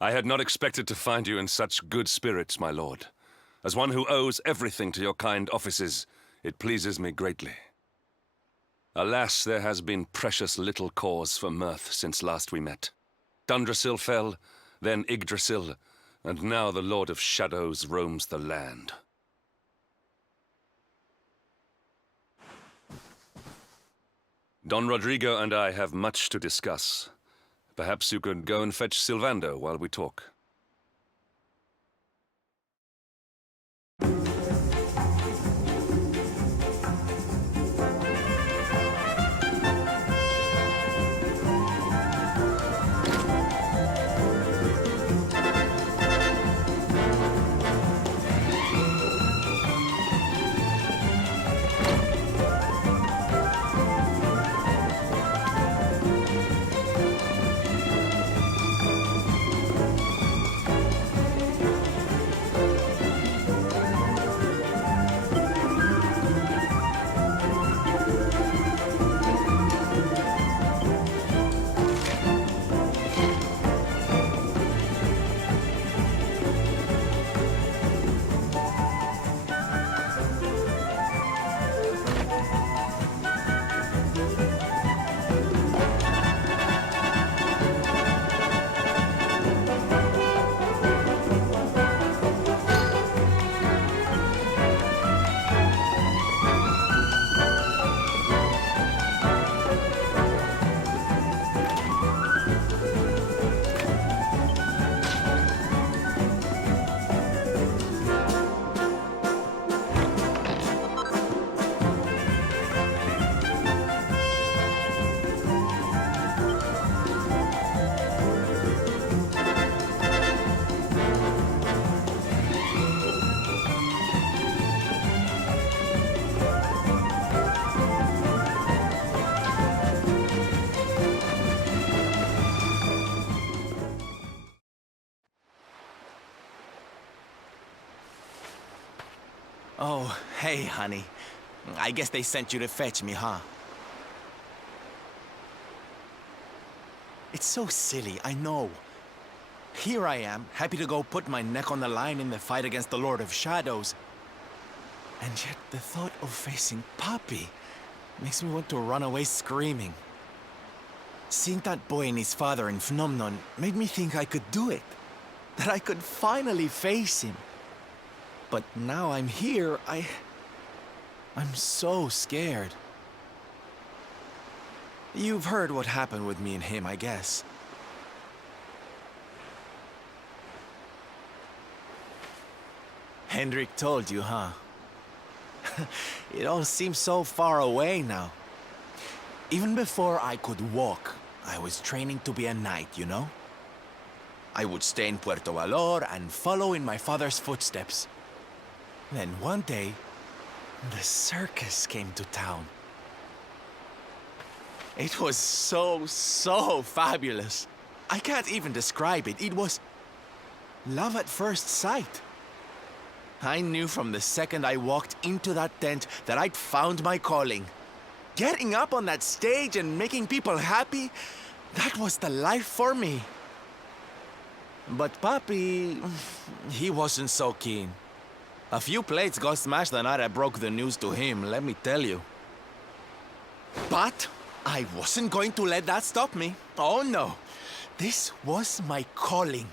I had not expected to find you in such good spirits, my lord. As one who owes everything to your kind offices, it pleases me greatly. Alas, there has been precious little cause for mirth since last we met. Dundrasil fell, then Yggdrasil, and now the Lord of Shadows roams the land. Don Rodrigo and I have much to discuss. Perhaps you could go and fetch Sylvando while we talk. Oh, hey, honey. I guess they sent you to fetch me, huh? It's so silly, I know. Here I am, happy to go put my neck on the line in the fight against the Lord of Shadows. And yet the thought of facing Papi makes me want to run away screaming. Seeing that boy and his father in Phnomnon made me think I could do it. That I could finally face him. But now I'm here, I'm so scared. You've heard what happened with me and him, I guess. Hendrik told you, huh? It all seems so far away now. Even before I could walk, I was training to be a knight, you know? I would stay in Puerto Valor and follow in my father's footsteps. Then one day, the circus came to town. It was so fabulous. I can't even describe it. It was love at first sight. I knew from the second I walked into that tent that I'd found my calling. Getting up on that stage and making people happy, that was the life for me. But Papi, he wasn't so keen. A few plates got smashed the night I broke the news to him, let me tell you. But I wasn't going to let that stop me. Oh no. This was my calling.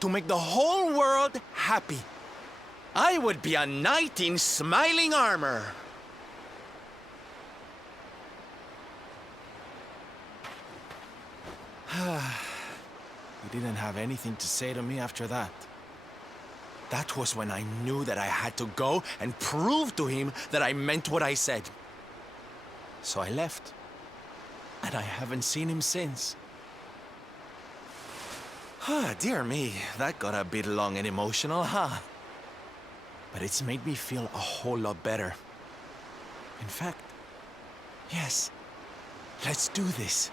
To make the whole world happy. I would be a knight in smiling armor. He didn't have anything to say to me after that. That was when I knew that I had to go and prove to him that I meant what I said. So I left. And I haven't seen him since. Dear me, that got a bit long and emotional, huh? But it's made me feel a whole lot better. In fact, yes, let's do this.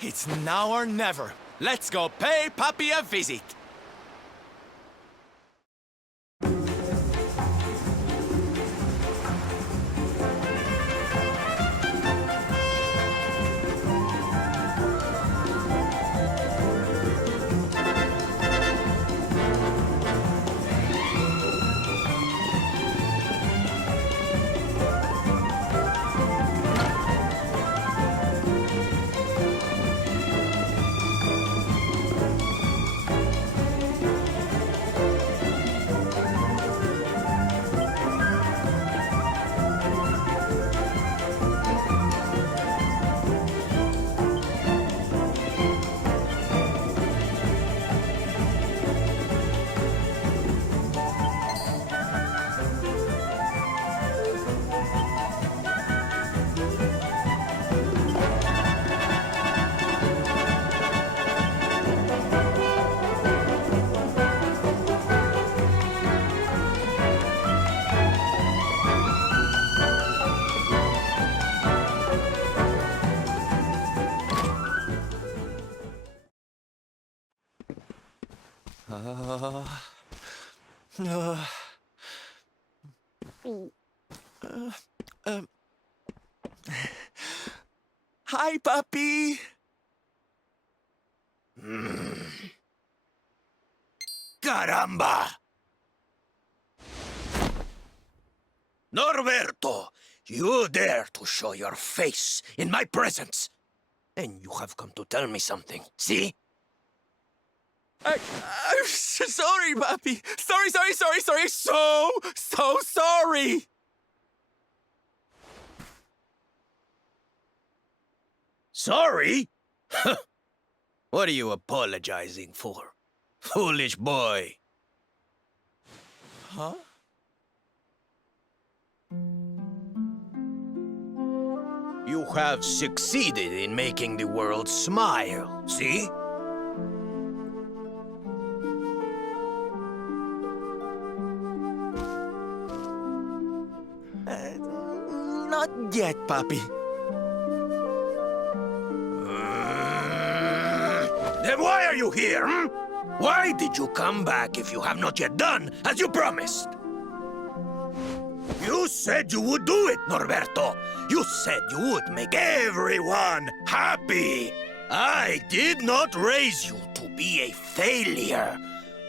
It's now or never. Let's go pay Papi a visit. Hi, Papi. Caramba! Norberto, you dare to show your face in my presence. And you have come to tell me something, see? I'm sorry, Papi. Sorry. So sorry. Sorry? What are you apologizing for? Foolish boy. Huh? You have succeeded in making the world smile, see? Not yet, Papi. Then why are you here, hmm? Why did you come back if you have not yet done as you promised? You said you would do it, Norberto. You said you would make everyone happy. I did not raise you to be a failure.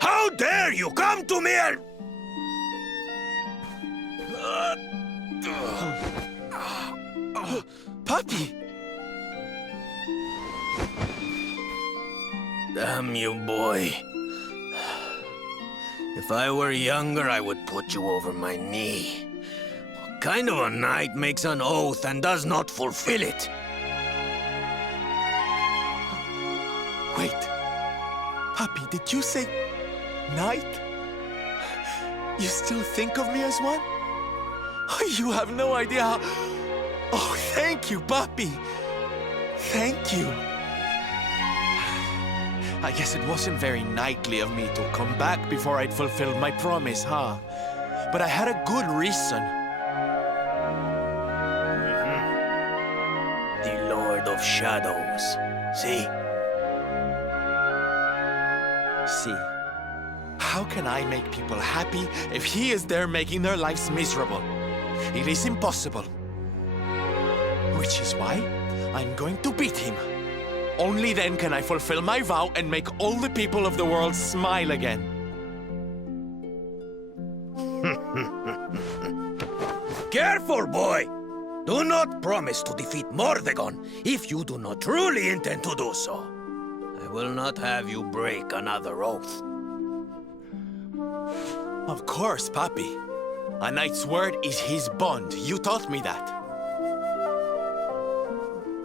How dare you come to me and... Papi! Damn you, boy. If I were younger, I would put you over my knee. What kind of a knight makes an oath and does not fulfill it? Wait. Papi, did you say knight? You still think of me as one? You have no idea how... Oh, thank you, Papi. Thank you. I guess it wasn't very knightly of me to come back before I'd fulfilled my promise, huh? But I had a good reason. The Lord of Shadows. See? See? How can I make people happy if he is there making their lives miserable? It is impossible. Which is why I'm going to beat him. Only then can I fulfill my vow and make all the people of the world smile again. Careful, boy! Do not promise to defeat Mordegon if you do not truly intend to do so. I will not have you break another oath. Of course, Papi. A knight's word is his bond. You taught me that.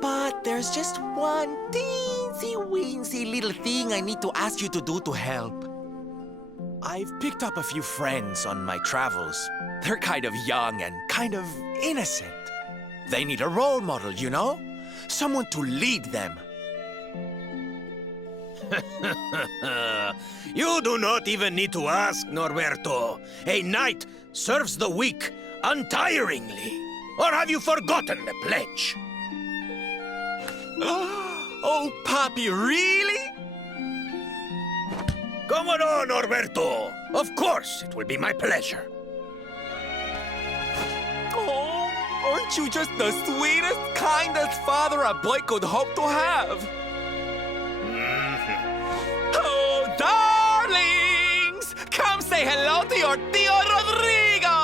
But there's just one teensy itsy-weensy little thing I need to ask you to do to help. I've picked up a few friends on my travels. They're kind of young and kind of innocent. They need a role model, you know? Someone to lead them. You do not even need to ask, Norberto. A knight serves the weak untiringly. Or have you forgotten the pledge? Oh, Papi, really? Come on, Norberto. Of course, it will be my pleasure. Oh, aren't you just the sweetest, kindest father a boy could hope to have? Oh, darlings! Come say hello to your Tío Rodrigo!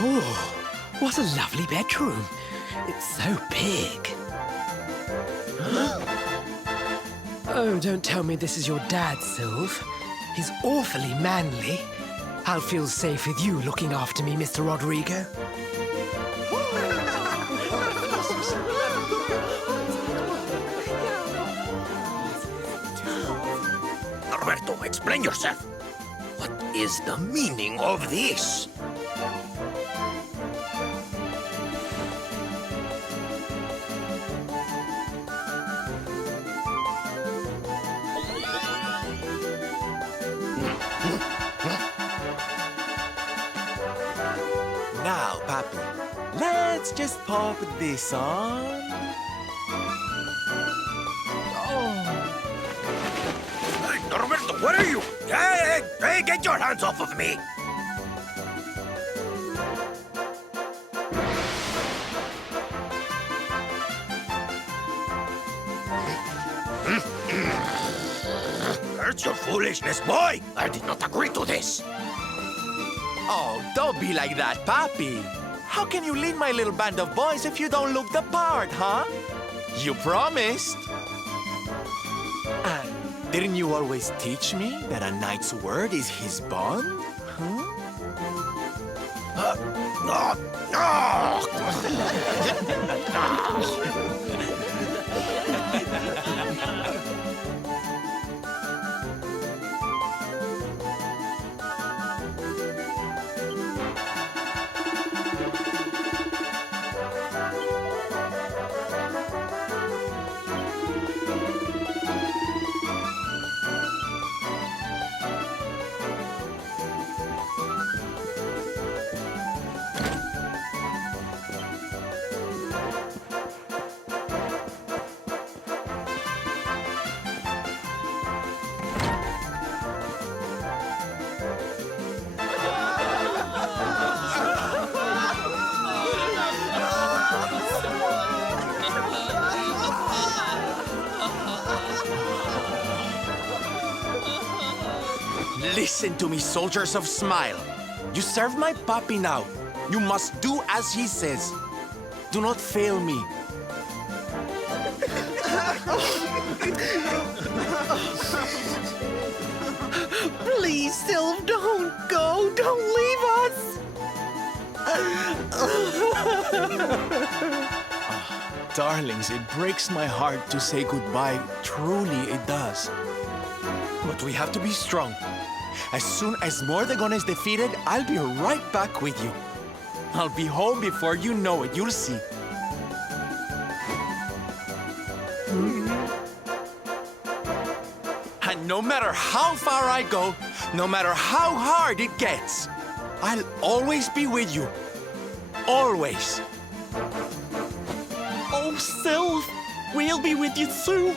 Oh, what a lovely bedroom. It's so big. Oh, don't tell me this is your dad, Sylve. He's awfully manly. I'll feel safe with you looking after me, Mr. Rodrigo. Norberto, explain yourself. What is the meaning of this? Now, Papi, let's just pop this on. Hey, Norberto, what are you? Hey, get your hands off of me! That's your foolishness, boy! I did not agree to this! Oh, don't be like that, Papi. How can you lead my little band of boys if you don't look the part, huh? You promised. And didn't you always teach me that a knight's word is his bond? Huh? Listen to me, soldiers of Smile. You serve my Papi now. You must do as he says. Do not fail me. Please, Sylve, don't go. Don't leave us. Darlings, it breaks my heart to say goodbye. Truly, it does. But we have to be strong. As soon as Mordegon is defeated, I'll be right back with you. I'll be home before you know it. You'll see. And no matter how far I go, no matter how hard it gets, I'll always be with you. Always. Oh, Sylve, we'll be with you too.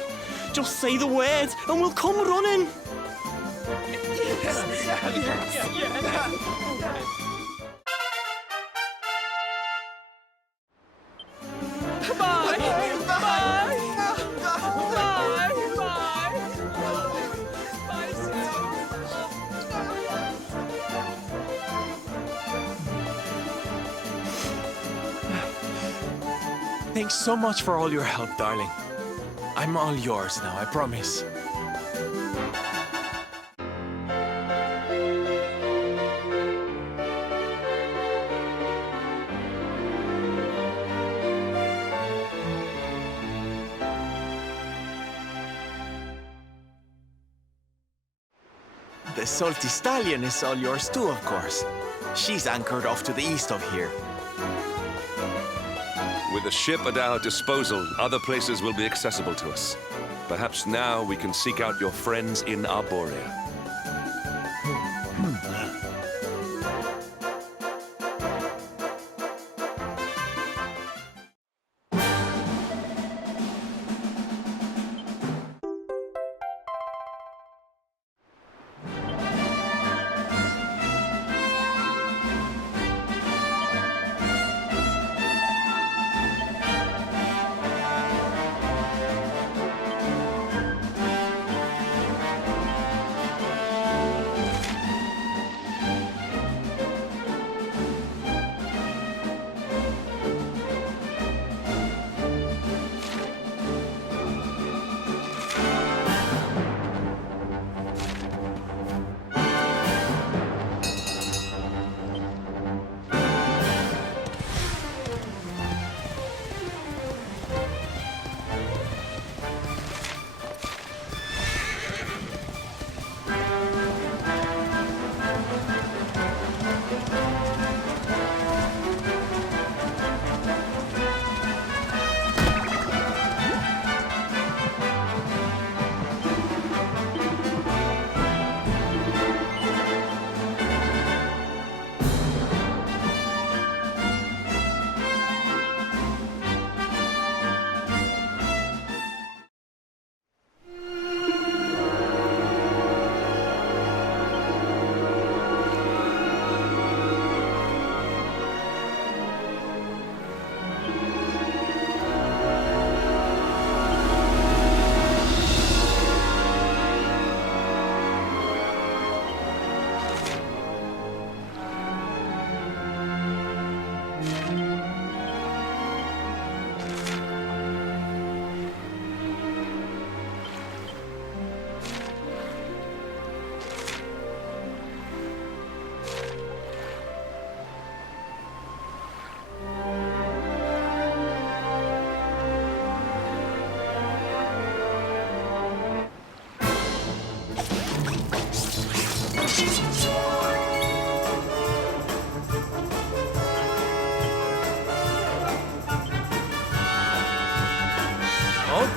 Just say the word and we'll come running. Bye! Bye! Thanks so much for all your help, darling. I'm all yours now, I promise. The salty stallion is all yours too, of course. She's anchored off to the east of here. With a ship at our disposal, other places will be accessible to us. Perhaps now we can seek out your friends in Arborea.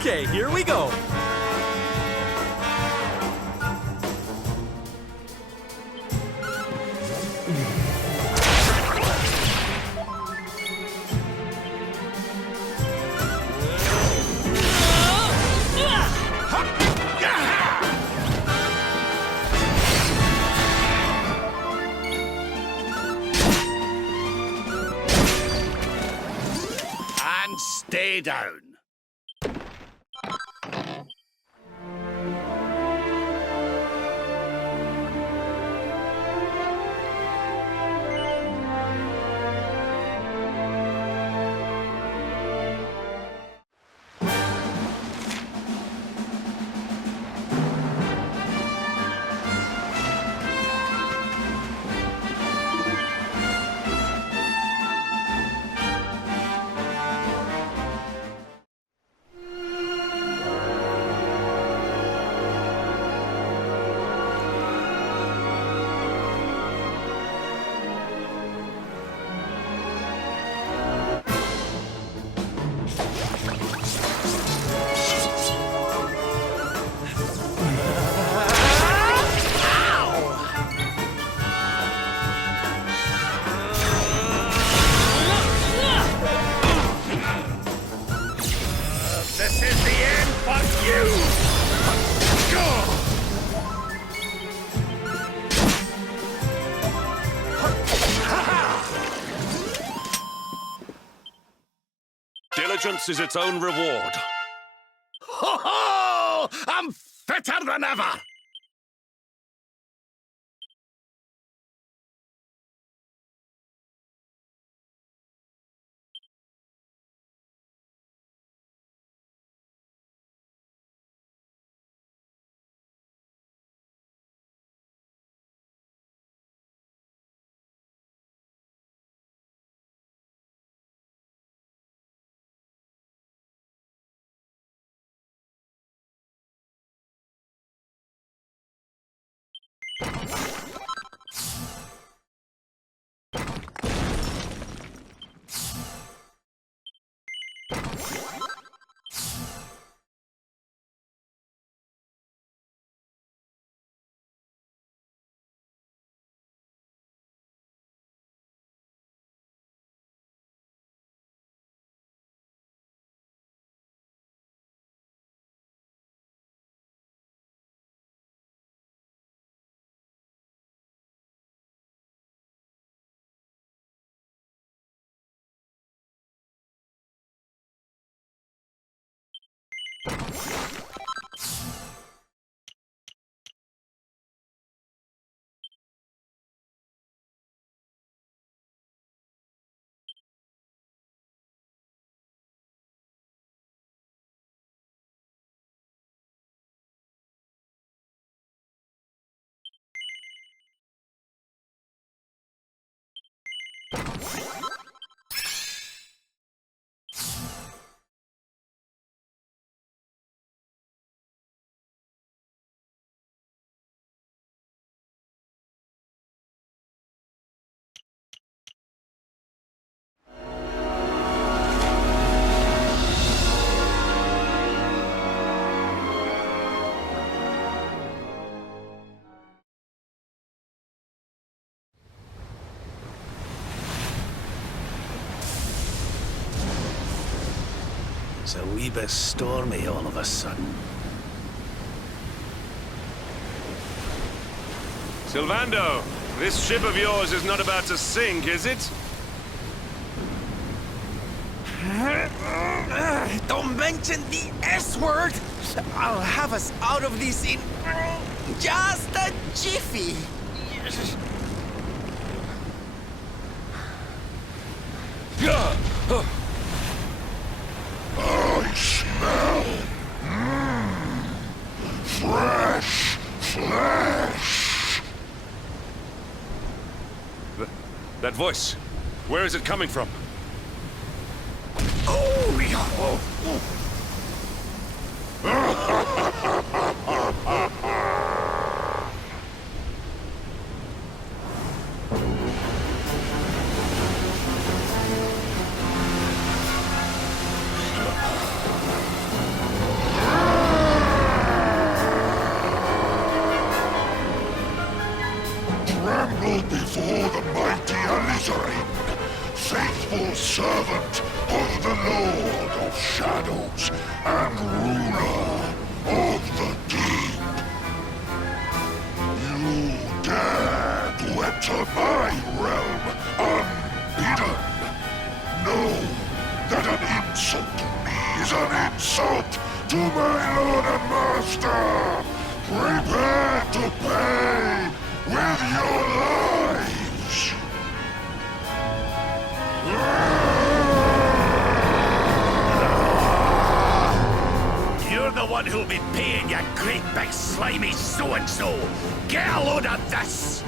Okay, here we go. And stay down. This is the end for you! Go! Diligence is its own reward. Ho ho! I'm fitter than ever! It's a wee bit stormy all of a sudden. Sylvando, this ship of yours is not about to sink, is it? Don't mention the S word! I'll have us out of this in just a jiffy. I smell fresh flesh. That voice, where is it coming from? Oh, yeah. Tremble before the mighty Elusive, faithful servant of the Lord of Shadows and ruler of the deep. You dare to enter my realm unbidden. Know that an insult to me is an insult to my lord and master. Prepare to pay with your lives. You're the one who'll be paying, you great big slimy so-and-so. Get a load of this!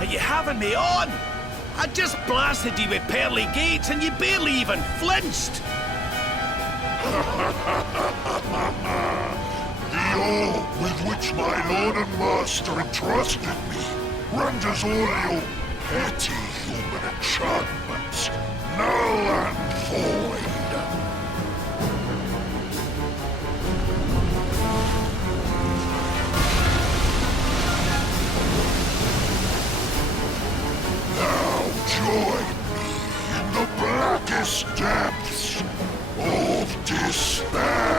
Are you having me on? I just blasted you with pearly gates and you barely even flinched. The awe with which my lord and master entrusted me renders all your petty human enchantments null and void. Now join me in the blackest depths of despair.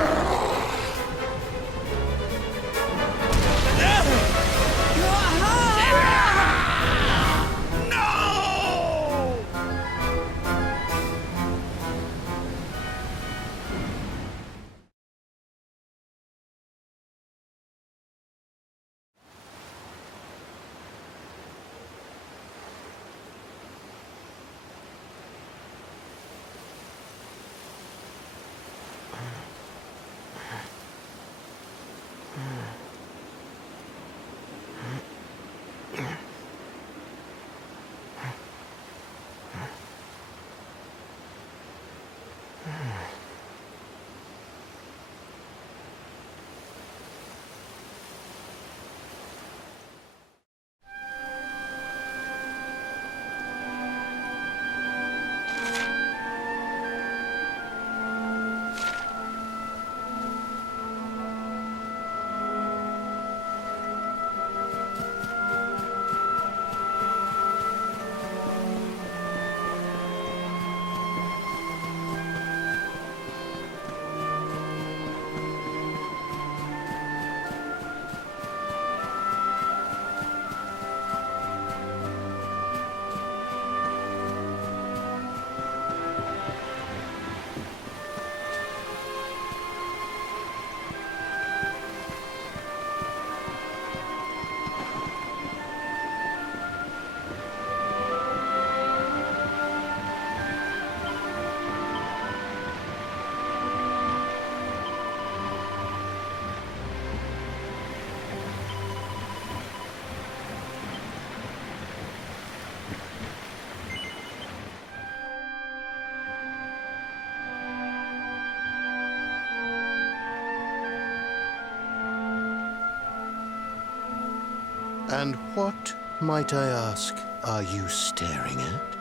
And what, might I ask, are you staring at?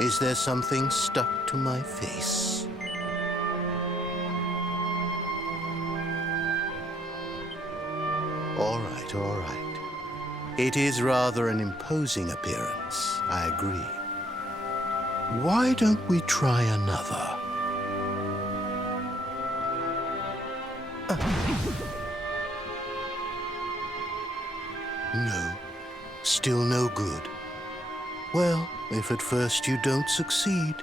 Is there something stuck to my face? All right, all right. It is rather an imposing appearance, I agree. Why don't we try another? No, still no good. Well, if at first you don't succeed.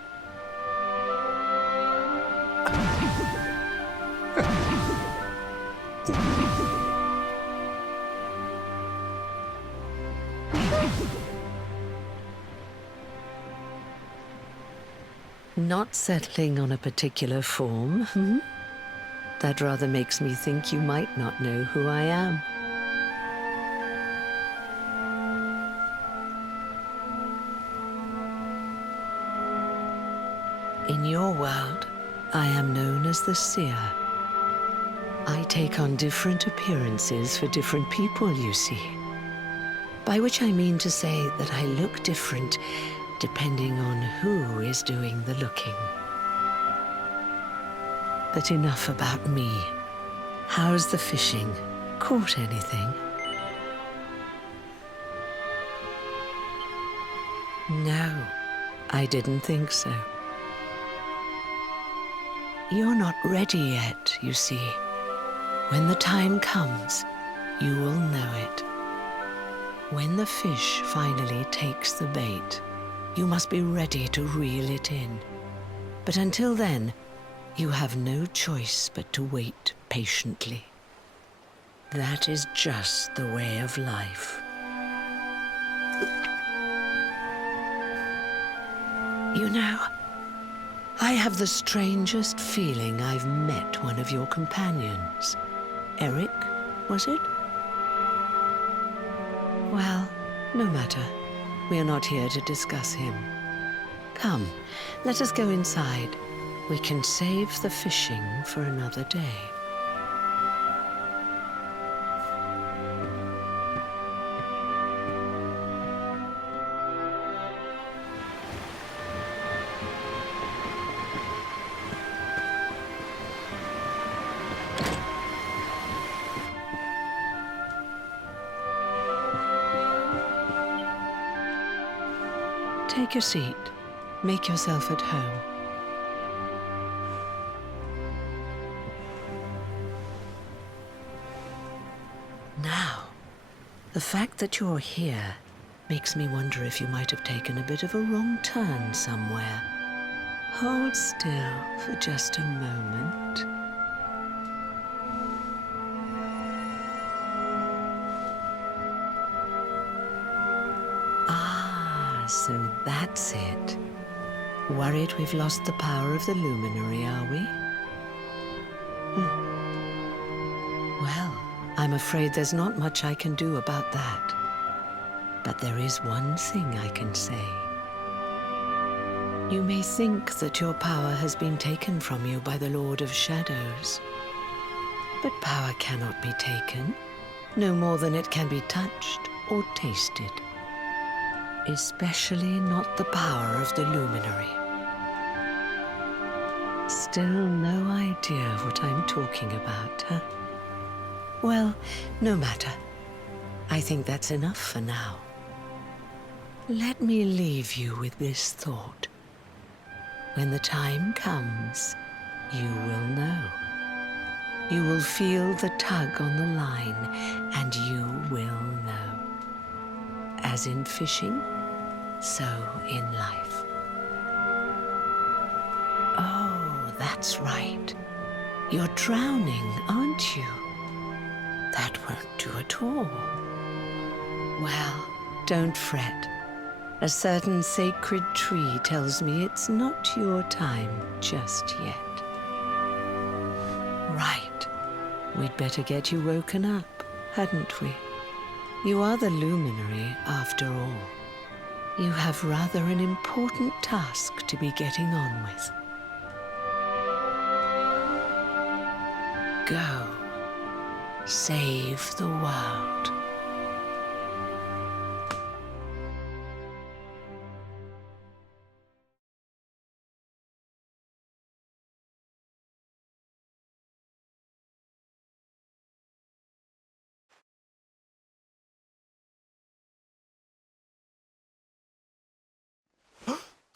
Not settling on a particular form, hmm? That rather makes me think you might not know who I am. In your world, I am known as the Seer. I take on different appearances for different people, you see. By which I mean to say that I look different depending on who is doing the looking. But enough about me. How's the fishing? Caught anything? No, I didn't think so. You're not ready yet, you see. When the time comes, you will know it. When the fish finally takes the bait, you must be ready to reel it in. But until then, you have no choice but to wait patiently. That is just the way of life. You know, I have the strangest feeling I've met one of your companions. Eric, was it? Well, no matter. We are not here to discuss him. Come, let us go inside. We can save the fishing for another day. Take a seat. Make yourself at home. Now, the fact that you're here makes me wonder if you might have taken a bit of a wrong turn somewhere. Hold still for just a moment. So that's it. Worried we've lost the power of the luminary, are we? Well, I'm afraid there's not much I can do about that. But there is one thing I can say. You may think that your power has been taken from you by the Lord of Shadows. But power cannot be taken, no more than it can be touched or tasted. Especially not the power of the luminary. Still no idea what I'm talking about, huh? Well, no matter. I think that's enough for now. Let me leave you with this thought. When the time comes, you will know. You will feel the tug on the line, and you will know. As in fishing, so in life. Oh, that's right. You're drowning, aren't you? That won't do at all. Well, don't fret. A certain sacred tree tells me it's not your time just yet. Right. We'd better get you woken up, hadn't we? You are the luminary, after all. You have rather an important task to be getting on with. Go. Save the world.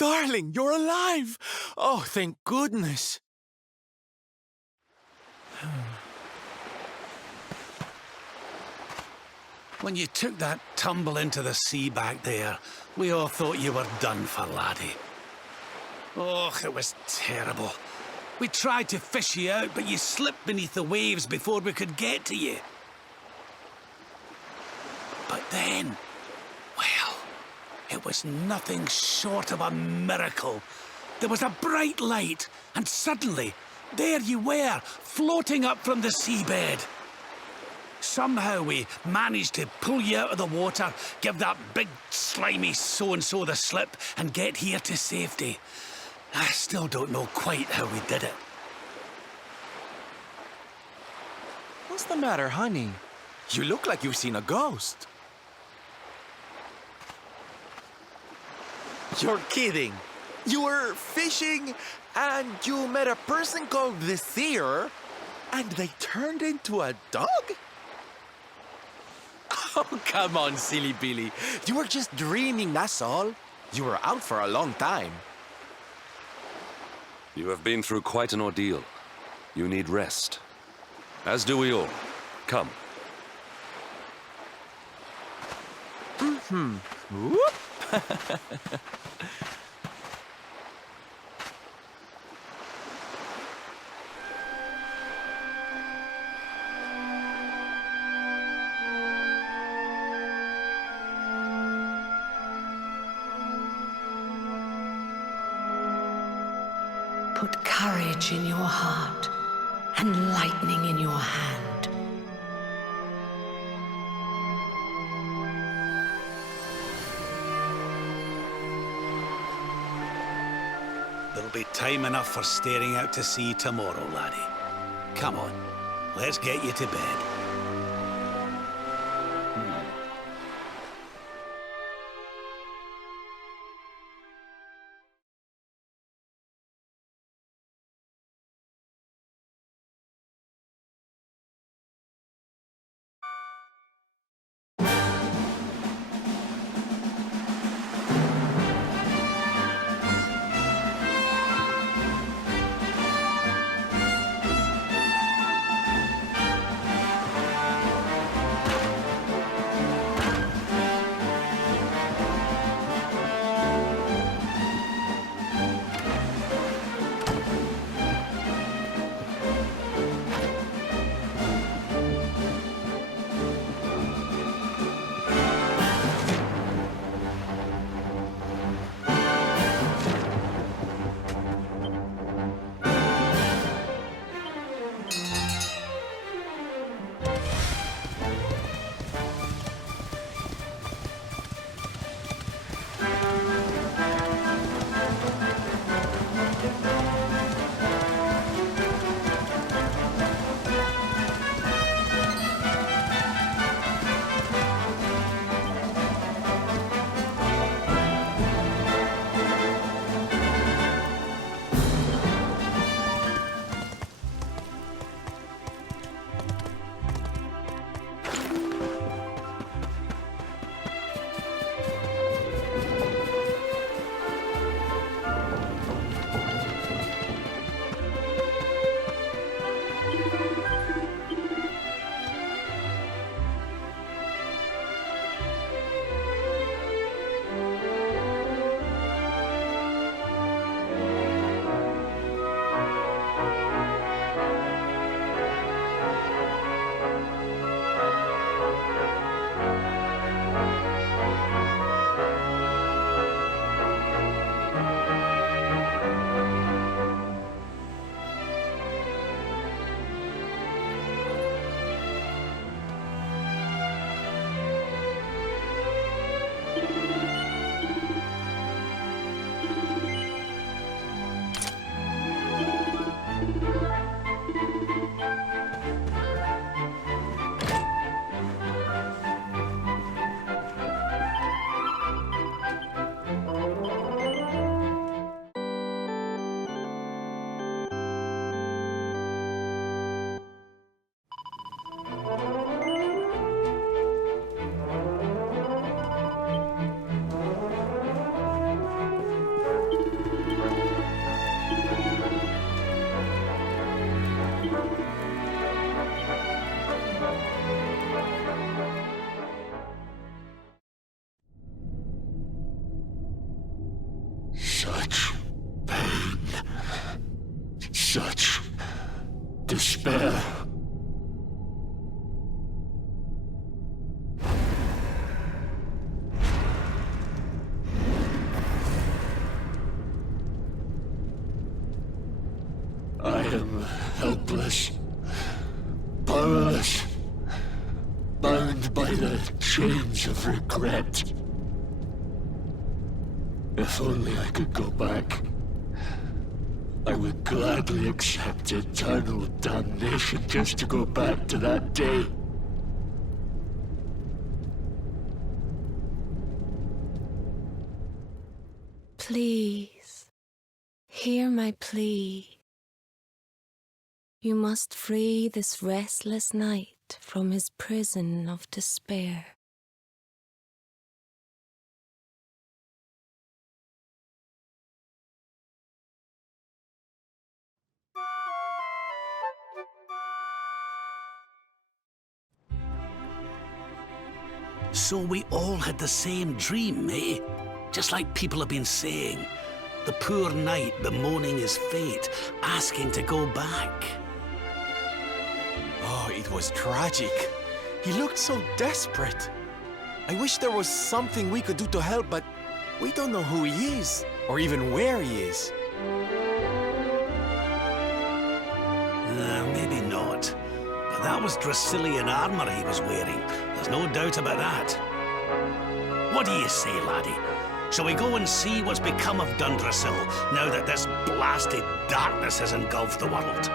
Darling, you're alive! Oh, thank goodness. When you took that tumble into the sea back there, we all thought you were done for, laddie. Oh, it was terrible. We tried to fish you out, but you slipped beneath the waves before we could get to you. But then, well, it was nothing short of a miracle. There was a bright light, and suddenly, there you were, floating up from the seabed. Somehow we managed to pull you out of the water, give that big, slimy so-and-so the slip, and get here to safety. I still don't know quite how we did it. What's the matter, honey? You look like you've seen a ghost. You're kidding. You were fishing, and you met a person called the Seer, and they turned into a dog? Oh, come on, silly Billy. You were just dreaming, that's all. You were out for a long time. You have been through quite an ordeal. You need rest. As do we all. Come. Whoop. Put courage in your heart and lightning in your hand. There'll be time enough for staring out to sea tomorrow, laddie. Come on, let's get you to bed. such despair. I am helpless, powerless, bound by the chains of regret. If only I could go back, I would gladly accept eternal damnation just to go back to that day. Please, hear my plea. You must free this restless knight from his prison of despair. So we all had the same dream, eh? Just like people have been saying. The poor knight bemoaning his fate, asking to go back. Oh, it was tragic. He looked so desperate. I wish there was something we could do to help, but we don't know who he is, or even where he is. Maybe not. But that was Dracilian armor he was wearing. There's no doubt about that. What do you say, laddie? Shall we go and see what's become of Dundrasil now that this blasted darkness has engulfed the world?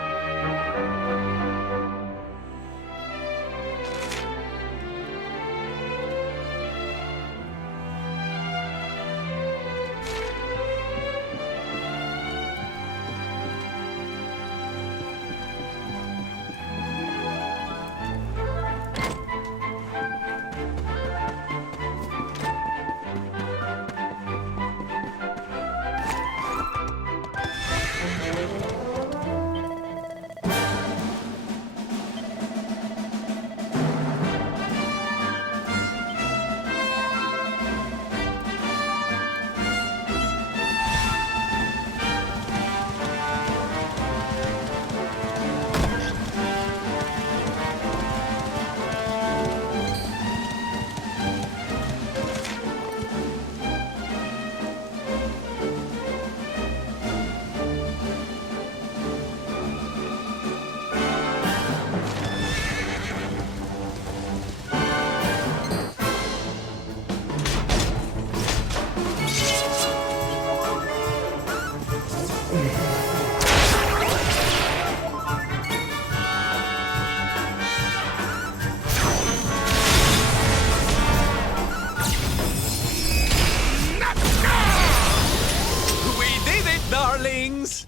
Darlings!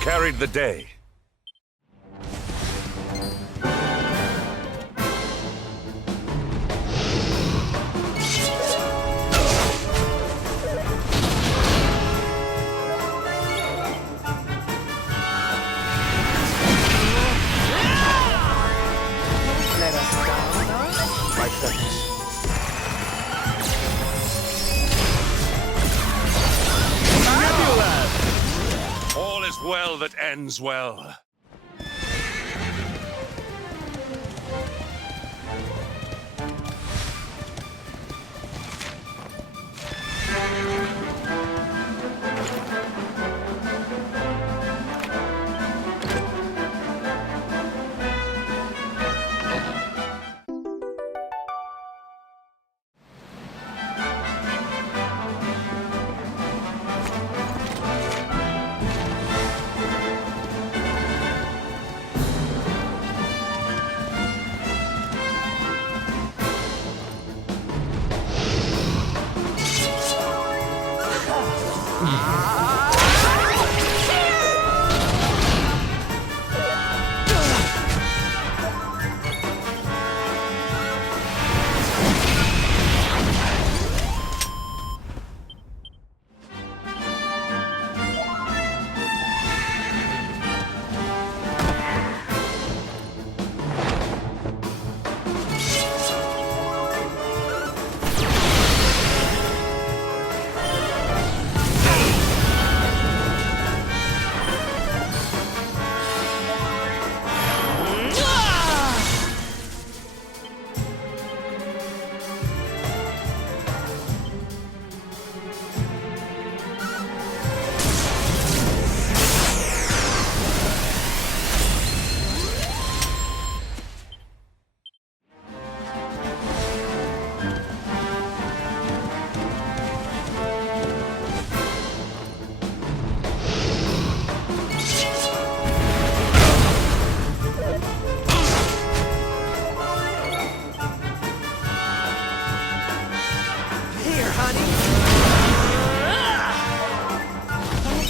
carried the day. Let us down, My thanks. All is well that ends well.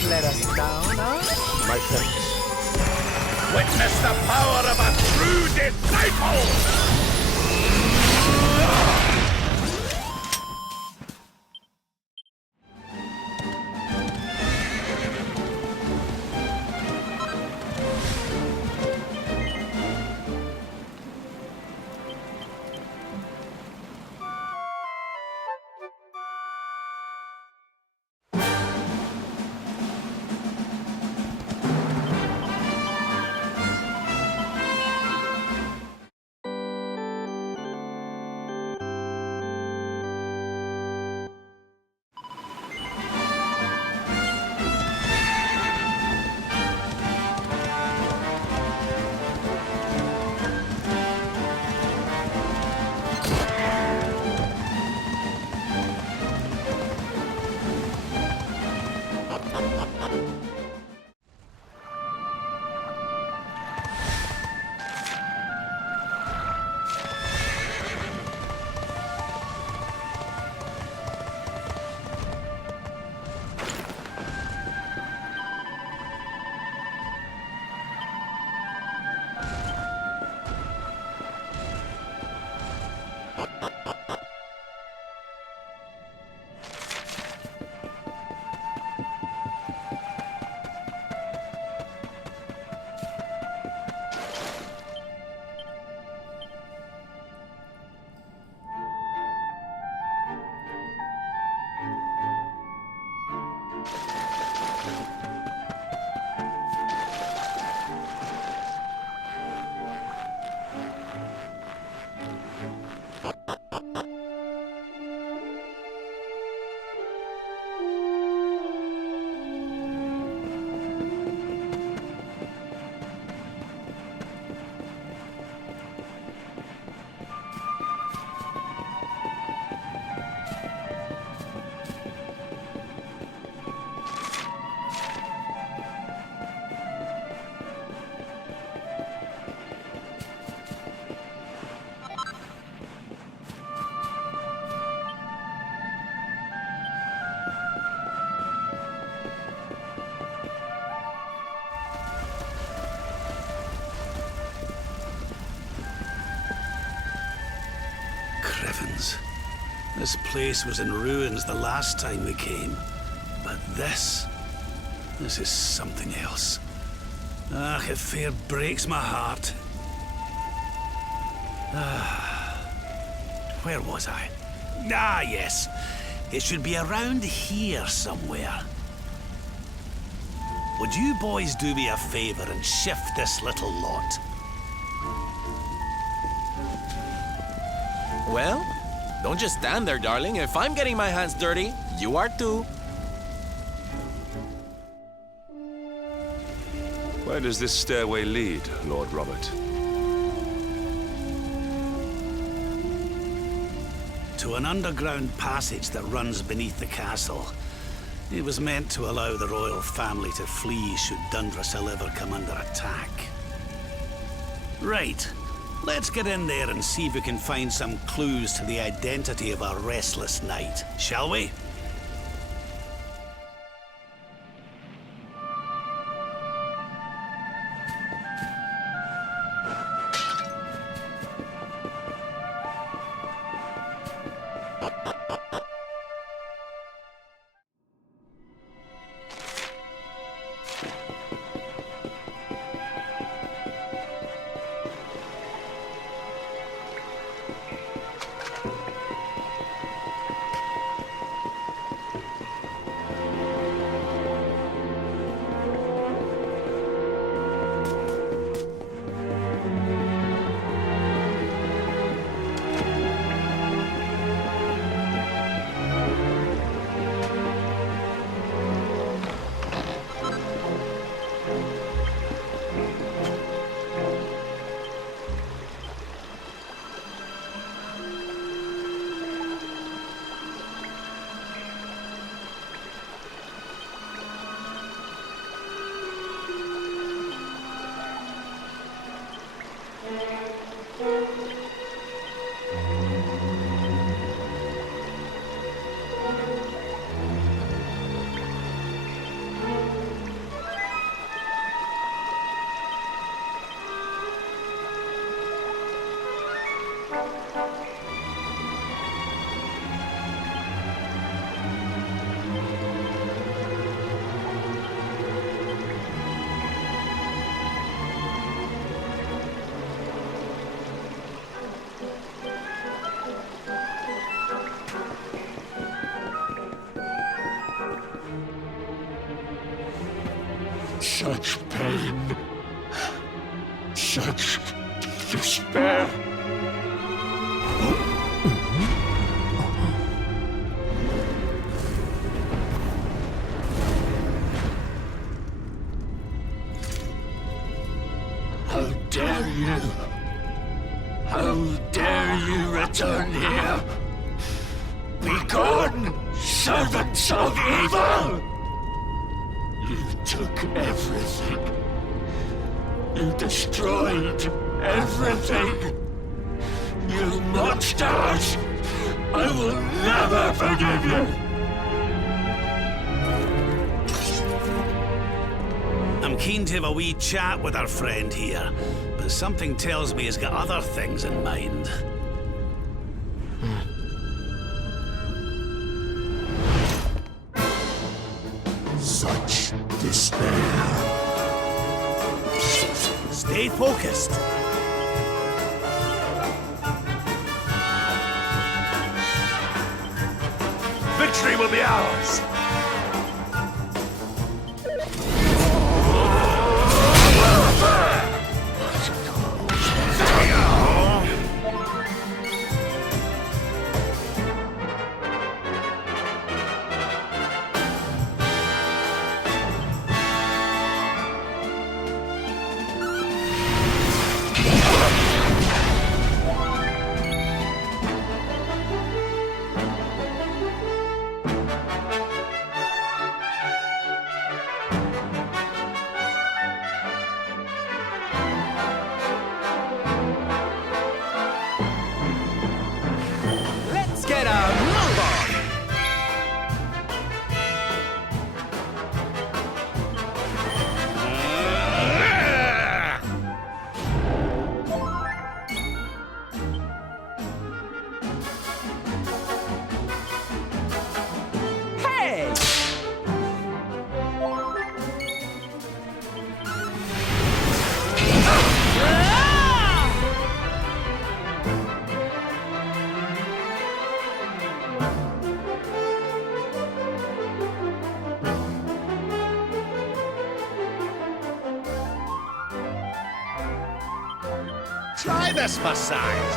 Let us down, huh? My thanks. Witness the power of a true disciple! Crivens. This place was in ruins the last time we came. But this is something else. Ah, it fair breaks my heart. Where was I? Ah, yes. It should be around here somewhere. Would you boys do me a favor and shift this little lot? Well, don't just stand there, darling. If I'm getting my hands dirty, you are too. Where does this stairway lead, Lord Robert? To an underground passage that runs beneath the castle. It was meant to allow the royal family to flee should Dundrasil ever come under attack. Right. Let's get in there and see if we can find some clues to the identity of our restless knight, shall we? Such pain. Such despair. How dare you? How dare you return here? Begone, servants of evil! You took everything. You destroyed everything. You monsters! I will never forgive you! I'm keen to have a wee chat with our friend here, but something tells me he's got other things in mind. Such despair. Stay focused. Victory will be ours! Try this for size.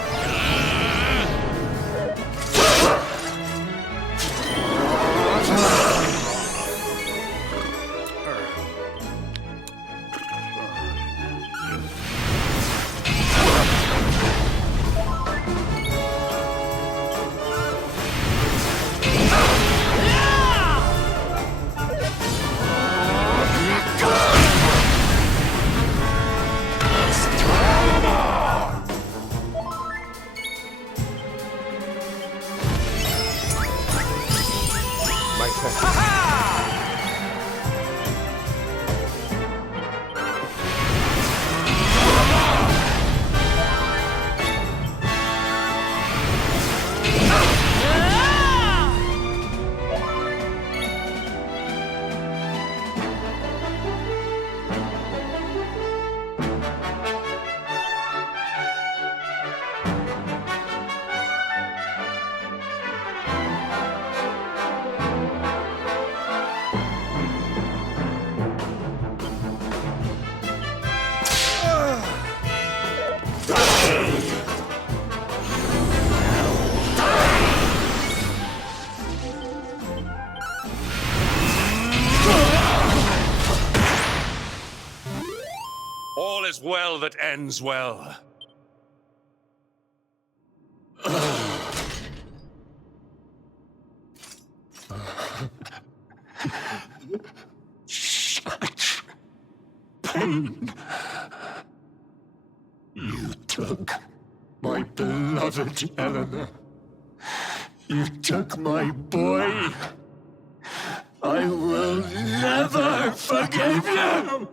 All is well that ends well. Such pain. You took my beloved Eleanor. You took my boy. I will never forgive you!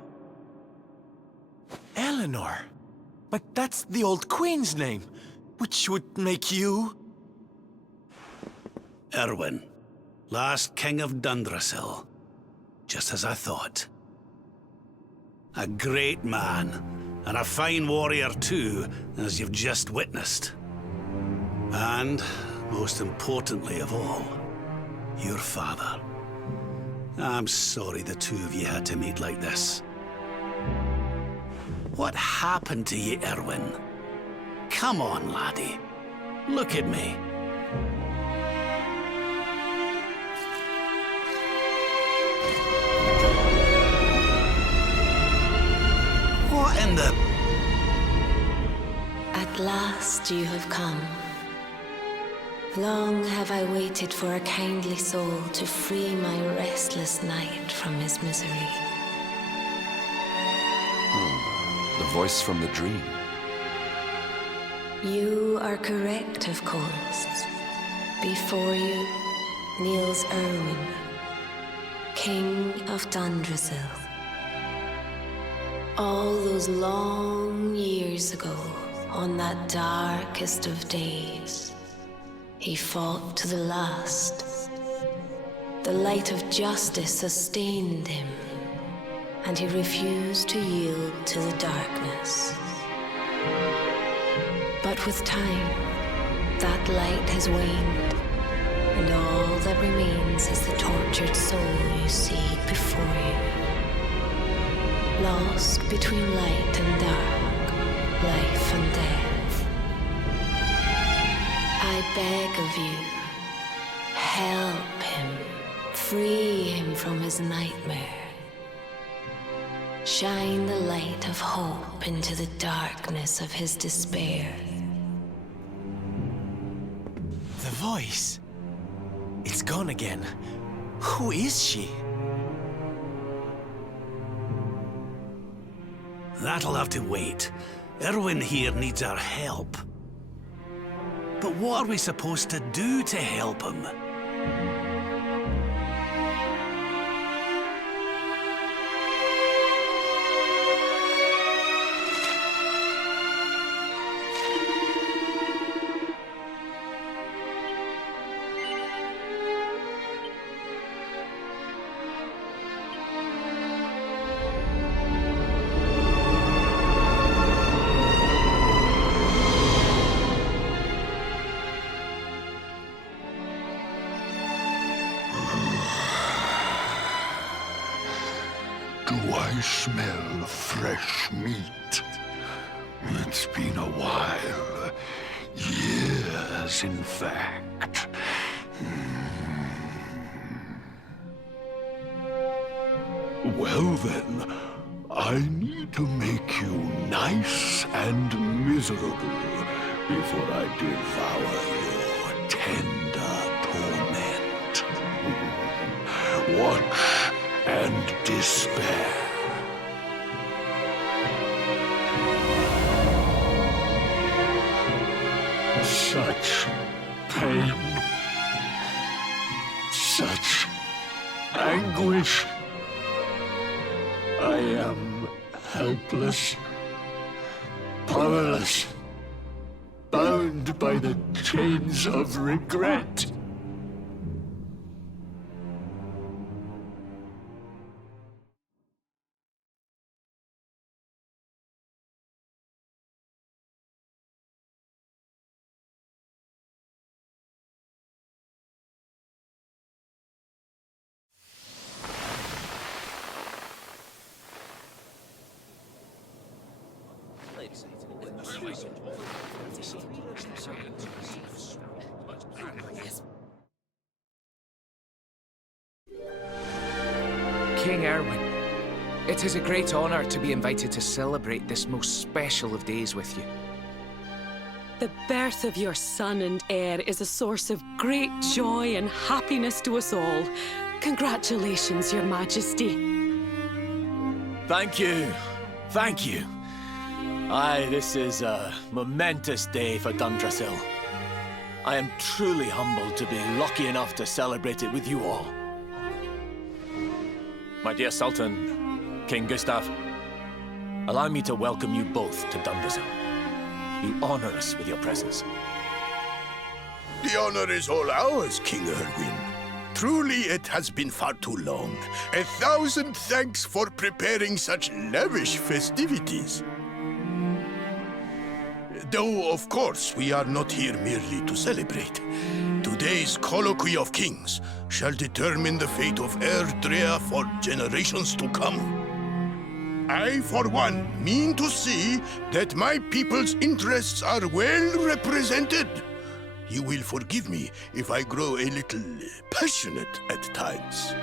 Eleanor? But that's the old queen's name, which would make you... Erwin, last king of Dundrasil. Just as I thought. A great man, and a fine warrior too, as you've just witnessed. And, most importantly of all, your father. I'm sorry the two of you had to meet like this. What happened to you, Erwin? Come on, laddie. Look at me. What in the... At last you have come. Long have I waited for a kindly soul to free my restless knight from his misery. The voice from the dream. You are correct, of course. Before you kneels Erwin, King of Dundrasil. All those long years ago, on that darkest of days, he fought to the last. The light of justice sustained him, and he refused to yield to the darkness. But with time, that light has waned, and all that remains is the tortured soul you see before you. Lost between light and dark, life and death. I beg of you, help him, free him from his nightmare. Shine the light of hope into the darkness of his despair. The voice. It's gone again. Who is she? That'll have to wait. Erwin here needs our help. But what are we supposed to do to help him? Do I smell fresh meat? It's been a while. Years, in fact. Well then, I need to make you nice and miserable before I devour your tender torment. Watch and despair. Such pain. Such anguish. I am helpless, powerless, bound by the chains of regret. King Erwin, it is a great honor to be invited to celebrate this most special of days with you. The birth of your son and heir is a source of great joy and happiness to us all. Congratulations, Your Majesty. Thank you. Thank you. Aye, this is a momentous day for Dundrasil. I am truly humbled to be lucky enough to celebrate it with you all. My dear Sultan, King Gustav, allow me to welcome you both to Dundrasil. You honor us with your presence. The honor is all ours, King Erwin. Truly, it has been far too long. 1,000 thanks for preparing such lavish festivities. Though, of course, we are not here merely to celebrate. Today's Colloquy of Kings shall determine the fate of Erdrea for generations to come. I, for one, mean to see that my people's interests are well represented. You will forgive me if I grow a little passionate at times.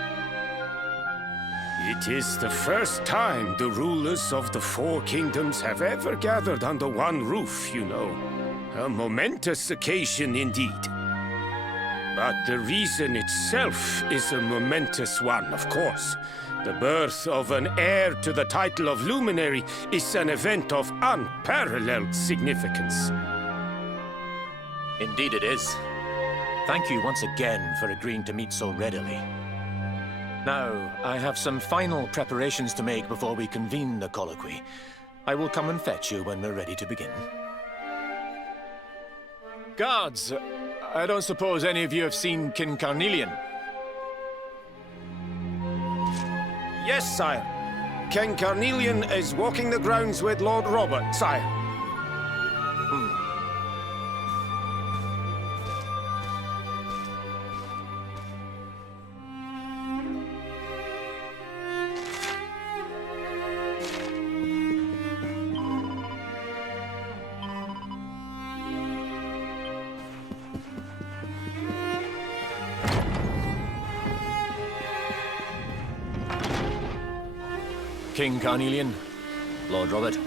It is the first time the rulers of the Four Kingdoms have ever gathered under one roof, you know. A momentous occasion indeed. But the reason itself is a momentous one, of course. The birth of an heir to the title of Luminary is an event of unparalleled significance. Indeed it is. Thank you once again for agreeing to meet so readily. Now, I have some final preparations to make before we convene the colloquy. I will come and fetch you when we're ready to begin. Guards, I don't suppose any of you have seen King Carnelian? Yes, sire. King Carnelian is walking the grounds with Lord Robert, sire. King Carnelian, Lord Robert,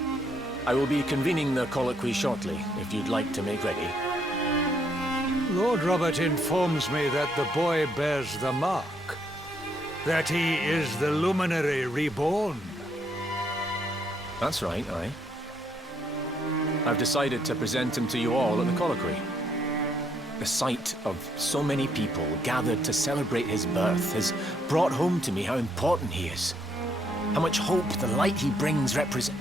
I will be convening the colloquy shortly, if you'd like to make ready. Lord Robert informs me that the boy bears the mark. That he is the Luminary reborn. That's right, aye. I've decided to present him to you all at the colloquy. The sight of so many people gathered to celebrate his birth has brought home to me how important he is. How much hope the light he brings represents.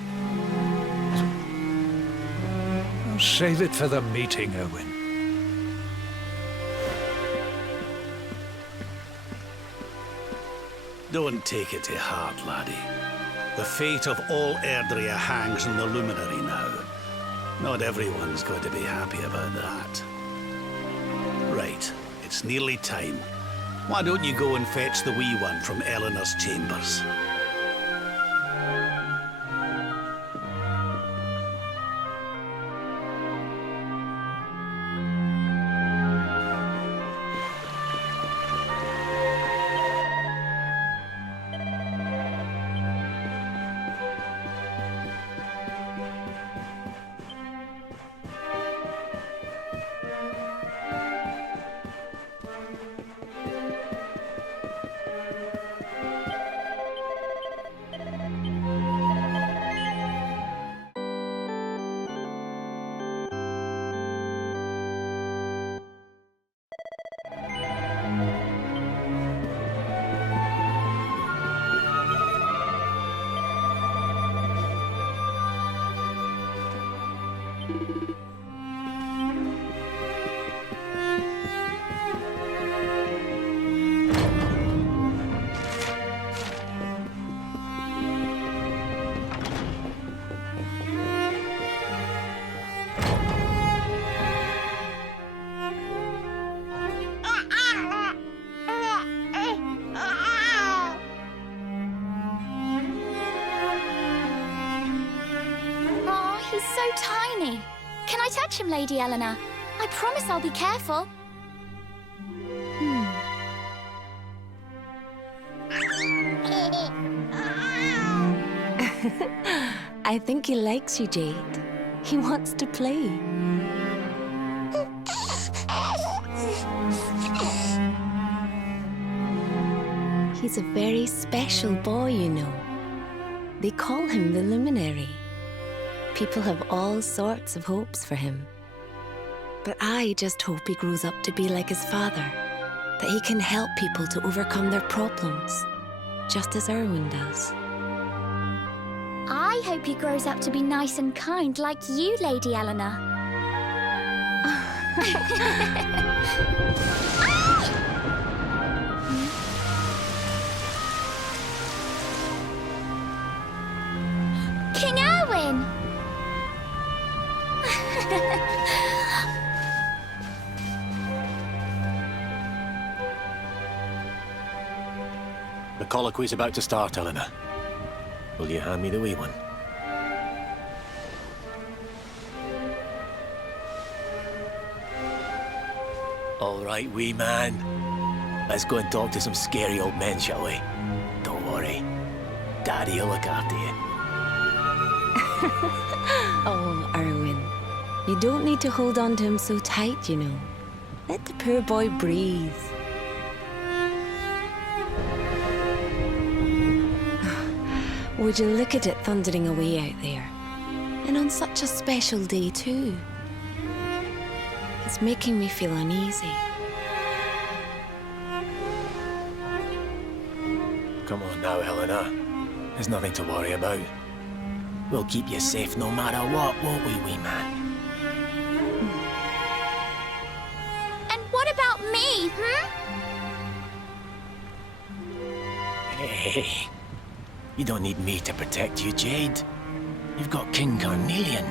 Save it for the meeting, Owen. Don't take it to heart, laddie. The fate of all Erdrea hangs on the Luminary now. Not everyone's going to be happy about that. Right, it's nearly time. Why don't you go and fetch the wee one from Eleanor's chambers? touch him, Lady Eleanor. I promise I'll be careful. I think he likes you, Jade. He wants to play. He's a very special boy, you know. They call him the Luminary. People have all sorts of hopes for him. But I just hope he grows up to be like his father, that he can help people to overcome their problems, just as Erwin does. I hope he grows up to be nice and kind like you, Lady Eleanor. King Erwin! The colloquy's about to start, Eleanor. Will you hand me the wee one? All right, wee man. Let's go and talk to some scary old men, shall we? Don't worry. Daddy will look after you. Oh, Erwin. You don't need to hold on to him so tight, you know. Let the poor boy breathe. Would you look at it thundering away out there? And on such a special day, too. It's making me feel uneasy. Come on now, Eleanor. There's nothing to worry about. We'll keep you safe no matter what, won't we, wee man? And what about me, Hey, you don't need me to protect you, Jade. You've got King Carnelian.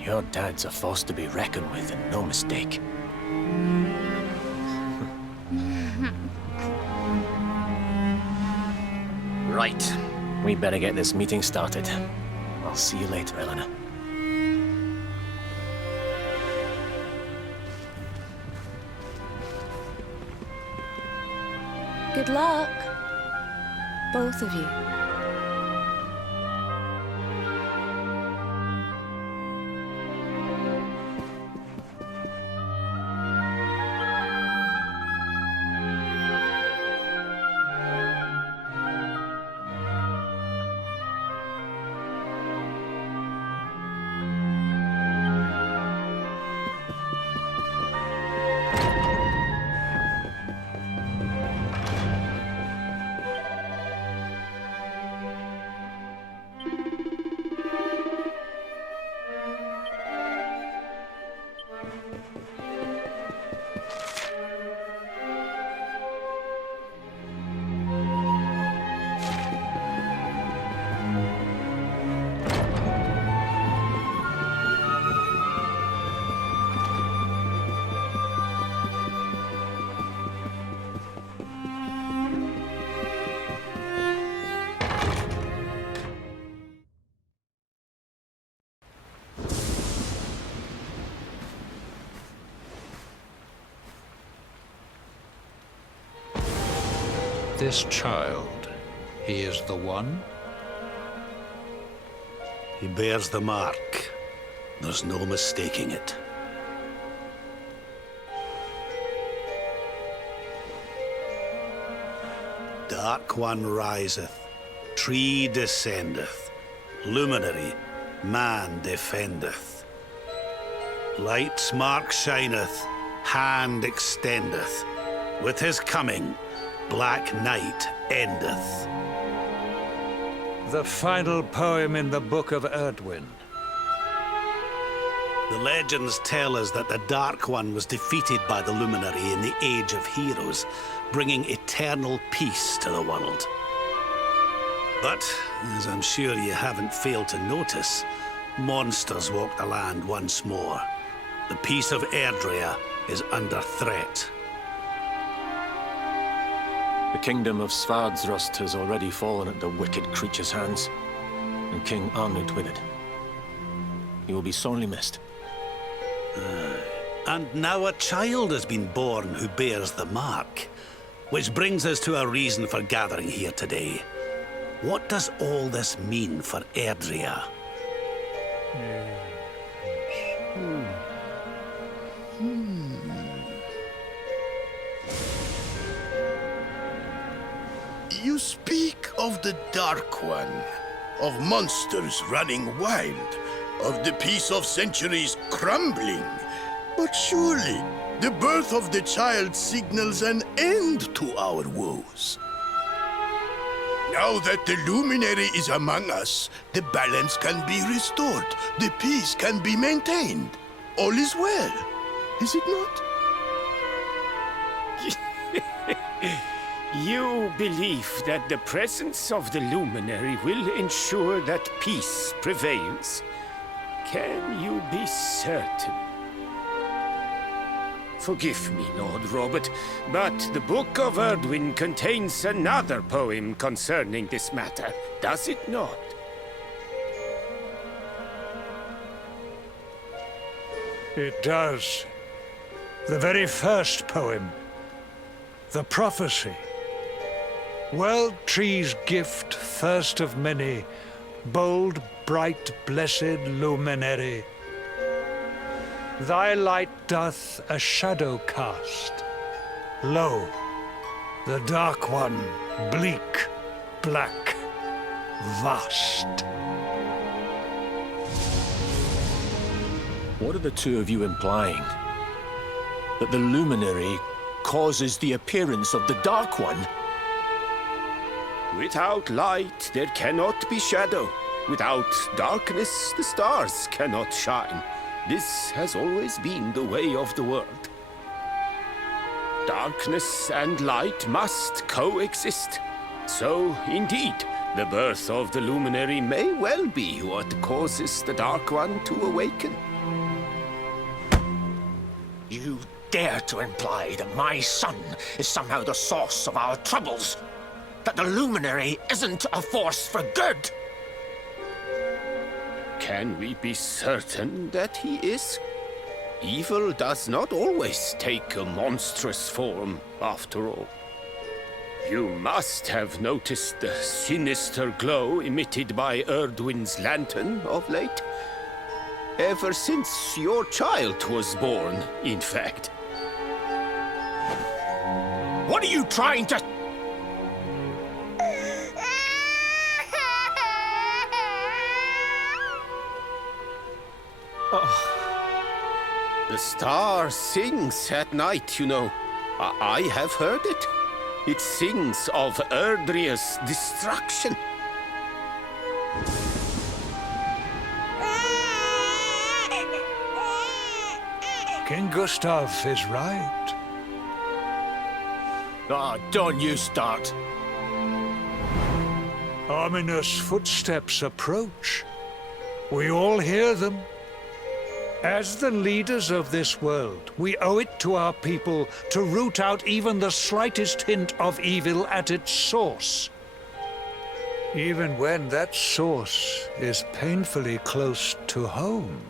Your dad's a force to be reckoned with, and no mistake. Right. We better get this meeting started. I'll see you later, Eleanor. Good luck, both of you. This child, he is the one? He bears the mark. There's no mistaking it. Dark One riseth, tree descendeth, luminary, man defendeth. Light's mark shineth, hand extendeth. With his coming, black night endeth. The final poem in the Book of Erdwin. The legends tell us that the Dark One was defeated by the Luminary in the Age of Heroes, bringing eternal peace to the world. But, as I'm sure you haven't failed to notice, monsters walk the land once more. The peace of Erdrea is under threat. The kingdom of Svardsrust has already fallen at the wicked creature's hands, and King Arnund with it. He will be sorely missed. And now a child has been born who bears the mark. Which brings us to our reason for gathering here today. What does all this mean for Erdrea? You speak of the Dark One, of monsters running wild, of the peace of centuries crumbling. But surely, the birth of the child signals an end to our woes. Now that the luminary is among us, the balance can be restored, the peace can be maintained. All is well, is it not? You believe that the presence of the luminary will ensure that peace prevails. Can you be certain? Forgive me, Lord Robert, but the Book of Erdwin contains another poem concerning this matter, does it not? It does. The very first poem. The prophecy. World Tree's gift, first of many, bold, bright, blessed luminary. Thy light doth a shadow cast. Lo, the Dark One, bleak, black, vast. What are the two of you implying? That the luminary causes the appearance of the Dark One? Without light, there cannot be shadow. Without darkness, the stars cannot shine. This has always been the way of the world. Darkness and light must coexist. So, indeed, the birth of the luminary may well be what causes the Dark One to awaken. You dare to imply that my son is somehow the source of our troubles? That the luminary isn't a force for good? Can we be certain that he is? Evil does not always take a monstrous form, after all. You must have noticed the sinister glow emitted by Erdwin's lantern of late. Ever since your child was born, in fact. What are you trying to... The star sings at night, you know. I have heard it. It sings of Erdrea's destruction. King Gustav is right. Ah, don't you start. Ominous footsteps approach. We all hear them. As the leaders of this world, we owe it to our people to root out even the slightest hint of evil at its source. Even when that source is painfully close to home.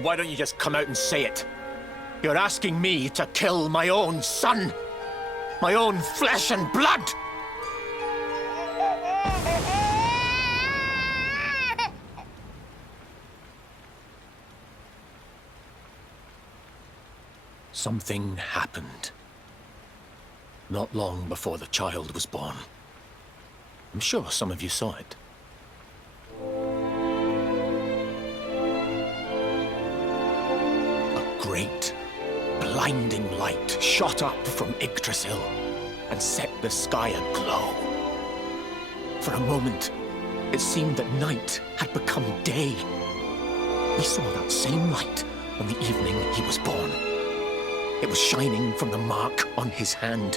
Why don't you just come out and say it? You're asking me to kill my own son. My own flesh and blood. Something happened. Not long before the child was born. I'm sure some of you saw it. A great, blinding light shot up from Yggdrasil and set the sky aglow. For a moment, it seemed that night had become day. We saw that same light on the evening he was born. It was shining from the mark on his hand.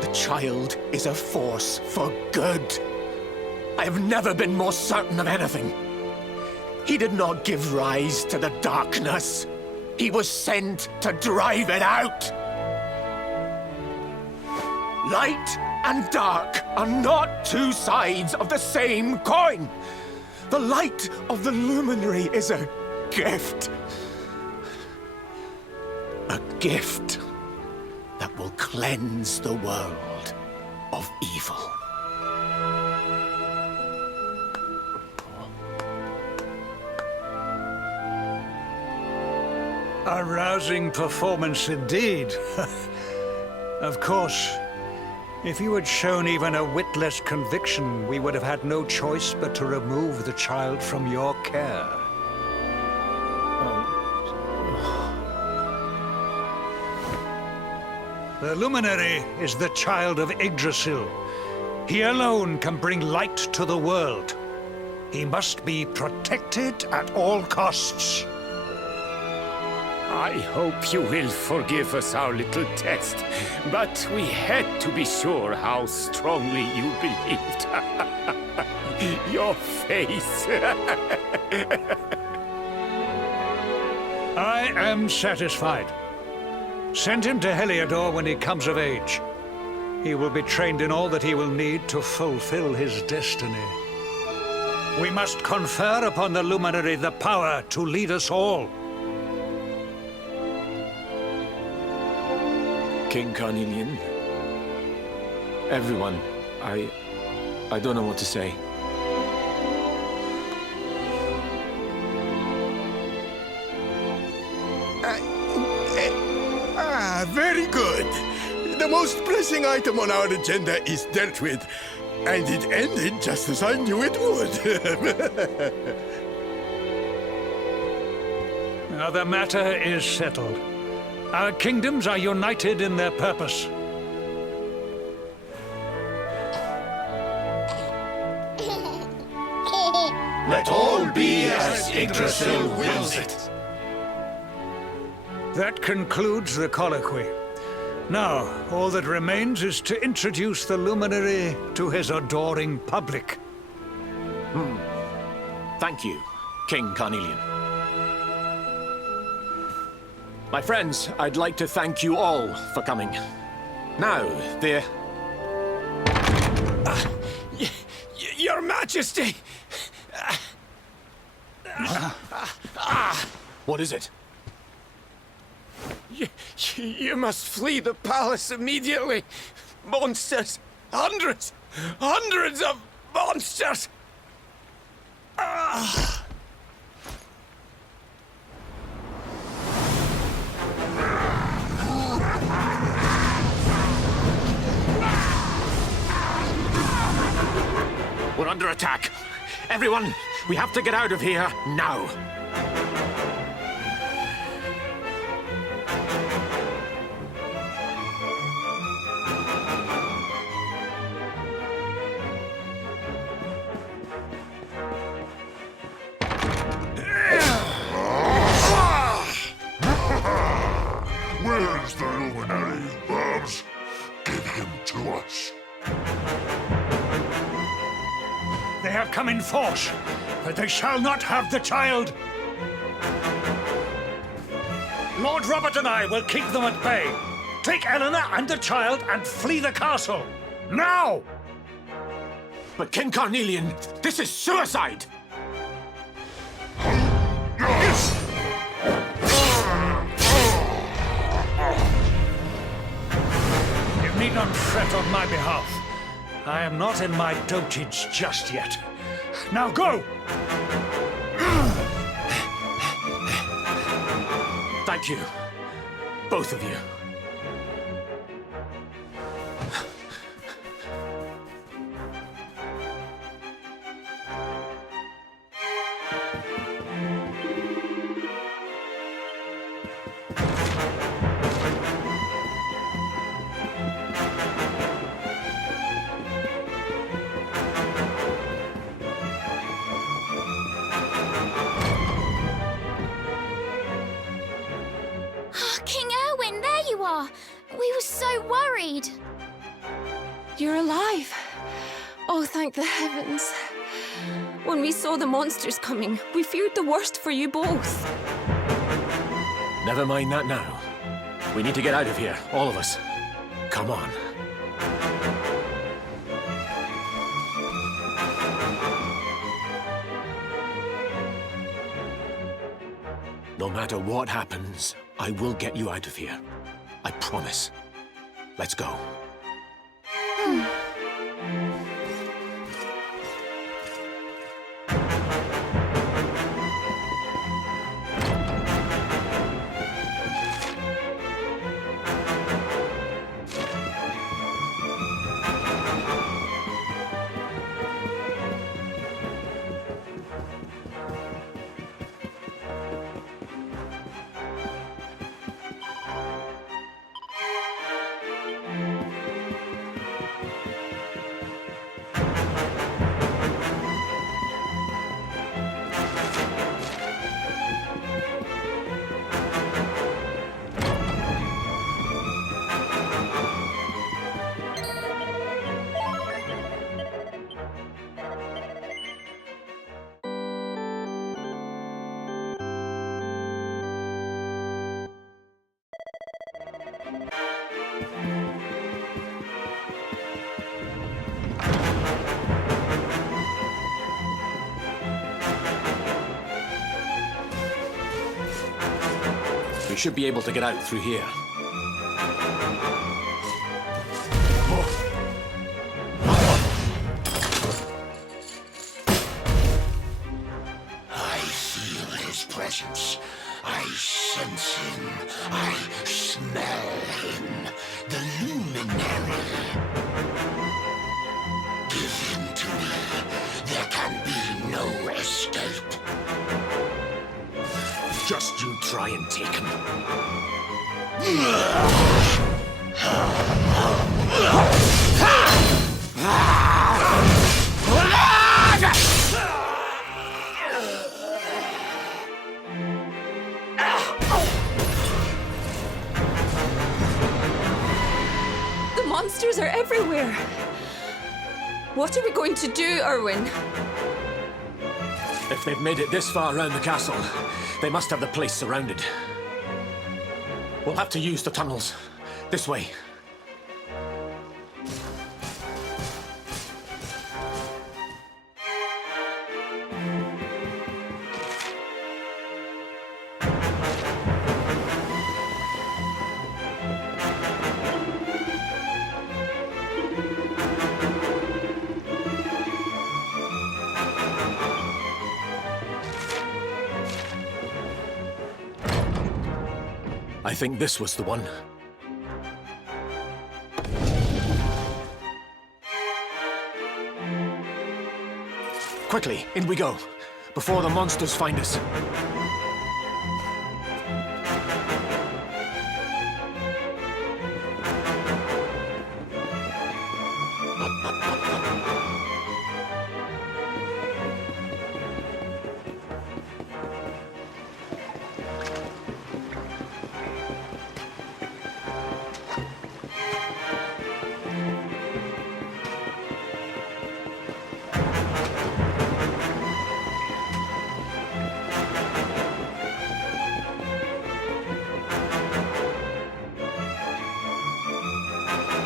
The child is a force for good. I have never been more certain of anything. He did not give rise to the darkness. He was sent to drive it out. Light and dark are not two sides of the same coin. The light of the luminary is a gift. A gift that will cleanse the world of evil. A rousing performance indeed. Of course, if you had shown even a whit less conviction, we would have had no choice but to remove the child from your care. The Luminary is the child of Yggdrasil. He alone can bring light to the world. He must be protected at all costs. I hope you will forgive us our little test, but we had to be sure how strongly you believed. Your face. I am satisfied. Send him to Heliodor when he comes of age. He will be trained in all that he will need to fulfill his destiny. We must confer upon the Luminary the power to lead us all. King Carnelian. Everyone, I don't know what to say. Very good. The most pressing item on our agenda is dealt with, and it ended just as I knew it would. Now the matter is settled. Our kingdoms are united in their purpose. Let all be as Yggdrasil wills it. That concludes the colloquy. Now, all that remains is to introduce the Luminary to his adoring public. Thank you, King Carnelian. My friends, I'd like to thank you all for coming. Now, Your Majesty! What is it? You must flee the palace immediately. Monsters! Hundreds of monsters! We're under attack. Everyone, we have to get out of here now. Where's the Luminary, Babs? Give him to us. They have come in force, but they shall not have the child. Lord Robert and I will keep them at bay. Take Eleanor and the child and flee the castle. Now! But King Carnelian, this is suicide! You need not fret on my behalf. I am not in my dotage just yet. Now go! Thank you, both of you. King Erwin, there you are! We were so worried. You're alive. Oh, thank the heavens. When we saw the monsters coming, we feared the worst for you both. Never mind that now. We need to get out of here, all of us. Come on. matter what happens, I will get you out of here. I promise. Let's go. We should be able to get out through here. I feel his presence. I sense him. I smell him. The luminary. Give him to me. There can be no escape. Just you try and take him. The monsters are everywhere. What are we going to do, Erwin? If they've made it this far around the castle, they must have the place surrounded. We'll have to use the tunnels. This way. I think this was the one. Quickly, in we go, before the monsters find us.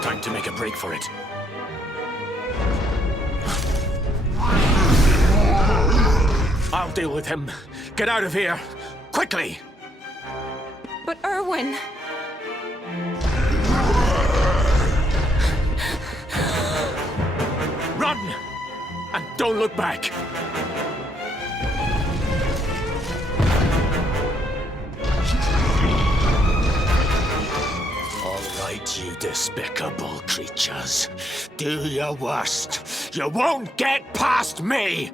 Time to make a break for it. I'll deal with him. Get out of here. Quickly! But Erwin... Run! And don't look back! All right, you despicable creatures. Do your worst. You won't get past me!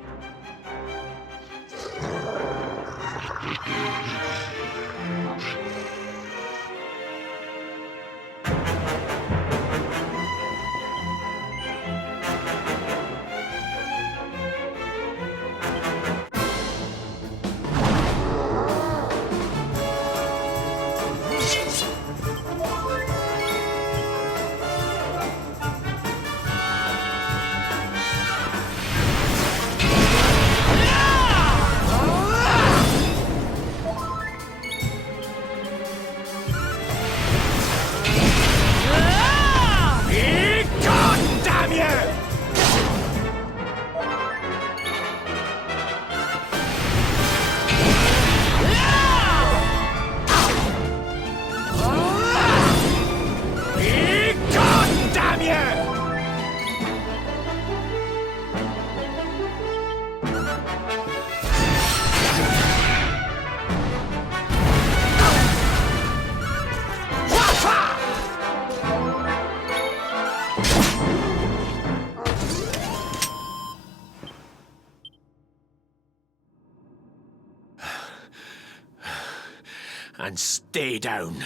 And stay down.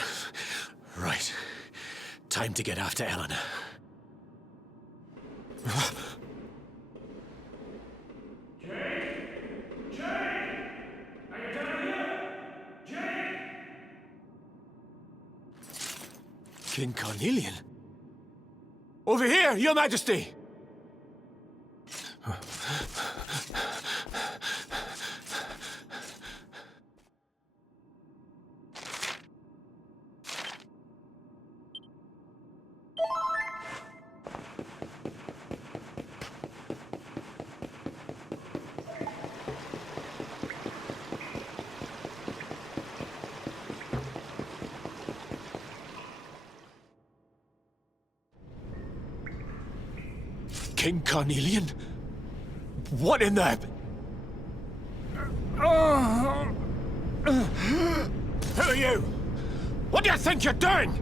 Right. Time to get after Eleanor. King Carnelian? Over here, Your Majesty! King Carnelian? What in the... Who are you? What do you think you're doing?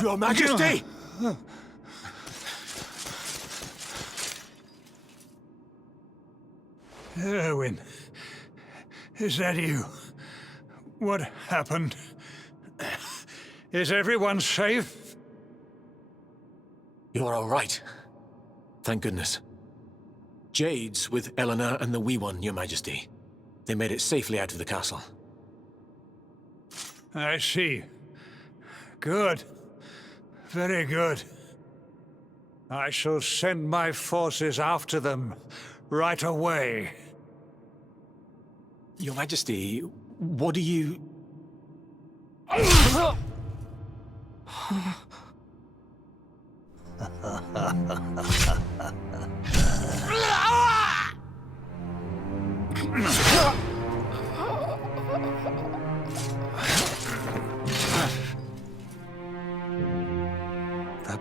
Your Majesty! Erwin, is that you? What happened? Is everyone safe? You're all right. Thank goodness. Jade's with Eleanor and the wee one, Your Majesty. They made it safely out of the castle. I see. Good. Very good. I shall send my forces after them right away. Your Majesty, what do you... The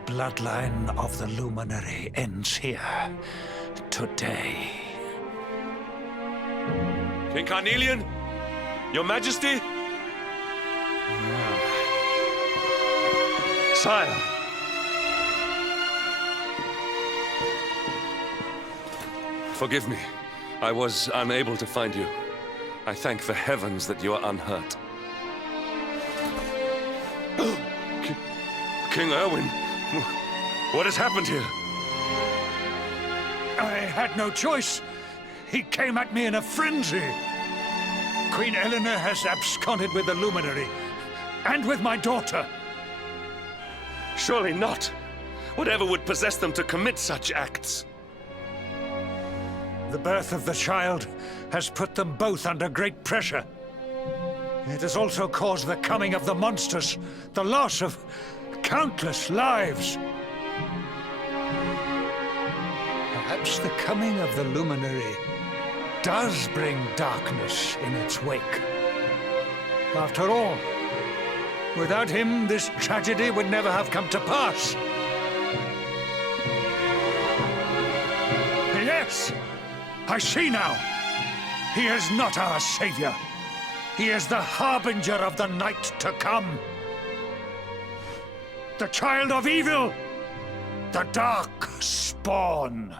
bloodline of the Luminary ends here, today. King Carnelian? Your Majesty? Sire! Forgive me. I was unable to find you. I thank the heavens that you are unhurt. King Erwin, what has happened here? I had no choice. He came at me in a frenzy. Queen Eleanor has absconded with the Luminary, and with my daughter. Surely not. Whatever would possess them to commit such acts? The birth of the child has put them both under great pressure. It has also caused the coming of the monsters, the loss of countless lives. Perhaps the coming of the Luminary does bring darkness in its wake. After all, without him, this tragedy would never have come to pass. Yes! I see now. He is not our savior. He is the harbinger of the night to come. The child of evil. The dark spawn.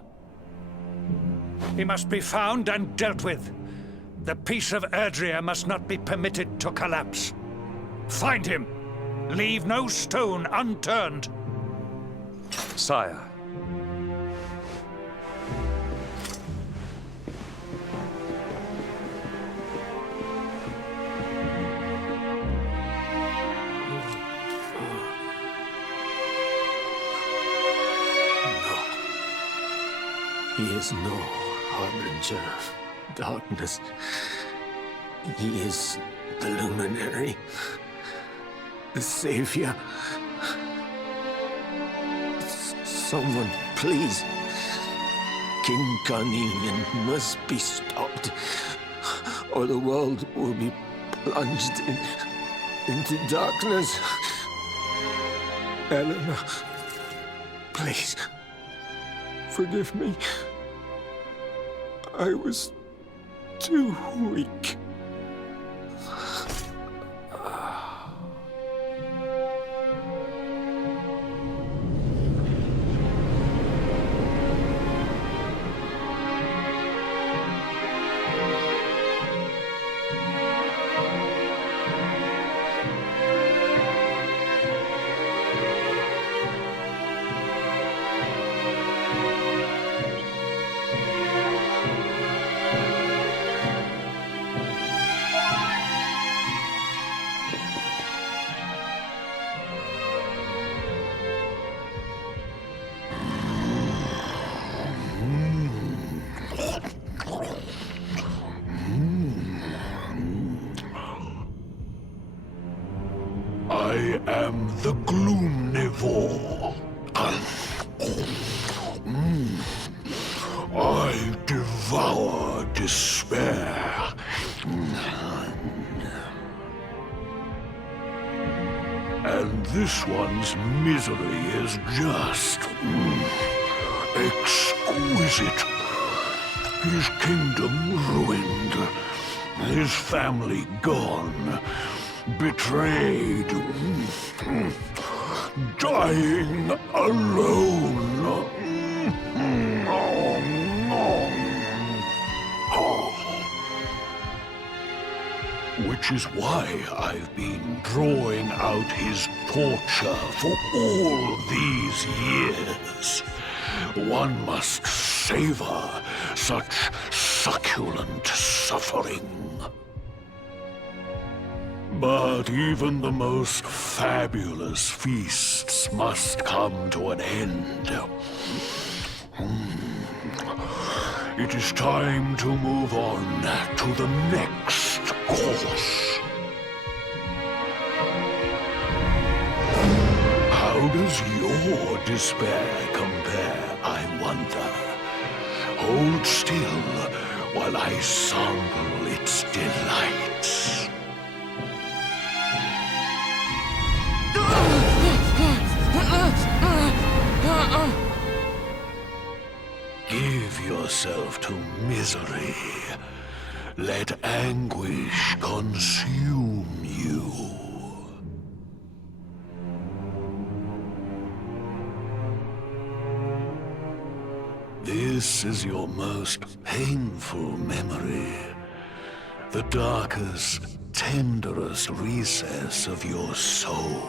He must be found and dealt with. The peace of Erdrea must not be permitted to collapse. Find him. Leave no stone unturned. Sire. He is no harbinger of darkness. He is the Luminary, the Savior. Someone, please. King Carnelian must be stopped, or the world will be plunged into darkness. Eleanor, please, forgive me. I was too weak. I am the Gloomnivore. I devour despair. And this one's misery is just exquisite. His kingdom ruined, his family gone, betrayed, dying alone. Which is why I've been drawing out his torture for all these years. One must savor such succulent suffering. But even the most fabulous feasts must come to an end. It is time to move on to the next course. How does your despair compare, I wonder? Hold still while I sample its delights. Give yourself to misery. Let anguish consume you. This is your most painful memory. The darkest, tenderest recess of your soul.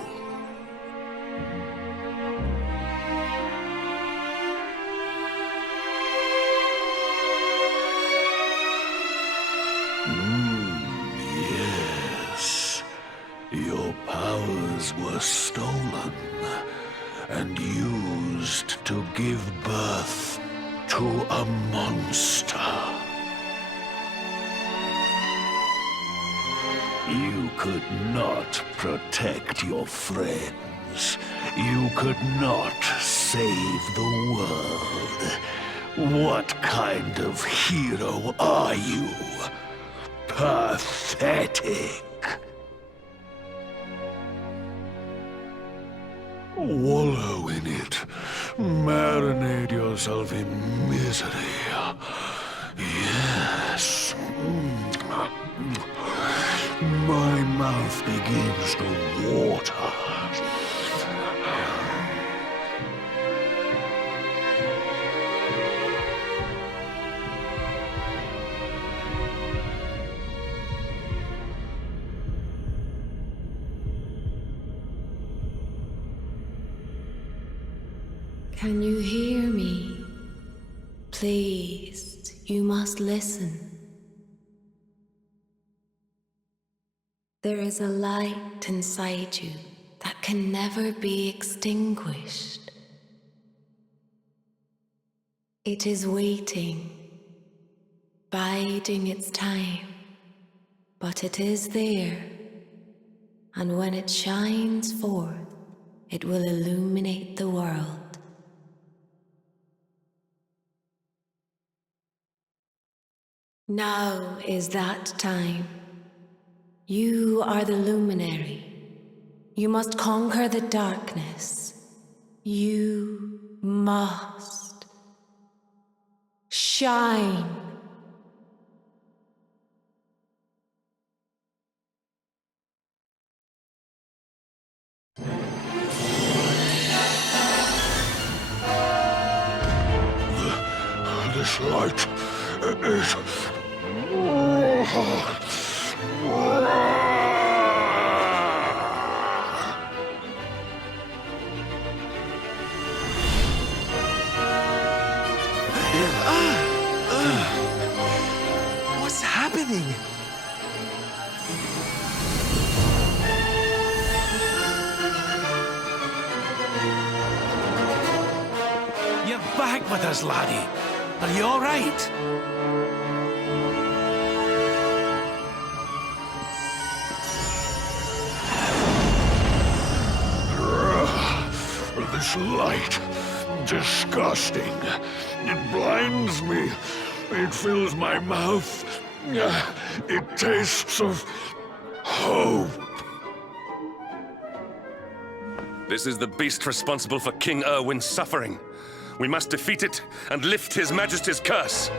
Yes. Your powers were stolen and used to give birth to a monster. You could not protect your friends. You could not save the world. What kind of hero are you? Pathetic. Wallow in it. Marinate yourself in misery. Yes. My mouth begins to water. Can you hear me? Please, you must listen. There is a light inside you that can never be extinguished. It is waiting, biding its time, but it is there, and when it shines forth, it will illuminate the world. Now is that time. You are the luminary. You must conquer the darkness. You must shine. This light is... What's happening? You're back with us, laddie. Are you all right? This light. Disgusting. It blinds me. It fills my mouth. It tastes of hope. This is the beast responsible for King Erwin's suffering. We must defeat it and lift His Majesty's curse.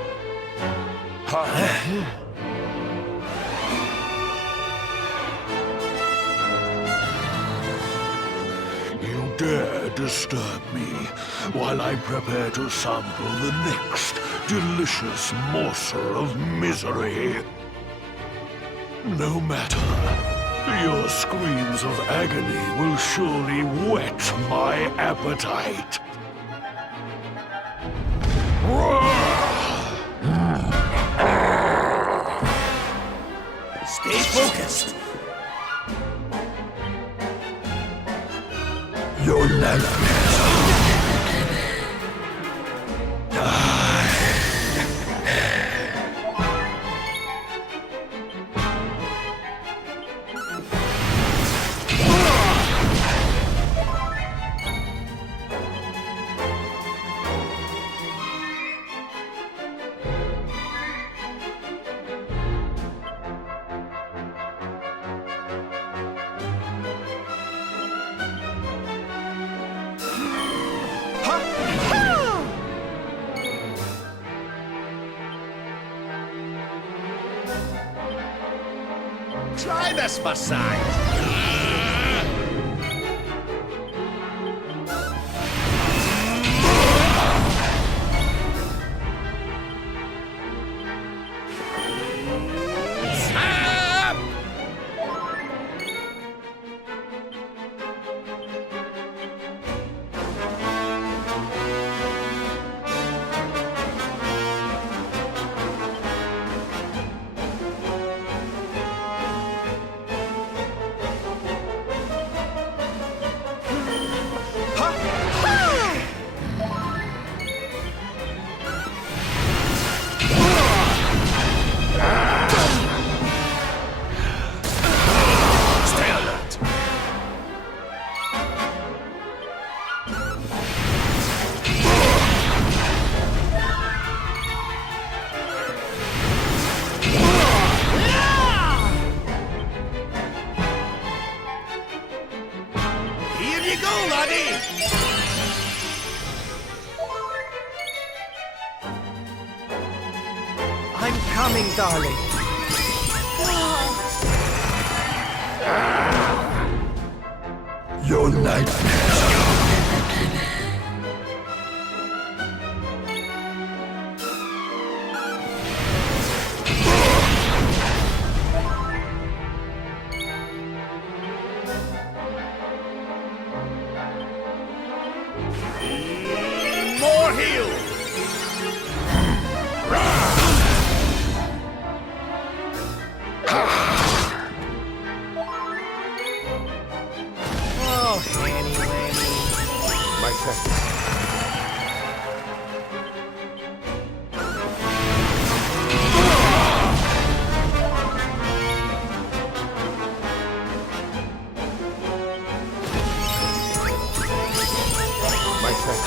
You dare disturb me while I prepare to sample the next delicious morsel of misery. No matter. Your screams of agony will surely whet my appetite. Stay focused. Your nightmares Try this massage. I'm coming, darling. Your nightmares. More heal. Oh, Hanny Lanny. My turn. My turn.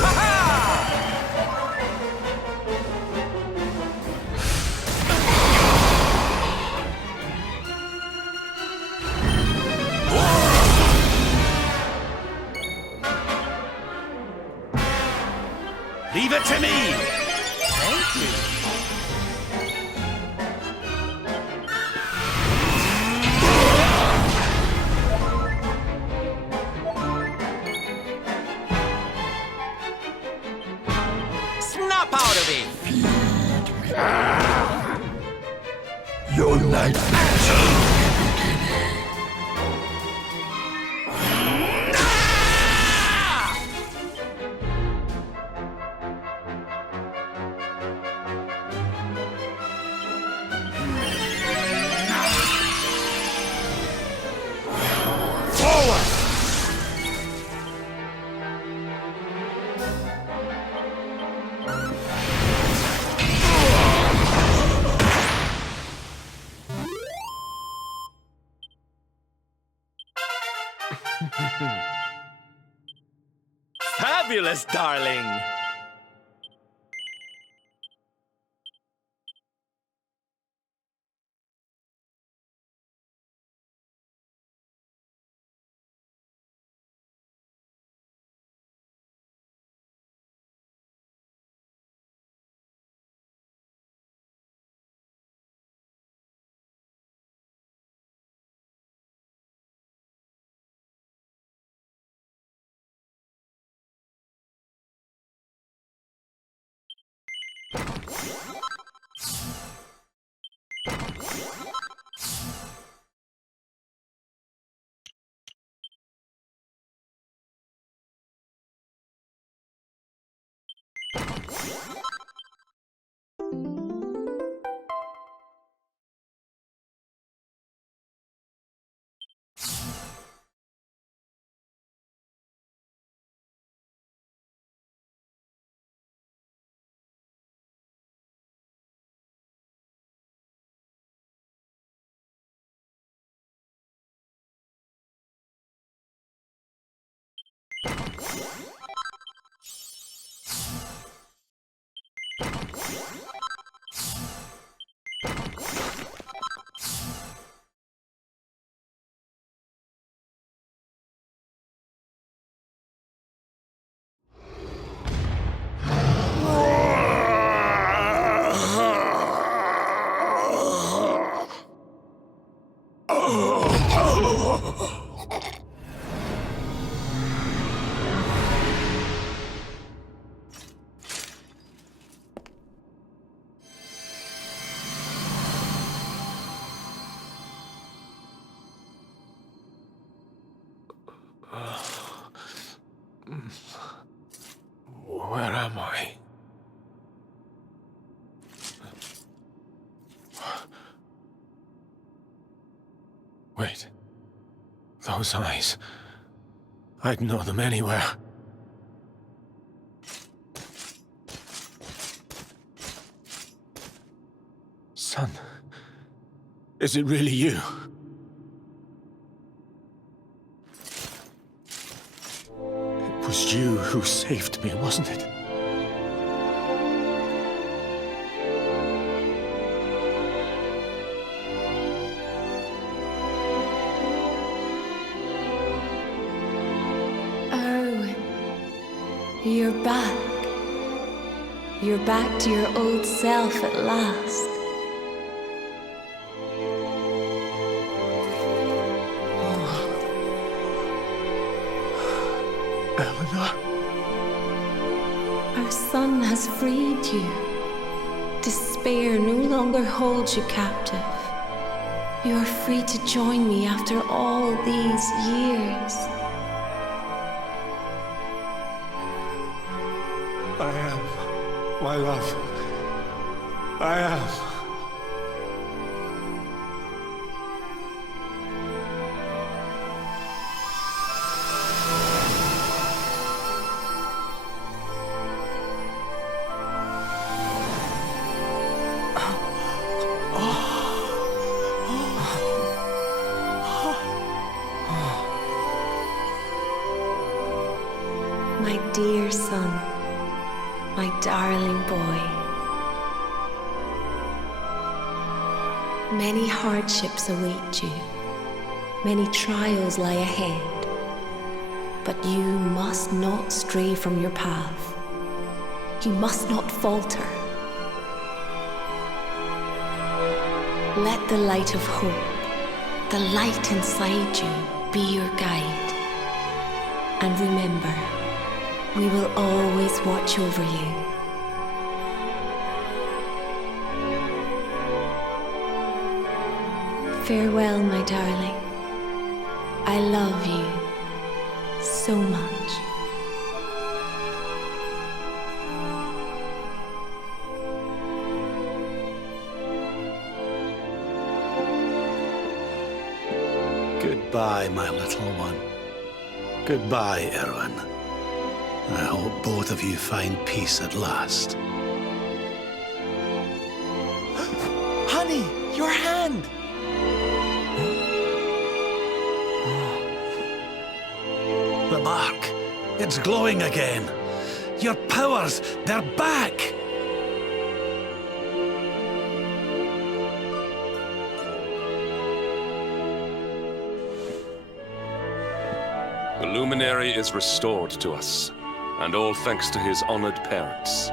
Leave it to me! Thank you. Snap out of it! Your nightmares. fabulous, darling! Where am I? Wait. Those eyes. I'd know them anywhere. Son. Is it really you? It was you who saved me, wasn't it? You're back. You're back to your old self at last. Eleanor? Our son has freed you. Despair no longer holds you captive. You are free to join me after all these years. I am, my love. I am. My dear son, my darling boy. Many hardships await you. Many trials lie ahead. But you must not stray from your path. You must not falter. Let the light of hope, the light inside you, be your guide. And remember, we will always watch over you. Farewell, my darling. I love you so much. Goodbye, my little one. Goodbye, Erwin. I hope both of you find peace at last. Honey, your hand! The mark. It's glowing again. Your powers, they're back! The Luminary is restored to us, and all thanks to his honored parents.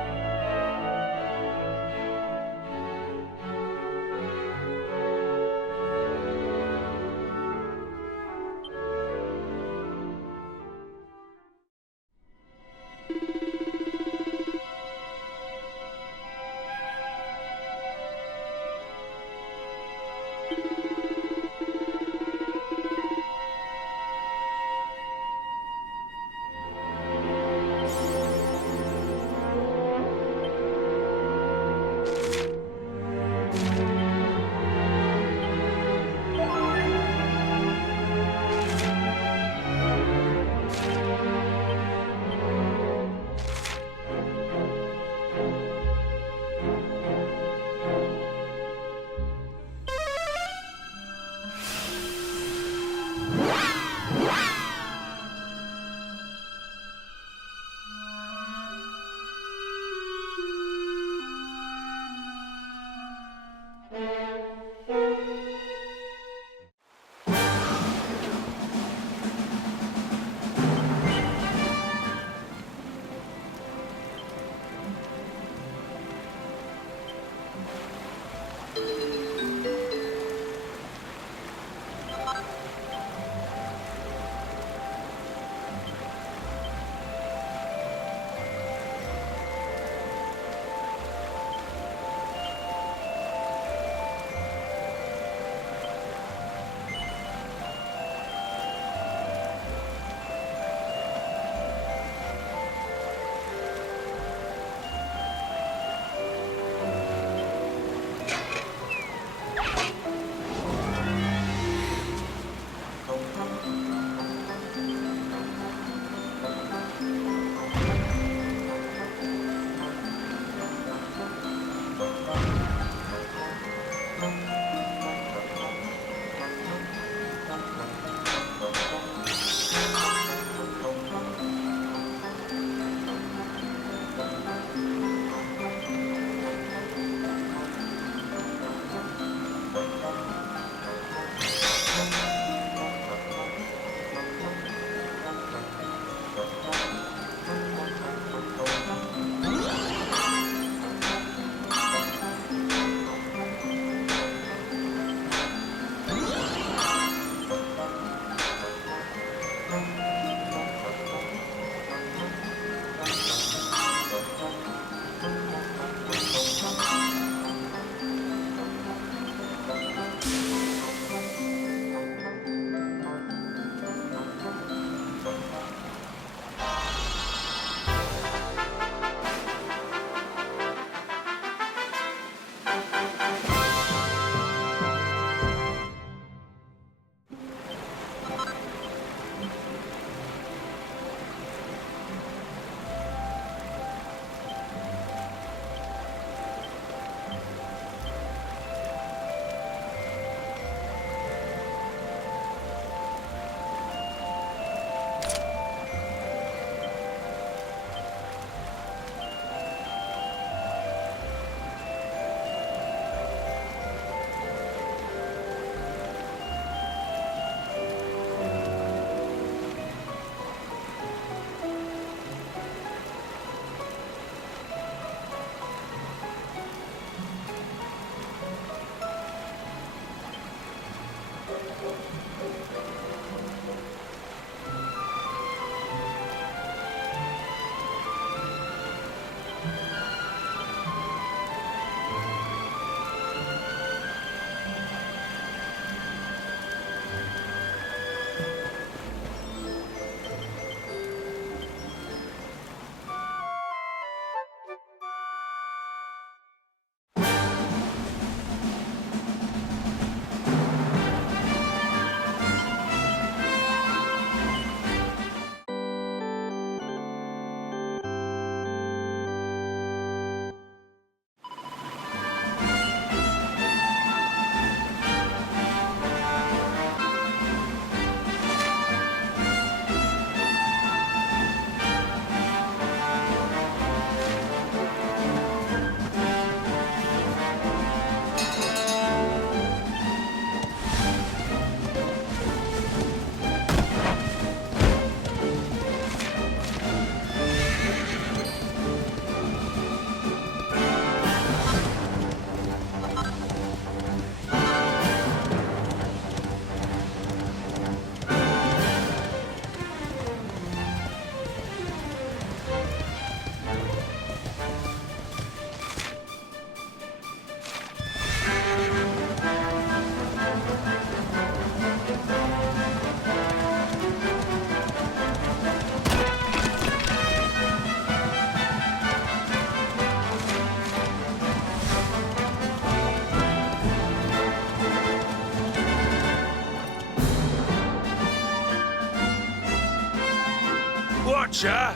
Watcher,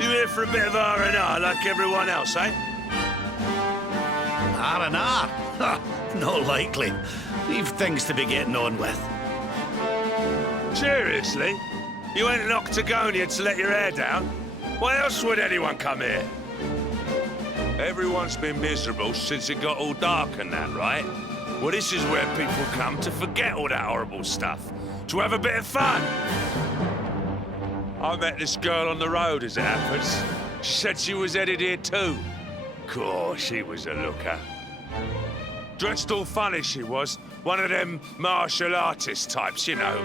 you here for a bit of R&R like everyone else, eh? R&R? No likely. We've things to be getting on with. Seriously? You ain't an Octagonian to let your hair down? Why else would anyone come here? Everyone's been miserable since it got all dark and that, right? Well, this is where people come to forget all that horrible stuff. To have a bit of fun. I met this girl on the road, as it happens. She said she was headed here too. Course, she was a looker. Dressed all funny, she was. One of them martial artist types, you know.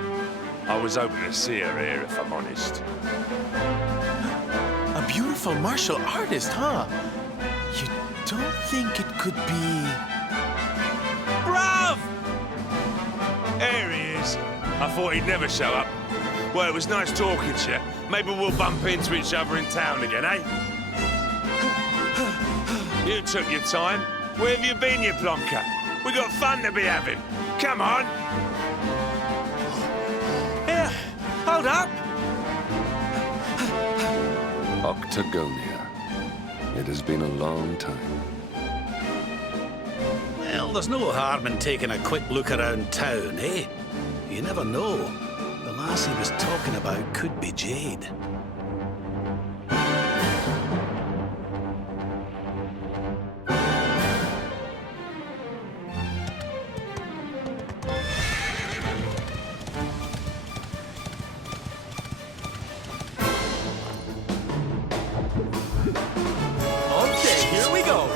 I was hoping to see her here, if I'm honest. A beautiful martial artist, huh? You don't think it could be... Bruv! There he is. I thought he'd never show up. Well, it was nice talking to you. Maybe we'll bump into each other in town again, eh? You took your time. Where have you been, you plonker? We got fun to be having. Come on. Here, hold up. Octagonia. It has been a long time. Well, there's no harm in taking a quick look around town, eh? You never know. The lass he was talking about could be Jade. Okay, here we go.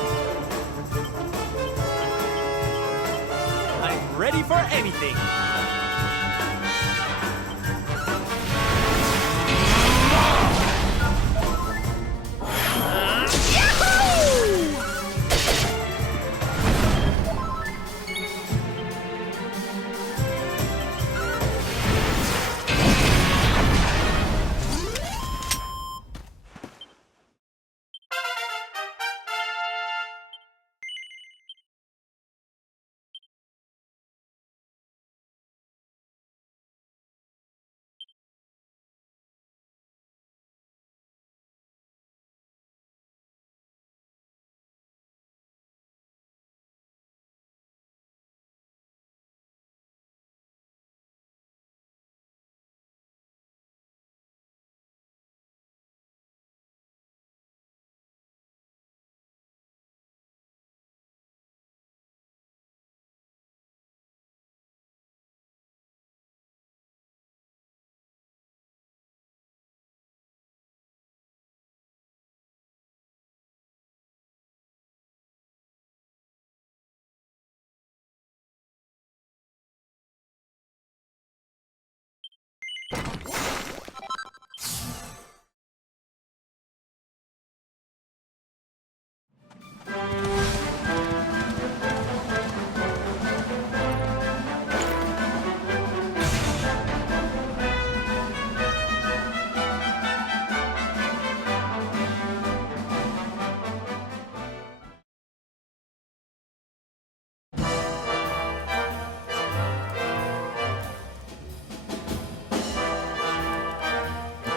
I'm ready for anything.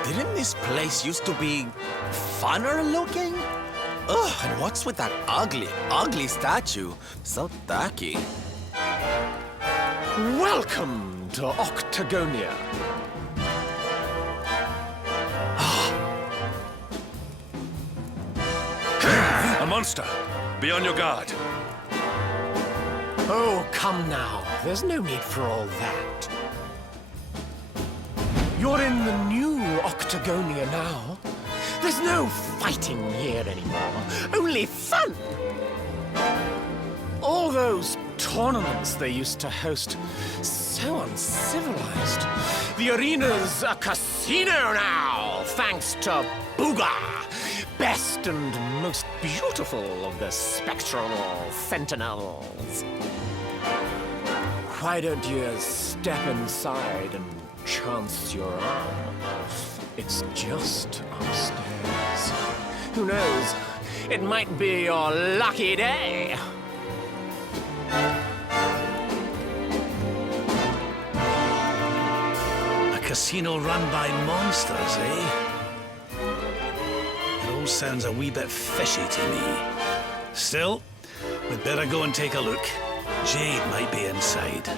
Didn't this place used to be funner looking? Ugh, and what's with that ugly, ugly statue? So tacky. Welcome to Octagonia. A monster! Be on your guard. Oh, come now. There's no need for all that. You're in the new Octagonia now. There's no fighting here anymore. Only fun. All those tournaments they used to host, so uncivilized. The arena's a casino now, thanks to Booga, best and most beautiful of the spectral sentinels. Why don't you step inside and chance your arm? It's just upstairs. Who knows? It might be your lucky day. A casino run by monsters, eh? all sounds a wee bit fishy to me. Still, we'd better go and take a look. Jade might be inside.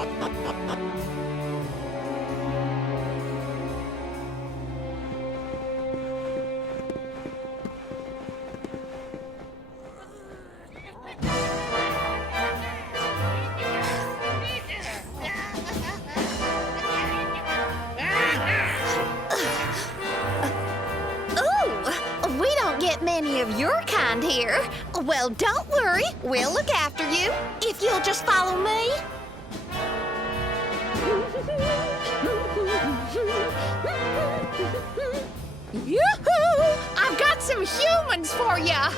Ooh, we don't get many of your kind here. Well, don't worry. We'll look after you if you'll just follow me. Yoo-hoo! I've got some humans for ya!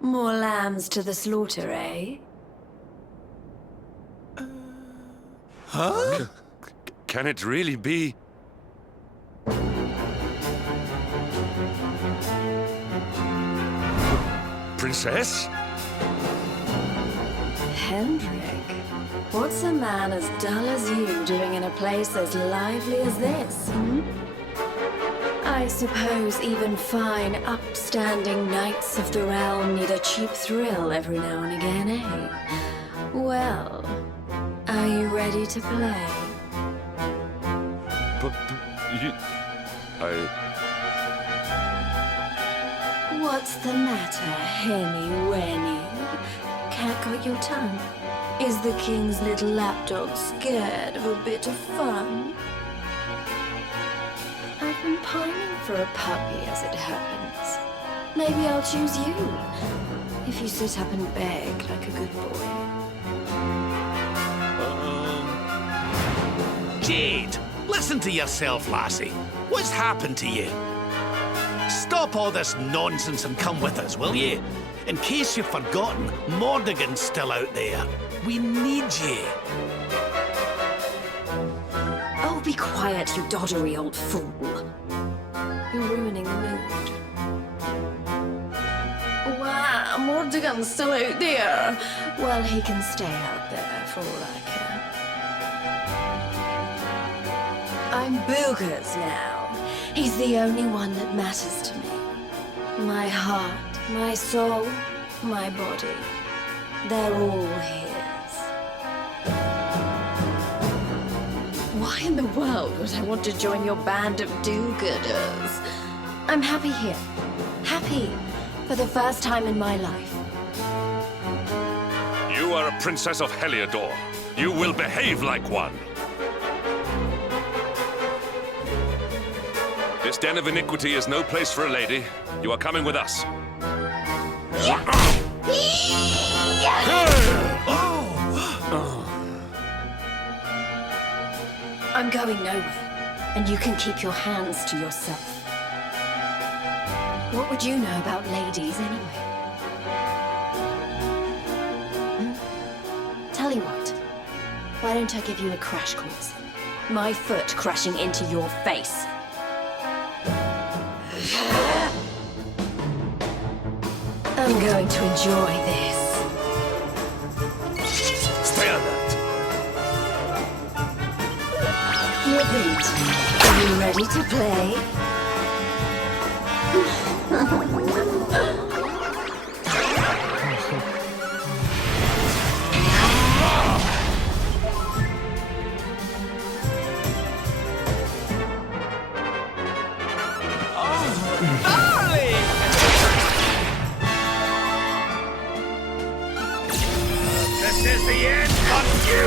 More lambs to the slaughter, eh? Huh? Can it really be? Princess? Hendrik, what's a man as dull as you doing in a place as lively as this, I suppose even fine, upstanding knights of the realm need a cheap thrill every now and again, eh? Well, are you ready to play? But you... What's the matter, Henny Wenny? Cat got your tongue? Is the king's little lapdog scared of a bit of fun? I've been pining for a puppy, as it happens. Maybe I'll choose you, if you sit up and beg like a good boy. Jade, listen to yourself, lassie. What's happened to you? Stop all this nonsense and come with us, will you? In case you've forgotten, Mordigan's still out there. We need you. Oh, be quiet, you doddery old fool. You're ruining the mood. Wow, Mordigan's still out there. Well, he can stay out there for all I care. I'm Boogers now. He's the only one that matters to me. My heart, my soul, my body. They're all his. Why in the world would I want to join your band of do-gooders? I'm happy here. Happy for the first time in my life. You are a princess of Heliodor. You will behave like one. This den of iniquity is no place for a lady. You are coming with us. I'm going nowhere, and you can keep your hands to yourself. What would you know about ladies, anyway? Tell you what, why don't I give you a crash course? My foot crashing into your face. I'm going to enjoy this. Stay on that. Repeat. Are you ready to play? This is the end of you!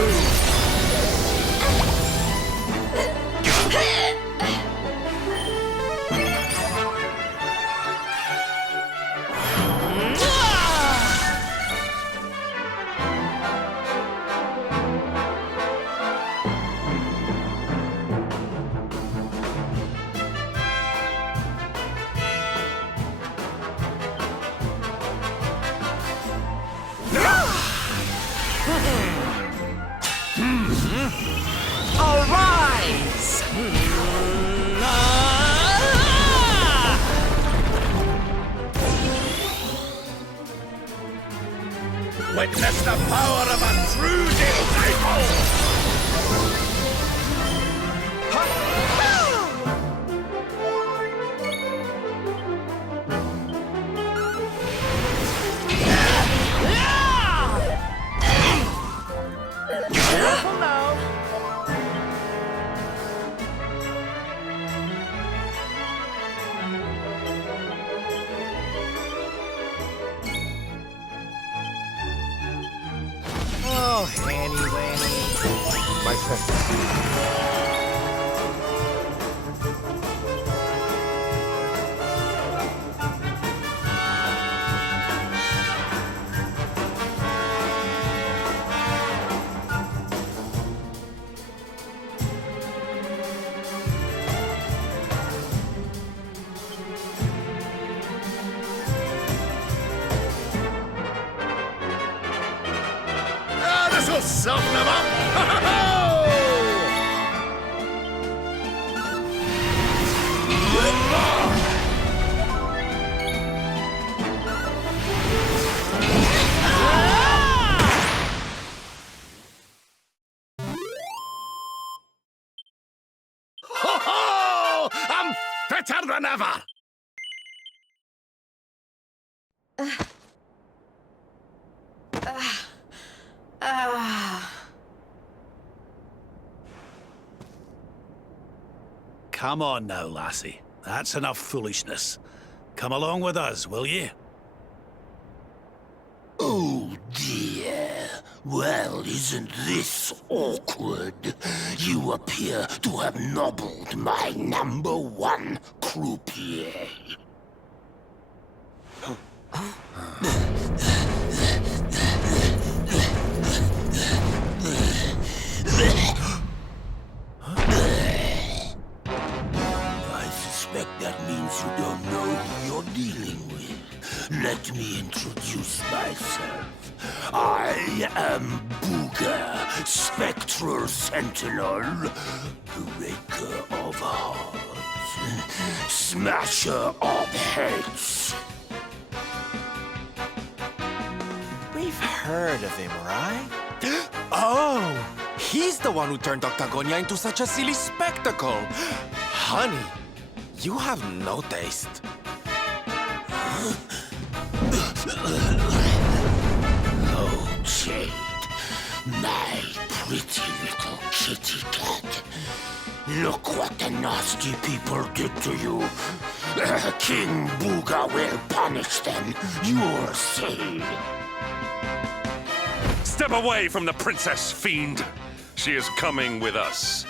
All rise! Witness the power of a true disciple! my friend. This'll soften them up! Ho-ho! I'm fitter than ever! Come on now, lassie. That's enough foolishness. Come along with us, will ye? Oh dear. Well, isn't this awkward? You appear to have nobbled my #1 croupier. I suspect that means you don't know who you're dealing with. Let me introduce myself. I am Booga, Spectral Sentinel, Breaker of Hearts, Smasher of Heads. We've heard of him, right? Oh! He's the one who turned Octagonia into such a silly spectacle! Honey, you have no taste. Oh, Jade, my pretty little kitty cat. Look what the nasty people did to you. King Booga will punish them. You'll see. Step away from the princess, fiend. She is coming with us.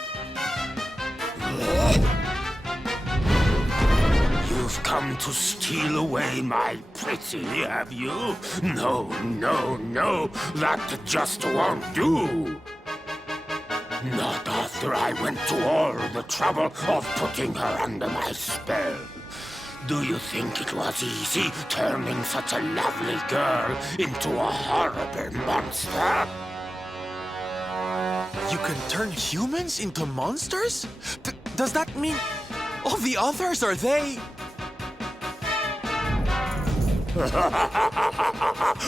You've come to steal away my pretty, have you? No, no, no. That just won't do. Not after I went to all the trouble of putting her under my spell. Do you think it was easy turning such a lovely girl into a horrible monster? You can turn humans into monsters? Does that mean all the others are they?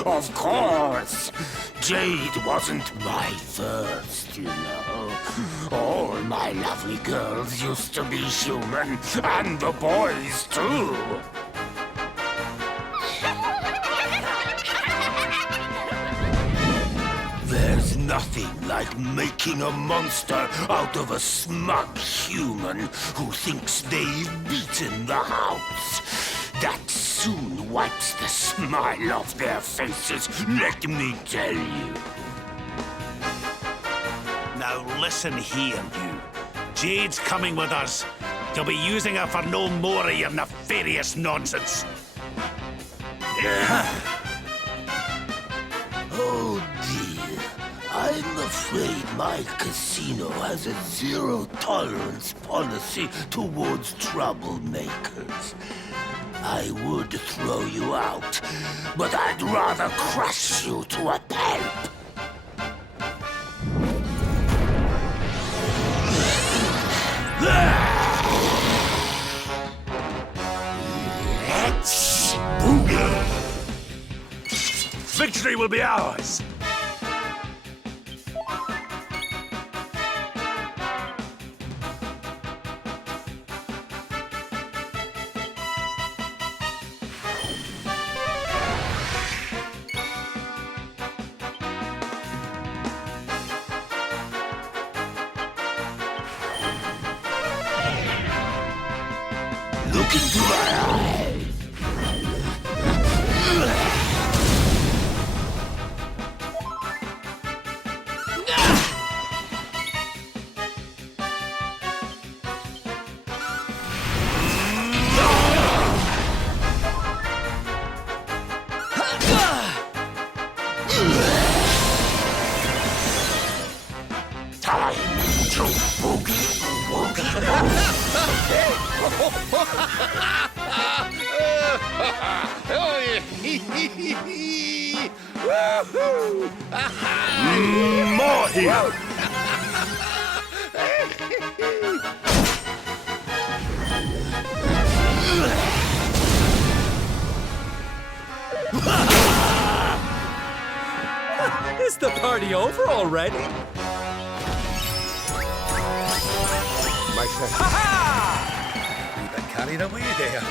Of course! Jade wasn't my first, you know. All my lovely girls used to be human, and the boys too. There's nothing like making a monster out of a smug human who thinks they've beaten the house. That soon wipes the smile off their faces, let me tell you. Now listen here, you. Jade's coming with us. You'll be using her for no more of your nefarious nonsense. Oh dear. I'm afraid my casino has a zero-tolerance policy towards troublemakers. I would throw you out, but I'd rather crush you to a pulp. Let's boogie! Victory will be ours! Look into my eye. More here! Is the party over already? My friend. Ha-ha! We got carried away there.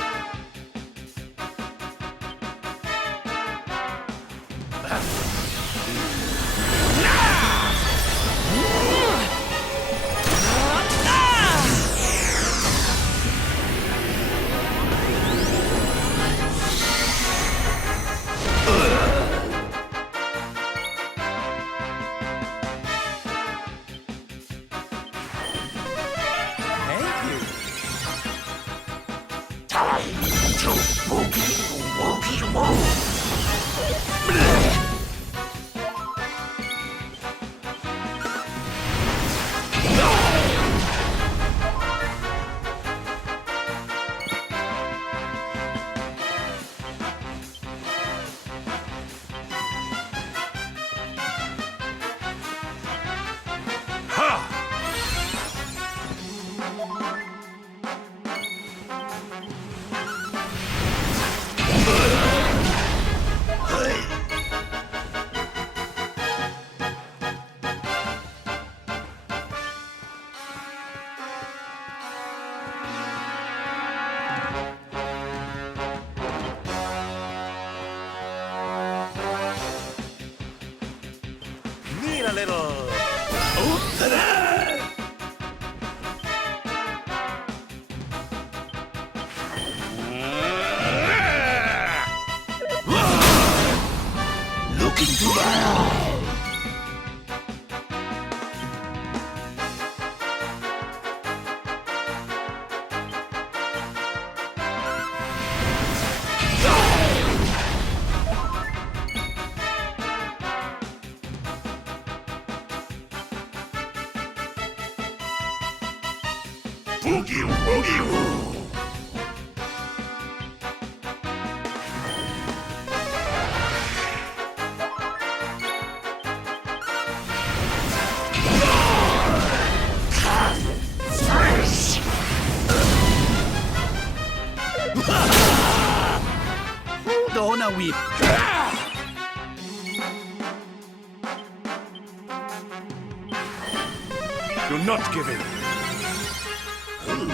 Need a little... Look into my eye! Boogie woogie woo! Hold on a wee. You're not giving. Don't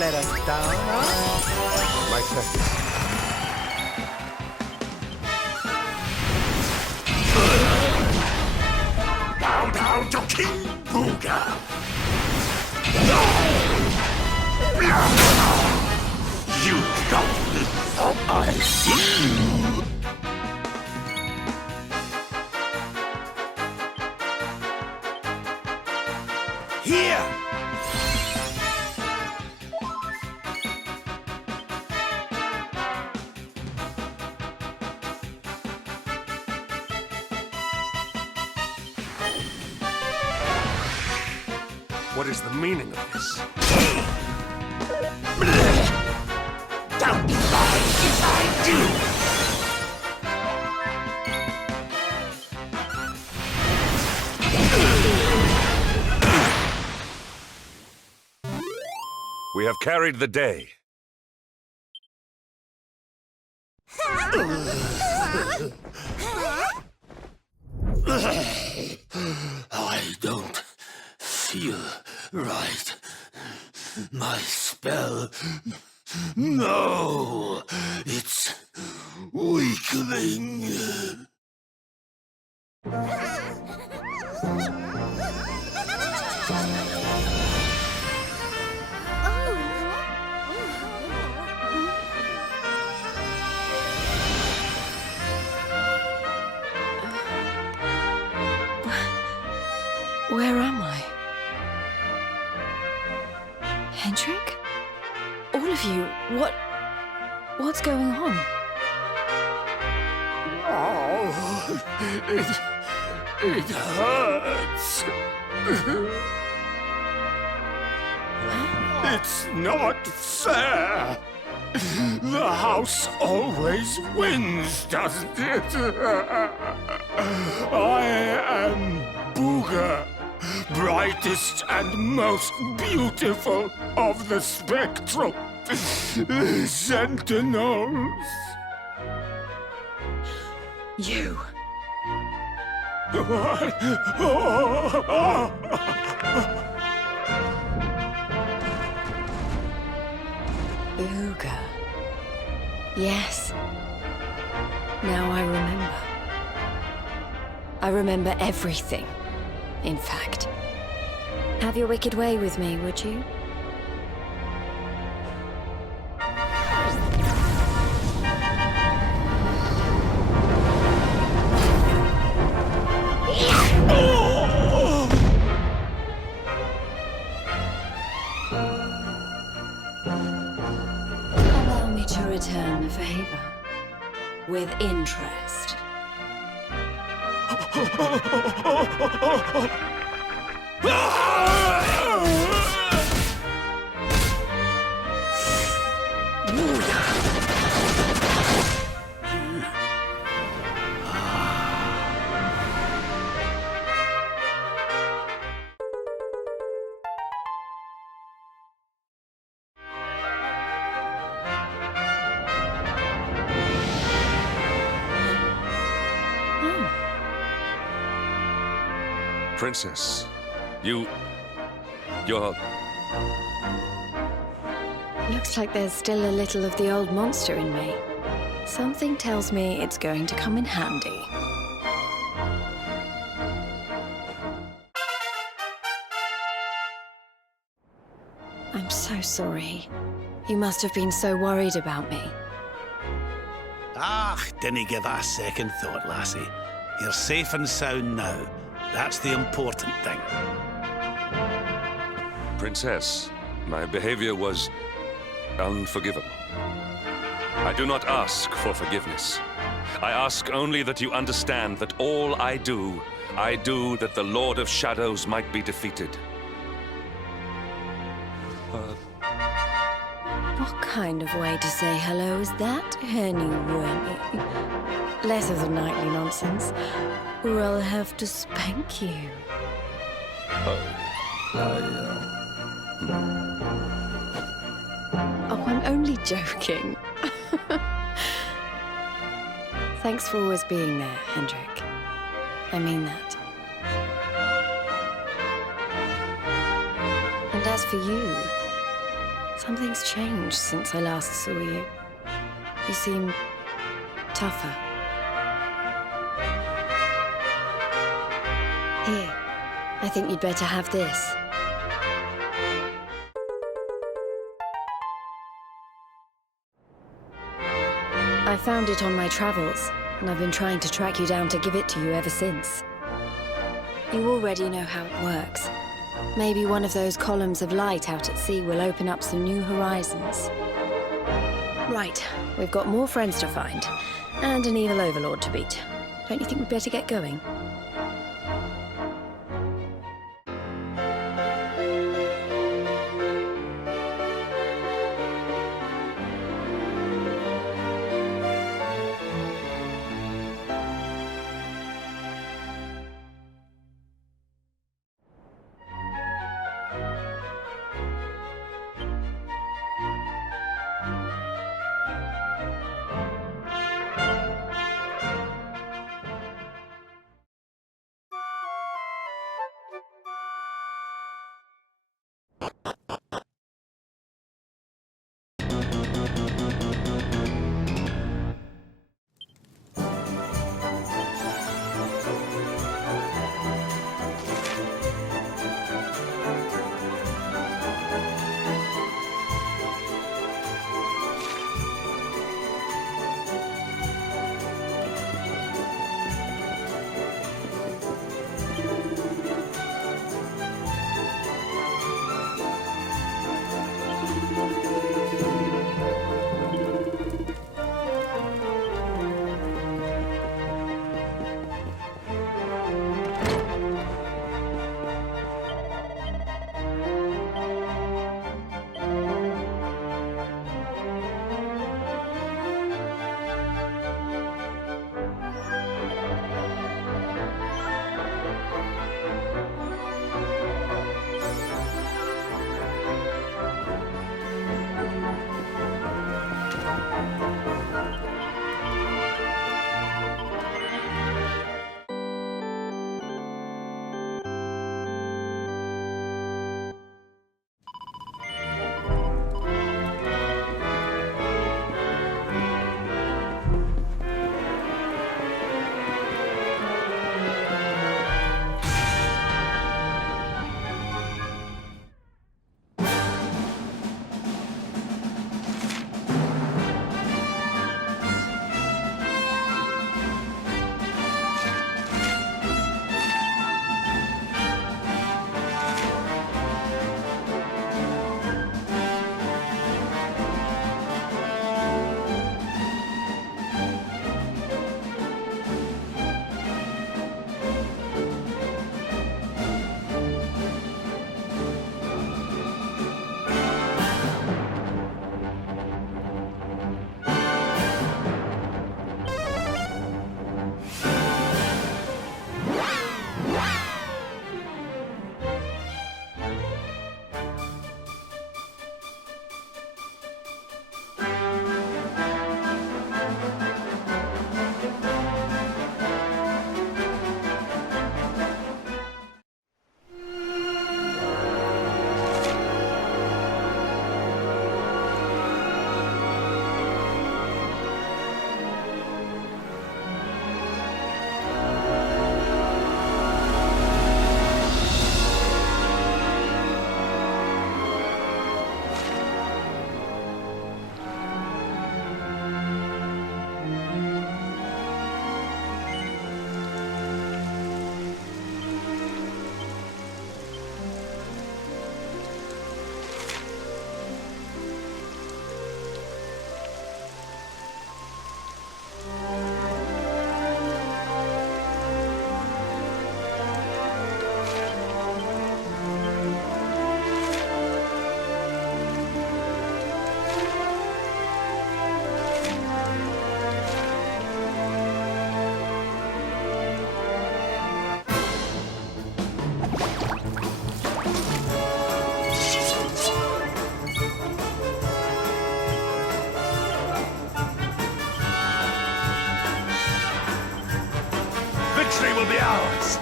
let us down, huh? My friend. Bow down to King Booga! You don't thought I see you! Here! What is the meaning of this? Don't mind if I do! We have carried the day. I don't feel right. My spell... No! It's weakening. Where am I? Hendrik? All of you, What's going on? Oh, it hurts. It's not fair. The house always wins, doesn't it? I am Booga, brightest and most beautiful of the spectral sentinels. You. What? Ooga. Yes. Now I remember. I remember everything, in fact. Have your wicked way with me, would you? Allow me to return the favor with interest. Princess, you're... Looks like there's still a little of the old monster in me. Something tells me it's going to come in handy. I'm so sorry. You must have been so worried about me. Ah, didn't give that a second thought, lassie. You're safe and sound now. That's the important thing. Princess, my behavior was unforgivable. I do not ask for forgiveness. I ask only that you understand that all I do that the Lord of Shadows might be defeated. What kind of way to say hello is that, Henny-Wenny? Less of the nightly nonsense, or I'll have to spank you. Oh, I'm only joking. Thanks for always being there, Hendrik. I mean that. And as for you, something's changed since I last saw you. You seem tougher. Here, I think you'd better have this. I found it on my travels, and I've been trying to track you down to give it to you ever since. You already know how it works. Maybe one of those columns of light out at sea will open up some new horizons. Right, we've got more friends to find, and an evil overlord to beat. Don't you think we'd better get going? will be ours.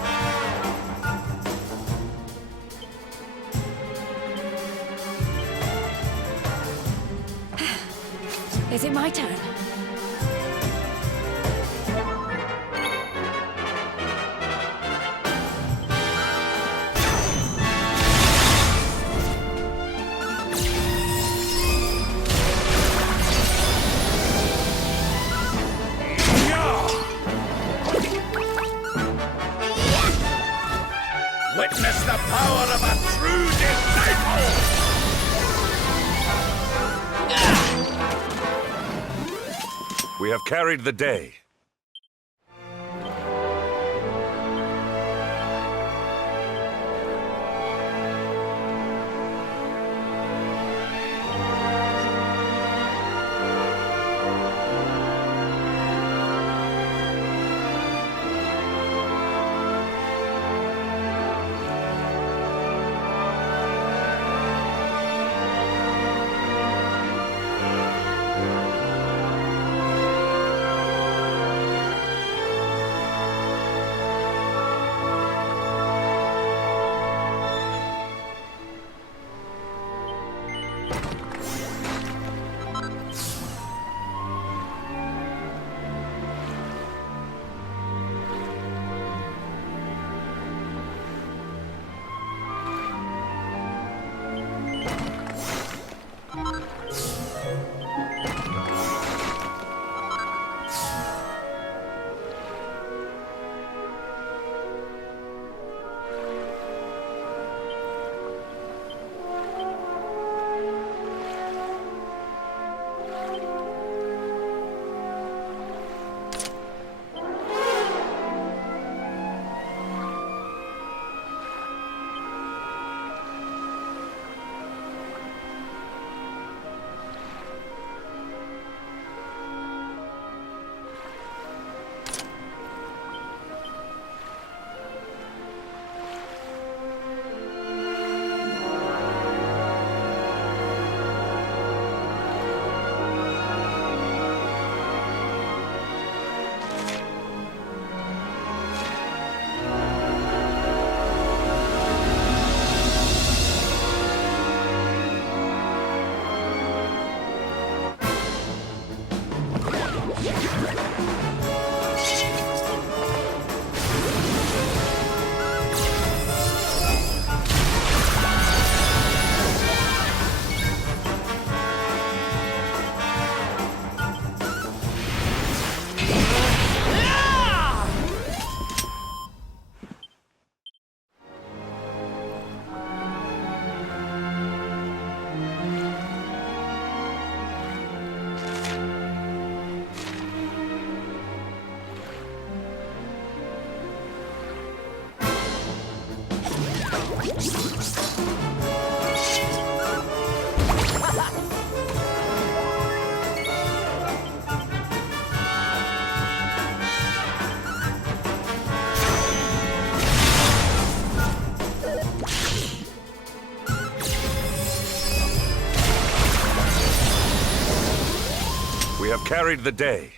Is it my turn? Witness the power of a true disciple! We have carried the day. We have carried the day.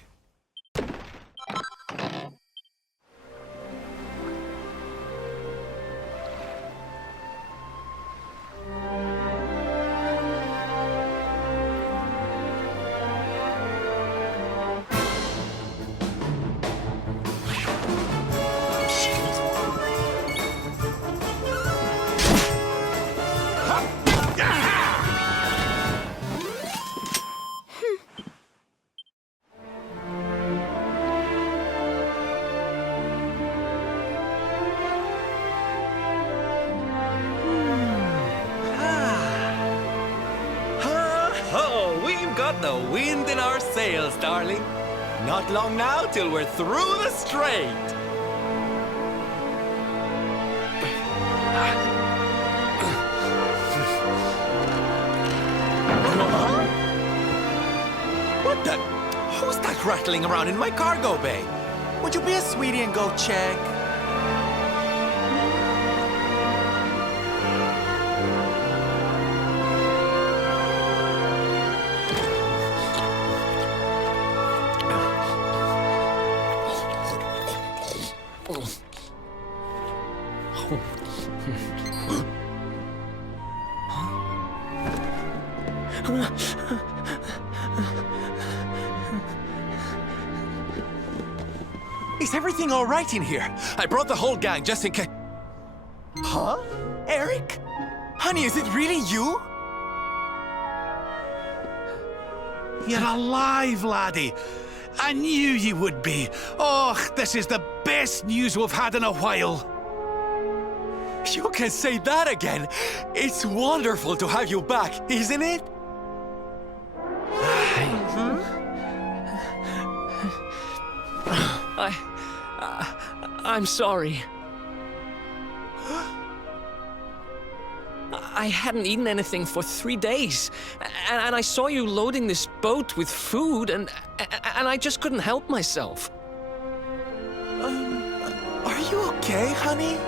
The wind in our sails, darling. Not long now till we're through the strait. What the? Who's that rattling around in my cargo bay? Would you be a sweetie and go check? Is everything all right in here? I brought the whole gang just in case. Huh? Eric? Honey, is it really you? You're alive, laddie. I knew you would be. Oh, this is the best news we've had in a while. You can say that again. It's wonderful to have you back, isn't it? I'm sorry. I hadn't eaten anything for 3 days, and I saw you loading this boat with food, and I just couldn't help myself. Are you okay, honey?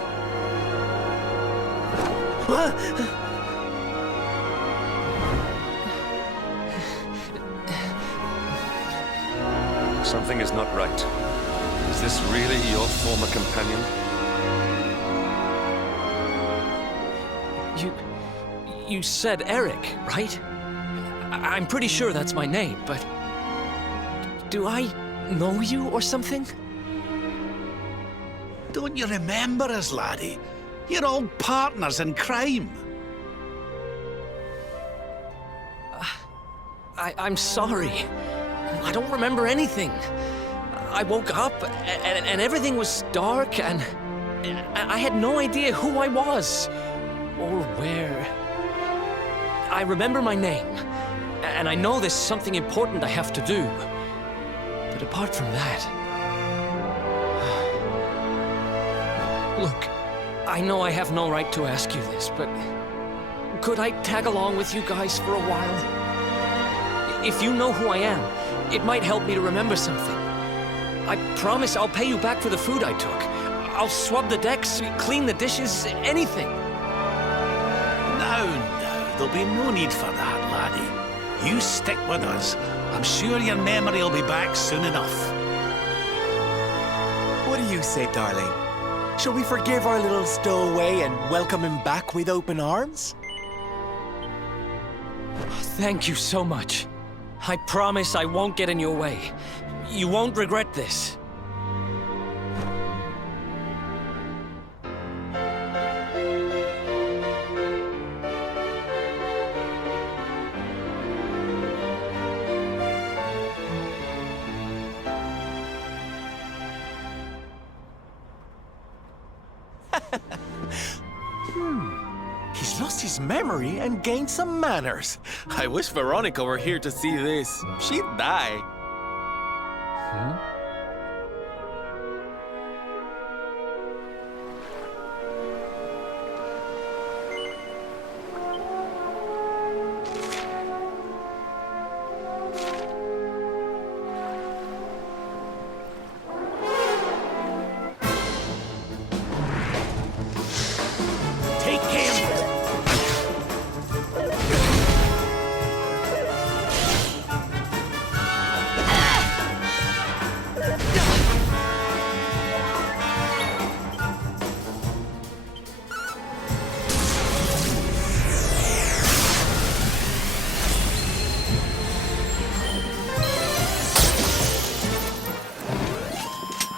Something is not right. Is this really your former companion? You said Eric, right? I'm pretty sure that's my name, but... do I know you or something? Don't you remember us, laddie? You're all partners in crime. I'm sorry. I don't remember anything. I woke up and everything was dark and I had no idea who I was or where. I remember my name and I know there's something important I have to do. But apart from that... Look, I know I have no right to ask you this, but could I tag along with you guys for a while? If you know who I am, it might help me to remember something. I promise I'll pay you back for the food I took. I'll swab the decks, clean the dishes, anything. No, there'll be no need for that, laddie. You stick with us. I'm sure your memory will be back soon enough. What do you say, darling? Shall we forgive our little stowaway and welcome him back with open arms? Thank you so much. I promise I won't get in your way. You won't regret this. He's lost his memory and gained some manners. I wish Veronica were here to see this. She'd die.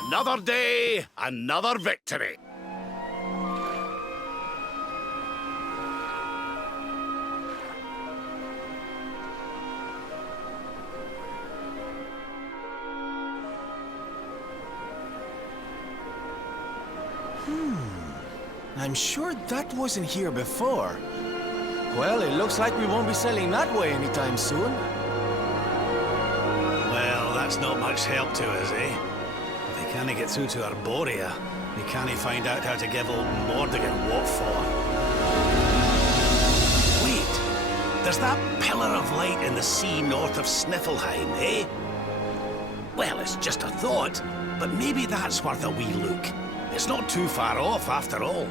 Another day, another victory. I'm sure that wasn't here before. Well, it looks like we won't be sailing that way anytime soon. Well, that's not much help to us, eh? If we can't get through to Arborea, we can't find out how to give old Mordigan what for. Wait, there's that pillar of light in the sea north of Sniffelheim, eh? Well, it's just a thought, but maybe that's worth a wee look. It's not too far off, after all.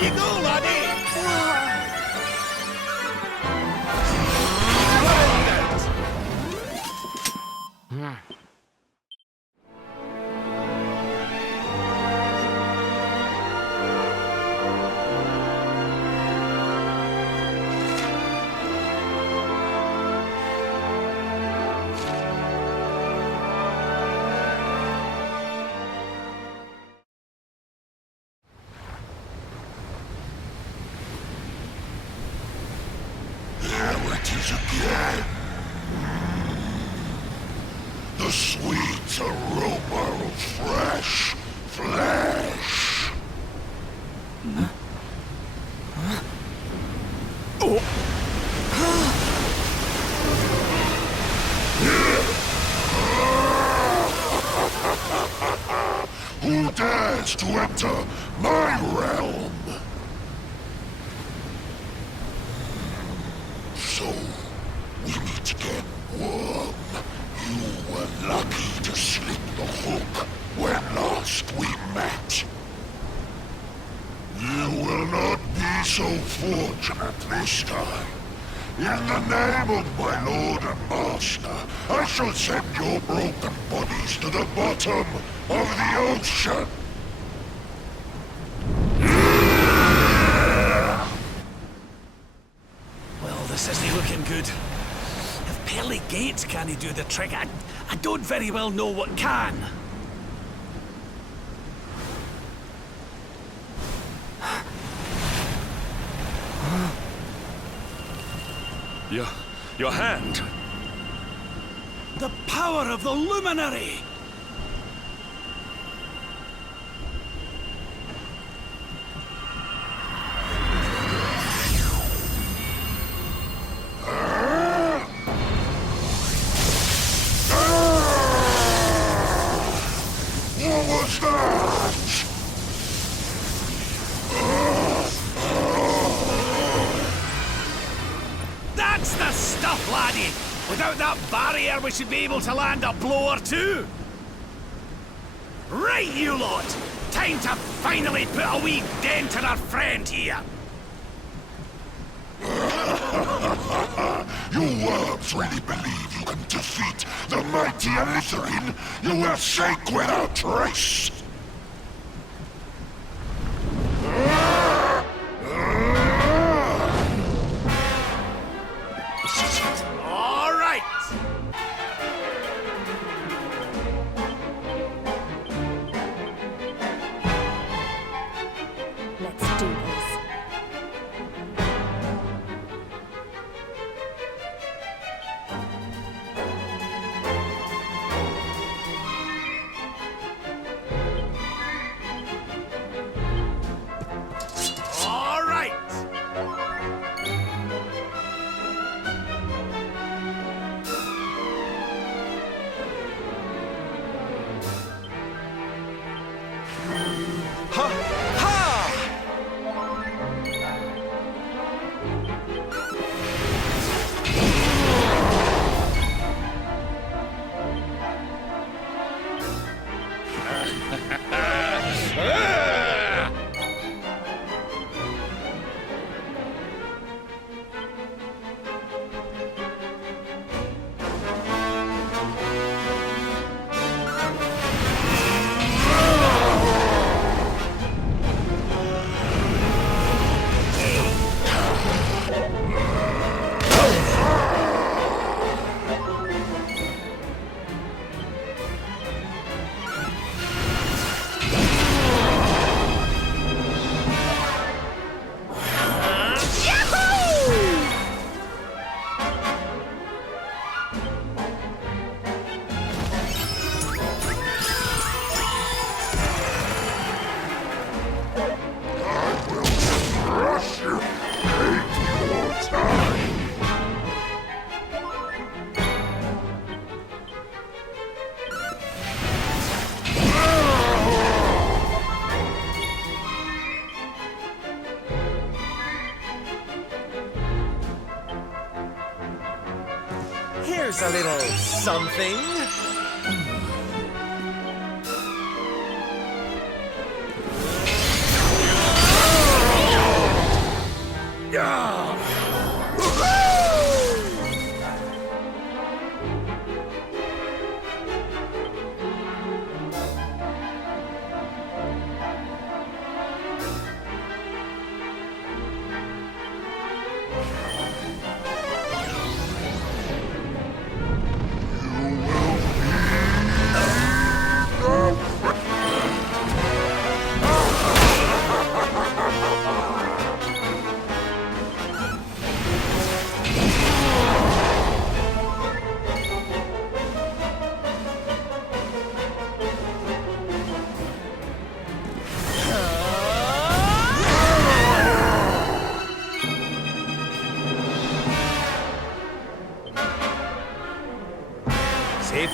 There you go, laddie! There it is again. The sweet aroma of fresh flesh. Who dares to enter my realm? So, we meet again, worm. You were lucky to slip the hook when last we met. You will not be so fortunate this time. In the name of my lord and master, I shall send your broken bodies to the bottom of the ocean. Well, this isn't looking good. If pearly gates can't do the trick, I don't very well know what can. Your hand. The power of the luminary! What was that? That's the stuff, laddie! Without that barrier, we should be able to land a blow or two! Right, you lot! Time to finally put a wee dent in our friend here! You worms really believe you can defeat the mighty Elusive? You will shake without trace! All right! Let's do this. All right! Ha! Ha! Crush you! Take your time! Here's a little something.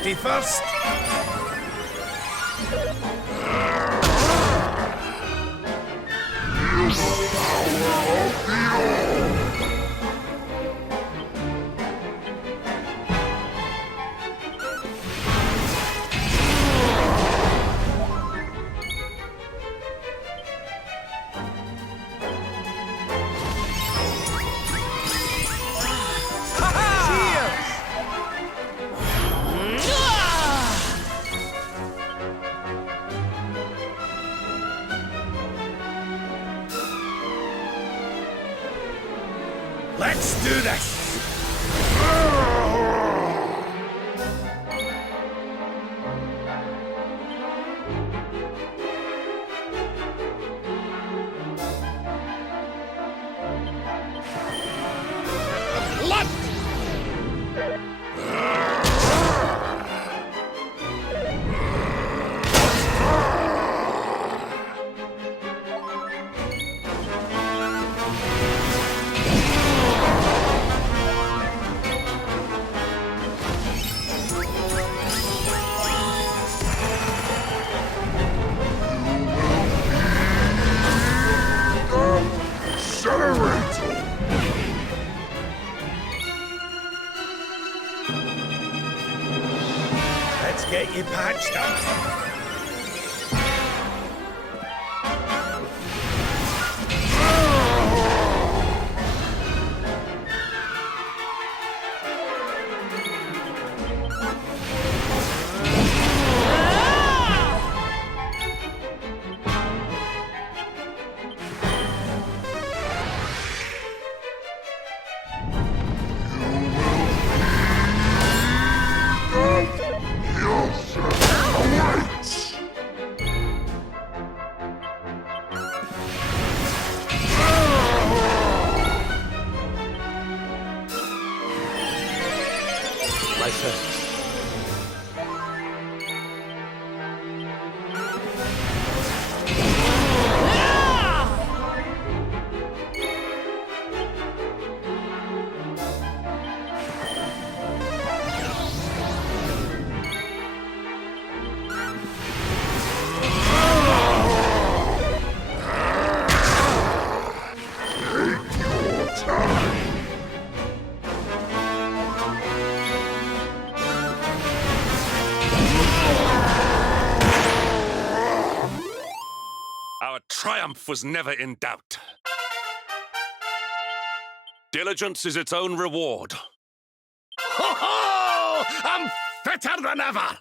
safety first. Let's do this! Let's get you patched up. My thanks. Our triumph was never in doubt. Diligence is its own reward. Ho ho! I'm fitter than ever!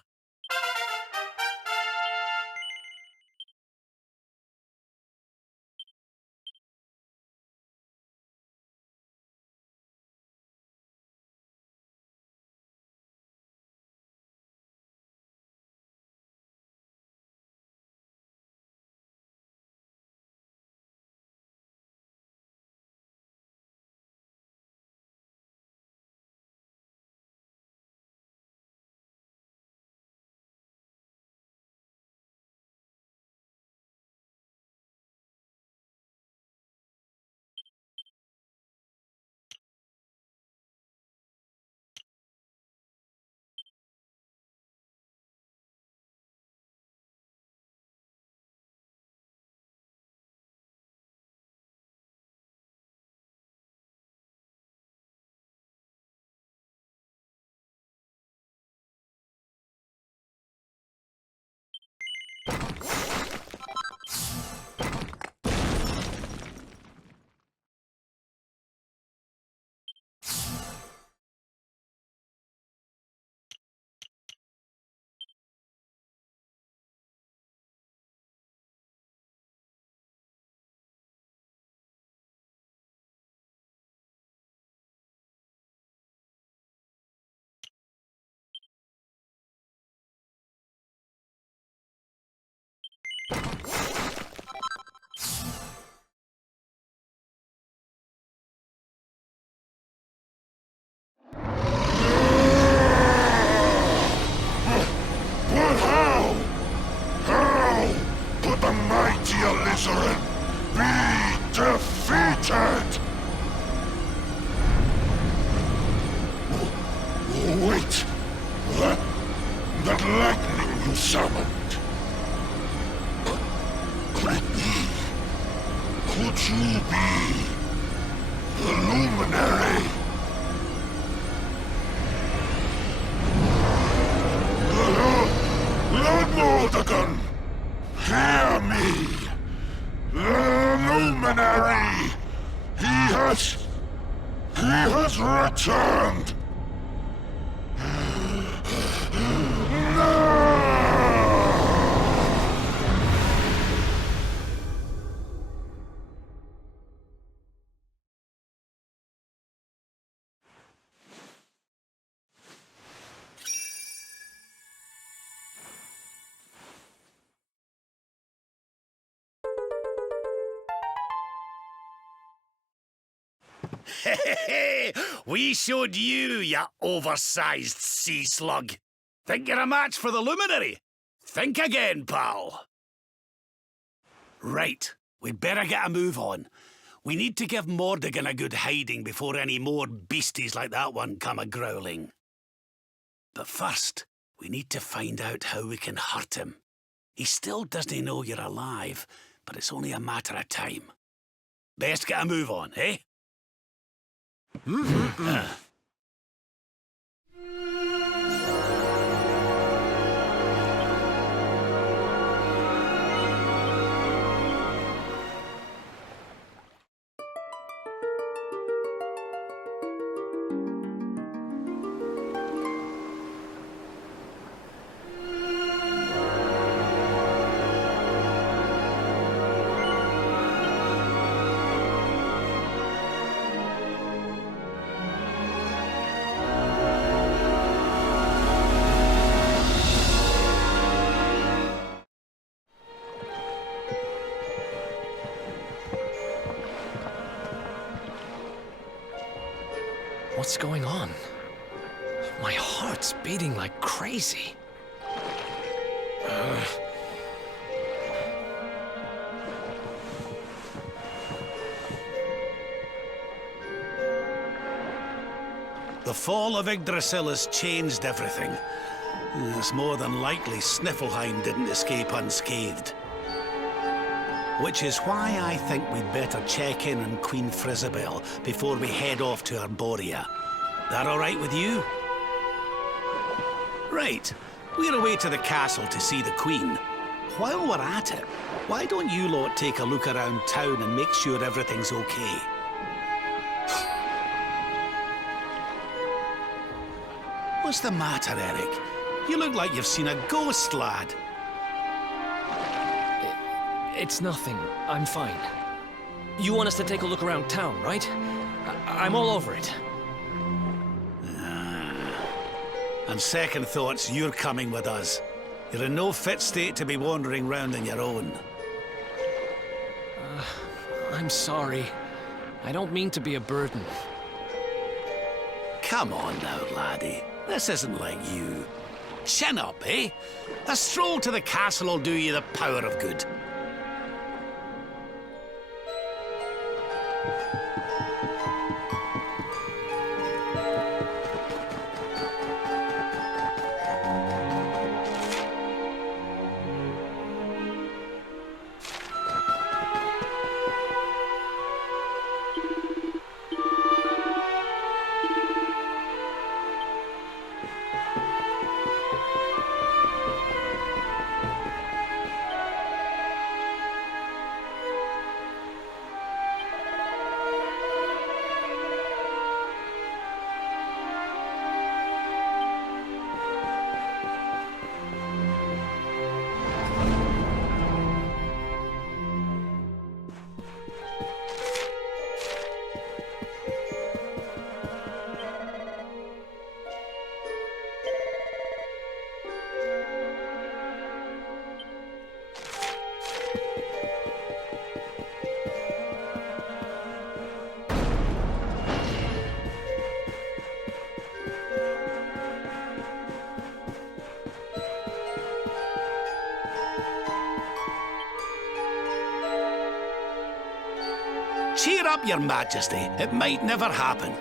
Elusive be defeated! Wait! summoned. Pretty, could you be the luminary? Lord Mordegon, hear me! The luminary! He has returned! We showed you, you oversized sea slug. Think you're a match for the luminary? Think again, pal. Right, we'd better get a move on. We need to give Mordegon a good hiding before any more beasties like that one come a-growling. But first, we need to find out how we can hurt him. He still doesn't know you're alive, but it's only a matter of time. Best get a move on, eh? What's going on? My heart's beating like crazy. The fall of Yggdrasil has changed everything. It's more than likely Sniffleheim didn't escape unscathed. Which is why I think we'd better check in on Queen Frizzabel before we head off to Arborea. That all right with you? Right. We're away to the castle to see the Queen. While we're at it, why don't you lot take a look around town and make sure everything's okay? What's the matter, Eric? You look like you've seen a ghost, lad. It's nothing. I'm fine. You want us to take a look around town, right? I'm all over it. On second thoughts, you're coming with us. You're in no fit state to be wandering round on your own. I'm sorry. I don't mean to be a burden. Come on now, laddie. This isn't like you. Chin up, eh? A stroll to the castle will do you the power of good. Cheer up, Your Majesty. It might never happen.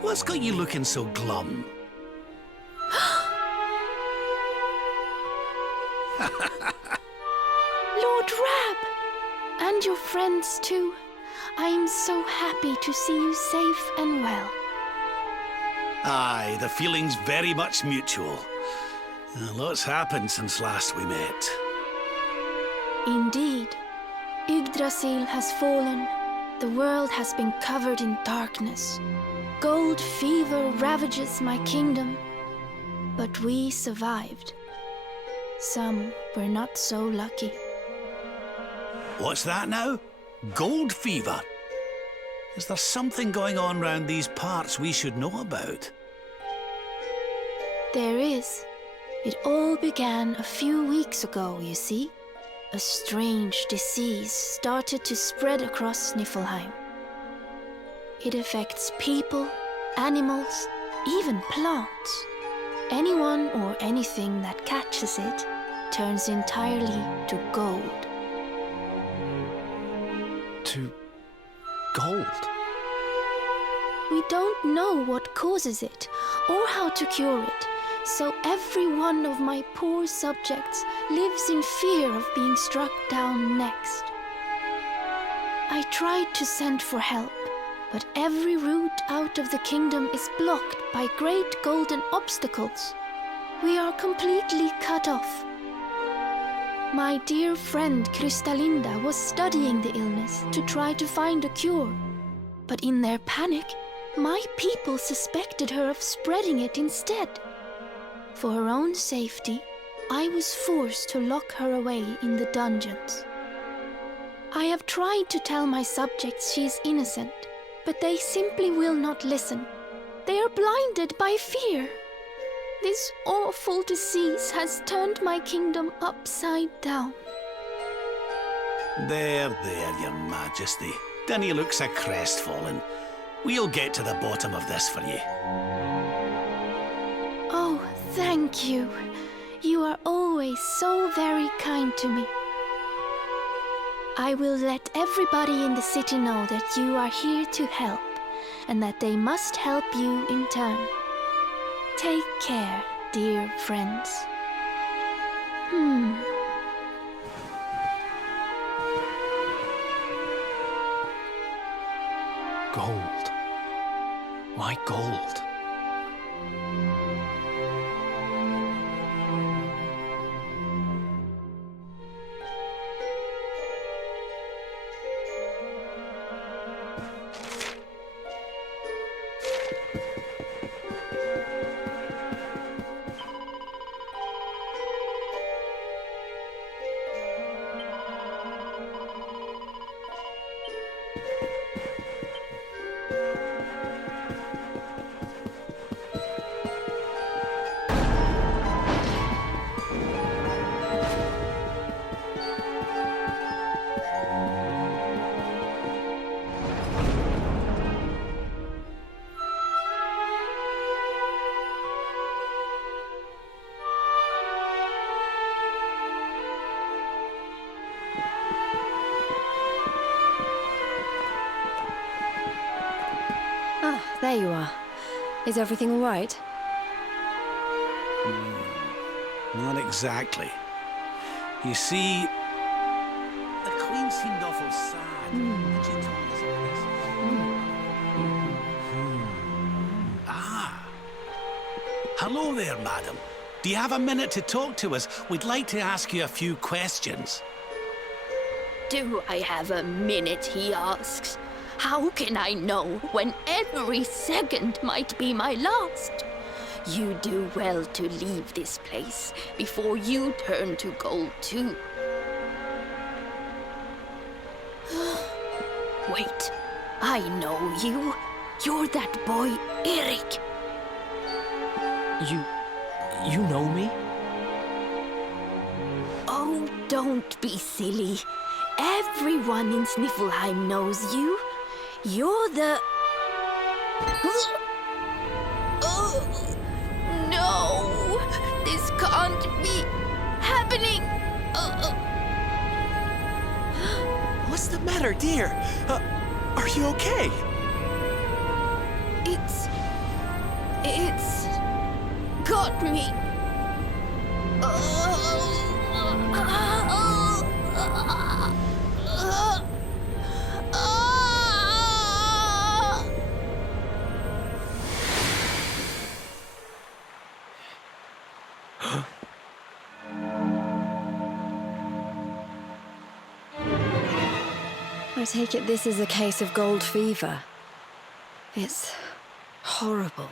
What's got you looking so glum? Lord Rab! And your friends too. I am so happy to see you safe and well. Aye, the feeling's very much mutual. Lots happened since last we met. Indeed. Yggdrasil has fallen. The world has been covered in darkness. Gold fever ravages my kingdom. But we survived. Some were not so lucky. What's that now? Gold fever? Is there something going on round these parts we should know about? There is. It all began a few weeks ago, you see. A strange disease started to spread across Niflheim. It affects people, animals, even plants. Anyone or anything that catches it turns entirely to gold. To gold? We don't know what causes it or how to cure it, so every one of my poor subjects lives in fear of being struck down next. I tried to send for help, but every route out of the kingdom is blocked by great golden obstacles. We are completely cut off. My dear friend Kristalinda was studying the illness to try to find a cure. But in their panic, my people suspected her of spreading it instead. For her own safety, I was forced to lock her away in the dungeons. I have tried to tell my subjects she is innocent, but they simply will not listen. They are blinded by fear. This awful disease has turned my kingdom upside down. There, Your Majesty. Dinna look so crestfallen. We'll get to the bottom of this for you. Oh, thank you. You are always so very kind to me. I will let everybody in the city know that you are here to help, and that they must help you in turn. Take care, dear friends. Gold. Why gold? There you are. Is everything all right? Not exactly. You see, the Queen seemed awful sad when she told us about this. Hello there, madam. Do you have a minute to talk to us? We'd like to ask you a few questions. Do I have a minute, he asks. How can I know when every second might be my last? You do well to leave this place before you turn to gold too. Wait, I know you. You're that boy, Eric. You know me? Oh, don't be silly. Everyone in Sniffelheim knows you. You're the... No! This can't be happening! What's the matter, dear? Are you okay? It's got me. I take it this is a case of gold fever. It's horrible.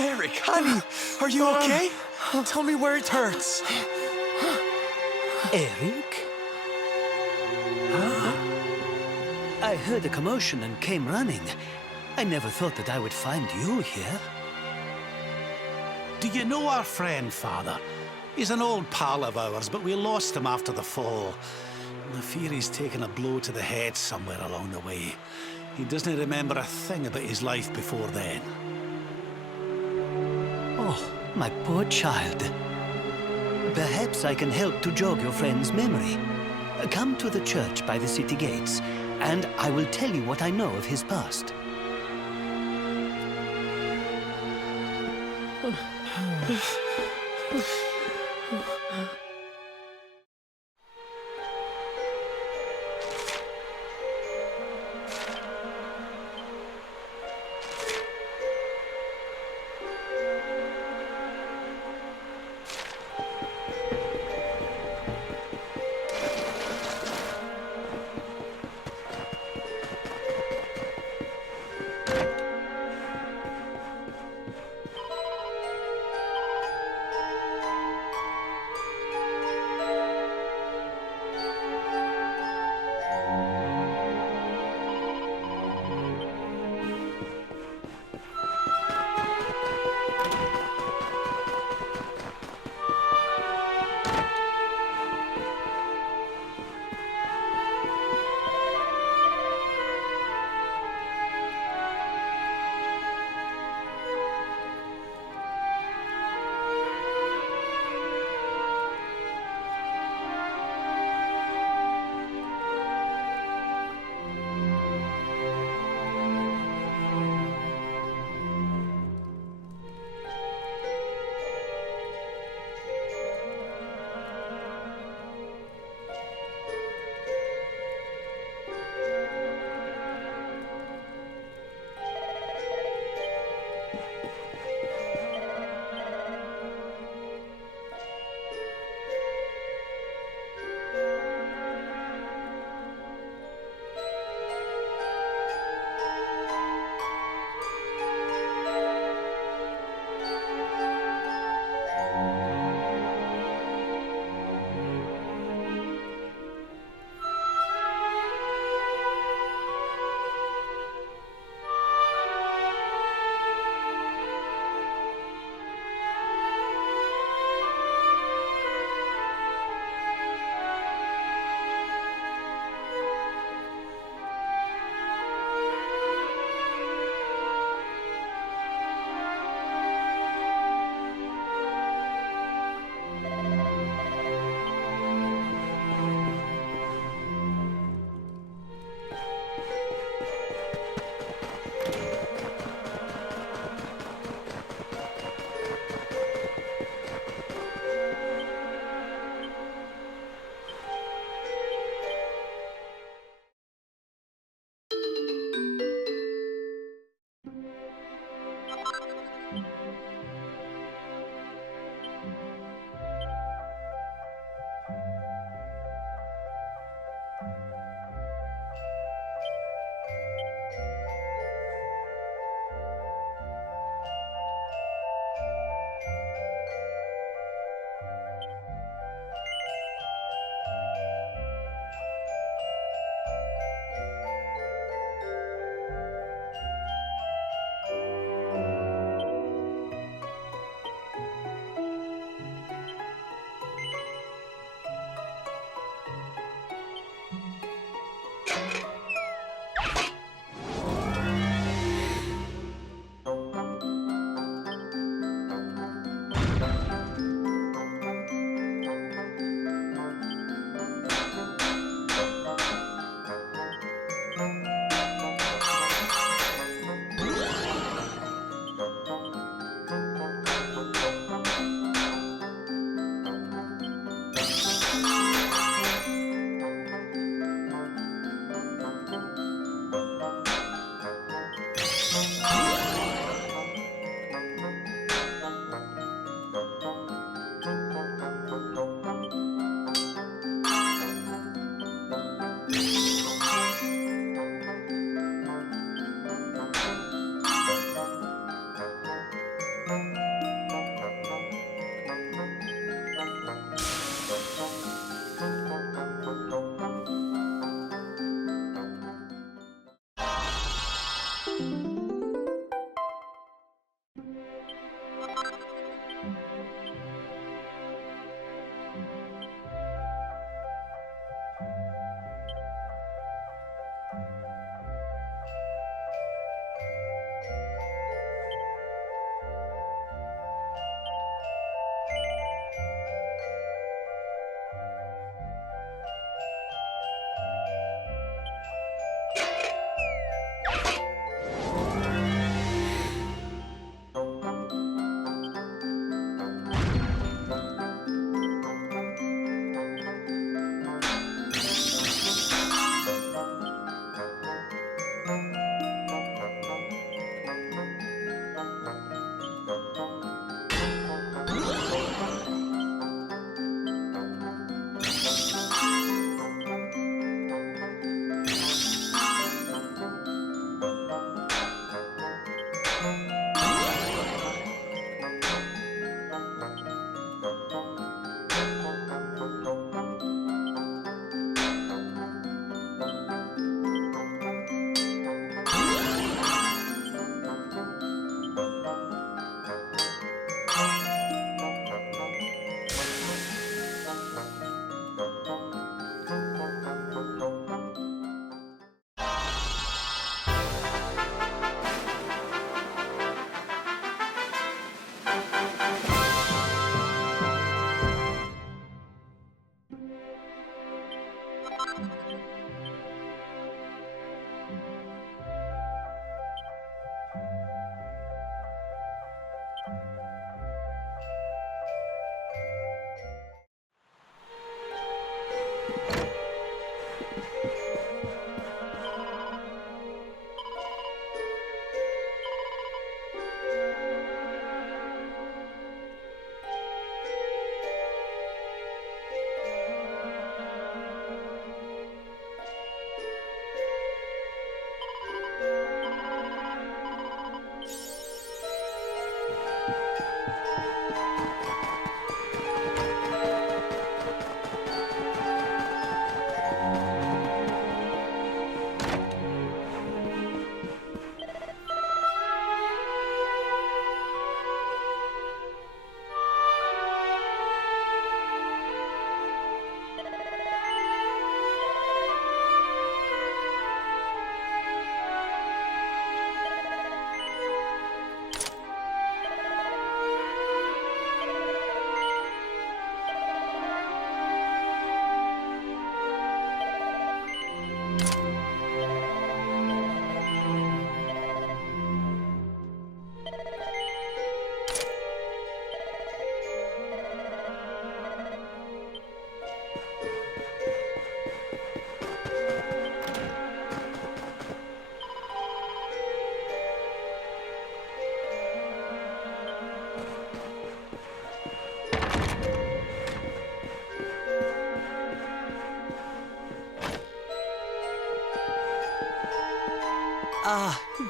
Eric, honey, are you okay? Tell me where it hurts. Eric? I heard a commotion and came running. I never thought that I would find you here. Do you know our friend, Father? He's an old pal of ours, but we lost him after the fall. I fear he's taken a blow to the head somewhere along the way. He doesn't remember a thing about his life before then. Oh, my poor child. Perhaps I can help to jog your friend's memory. Come to the church by the city gates, and I will tell you what I know of his past.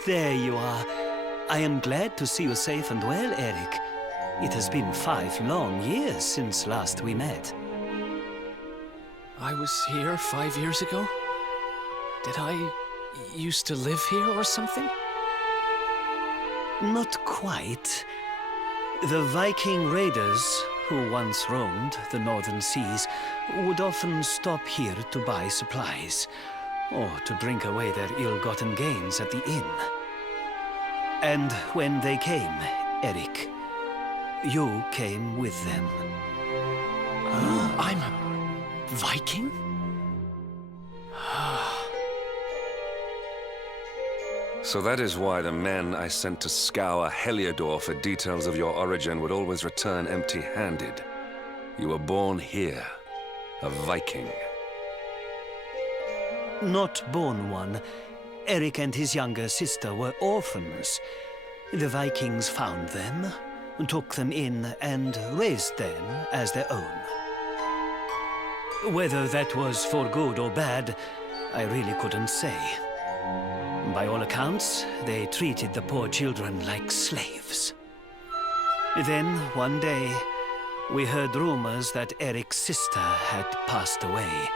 There you are. I am glad to see you safe and well, Eric. It has been 5 long years since last we met. I was here 5 years ago? Did I used to live here or something? Not quite. The Viking raiders, who once roamed the northern seas, would often stop here to buy supplies, or to drink away their ill-gotten gains at the inn. And when they came, Eric, you came with them. I'm a Viking? So that is why the men I sent to scour Heliodor for details of your origin would always return empty-handed. You were born here, a Viking. Not born one. Eric and his younger sister were orphans. The Vikings found them, took them in, and raised them as their own. Whether that was for good or bad, I really couldn't say. By all accounts, they treated the poor children like slaves. Then, one day, we heard rumors that Eric's sister had passed away.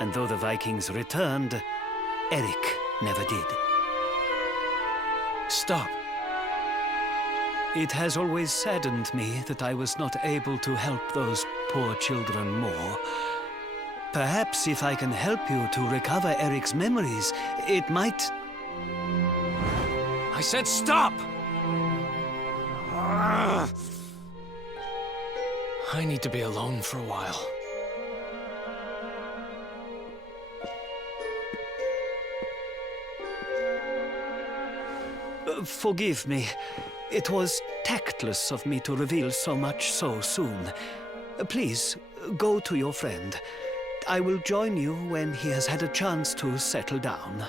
And though the Vikings returned, Eric never did. Stop. It has always saddened me that I was not able to help those poor children more. Perhaps if I can help you to recover Eric's memories, it might... I said stop! I need to be alone for a while. Forgive me. It was tactless of me to reveal so much so soon. Please, go to your friend. I will join you when he has had a chance to settle down.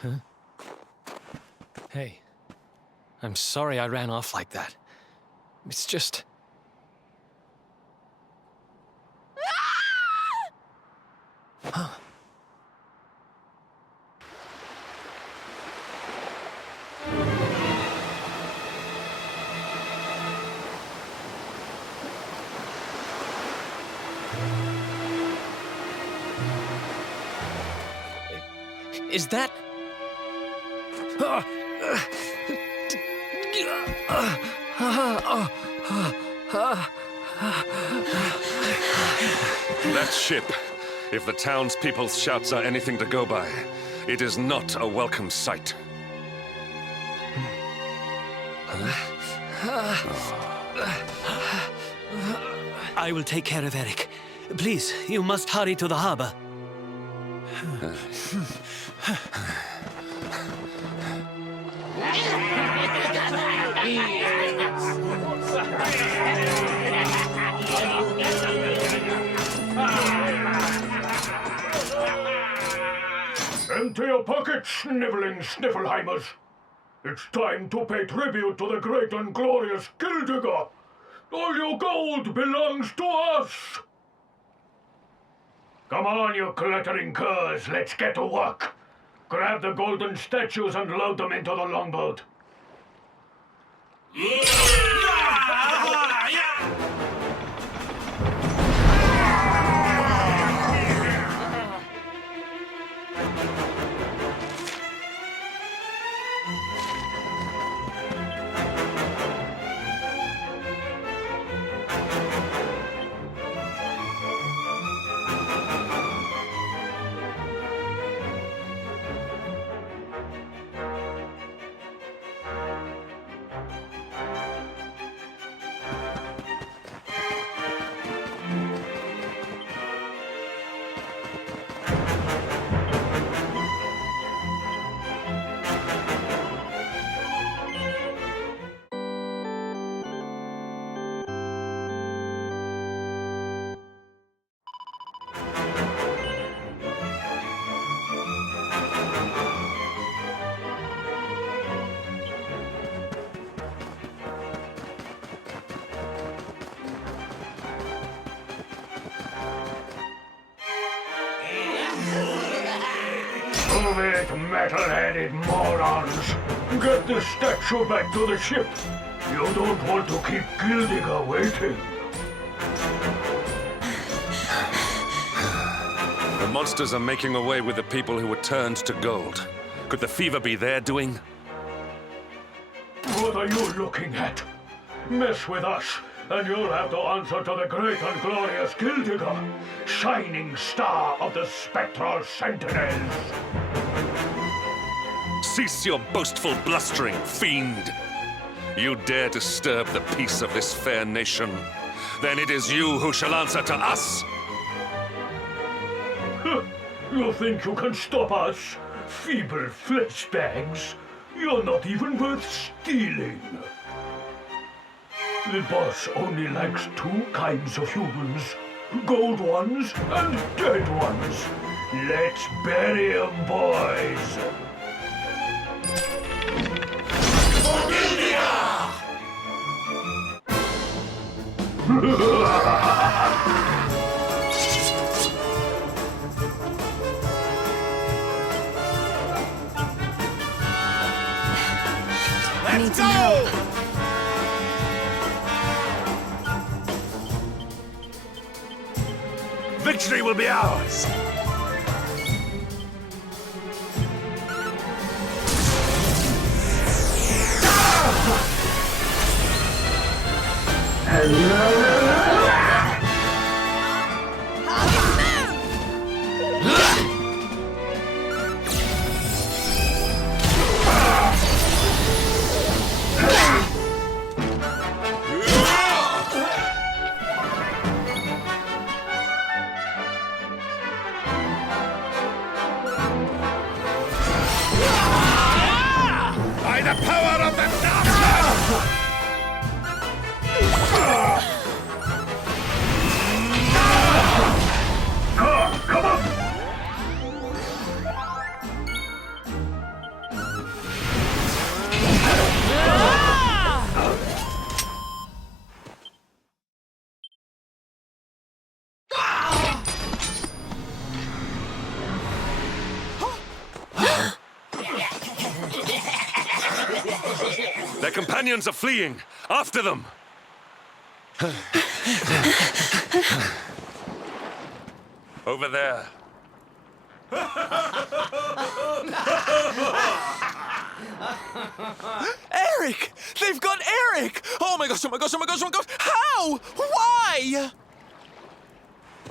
Huh? Hey, I'm sorry I ran off like that. It's just... Huh. Is that... That ship, if the townspeople's shouts are anything to go by, it is not a welcome sight. I will take care of Eric. Please, you must hurry to the harbor. Empty your pockets, sniveling Sniffelheimers. It's time to pay tribute to the great and glorious Gildigger. All your gold belongs to us. Come on, you glittering curs, let's get to work. Grab the golden statues and load them into the longboat. Move it, metal-headed morons! Get the statue back to the ship! You don't want to keep Gildigger waiting. The monsters are making away with the people who were turned to gold. Could the fever be their doing? What are you looking at? Mess with us, and you'll have to answer to the great and glorious Gildigger, shining star of the spectral sentinels. Cease your boastful blustering, fiend! You dare disturb the peace of this fair nation, then it is you who shall answer to us! You think you can stop us? Feeble flesh bags? You're not even worth stealing. The boss only likes two kinds of humans. Gold ones and dead ones. Let's bury 'em, boys. Let's go! Victory will be ours! By the power of the darkness! Come on! Their companions are fleeing! After them! Over there. Eric! They've got Eric! Oh my gosh, oh my gosh, oh my gosh, oh my gosh! How? Why?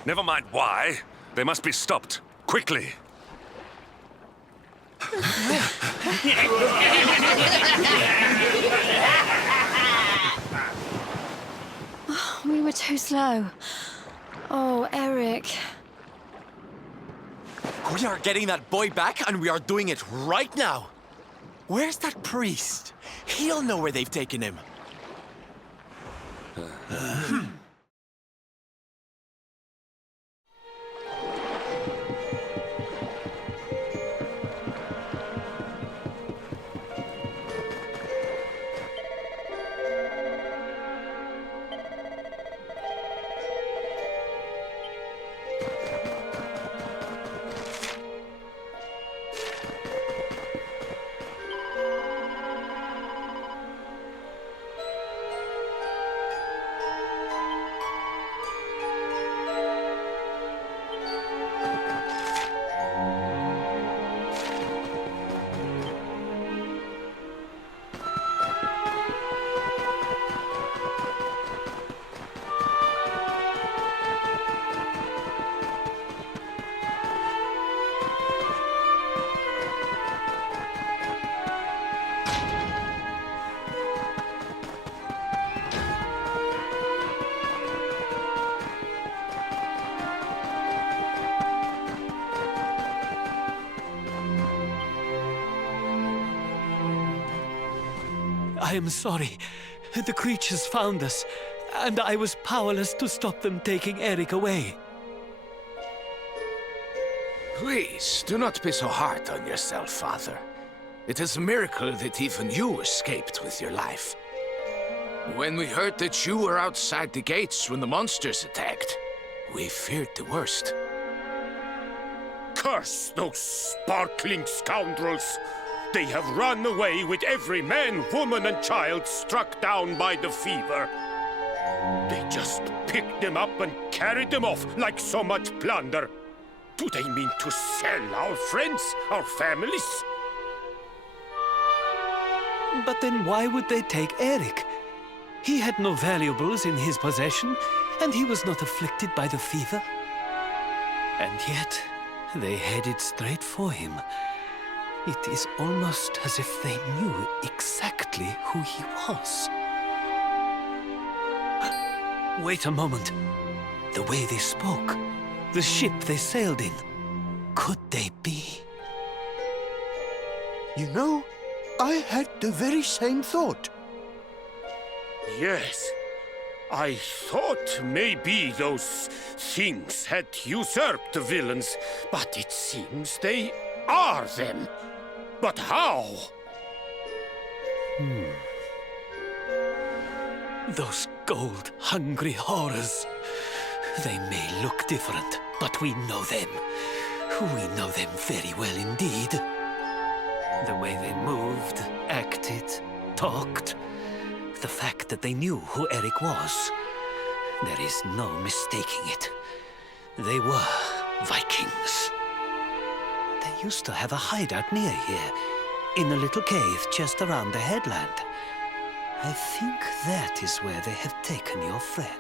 Never mind why. They must be stopped. Quickly. We were too slow. Oh, Eric. We are getting that boy back, and we are doing it right now. Where's that priest? He'll know where they've taken him. I am sorry. The creatures found us, and I was powerless to stop them taking Eric away. Please, do not be so hard on yourself, Father. It is a miracle that even you escaped with your life. When we heard that you were outside the gates when the monsters attacked, we feared the worst. Curse those sparkling scoundrels! They have run away with every man, woman, and child struck down by the fever. They just picked them up and carried them off like so much plunder. Do they mean to sell our friends, our families? But then why would they take Eric? He had no valuables in his possession, and he was not afflicted by the fever. And yet, they headed straight for him. It is almost as if they knew exactly who he was. Wait a moment. The way they spoke, the ship they sailed in, could they be? You know, I had the very same thought. Yes. I thought maybe those things had usurped the villains, but it seems they are them. But how? Those gold-hungry horrors. They may look different, but we know them. We know them very well indeed. The way they moved, acted, talked. The fact that they knew who Eric was. There is no mistaking it. They were Vikings. They used to have a hideout near here, in a little cave just around the headland. I think that is where they have taken your friend.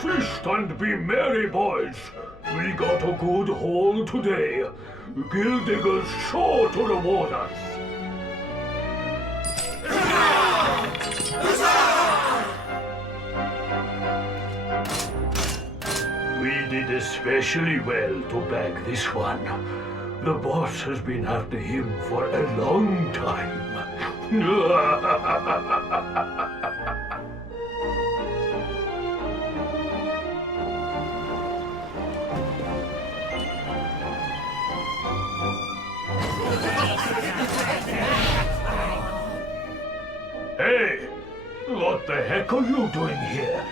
Feast and be merry, boys. We got a good haul today. Gildigger's sure to reward us. We did especially well to bag this one. The boss has been after him for a long time. Hey, what the heck are you doing here?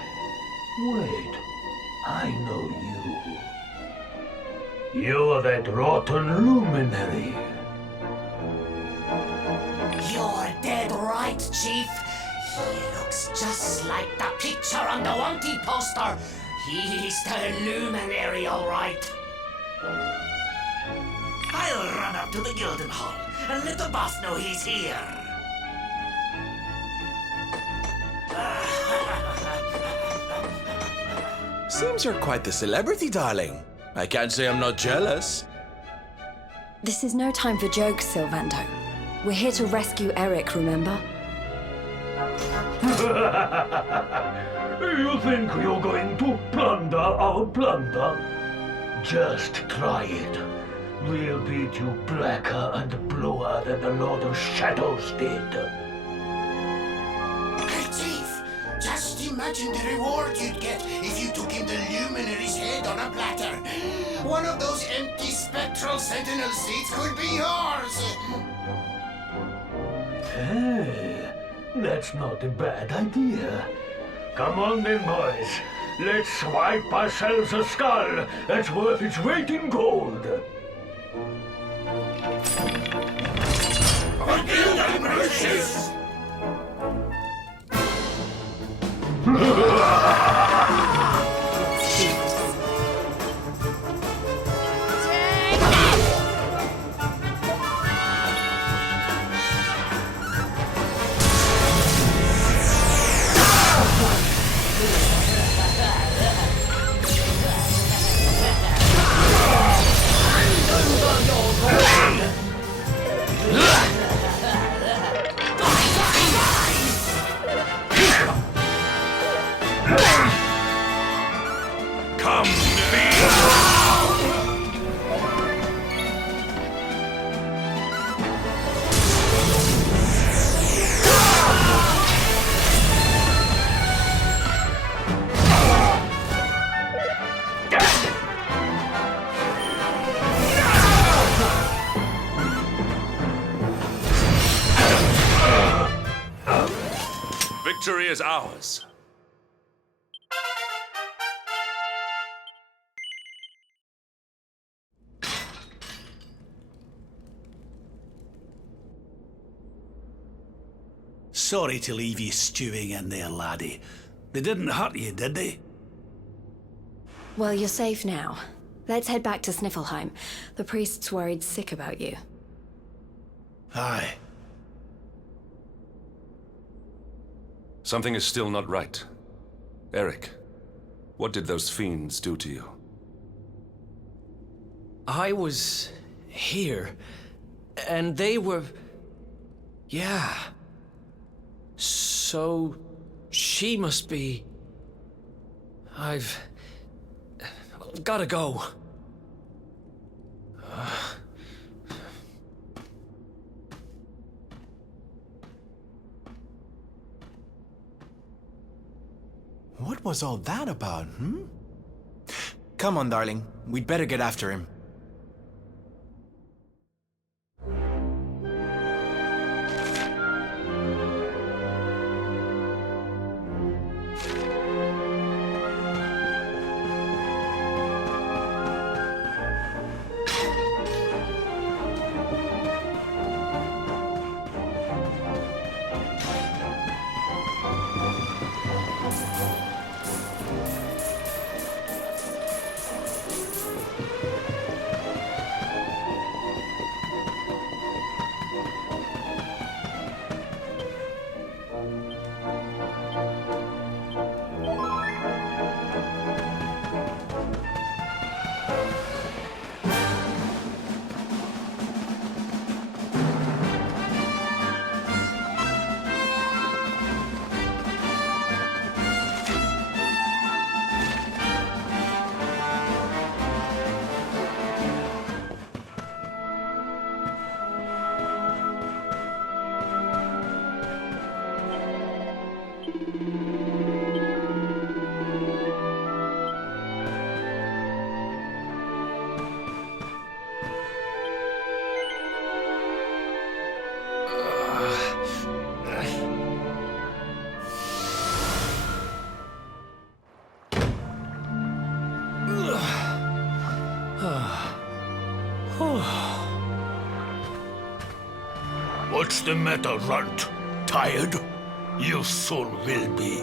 Wait, I know you. You're that rotten luminary. You're dead right, Chief. He looks just like the picture on the wanted poster. He's the luminary, all right. I'll run up to the Gilden Hall and let the boss know he's here. Seems you're quite the celebrity, darling. I can't say I'm not jealous. This is no time for jokes, Sylvando. We're here to rescue Eric, remember? You think you're going to plunder our plunder? Just try it. We'll beat you blacker and bluer than the Lord of Shadows did. Hey, Chief! Just imagine the reward you'd get if you took him the Luminary's head on a platter. One of those empty spectral sentinel seats could be yours! Hey, that's not a bad idea. Come on then, boys. Let's swipe ourselves a skull that's worth its weight in gold. For Gilden mercies! Victory is ours. Sorry to leave you stewing in there, laddie. They didn't hurt you, did they? Well, you're safe now. Let's head back to Sniffelheim. The priest's worried sick about you. Aye. Something is still not right. Eric, what did those fiends do to you? I was here, and they were... Yeah. So... she must be... I've... gotta go. What was all that about, hmm? Come on, darling. We'd better get after him. What's the matter, Runt? Tired? You soon will be.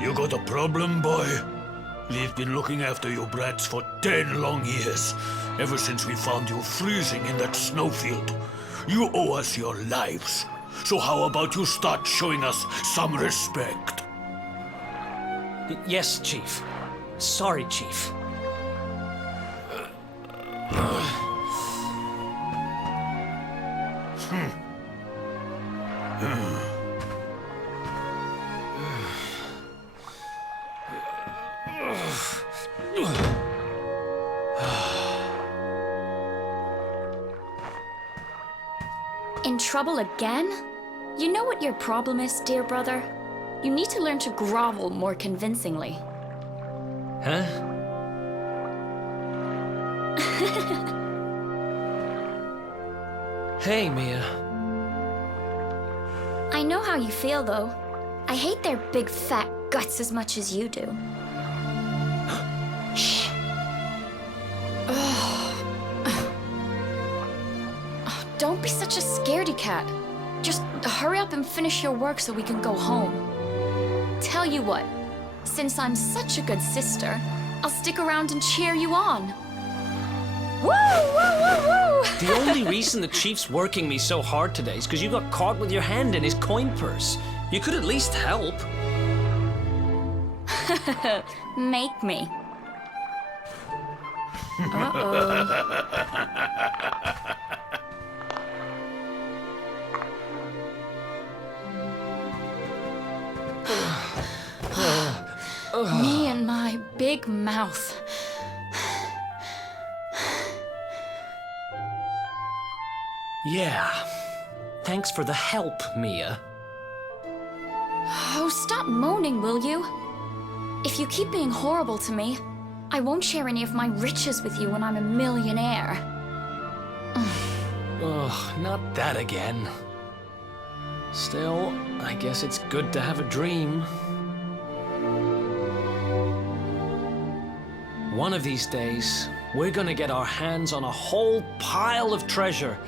You got a problem, boy? We've been looking after you brats for 10 long years, ever since we found you freezing in that snowfield. You owe us your lives. So how about you start showing us some respect? Yes, Chief. Sorry, Chief. In trouble again? You know what your problem is, dear brother? You need to learn to grovel more convincingly. Huh? Hey, Mia. I know how you feel, though. I hate their big fat guts as much as you do. Shh. Don't be such a scaredy cat. Just hurry up and finish your work so we can go home. Tell you what, since I'm such a good sister, I'll stick around and cheer you on. Woo! Woo! Woo! Woo! The only reason the Chief's working me so hard today is because you got caught with your hand in his coin purse. You could at least help. Make me. Uh-oh. Me and my big mouth. Yeah. Thanks for the help, Mia. Oh, stop moaning, will you? If you keep being horrible to me, I won't share any of my riches with you when I'm a millionaire. Ugh, not that again. Still, I guess it's good to have a dream. One of these days, we're gonna get our hands on a whole pile of treasure,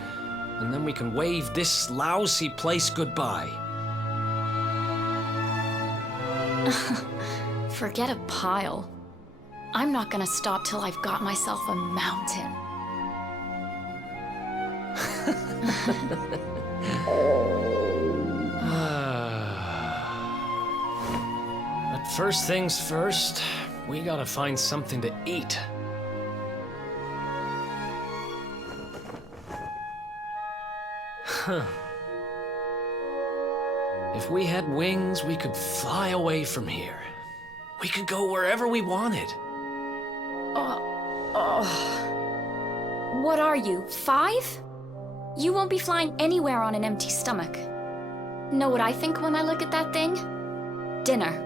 and then we can wave this lousy place goodbye. Forget a pile. I'm not gonna stop till I've got myself a mountain. But first things first, we gotta find something to eat. Huh. If we had wings, we could fly away from here. We could go wherever we wanted. What are you, 5? You won't be flying anywhere on an empty stomach. Know what I think when I look at that thing? Dinner.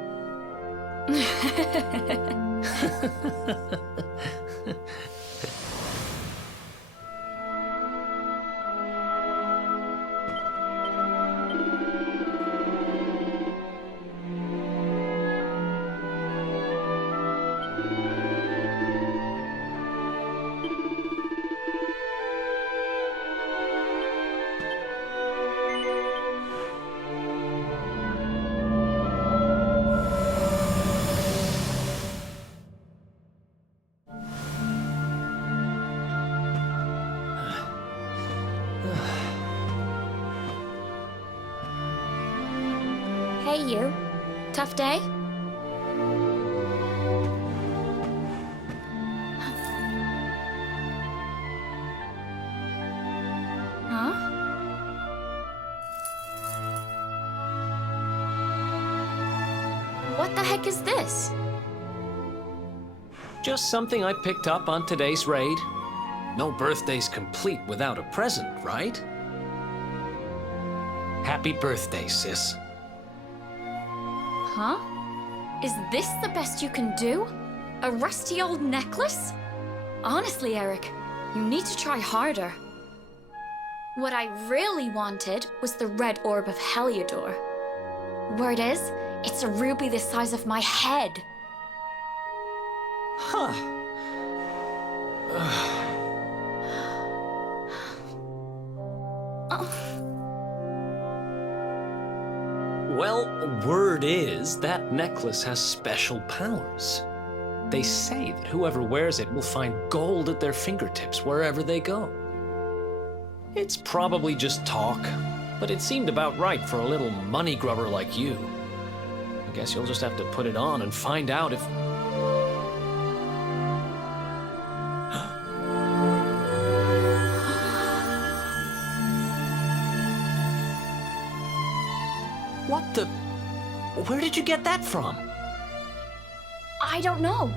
Hey, you. Tough day? Huh? What the heck is this? Just something I picked up on today's raid. No birthday's complete without a present, right? Happy birthday, sis. Huh? Is this the best you can do? A rusty old necklace? Honestly, Eric, you need to try harder. What I really wanted was the red orb of Heliodor. Word is, It's a ruby the size of my head. Huh. Well, word is that necklace has special powers. They say that whoever wears it will find gold at their fingertips wherever they go. It's probably just talk, but it seemed about right for a little money grubber like you. I guess you'll just have to put it on and find out if... What the... Where did you get that from? I don't know.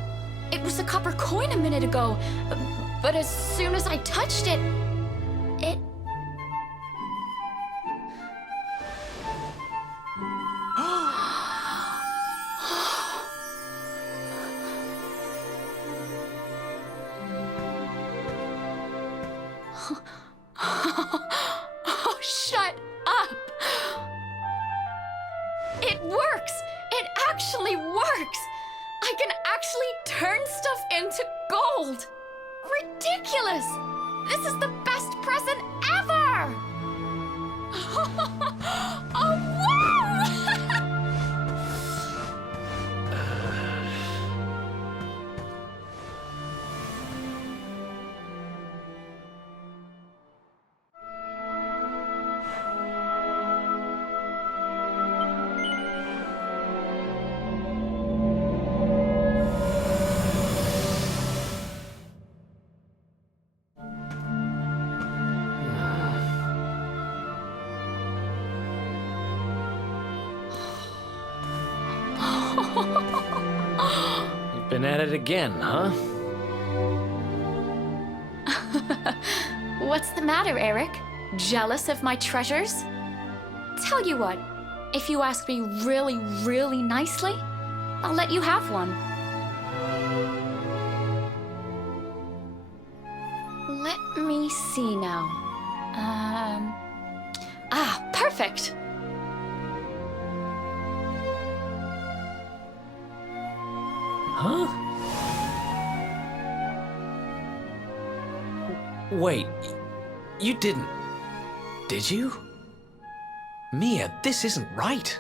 It was a copper coin a minute ago, but as soon as I touched it, it... Oh, shut up! It works! It actually works! I can actually turn stuff into gold! Ridiculous! This is the best present ever! Oh, wow! You've been at it again, huh? What's the matter, Eric? Jealous of my treasures? Tell you what, if you ask me really, really nicely, I'll let you have one. Let me see now. Perfect. Huh? Wait, you didn't... Did you? Mia, this isn't right.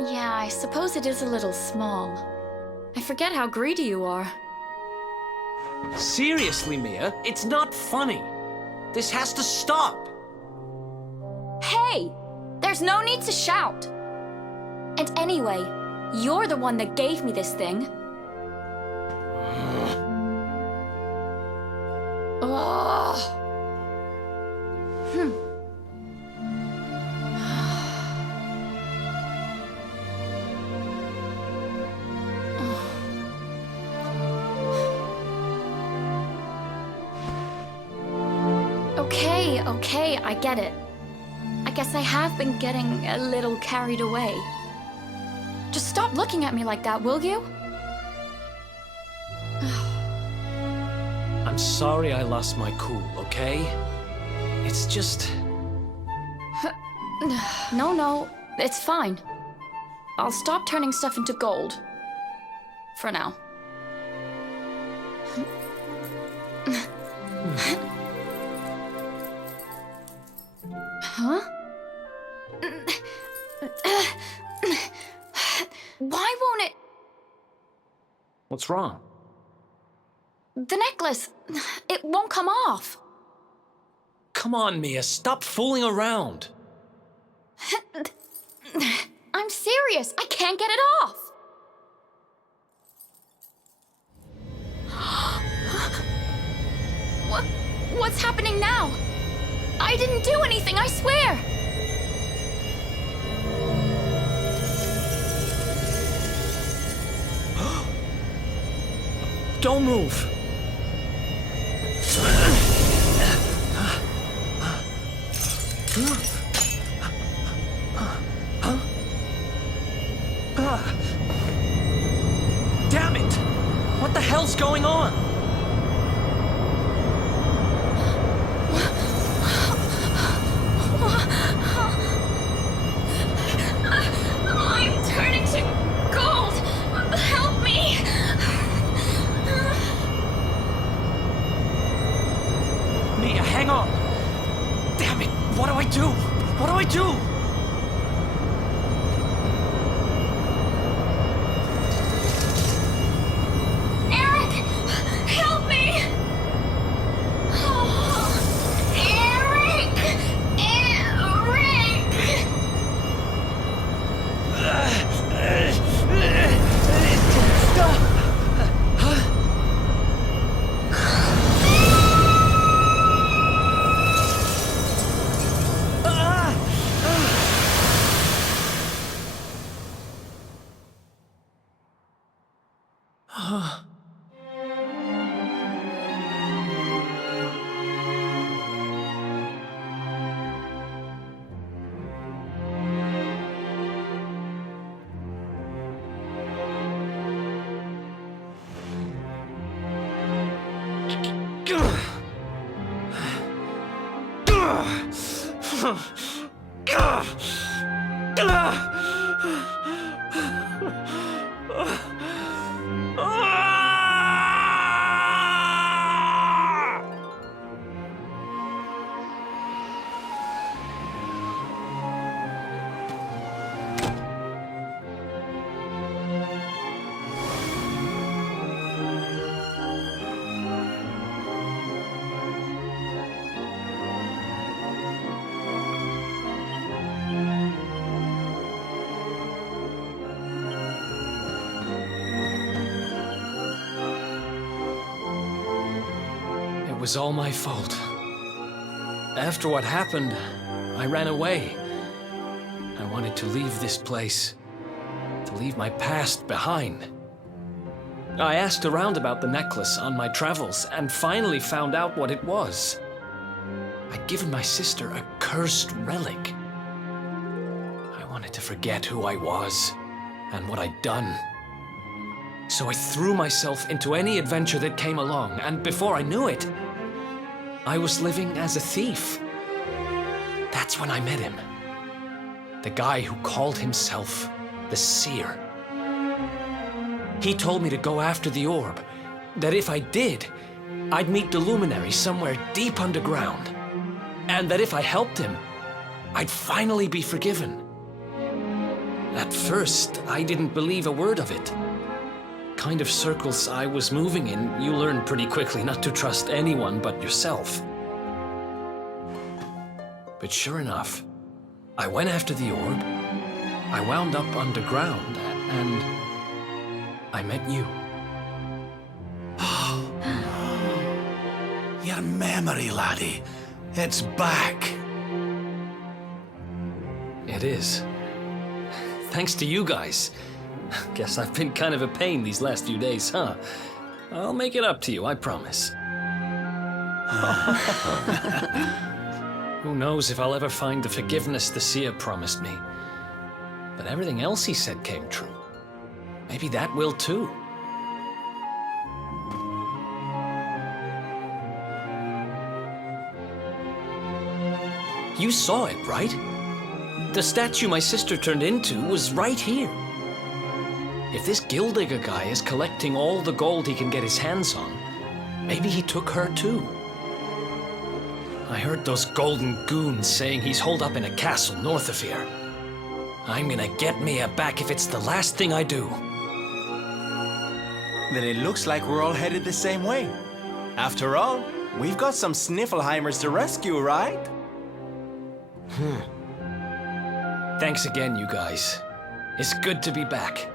Yeah, I suppose it is a little small. I forget how greedy you are. Seriously, Mia, it's not funny. This has to stop. Hey! There's no need to shout. And anyway, you're the one that gave me this thing. Ugh. Okay, I get it. I guess I have been getting a little carried away. Just stop looking at me like that, will you? I'm sorry I lost my cool, okay? It's just... No, it's fine. I'll stop turning stuff into gold. For now. Huh? Why won't it... What's wrong? The necklace, it won't come off. Come on, Mia, stop fooling around. I'm serious, I can't get it off. What's happening now? I didn't do anything, I swear! Don't move! Damn it! What the hell's going on? It was all my fault. After what happened, I ran away. I wanted to leave this place, to leave my past behind. I asked around about the necklace on my travels and finally found out what it was. I'd given my sister a cursed relic. I wanted to forget who I was and what I'd done. So I threw myself into any adventure that came along, and before I knew it, I was living as a thief. That's when I met him. The guy who called himself the Seer. He told me to go after the orb, that if I did, I'd meet the Luminary somewhere deep underground, and that if I helped him, I'd finally be forgiven. At first, I didn't believe a word of it. Kind of circles I was moving in, you learn pretty quickly not to trust anyone but yourself. But sure enough, I went after the orb, I wound up underground, and I met you. Your memory, laddie. It's back. It is. Thanks to you guys. Guess I've been kind of a pain these last few days, huh? I'll make it up to you, I promise. Who knows if I'll ever find the forgiveness the Seer promised me. But everything else he said came true. Maybe that will too. You saw it, right? The statue my sister turned into was right here. If this Gildigger guy is collecting all the gold he can get his hands on, maybe he took her too. I heard those golden goons saying he's holed up in a castle north of here. I'm gonna get Mia back if it's the last thing I do. Then it looks like we're all headed the same way. After all, we've got some Sniffelheimers to rescue, right? Thanks again, you guys. It's good to be back.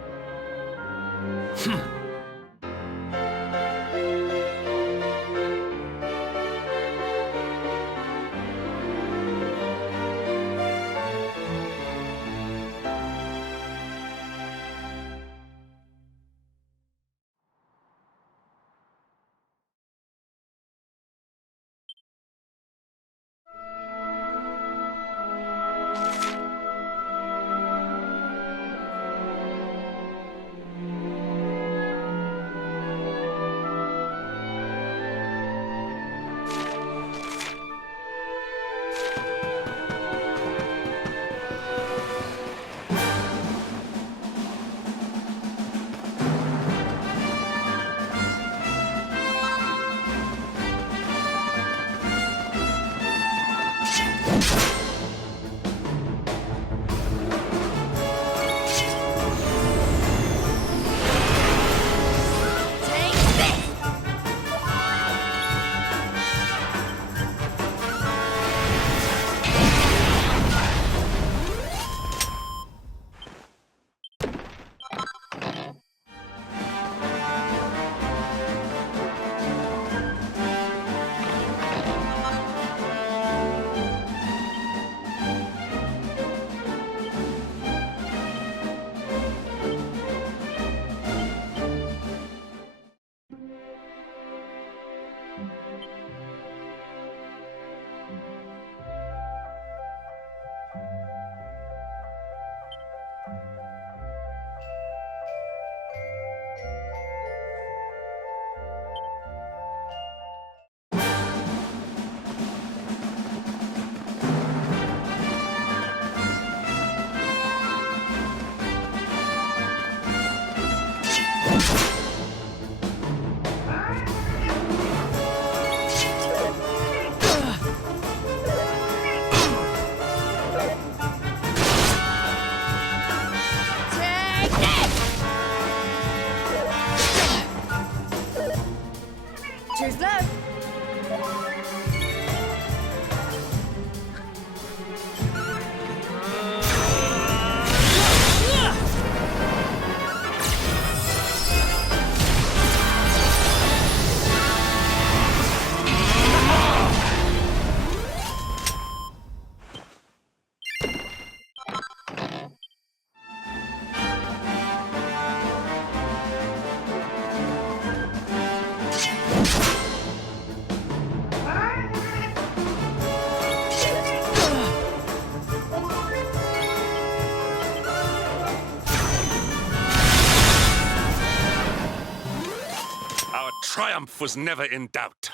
triumph was never in doubt.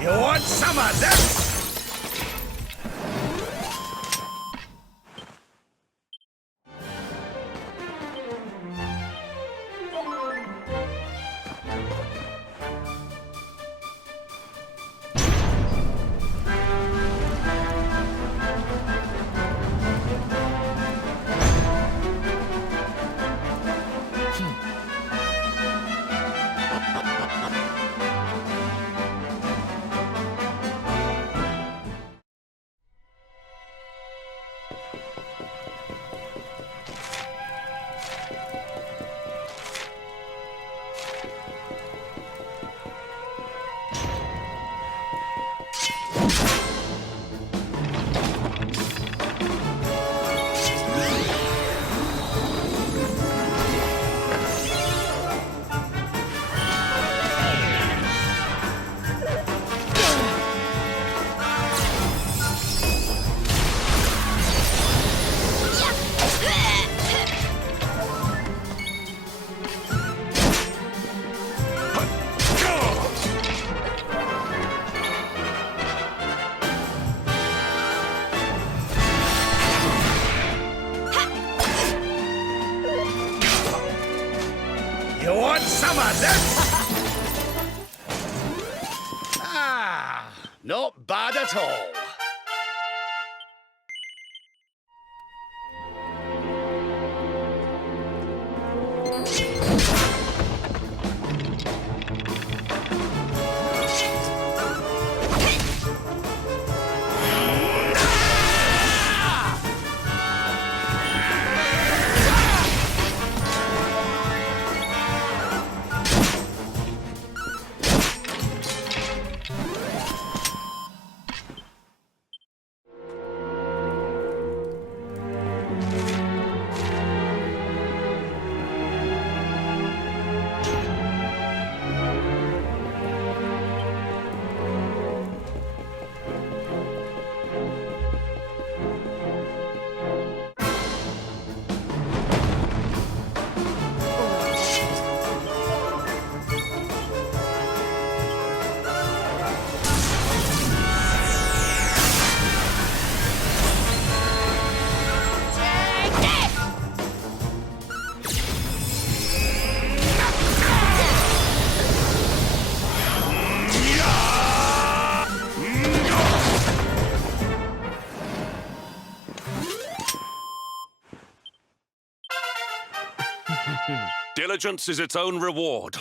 You want some of this? You want some of this? Not bad at all. Diligence is its own reward.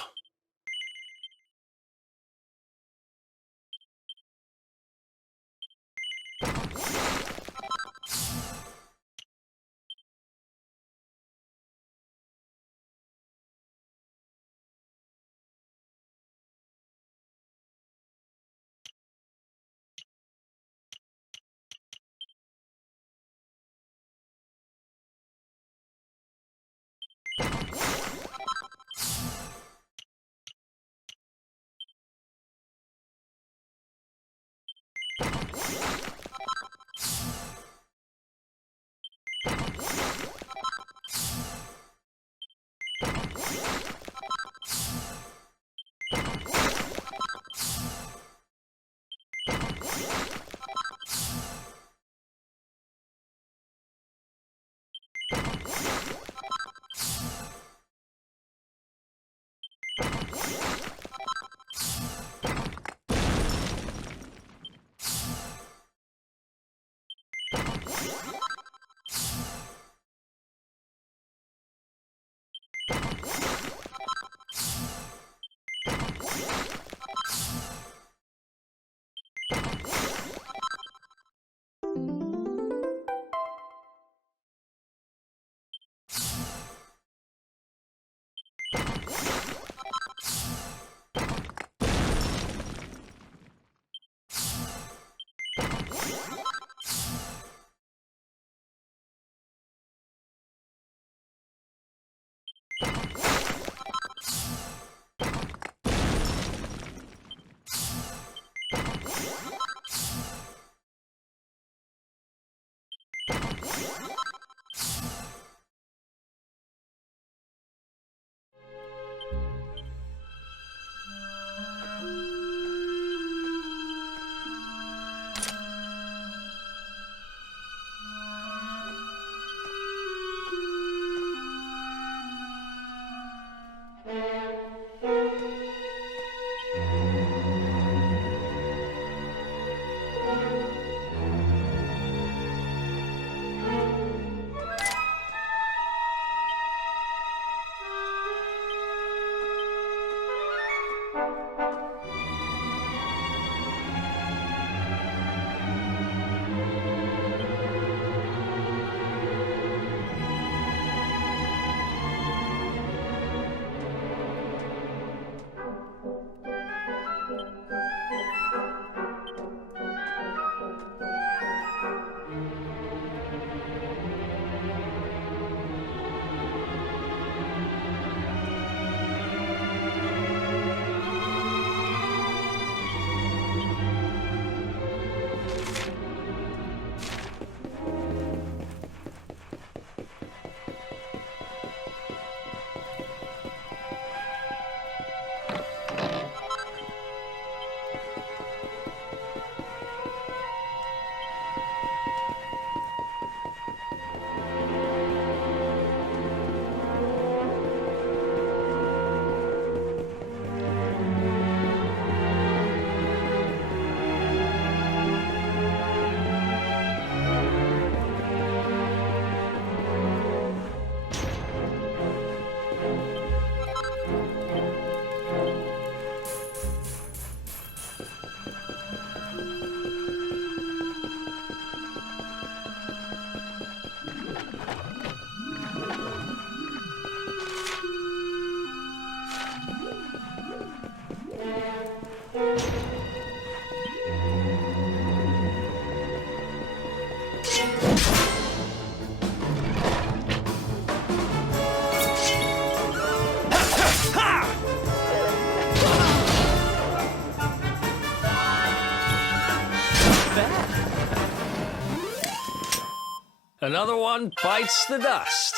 Another one bites the dust.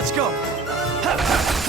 Let's go.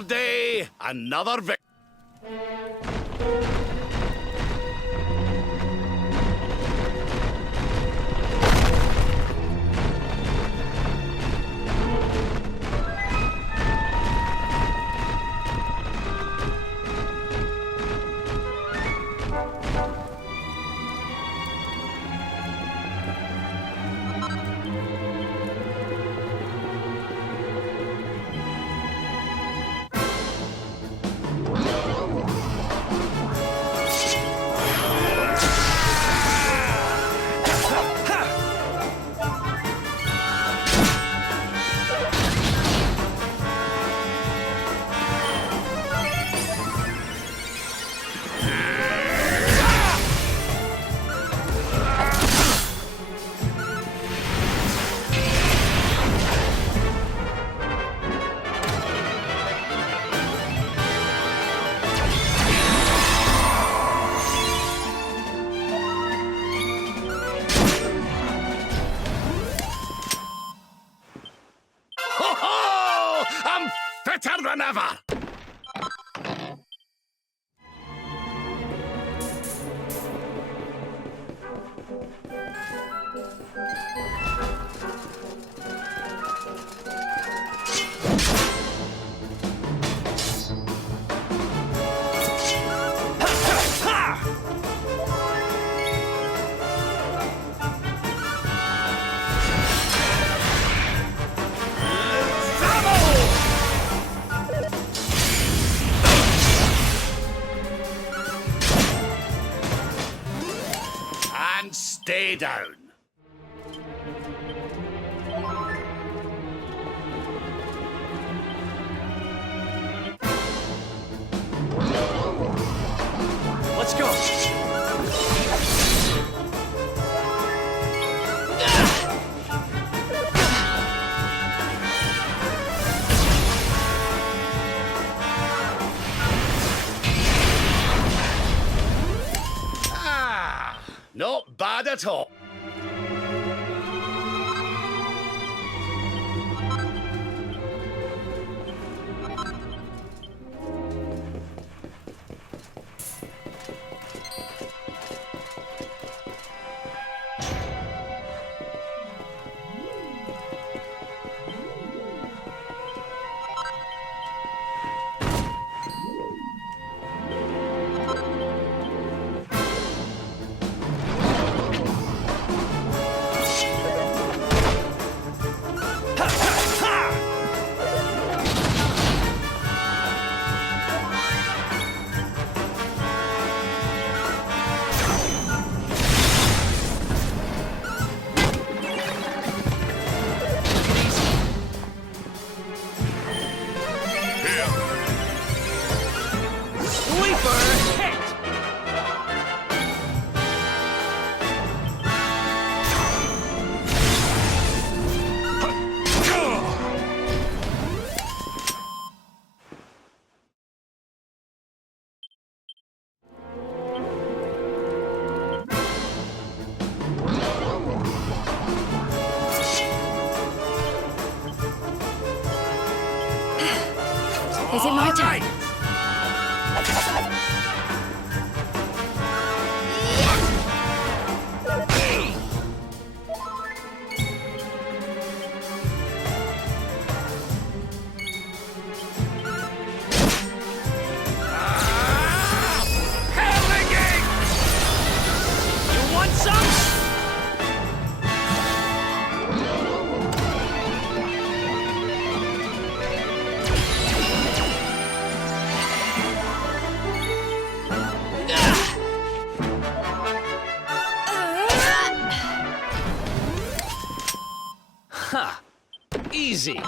Another day, another victory. I'm fitter than ever! And stay down. Let's go. Not bad at all. Is it my turn? You want some? Ha! Easy.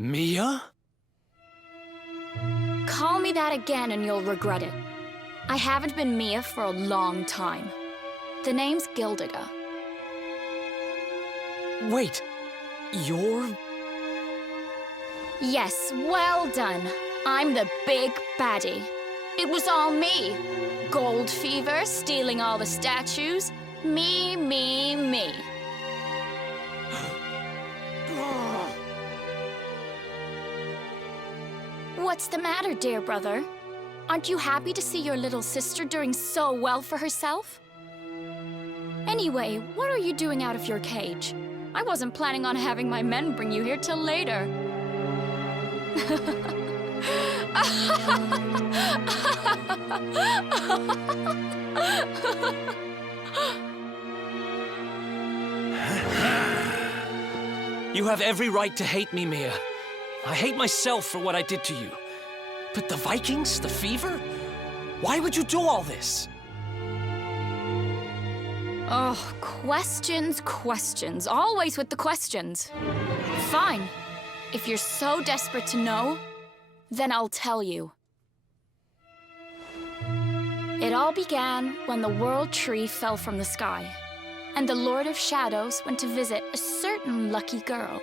Mia? Call me that again and you'll regret it. I haven't been Mia for a long time. The name's Gildiga. Wait, you're... Yes, well done. I'm the big baddie. It was all me. Gold fever, stealing all the statues. Me, me, me. What's the matter, dear brother? Aren't you happy to see your little sister doing so well for herself? Anyway, what are you doing out of your cage? I wasn't planning on having my men bring you here till later. You have every right to hate me, Mia. I hate myself for what I did to you. But the Vikings, the fever? Why would you do all this? Oh, questions, questions. Always with the questions. Fine. If you're so desperate to know, then I'll tell you. It all began when the World Tree fell from the sky, and the Lord of Shadows went to visit a certain lucky girl.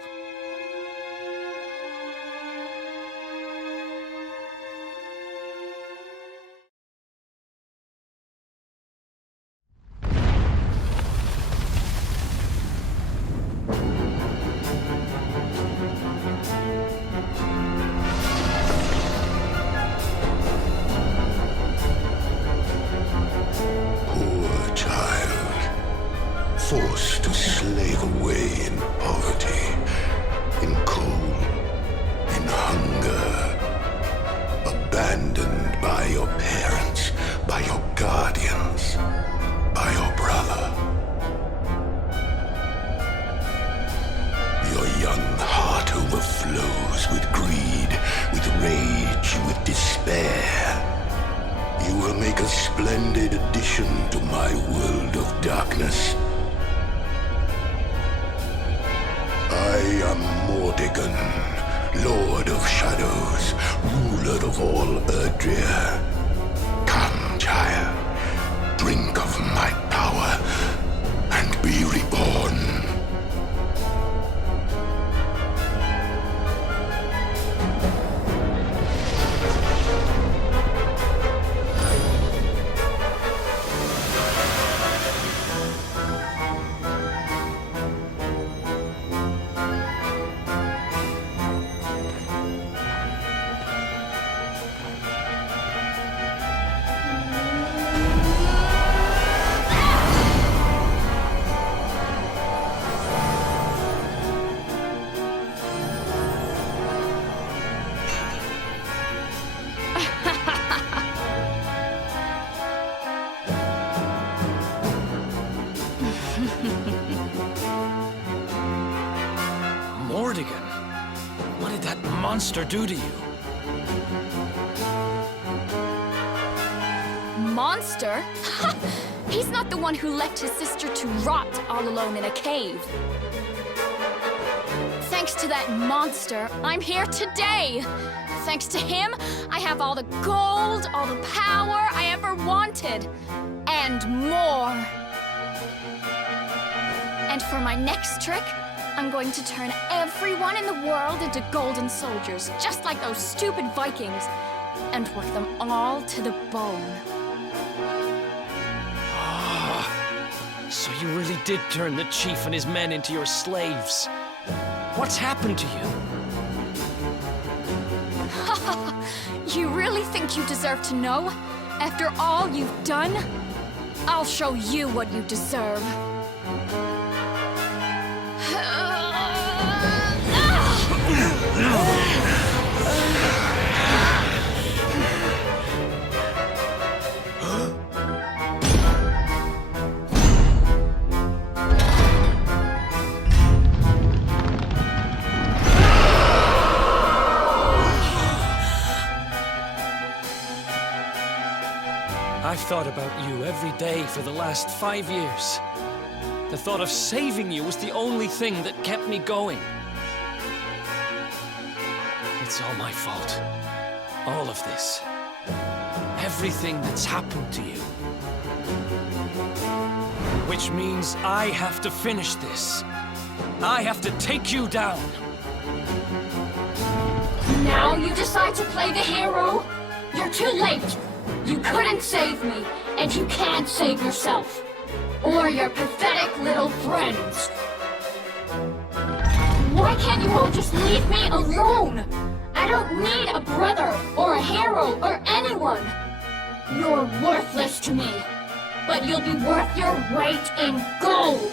Forced to slave away in poverty, in cold, in hunger, abandoned by your parents, by your guardians, by your brother. Your young heart overflows with greed, with rage, with despair. You will make a splendid addition to my world of darkness. I am Mordegon, Lord of Shadows, ruler of all Erdrea. Come, child, drink of my power and be reborn. Mordegon, what did that monster do to you? Monster? He's not the one who left his sister to rot all alone in a cave. Thanks to that monster, I'm here today. Thanks to him, I have all the gold, all the power I ever wanted, and more. And for my next trick, I'm going to turn everyone in the world into golden soldiers, just like those stupid Vikings, and work them all to the bone. So you really did turn the chief and his men into your slaves. What's happened to you? You really think you deserve to know? After all you've done? I'll show you what you deserve. I've thought about you every day for the last 5 years. The thought of saving you was the only thing that kept me going. It's all my fault. All of this. Everything that's happened to you. Which means I have to finish this. I have to take you down. Now you decide to play the hero? You're too late. You couldn't save me, and you can't save yourself. Or your pathetic little friends. Why can't you all just leave me alone? I don't need a brother, or a hero, or anyone. You're worthless to me, but you'll be worth your weight in gold.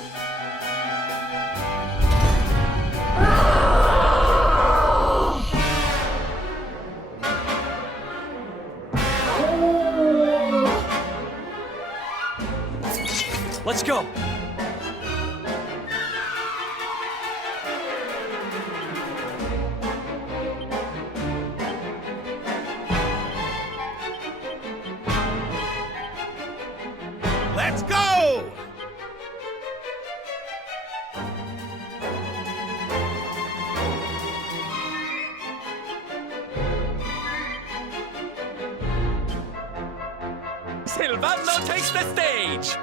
Let's go! Let's go! Silvano takes the stage!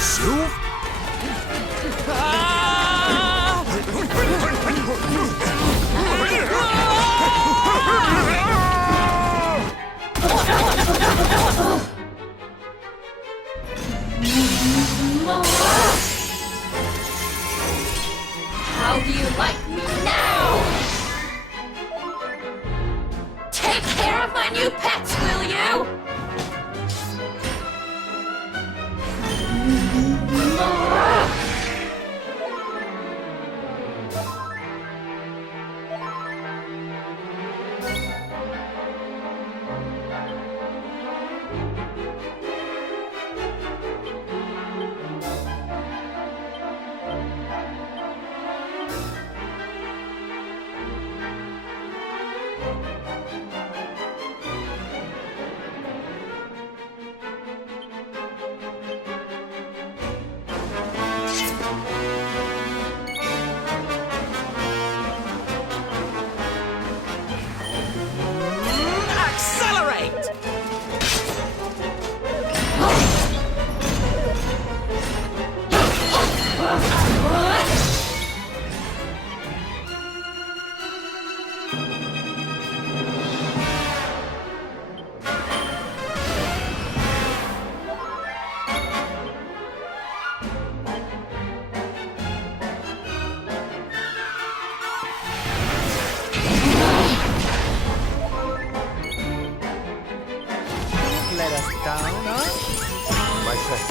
Sylve? How do you like me now? Take care of my new pets, will you? Accelerate! Let us down, huh? My friend.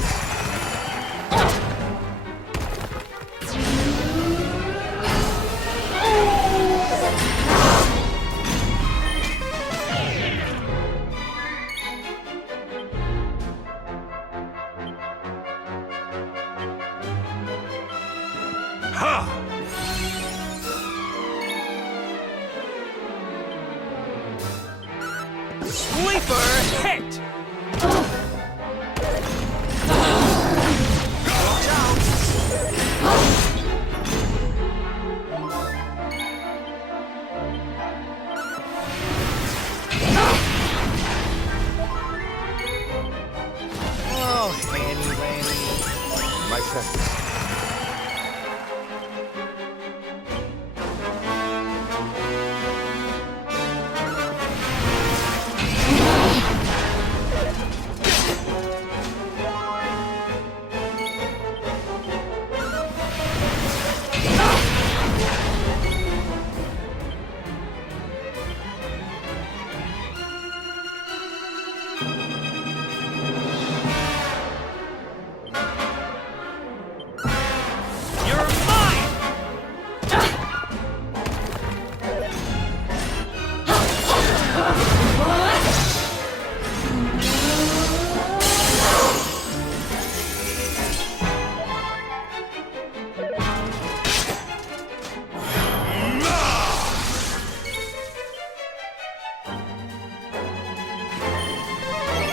Ha! Sleeper hit! Oh, anyway. My friend.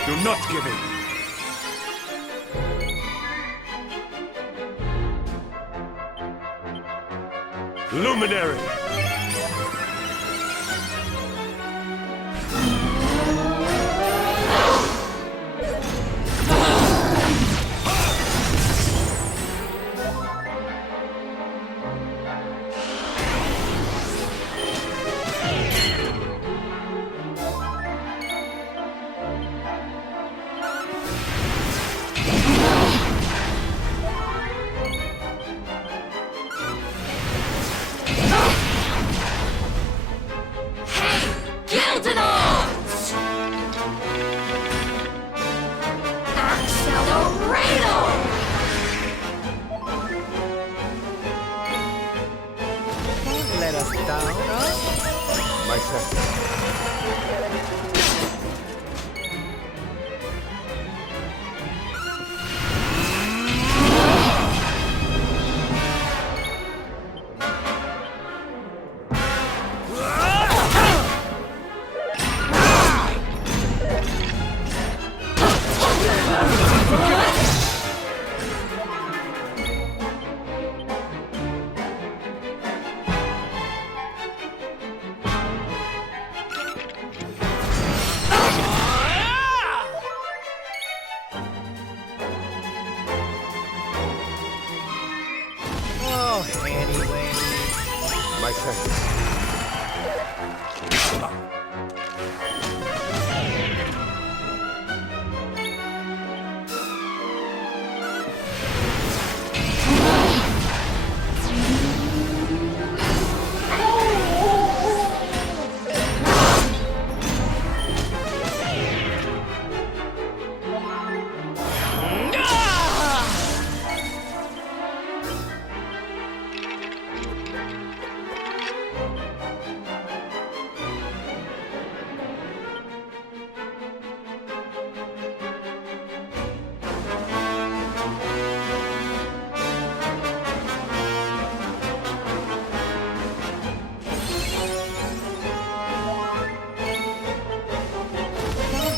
Do not give in. Luminary! Ah!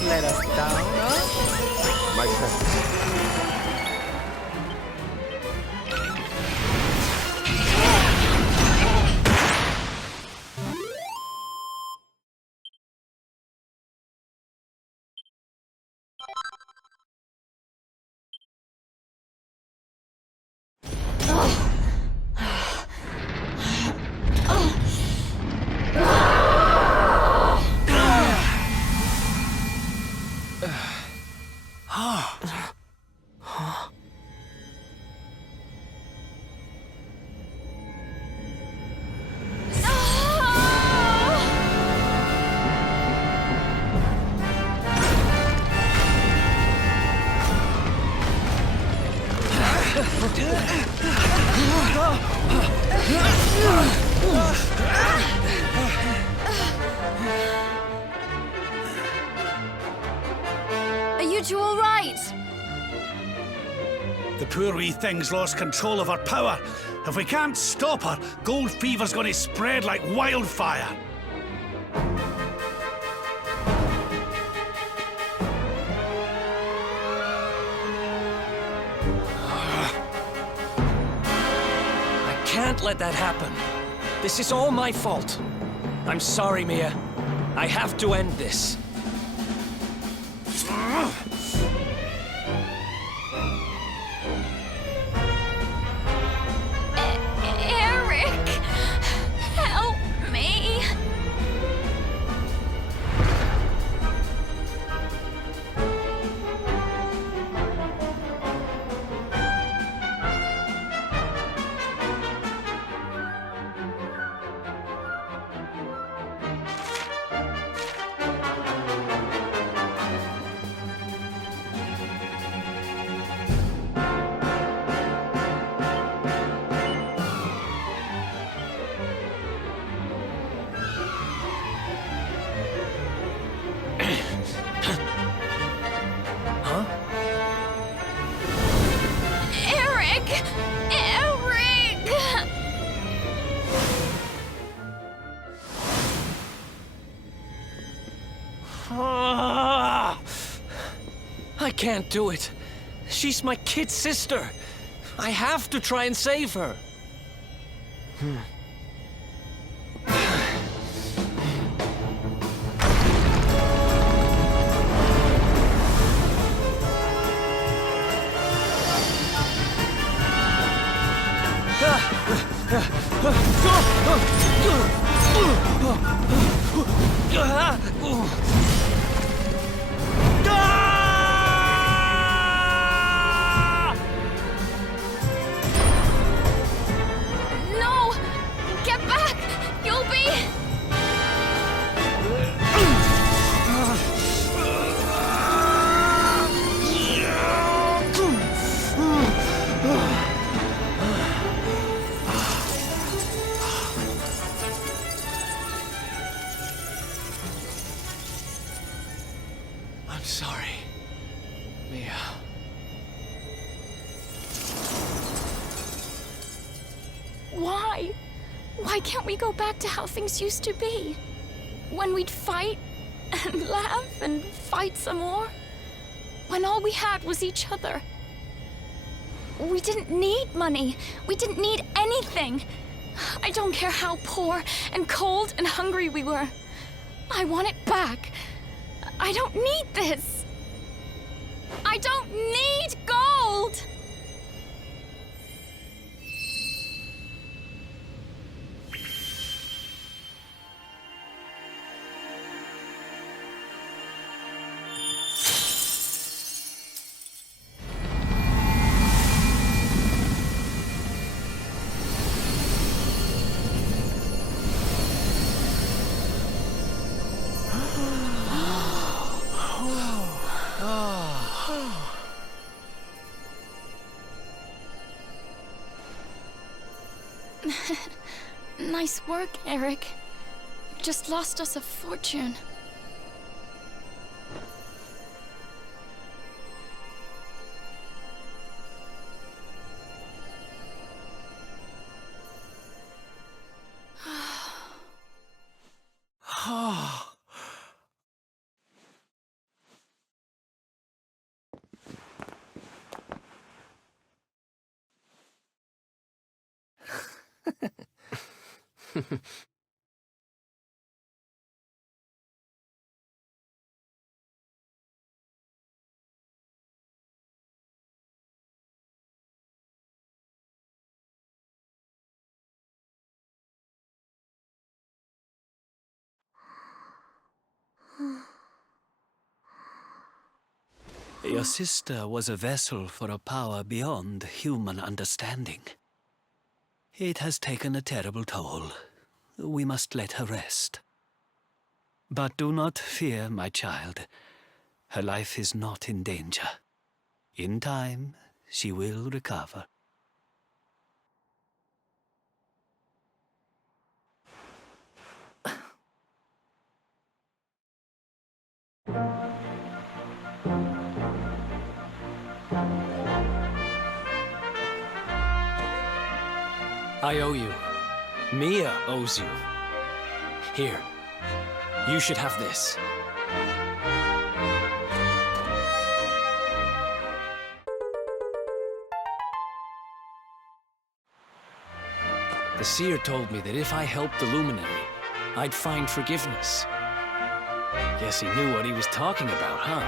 let us down, huh? My friend. Are you two all right? The poor wee thing's lost control of her power. If we can't stop her, gold fever's going to spread like wildfire. I can't let that happen. This is all my fault. I'm sorry, Mia. I have to end this. Eric! Help me! Eric! Eric! I can't do it. She's my kid sister. I have to try and save her. No! Get back! You'll be... I'm sorry, Mia. Why? Why can't we go back to how things used to be? When we'd fight and laugh and fight some more? When all we had was each other? We didn't need money. We didn't need anything. I don't care how poor and cold and hungry we were. I want it back. I don't need this. I don't need gold! Nice work, Eric. You just lost us a fortune. Your sister was a vessel for a power beyond human understanding. It has taken a terrible toll. We must let her rest. But do not fear, my child. Her life is not in danger. In time, she will recover. I owe you. Mia owes you. Here. You should have this. The seer told me that if I helped the Luminary, I'd find forgiveness. Guess he knew what he was talking about, huh?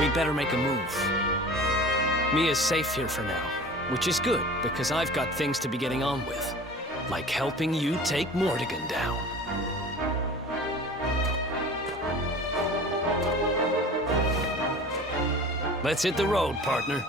We'd better make a move. Mia's safe here for now, which is good, because I've got things to be getting on with, like helping you take Mortigan down. Let's hit the road, partner.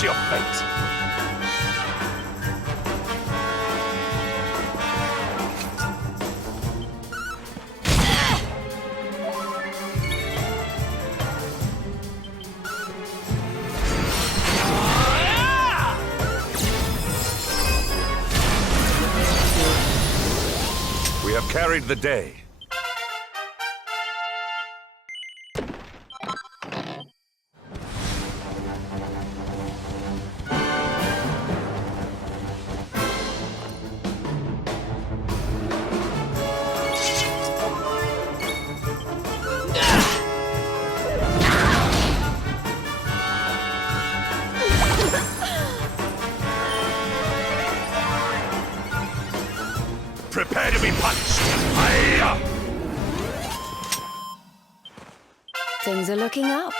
Accept your fate. We have carried the day. Prepare to be punched! Hiya! Things are looking up.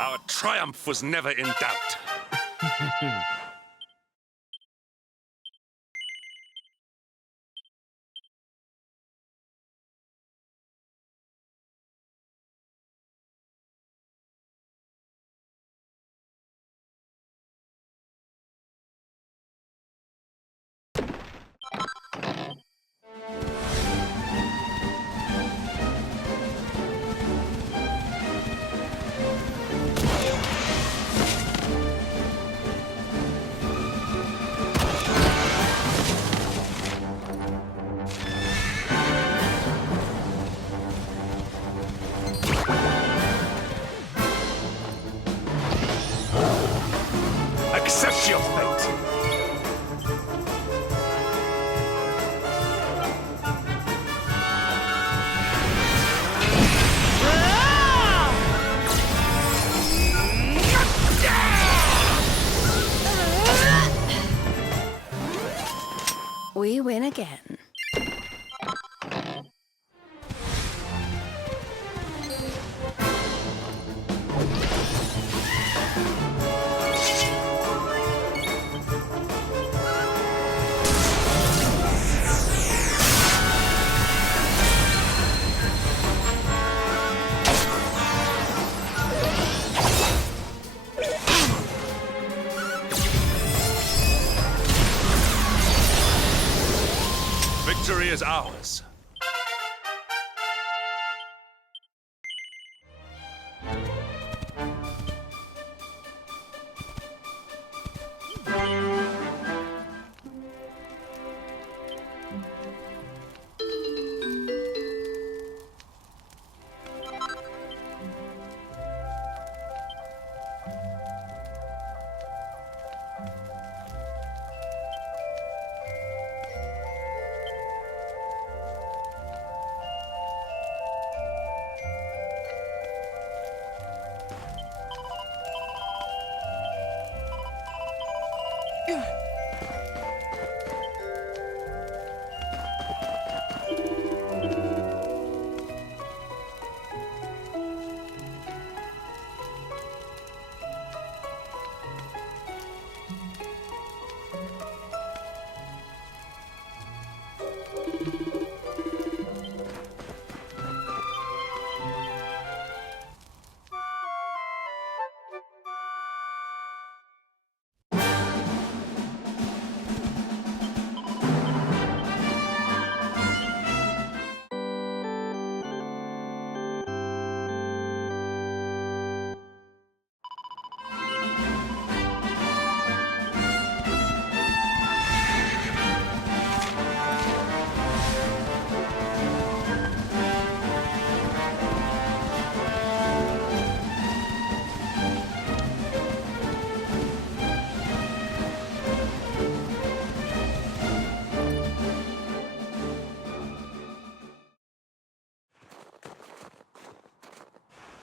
Our triumph was never in doubt. Accept your fate. We win again. Victory is ours.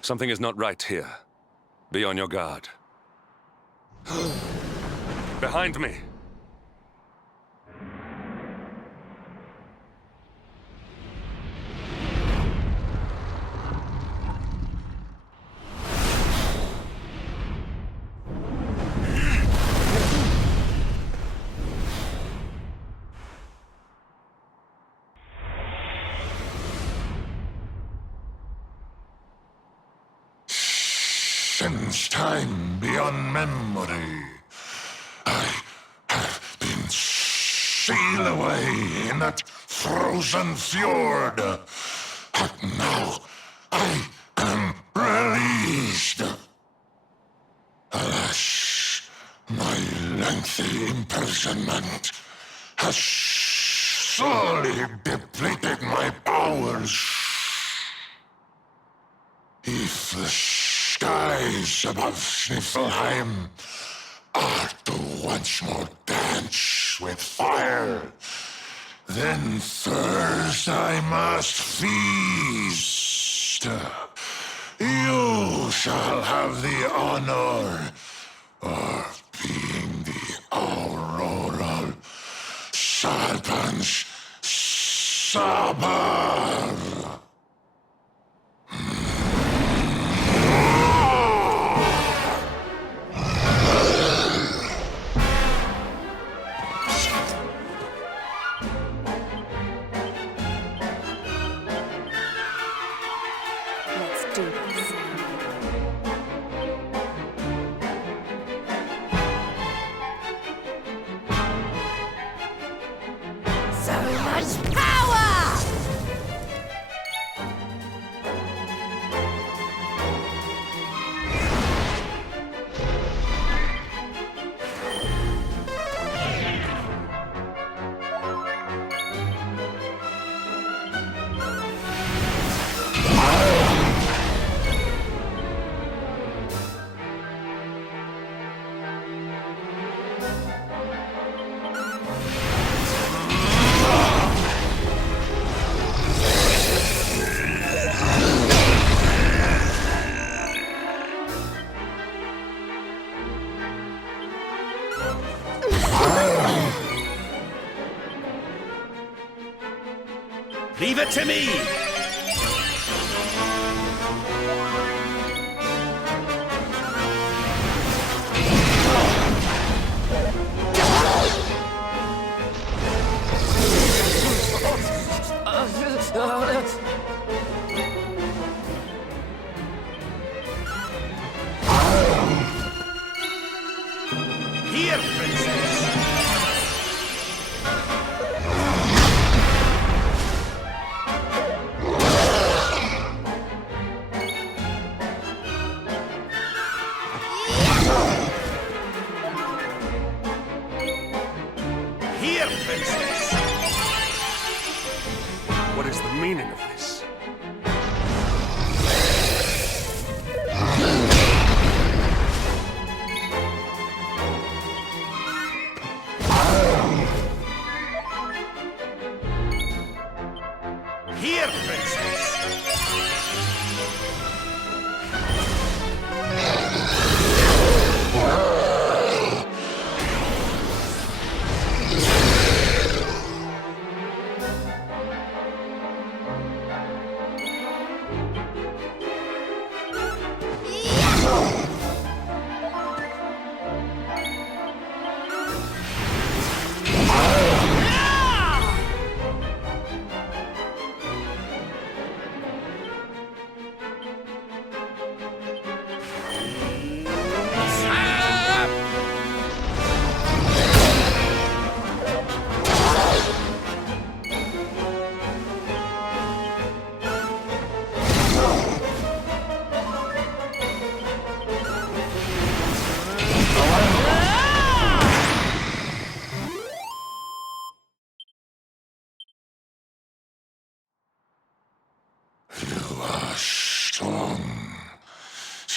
Something is not right here. Be on your guard. Behind me! Since time beyond memory, I have been sealed away in that frozen fjord. But now I am released. Alas, my lengthy imprisonment has slowly depleted my powers. If the skies above Sniffelheim are to once more dance with fire, then first I must feast. You shall have the honor of being the auroral serpent's supper. Leave it to me! Here, princess! Here, princess! What is the meaning of this? Here, princess!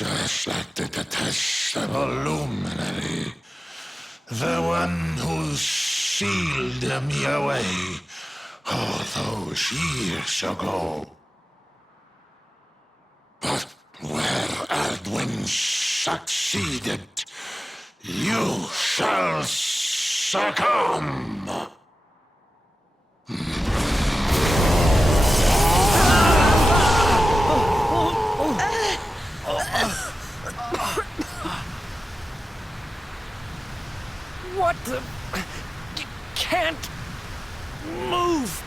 Just like the detestable luminary. The one who sealed me away all those years ago. But where Aldwin succeeded, you shall succumb. What the... Can't... move!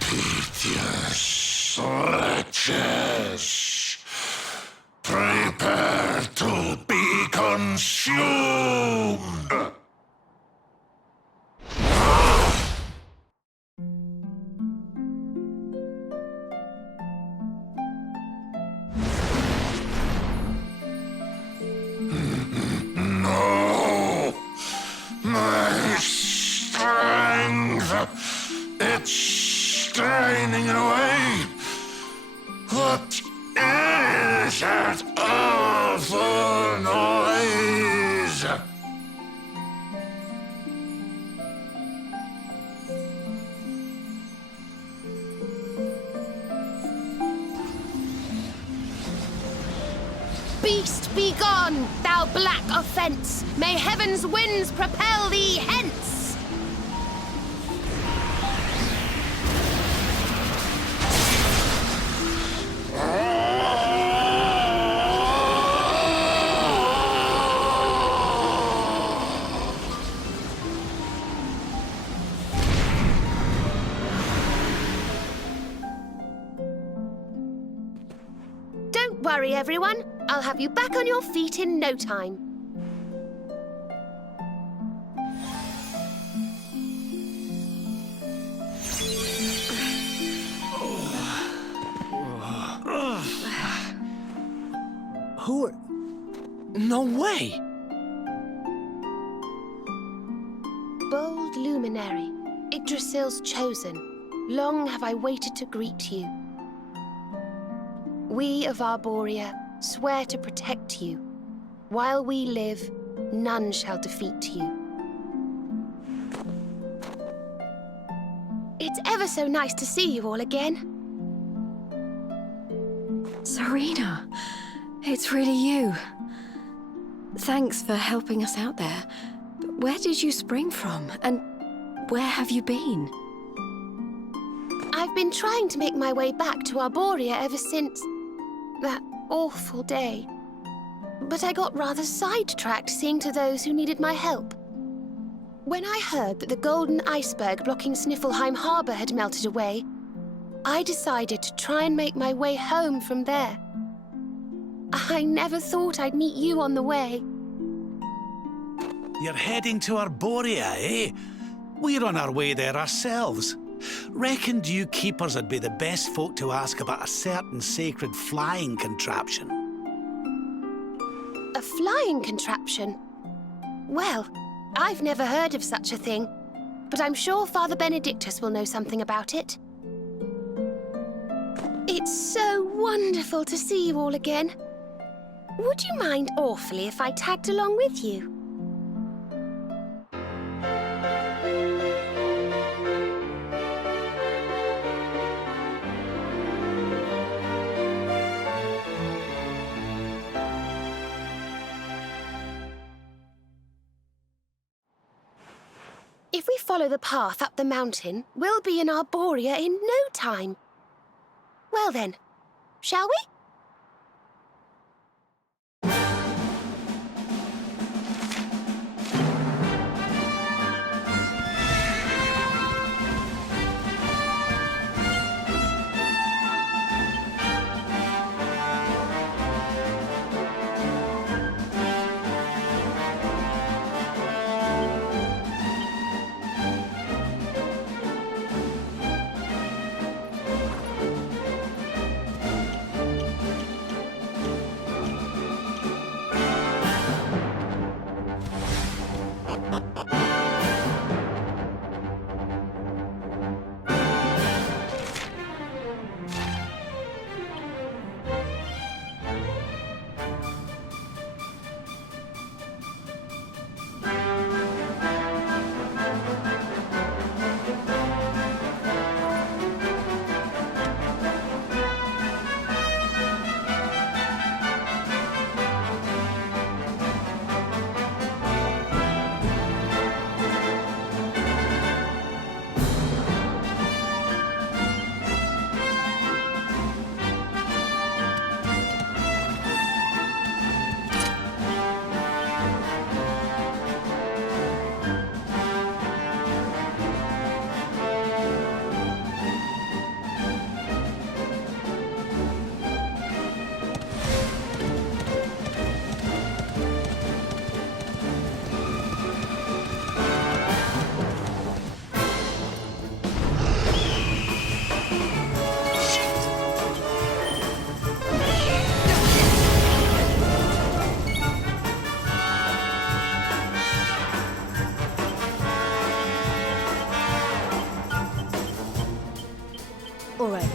Piteous wretches, prepare to be consumed! No! My strength! It's straining away! What is that awful noise? Beast, be gone, thou black offence! May heaven's winds propel thee hence! Don't worry, everyone. I'll have you back on your feet in no time. Who are... No way! Bold luminary, Yggdrasil's chosen, long have I waited to greet you. We of Arborea swear to protect you. While we live, none shall defeat you. It's ever so nice to see you all again. Serena, it's really you. Thanks for helping us out there. But where did you spring from? And where have you been? I've been trying to make my way back to Arborea ever since that awful day. But I got rather sidetracked seeing to those who needed my help. When I heard that the golden iceberg blocking Sniffelheim Harbor had melted away, I decided to try and make my way home from there. I never thought I'd meet you on the way. You're heading to Arborea, eh? We're on our way there ourselves. Reckoned you keepers would be the best folk to ask about a certain sacred flying contraption. A flying contraption? Well, I've never heard of such a thing, but I'm sure Father Benedictus will know something about it. It's so wonderful to see you all again. Would you mind awfully if I tagged along with you? If we follow the path up the mountain, we'll be in Arborea in no time. Well then, shall we?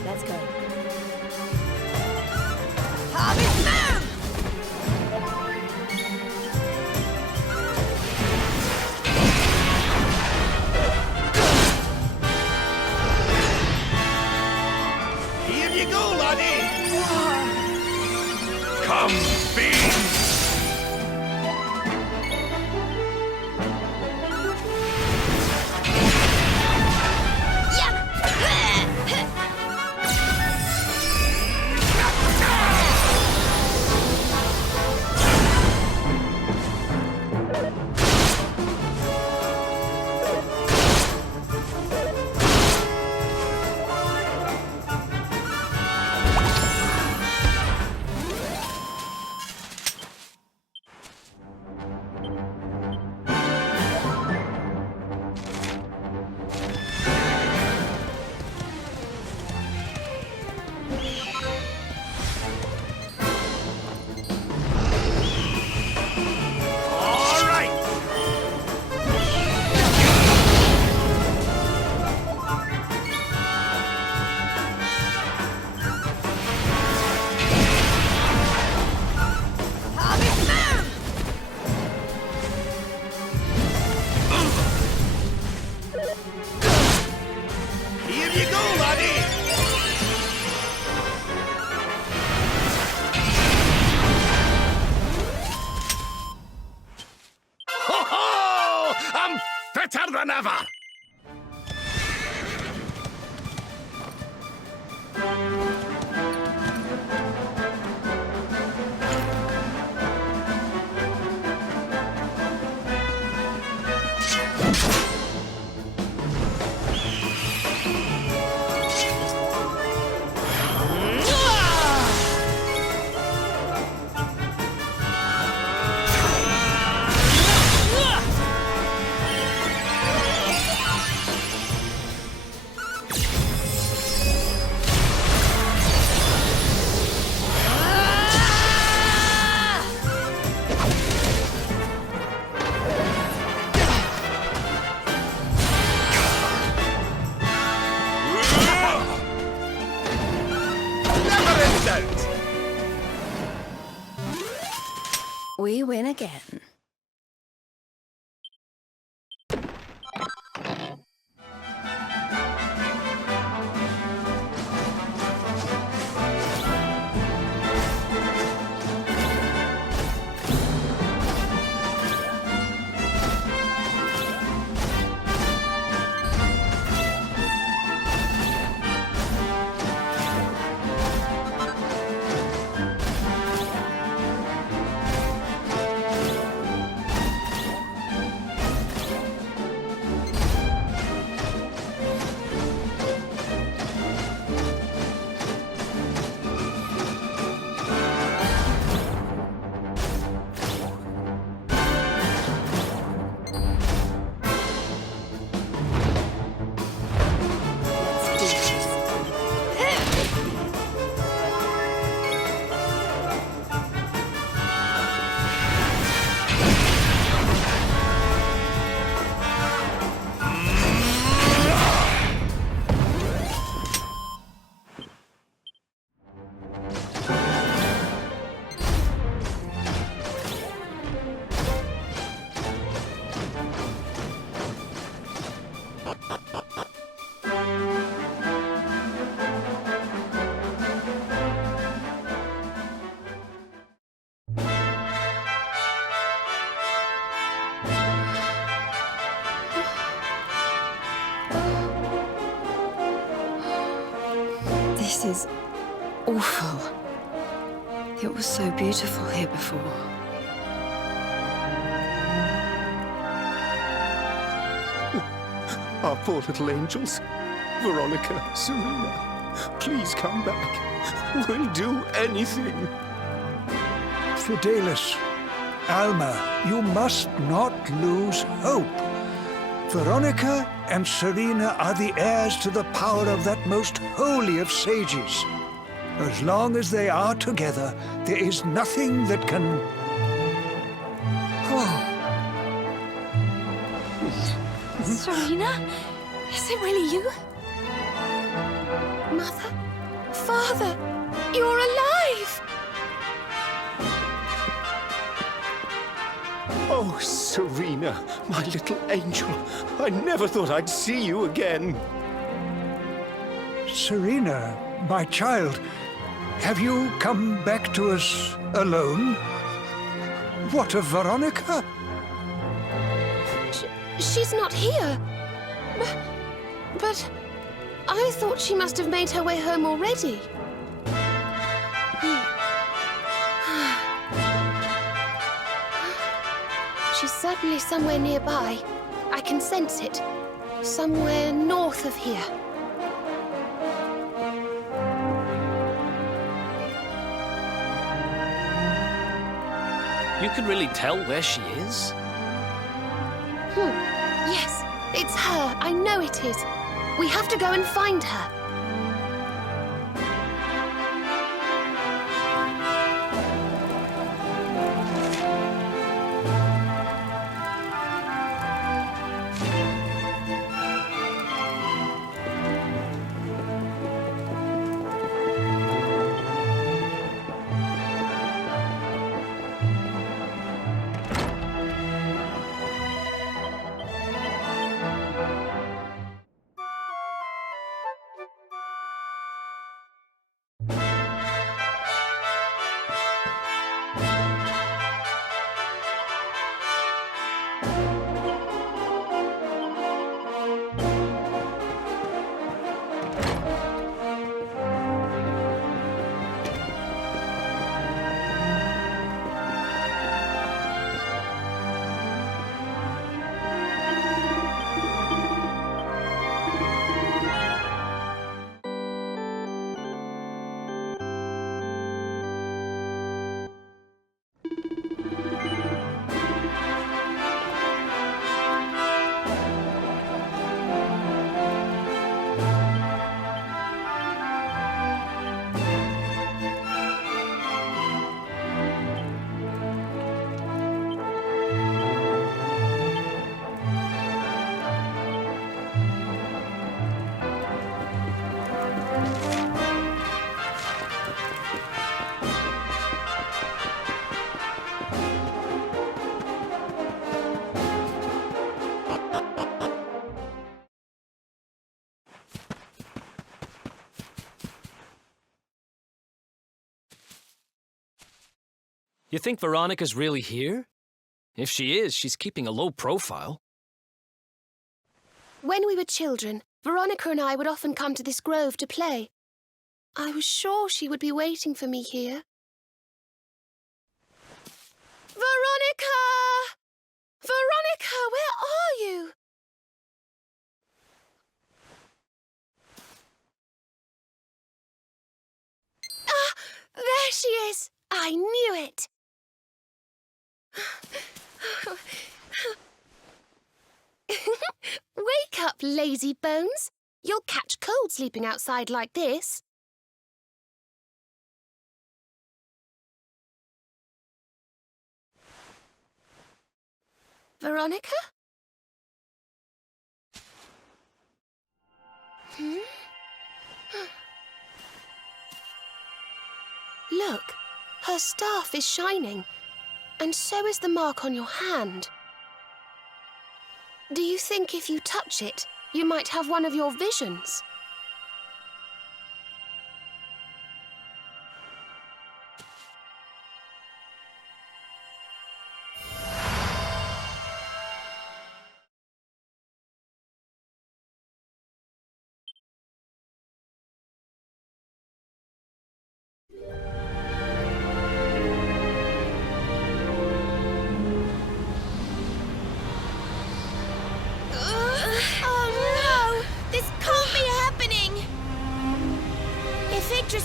let's go. Here you go, laddie! Come, fiends! Here you go, laddie! Ho ho! I'm fitter than ever! We win again. This is awful. It was so beautiful here before. Our poor little angels. Veronica, Serena, please come back. We'll do anything. Fidelis, Alma, you must not lose hope. Veronica and Serena are the heirs to the power of that most holy of sages. As long as they are together, there is nothing that can... Oh. Serena? Is it really you? Mother? Father, you're alive! Oh, Serena, my little angel. I never thought I'd see you again. Serena, my child, have you come back to us alone? What of Veronica? She's not here. But I thought she must have made her way home already. She's certainly somewhere nearby. I can sense it. Somewhere north of here. You can really tell where she is? Yes, it's her. I know it is. We have to go and find her. You think Veronica's really here? If she is, she's keeping a low profile. When we were children, Veronica and I would often come to this grove to play. I was sure she would be waiting for me here. Veronica! Veronica, where are you? Ah, there she is! I knew it! Wake up, lazy bones. You'll catch cold sleeping outside like this. Veronica? Look, her staff is shining, and so is the mark on your hand. Do you think if you touch it, you might have one of your visions?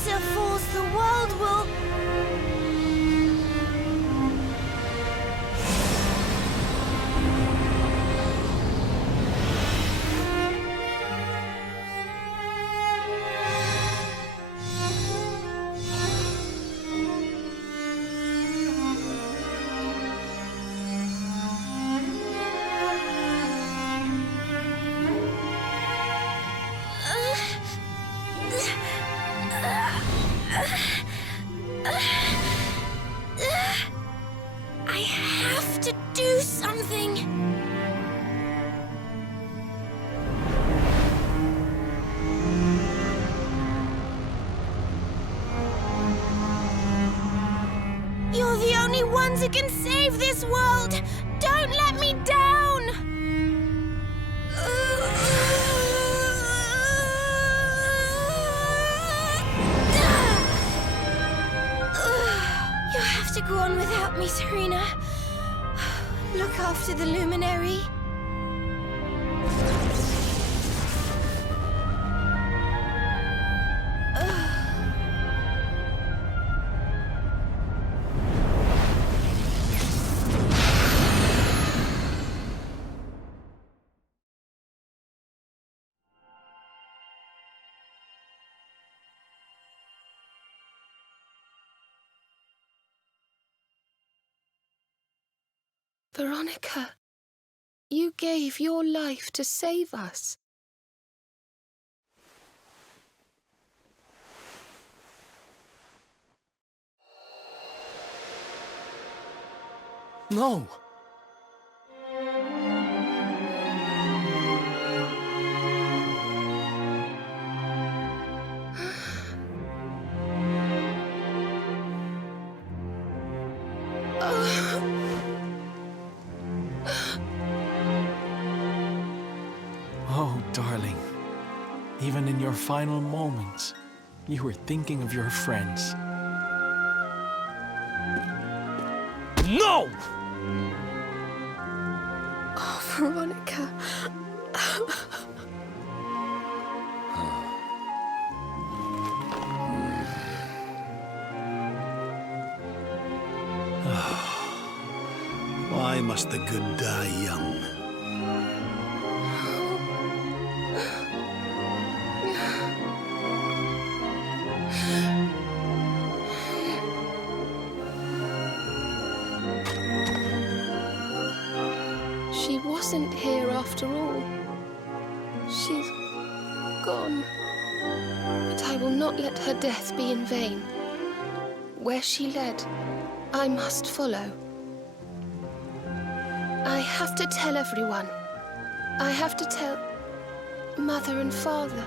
Elusive falls, the world will... ones who can save this world! Don't let me down! You have to go on without me, Serena. Look after the luminary. Veronica, you gave your life to save us. No. Oh, darling. Even in your final moments, you were thinking of your friends. No! Oh, Veronica. Why must the good die young? She wasn't here after all. She's gone. But I will not let her death be in vain. Where she led, I must follow. I have to tell everyone. I have to tell Mother and Father.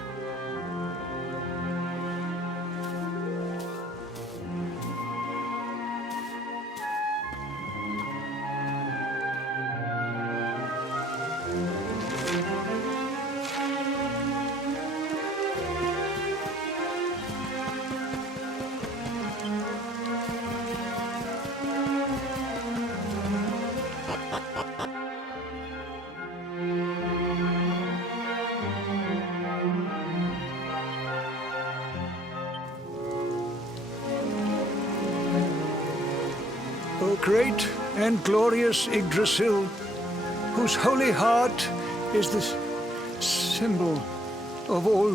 O great and glorious Yggdrasil, whose holy heart is the symbol of all